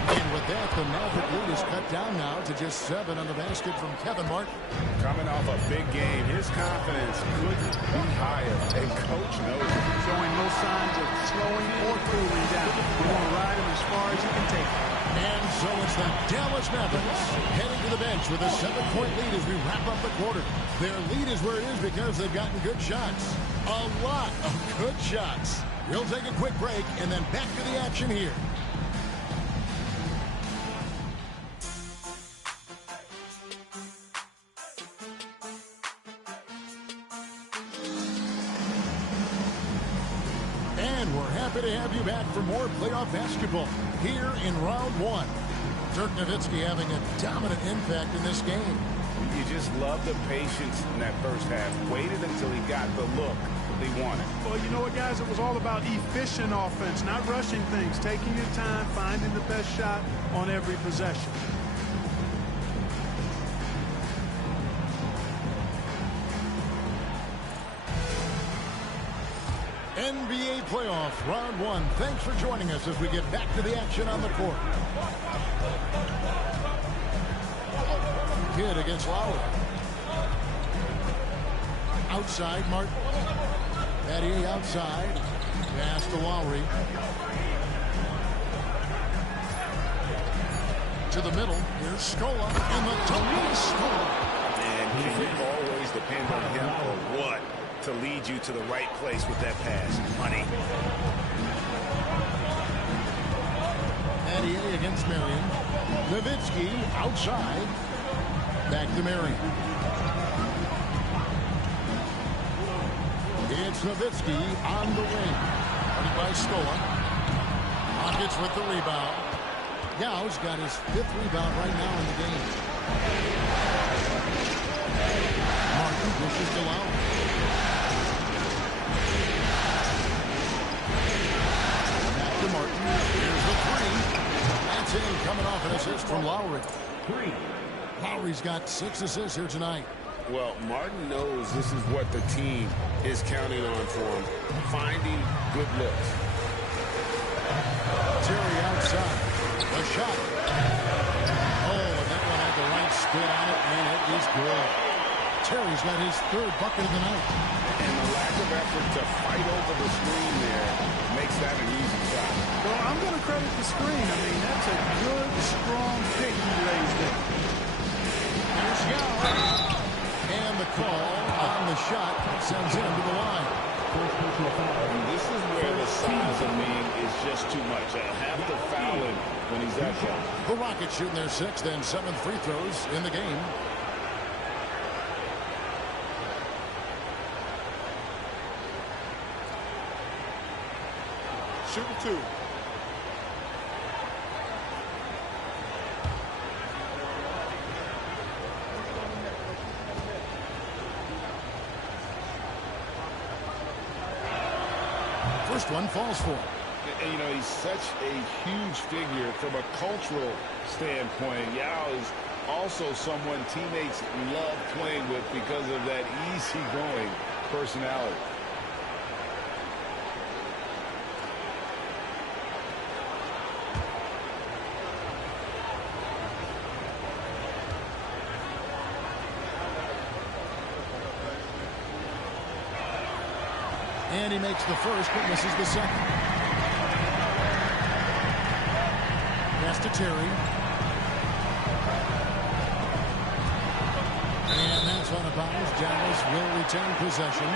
And with that, the Maverick lead is cut down now to just 7 on the basket from Kevin Martin. Coming off a big game, his confidence couldn't be higher, and Coach knows it. Showing no signs of slowing or cooling down. You want to ride him as far as you can take him. And so it's the Dallas Mavericks heading to the bench with a 7-point lead as we wrap up the quarter. Their lead is where it is because they've gotten good shots. A lot of good shots. We'll take a quick break and then back to the action here. And we're happy to have you back for more playoff basketball here in round 1. Dirk Nowitzki having a dominant impact in this game. You just love the patience in that first half. Waited until he got the look they wanted. Well, you know what, guys? It was all about efficient offense, not rushing things, taking your time, finding the best shot on every possession. NBA playoff round 1. Thanks for joining us as we get back to the action on the court. Kidd against Lowry. Outside, Martin. Battier outside. Pass to Lowry. To the middle. Here's Scola. And the Tony Scola. And can you always depend on him for what? To lead you to the right place with that pass. Money. Battier against Marion. Nowitzki outside. Back to Marion. It's Nowitzki on the wing. Running by Scola. Rockets with the rebound. Yau's got his 5th rebound right now in the game. Martin pushes to Lowry. Back to Martin. Here's the 3. That's in, coming off an assist from Lowry. Lowry's got 6 assists here tonight. Well, Martin knows this is what the team is counting on for him. Finding good looks. Terry outside. A shot. Oh, and that one had the right spin on it, and it is good. Terry's got his 3rd bucket of the night. And the lack of effort to fight over the screen there makes that an easy shot. Well, I'm going to credit the screen. I mean, that's a good, strong pick he raised there. Here's Yao. And the call on the shot sends him to the line. And this is where the size of Ming is just too much. I have to foul him when he's that close. The Rockets shooting their 6th and 7th free throws in the game. Shooting 2. First one falls for him. And, you know, he's such a huge figure from a cultural standpoint. Yao is also someone teammates love playing with because of that easygoing personality. And he makes the first, but misses the second. Pass to Terry. And that's on a bounce. Dallas will retain possession.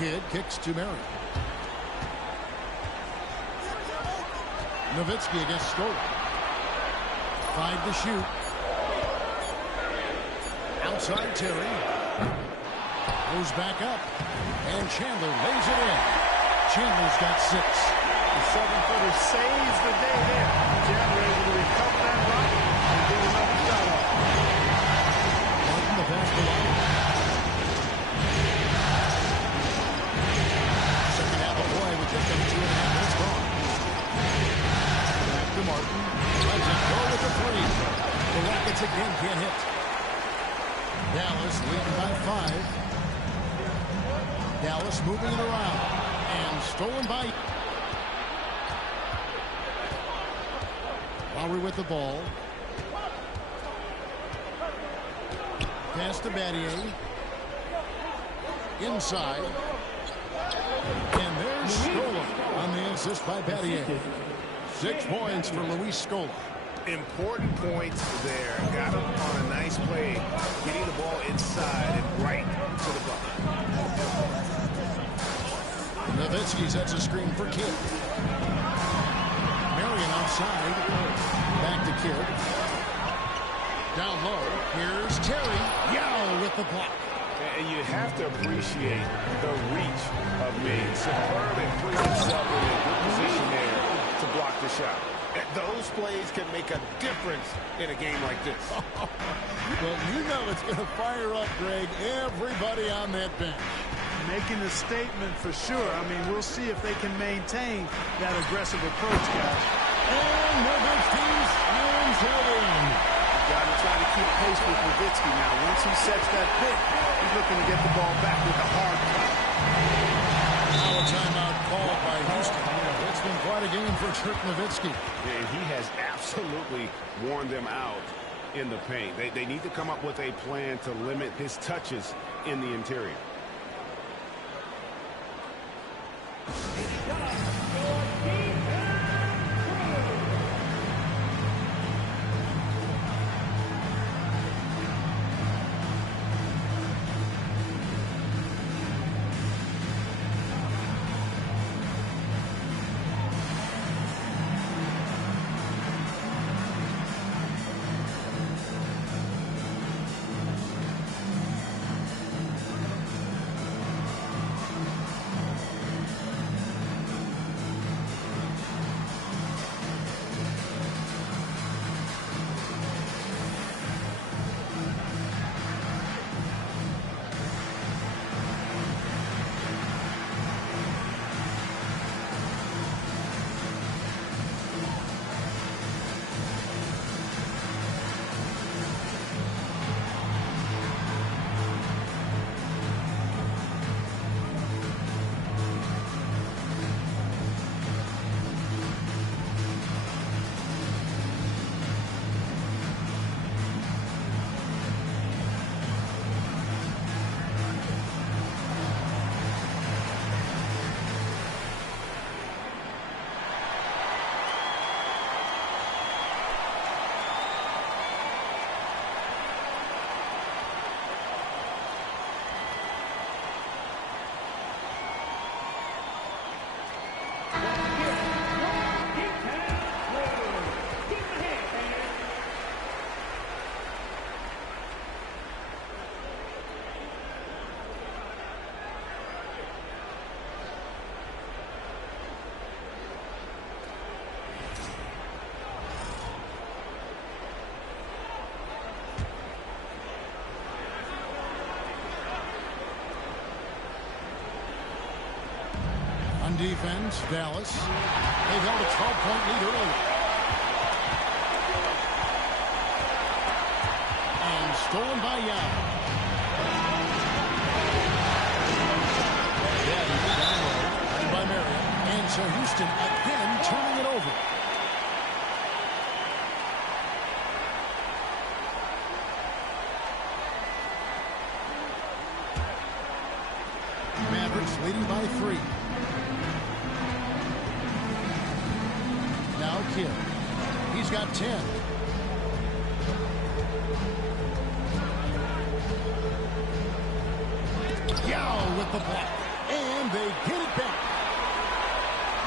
Kidd kicks to Marion. Nowitzki against Scola. 5 to shoot. Outside Terry. Goes back up. And Chandler lays it in. Chandler's got 6. The 7-footer saves the day there. Chandler able to recover that rock and get another shot off. Martin the pass to Martin. Second half of play with just under 2.5 minutes gone. Back to Martin. Lets it go with the 3. The Rockets again can't hit. Dallas leading by 5. Dallas moving it around. And stolen by Lowry with the ball. Pass to Battier. Inside. And there's Scola on the assist by Battier. 6 points for Luis Scola. Important points there. Got him on a nice play, getting the ball inside and right to the bucket. Nowitzki sets a screen for Kidd. Marion outside. Back to Kidd. Down low. Here's Terry. Yao with the block. And you have to appreciate the reach of Maine. Superb and putting himself in a good position there to block the shot. Those plays can make a difference in a game like this. Well, you know it's going to fire up, Greg, everybody on that bench. Making a statement for sure. I mean, we'll see if they can maintain that aggressive approach, guys. And Nowitzki slams it in. Got to try to keep pace with Nowitzki now. Once he sets that pick, he's looking to get the ball back with a hard cut. Now a timeout called by Houston. It's been quite a game for Dirk Nowitzki. And he has absolutely worn them out in the paint. They need to come up with a plan to limit his touches in the interior. On defense, Dallas. They've held a 12-point lead early. And stolen by Yao. Yeah, by Marion. And so Houston again turning it over. Mavericks leading by 3. Now Kidd. He's got 10. Yao with the block. And they get it back.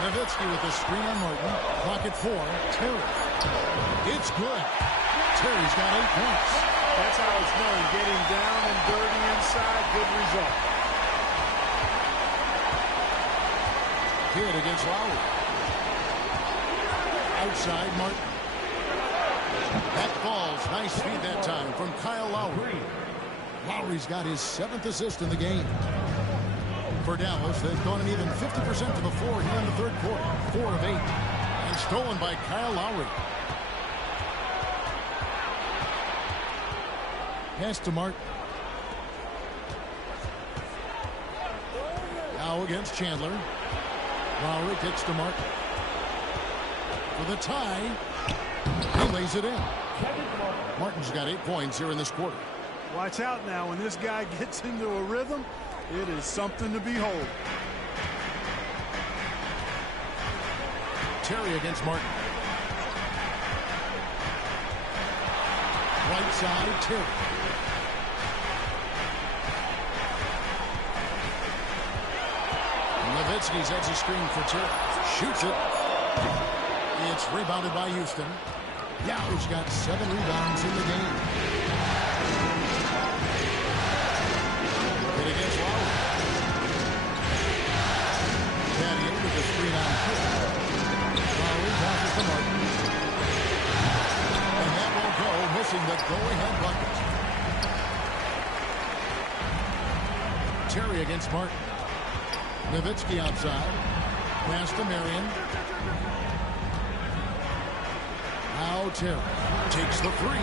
Nowitzki with the screen on Martin. Clock at 4. Terry. It's good. Terry's got 8 points. That's how it's done. Getting down and dirty inside. Good result. Kidd against Lowry. Outside Martin. That falls. Nice feed that time from Kyle Lowry. Lowry's got his 7th assist in the game. For Dallas, they've gone an even 50% to the floor here in the third quarter. 4 of 8. And stolen by Kyle Lowry. Pass to Martin. Now against Chandler. Lowry kicks to Martin. For the tie. He lays it in. Martin's got 8 points here in this quarter. Watch out now. When this guy gets into a rhythm, it is something to behold. Terry against Martin. Right side, Terry. Nowitzki sets a screen for Terry. Shoots it. It's rebounded by Houston. Yow's got 7 rebounds in the game. Hit against Lowry. Daddy with the screen on Kidd. Lowry passes to Martin. And that will go, missing the go-ahead bucket. Terry against Martin. Nowitzki outside. Pass to Marion. Now Terry takes the 3.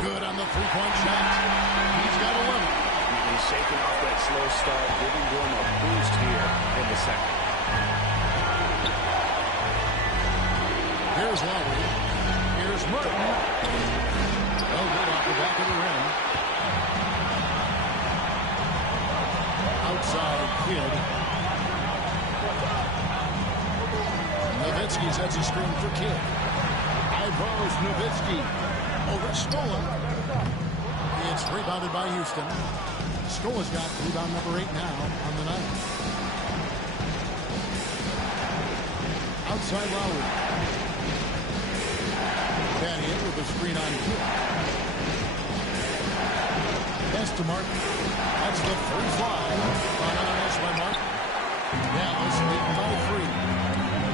Good on the 3-point shot. He's got 11. He's shaking off that slow start, giving them a boost here in the second. Here's Lowry. Here's Martin. Oh, good off the back of the rim. Outside Kidd. Nowitzki sets a screen for Kidd. Ivos Nowitzki over Scola. It's rebounded by Houston. Scola's got rebound number 8 now on the night. Outside Lowry. That in with the screen on Kidd. Pass to Martin. That's the free fly. On miss by Martin. Dallas leading by 3.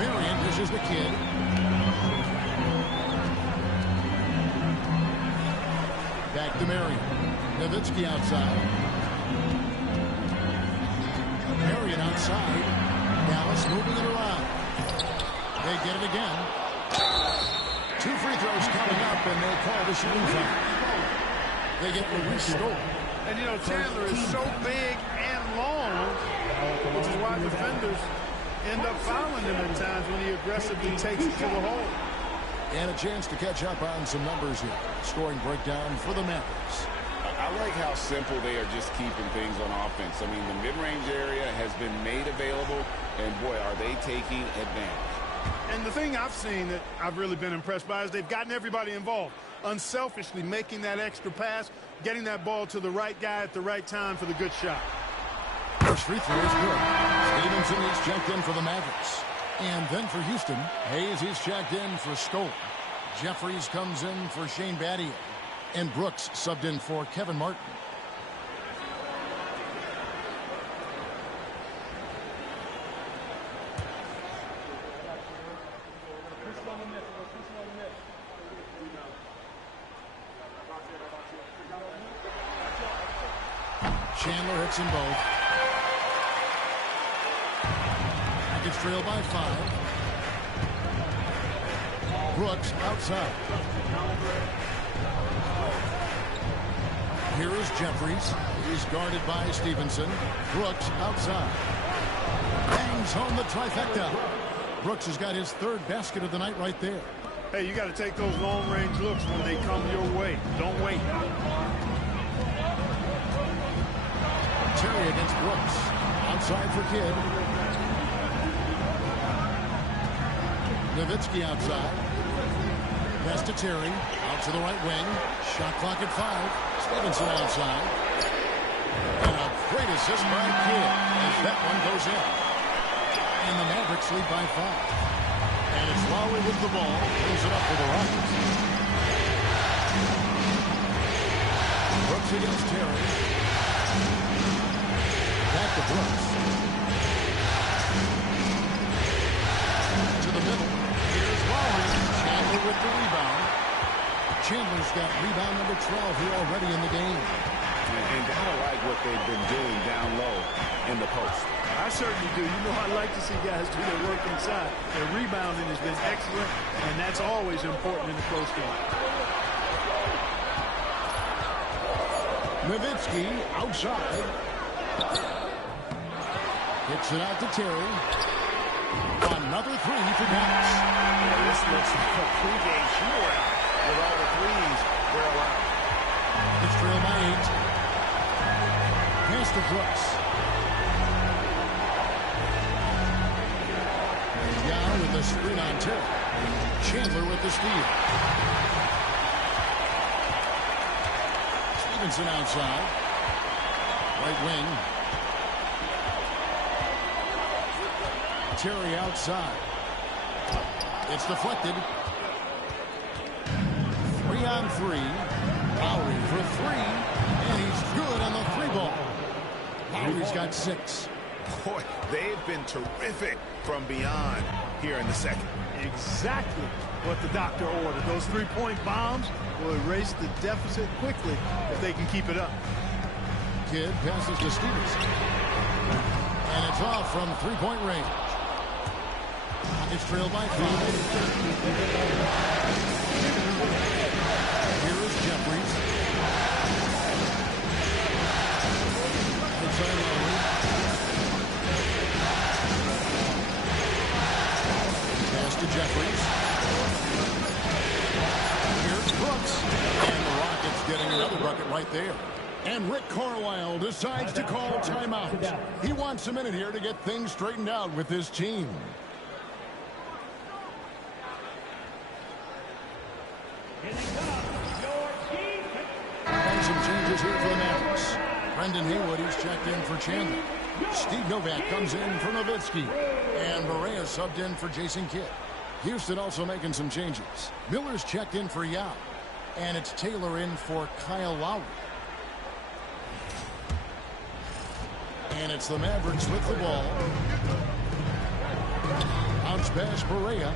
Marion dishes the Kidd. Back to Marion. Nowitzki outside. Marion outside. Dallas moving it around. They get it again. 2 free throws coming up, and they call the shooting foul. They get Luis Scola. And, you know, Chandler is so big and long, which is why defenders end up fouling him at times when he aggressively takes it to the hole. And a chance to catch up on some numbers here. Scoring breakdown for the Mavericks. I like how simple they are just keeping things on offense. I mean, the mid-range area has been made available, and boy, are they taking advantage. And the thing I've seen that I've really been impressed by is they've gotten everybody involved. Unselfishly making that extra pass, getting that ball to the right guy at the right time for the good shot. First free throw is good. Stevenson is checked in for the Mavericks. And then for Houston, Hayes is checked in for Scola. Jeffries comes in for Shane Battier. And Brooks subbed in for Kevin Martin. Chandler hits them both. Nuggets trail by 5. Brooks outside. Here is Jeffries. He's guarded by Stevenson. Brooks outside. Bangs home the trifecta. Brooks has got his 3rd basket of the night right there. Hey, you got to take those long-range looks when they come your way. Don't wait. Terry against Brooks. Outside for Kidd. Nowitzki outside. Pass to Terry. Out to the right wing. Shot clock at 5. Stevenson outside. And a Great assist by Kidd as that one goes in. And the Mavericks lead by 5. And it's Lowry with the ball. Brings it up for the Rockets. Brooks against Terry. Back to Brooks. To the middle. Here's Lowry. Chandler with the rebound. Chandler's got rebound number 12 here already in the game. And gotta like what they've been doing down low in the post. I certainly do. You know, I like to see guys do their work inside. Their rebounding has been excellent, and that's always important in the close game. Nowitzki outside. Hits it out to Terry. Another three for Dallas. This looks like a pregame shootout with all the threes they're allowed. It's trailed by 8. Pass to Brooks. Yao with the screen on Terry. Chandler with the steal. Stevenson outside. Right wing. Terry outside. It's deflected. 3 on 3. Lowry for 3. And he's good on the 3 ball. Lowry's got 6. Boy, they've been terrific from beyond here in the second. Exactly what the doctor ordered. Those 3-point bombs will erase the deficit quickly if they can keep it up. Kidd passes to Stevenson. And it's off from 3-point range. It's trailed by 5. Here is Jeffries. Inside Lowry. Pass to Jeffries. Here's Brooks. And the Rockets getting another bucket right there. And Rick Carlisle decides to call timeout. He wants a minute here to get things straightened out with his team. And some changes here for the Mavericks. Brendan Haywood, he's checked in for Chandler. Steve Novak comes in for Nowitzki. And Barea subbed in for Jason Kidd. Houston also making some changes. Miller's checked in for Yao. And it's Taylor in for Kyle Lowry. And it's the Mavericks with the ball. Bounce pass Barea.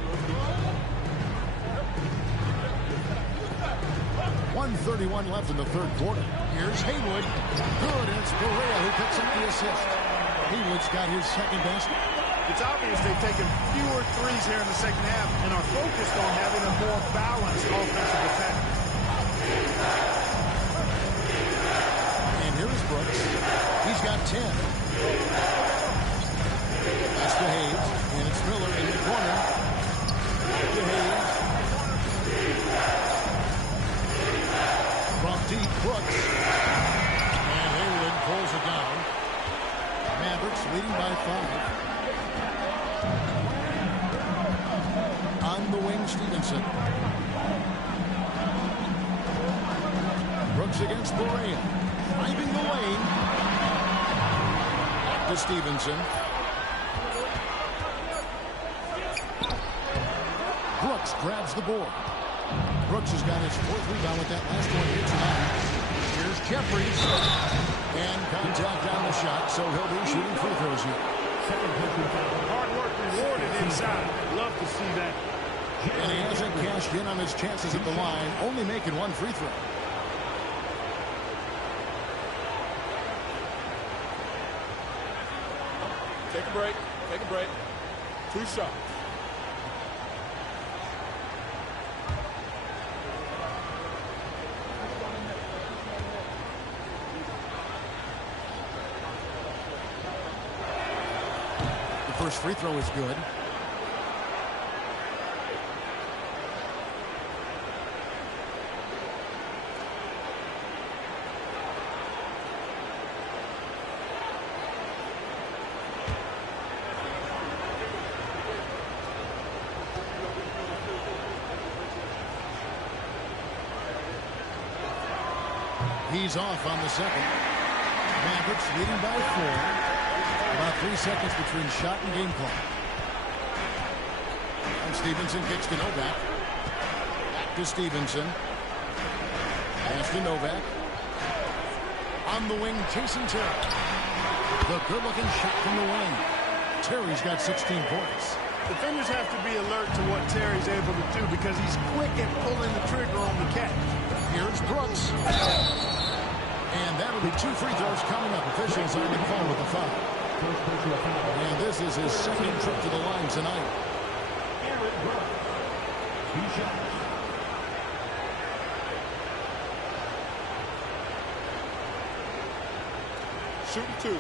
1:31 left in the third quarter. Here's Haywood. Good, and it's Barea who picks up the assist. Haywood's got his second basket. It's obvious they've taken fewer threes here in the second half and are focused on having a more balanced offensive attack. And here is Brooks. He's got 10. That's to Hayes. And it's Miller in the corner. Back to Hayes. From deep, Brooks. And Haywood pulls it down. Mavericks leading by 5. On the wing, Stevenson. Brooks against Barea. Driving the lane. Back to Stevenson. Brooks grabs the board. Brooks has got his 4th rebound with that last one here tonight. Here's Jeffries. And contact on the shot, so he'll be shooting free throws here. Hard work rewarded inside. Love to see that. And he hasn't cashed in on his chances at the line, only making 1 free throw. Take a break. Take a break. 2 shots. The first free throw is good. He's off on the second. Mavericks leading by 4. About 3 seconds between shot and game clock. And Stevenson kicks to Novak. Back to Stevenson. Pass to Novak. On the wing, Jason Terry. The good-looking shot from the wing. Terry's got 16 points. Defenders have to be alert to what Terry's able to do because he's quick at pulling the trigger on the catch. Here's Brooks. And that'll be 2 free throws coming up. Officials on the call with the foul. And this is his second trip to the line tonight. Aaron Brooks. 2 shots. Shooting 2.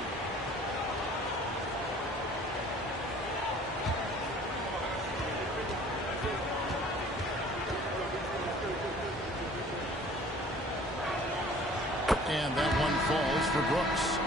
And that one falls for Brooks.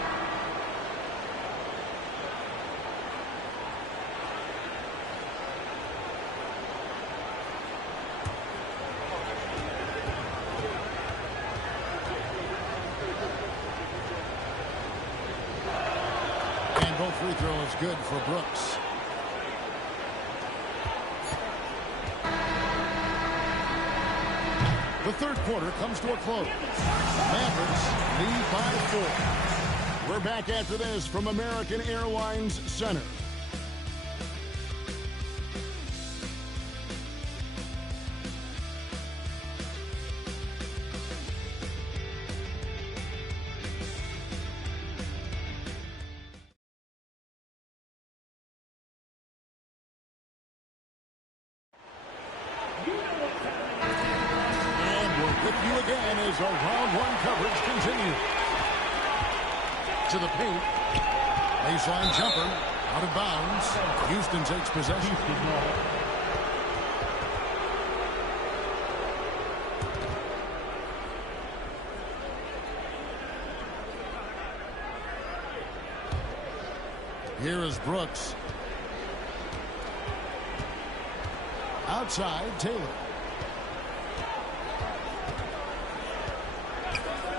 And both free throws good for Brooks. The third quarter comes to a close. Mavericks lead by 4. We're back after this from American Airlines Center. You again as our round 1 coverage continues. To the paint. Baseline jumper. Out of bounds. Houston takes possession. Here is Brooks. Outside, Taylor.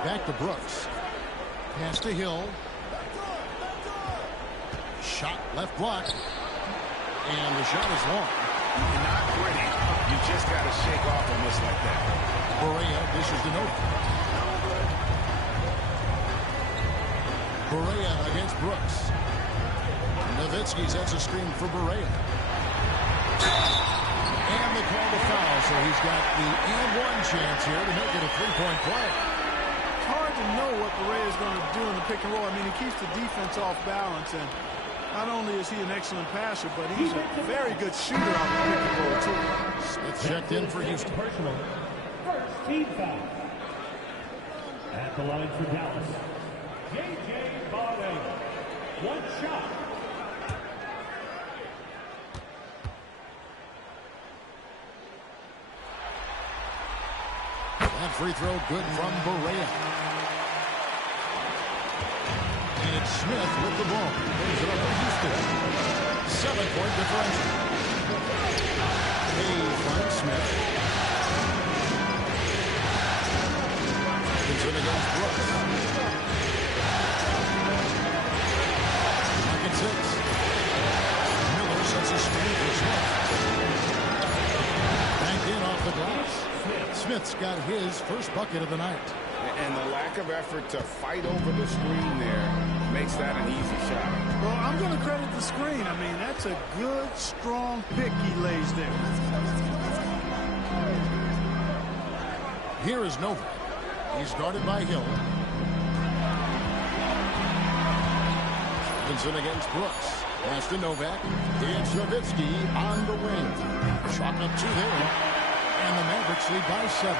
Back to Brooks. Pass to Hill. Shot left block. And the shot is long. Not pretty. You just got to shake off a miss like that. Barea dishes to Novak. Barea against Brooks. Nowitzki sets a screen for Barea. And they call the foul, so he's got the and 1 chance here to make it a 3-point play. It's hard to know what Barea is going to do in the pick and roll. I mean, he keeps the defense off balance, and not only is he an excellent passer, but he's a very good shooter on the pick and roll, too. Smith checked in for Houston. Personal. First team foul. At the line for Dallas. J.J. Bade. 1 shot. That free throw good from Barea. And it's Smith with the ball. Brings it up for Houston. 7-point differential. Hey, Frank Smith. Stevenson against Brooks. Second 6. Miller sets a screen for Smith. Banked in off the glass. Smith's got his first bucket of the night. And the lack of effort to fight over the screen there makes that an easy shot. Well, I'm going to credit the screen. I mean, that's a good, strong pick he lays there. Here is Novak. He's guarded by Hill. Stevenson against Brooks. Pass to Novak. It's Nowitzki on the wing. Shot up 2 there. And the Mavericks lead by 7.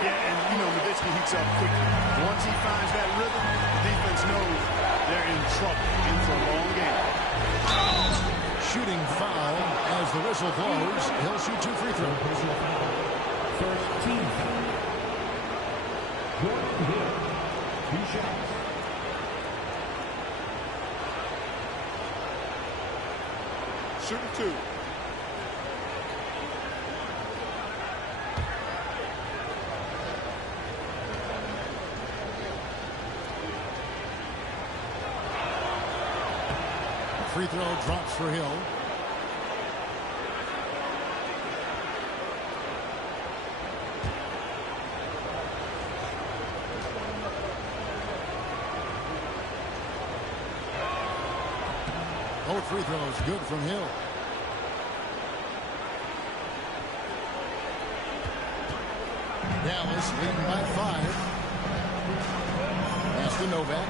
Yeah, and you know, Nowitzki heats up quickly. Once he finds that rhythm, the defense knows they're in trouble, in for a long game. Shooting foul as the whistle blows. He'll shoot 2 free throws. First team foul. Jordan Hill. 2 shots. Shooting 2. free throw drops for Hill. Both free throws good from Hill. Dallas leading by 5. Pass to Novak.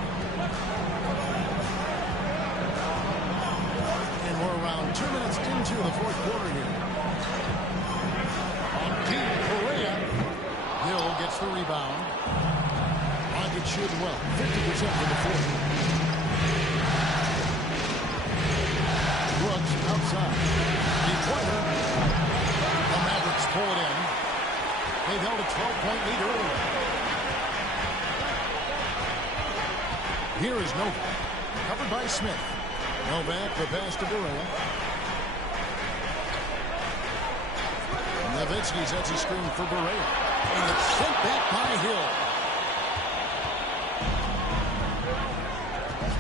And we're around 2 minutes into the fourth quarter here. On deep, Correa. Hill gets the rebound. Rockets shooting well, 50% for the fourth. Brooks outside. Detroiter. The Mavericks pull it in. They've held a 12-point lead earlier. Here is Novak. Covered by Smith. Novak, the pass to Barea. Nowitzki sets a screen for Barea. And it's sent back by Hill.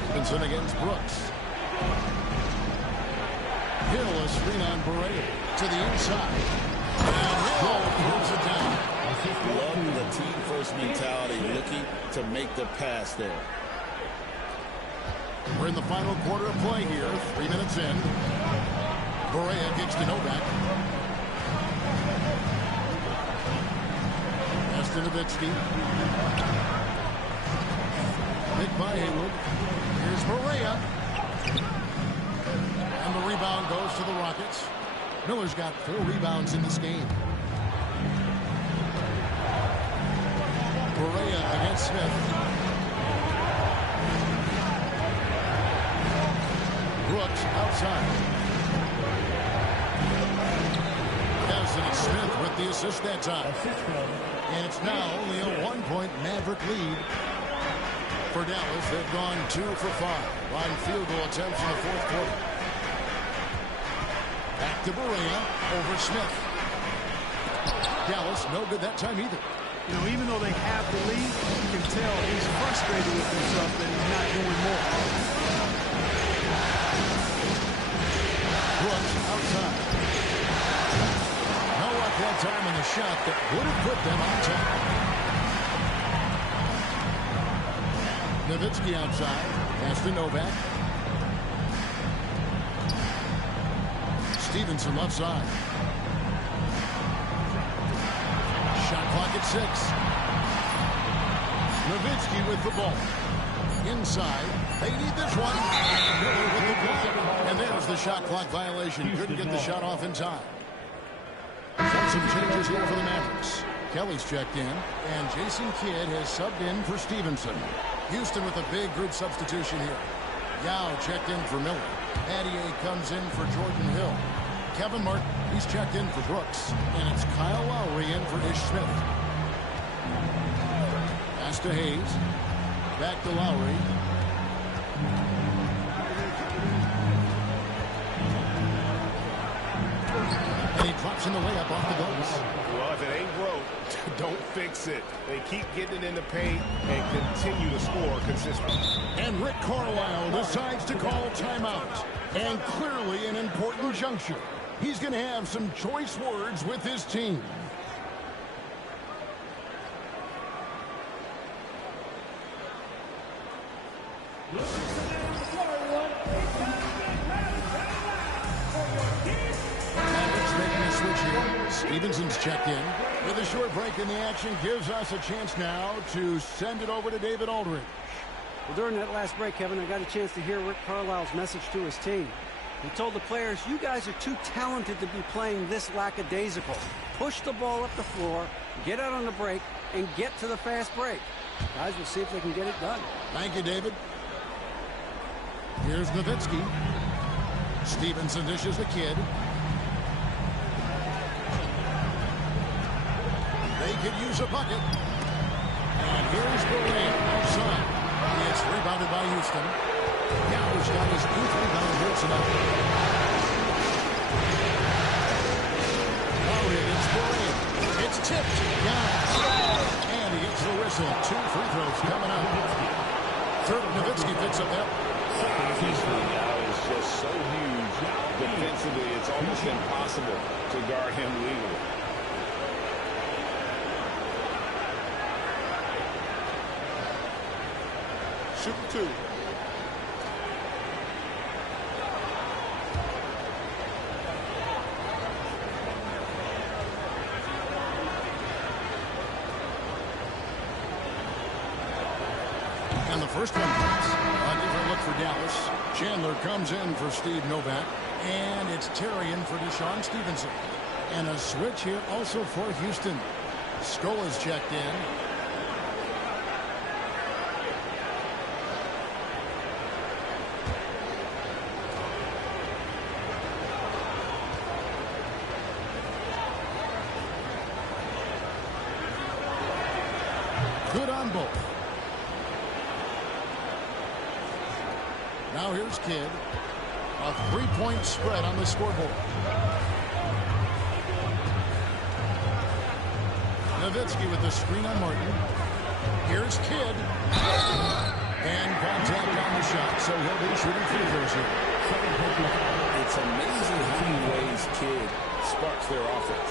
Stevenson against Brooks. Hill is screen on Barea to the inside. And Hill pulls it down. Love the team-first mentality, looking to make the pass there. We're in the final quarter of play here. 3 minutes in. Barea kicks to Novak. Pass to Nowitzki. Picked by Haywood. Here's Barea. And the rebound goes to the Rockets. Miller's got 4 rebounds in this game. Barea against Smith. Brooks outside. Nelson and Smith with the assist that time. And it's now only a 1-point Maverick lead. For Dallas, they've gone 2 for 5 on field goal attempts in the fourth quarter. Back to Barea over Smith. Dallas no good that time either. You know, even though they have the lead, you can tell he's frustrated with himself that he's not doing more. Brooks outside. No luck that time in the shot that would have put them on top. Nowitzki outside. Pass to Novak. Stevenson left side. Shot clock at 6. Nowitzki with the ball. Inside. They need this one. And Miller with the block. And there's the shot clock violation. Couldn't get the shot off in time. Some changes here for the Mavericks. Kelly's checked in. And Jason Kidd has subbed in for Stevenson. Houston with a big group substitution here. Yao checked in for Miller. Adier comes in for Jordan Hill. Kevin Martin, he's checked in for Brooks. And it's Kyle Lowry in for Ish Smith. Pass to Hayes. Back to Lowry. And he drops in the layup off the glass. Well, if it ain't broke, don't fix it. They keep getting it in the paint and continue to score consistently. And Rick Carlisle decides to call timeout. And clearly an important juncture. He's going to have some choice words with his team. Mavericks making a switch here. Stevenson's checked in. With a short break in the action, gives us a chance now to send it over to David Aldridge. Well, during that last break, Kevin, I got a chance to hear Rick Carlisle's message to his team. He told the players, you guys are too talented to be playing this lackadaisical. Push the ball up the floor, get out on the break, and get to the fast break. Guys, we'll see if they can get it done. Thank you, David. Here's Nowitzki. Stevenson dishes the Kid. They could use a bucket. And here's Barea outside. It's rebounded by Houston. Yow's got his 8th rebound here tonight. Lowry against Barea. It's tipped. Yow. And he gets the whistle. 2 free throws coming up. Third, Nowitzki picks up that. Yao is just so huge. Defensively, it's almost impossible to guard him legally. Shoot 2. And the first one comes. A different look for Dallas. Chandler comes in for Steve Novak. And it's Terry in for Deshaun Stevenson. And a switch here also for Houston. Scola's checked in. Good on both. Now here's Kidd. A 3-point spread on the scoreboard. Nowitzki with the screen on Martin. Here's Kidd. And contact on the shot, so he'll be shooting free throws here. It's amazing how many ways Kidd sparks their offense.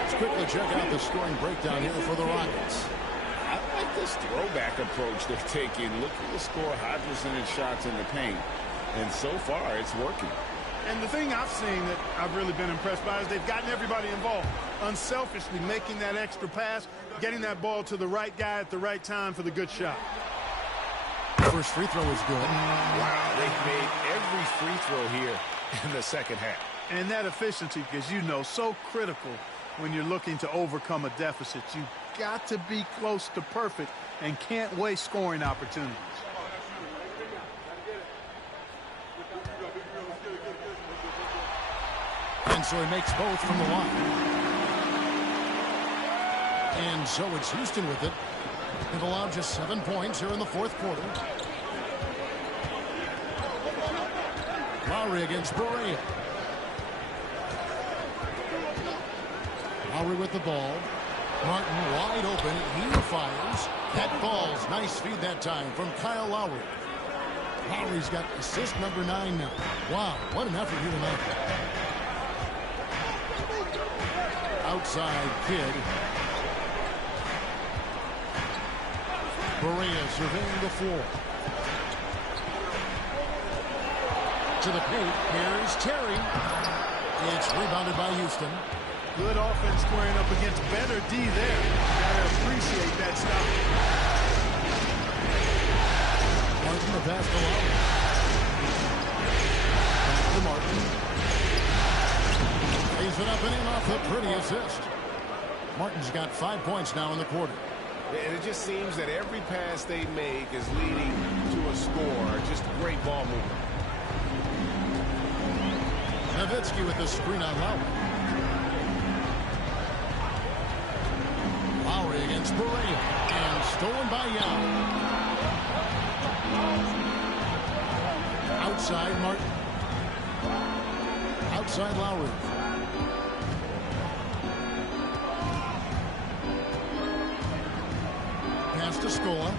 Let's quickly check out the scoring breakdown here for the Rockets. I like this throwback approach they're taking. Looking to score high percentage shots in the paint. And so far, it's working. And the thing I've seen that I've really been impressed by is they've gotten everybody involved. Unselfishly making that extra pass, getting that ball to the right guy at the right time for the good shot. First free throw is good. Wow, they've made every free throw here in the second half. And that efficiency, because you know, so critical when you're looking to overcome a deficit. You've got to be close to perfect and can't waste scoring opportunities. And so he makes both from the line. And so it's Houston with it. It allowed just 7 points here in the fourth quarter. Lowry against Barea. Lowry with the ball. Martin wide open. He fires. That falls. Nice feed that time from Kyle Lowry. Lowry's got assist number 9 now. Wow, what an effort here tonight. Outside Kidd. Barea surveying the floor. To the paint. Here's Terry. It's rebounded by Houston. Good offense squaring up against better D there. Gotta appreciate that stop. Martin the pass to Lowry. Back to Martin. Lays it up and in off the pretty assist. Martin's got 5 points now in the quarter. And it just seems that every pass they make is leading to a score. Just great ball movement. Nowitzki with the screen on Lowry. Lowry against Barea. And stolen by Yao. Outside Martin. Outside Lowry. Pass to Scola.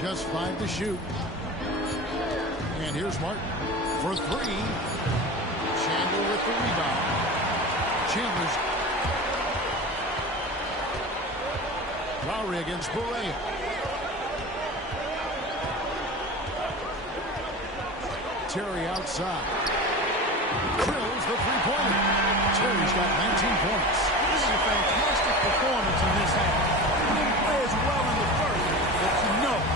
Just 5 to shoot. And here's Martin for 3. Chandler with the rebound. Chandler's. Lowry against Barea. Terry outside. Drills the three-pointer. Terry's got 19 points. This is a fantastic performance in this half. He didn't play as well in the first, but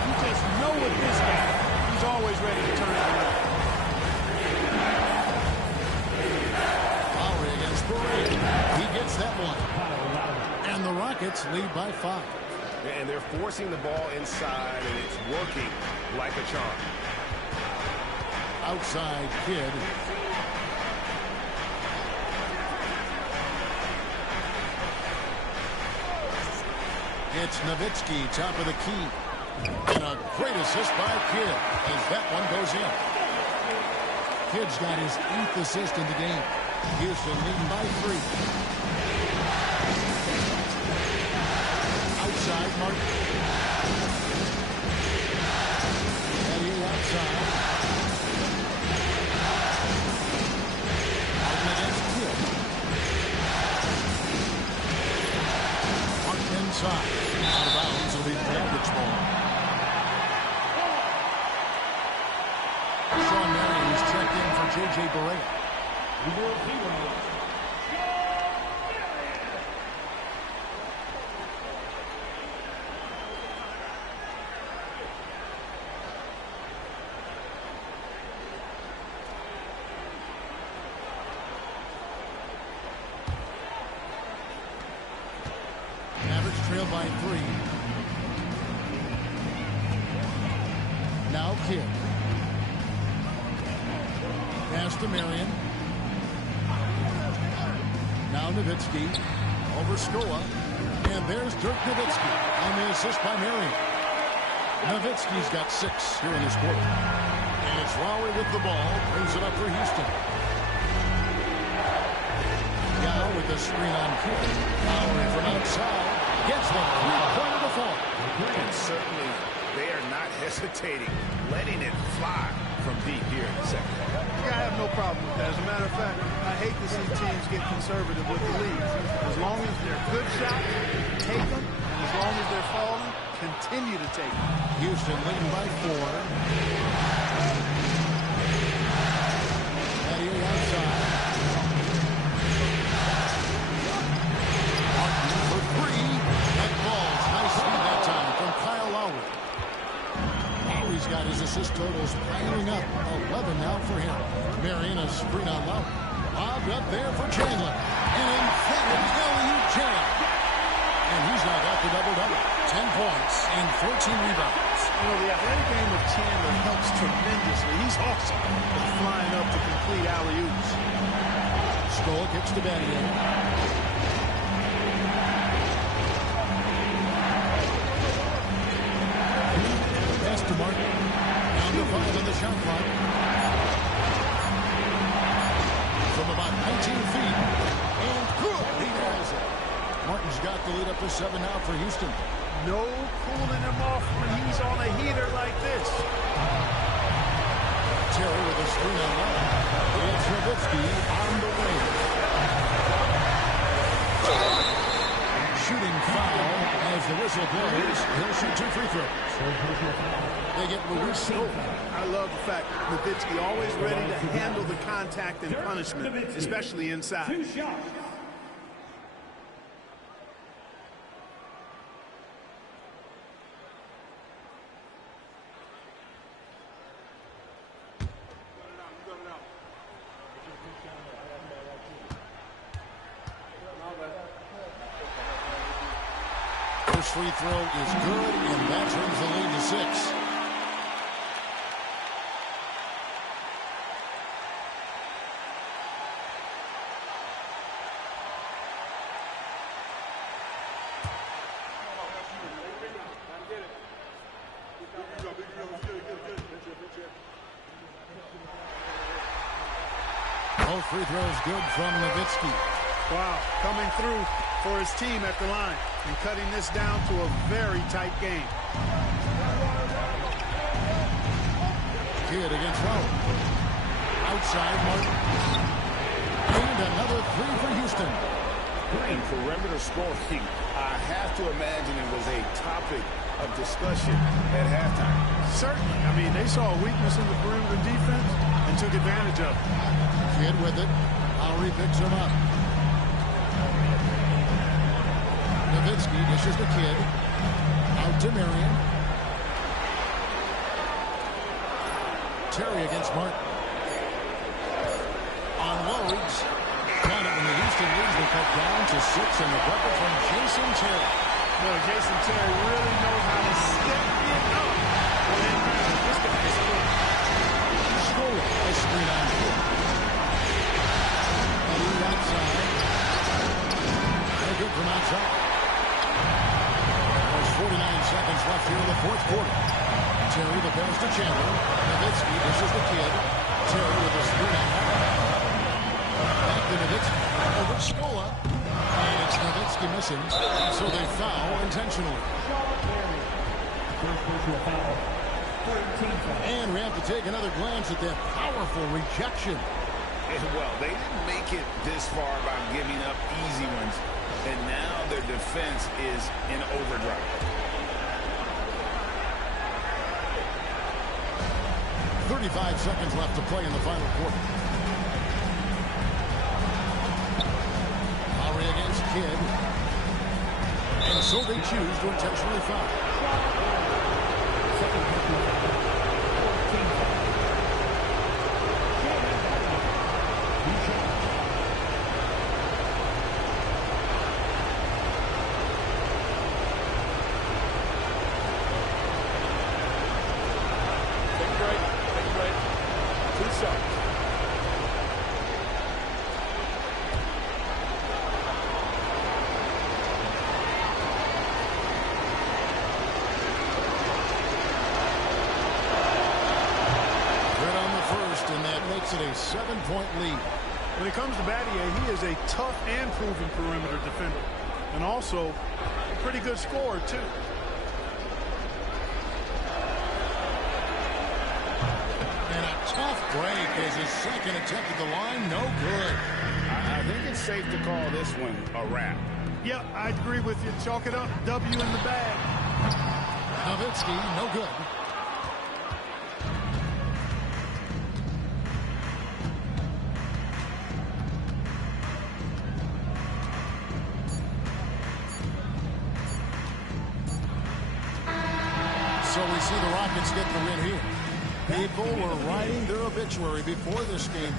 you just know with this guy, he's always ready to turn it around. Lowry against Barea. He gets that one. And the Rockets lead by 5. And they're forcing the ball inside, and it's working like a charm. Outside Kidd. It's Nowitzki, top of the key. And a great assist by Kidd as that one goes in. Kidd's got his 8th assist in the game. Houston leading by 3. Outside Martin. Eddie outside. outside. Out of bounds will be Dragic ball. Shawn Marion is checked in for J.J. Barea. Mavericks trail by 3. Now Kidd. Pass to Marion. Now Nowitzki. Over Scola. And there's Dirk Nowitzki on the assist by Marion. Nowitzki's got 6 here in this quarter. And it's Lowry with the ball. Brings it up for Houston. Now with the screen on Kidd. Lowry from outside. Gets one. 3-pointer to fall. And certainly they are not hesitating, letting it fly from deep here in the second. Yeah, I have no problem with that. As a matter of fact, I hate to see teams get conservative with the lead. As long as they're good shots, take them. And as long as they're falling, continue to take them. Houston leading by 4. Eddie outside. Martin for 3. That ball's nicely that time from Kyle Lowry. Lowry's got his assist totals piling up. 11 now for him. Marion a screen on Lowry. Lobbed up there for Chandler. An emphatic alley-oop jam. And he's now got the double-double. 10 points and 14 rebounds. You know, the athletic game of Chandler helps tremendously. He's awesome at flying up to complete alley-oops. Scola kicks to Battier. Pass to Martin. Down to 5 on the shot clock. From about 19 feet. And good. He has it. Martin's got the lead up to 7 now for Houston. No cooling him off when he's on a heater like this. Terry with a screen on line. It's Nowitzki on the wing. Shooting foul as the whistle blows. He'll shoot 2 free throws. They get Luis Scola. I love the fact Nowitzki always ready to handle the contact and punishment, especially inside. 2 shots. First free throw is good, and that turns the lead to 6. Both free throws good from Nowitzki. Wow, coming through for his team at the line and cutting this down to a very tight game. Kidd against Lowry. Outside Martin. And another 3 for Houston. In perimeter scoring, I have to imagine it was a topic of discussion at halftime. Certainly. I mean, they saw a weakness in the perimeter defense and took advantage of it. Kidd with it. Lowry picks him up. Nowitzki dishes the Kidd. Out to Marion. Terry against Martin. On Loads. Got it when the Houston leads. They cut down to 6 and the bucket from Jason Terry. Well, Jason Terry really knows how to step it up when it matters. This guy is good. Scola, a screen on Kidd. Eddie outside. They're good from outside. There's 49 seconds left here in the fourth quarter. Terry the pass to Chandler. Nowitzki dishes the Kidd. Terry with a screen on. Back to Nowitzki. Over Scola. And it's Nowitzki missing. So they foul intentionally. And we have to take another glance at that powerful rejection. And, well, they didn't make it this far by giving up easy ones. And now they're defense is in overdrive. .35 seconds left to play in the final quarter. Lowry against Kidd. And so they choose to intentionally foul. It a 7-point lead. When it comes to Battier, he is a tough and proven perimeter defender, and also a pretty good scorer too. And a tough break as his second attempt at the line, no good. I think it's safe to call this one a wrap. Yeah, I agree with you. Chalk it up, W in the bag. Nowitzki, no good. So we see the Rockets get the win here. People were writing their obituary before this game,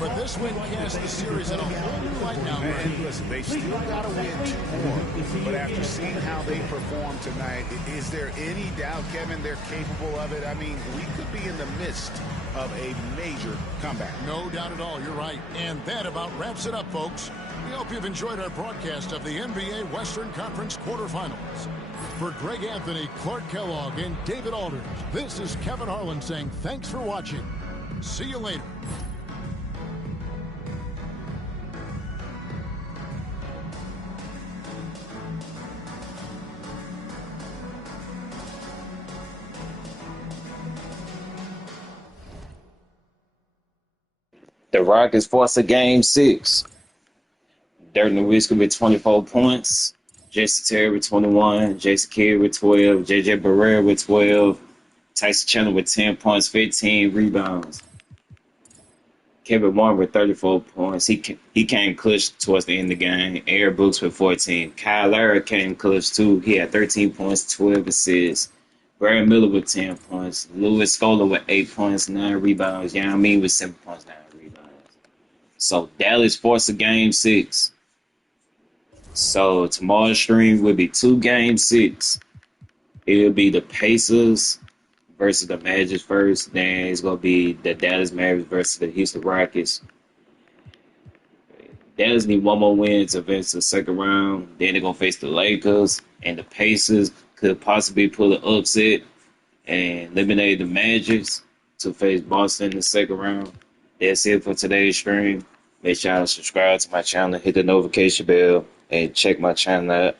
but this win casts the series in a whole new light now. And listen, they still got to win 2 more, but after seeing how they performed tonight, is there any doubt, Kevin, they're capable of it? I mean, we could be in the midst of a major comeback. No doubt at all, you're right. And that about wraps it up, folks. We hope you've enjoyed our broadcast of the NBA Western Conference quarterfinals. For Greg Anthony, Clark Kellogg, and David Aldridge, this is Kevin Harlan saying thanks for watching. See you later. The Rockets force a game 6. Dirk Nowitzki with 24 points. Jason Terry with 21, Jason Kidd with 12, J.J. Barea with 12, Tyson Chandler with 10 points, 15 rebounds. Kevin Martin with 34 points. He came clutch towards the end of the game. Aaron Brooks with 14. Kyle Lowry came clutch too. He had 13 points, 12 assists. Brad Miller with 10 points. Louis Scola with 8 points, 9 rebounds. Yao Ming with 7 points, 9 rebounds. So Dallas forced a game 6. So tomorrow's stream will be 2 game 6. It'll be the Pacers versus the Magic first. Then it's going to be the Dallas Mavericks versus the Houston Rockets. Dallas need one more win to advance to the second round. Then they're going to face the Lakers. And the Pacers could possibly pull an upset and eliminate the Magic to face Boston in the second round. That's it for today's stream. Make sure y'all subscribe to my channel, hit the notification bell, and check my channel out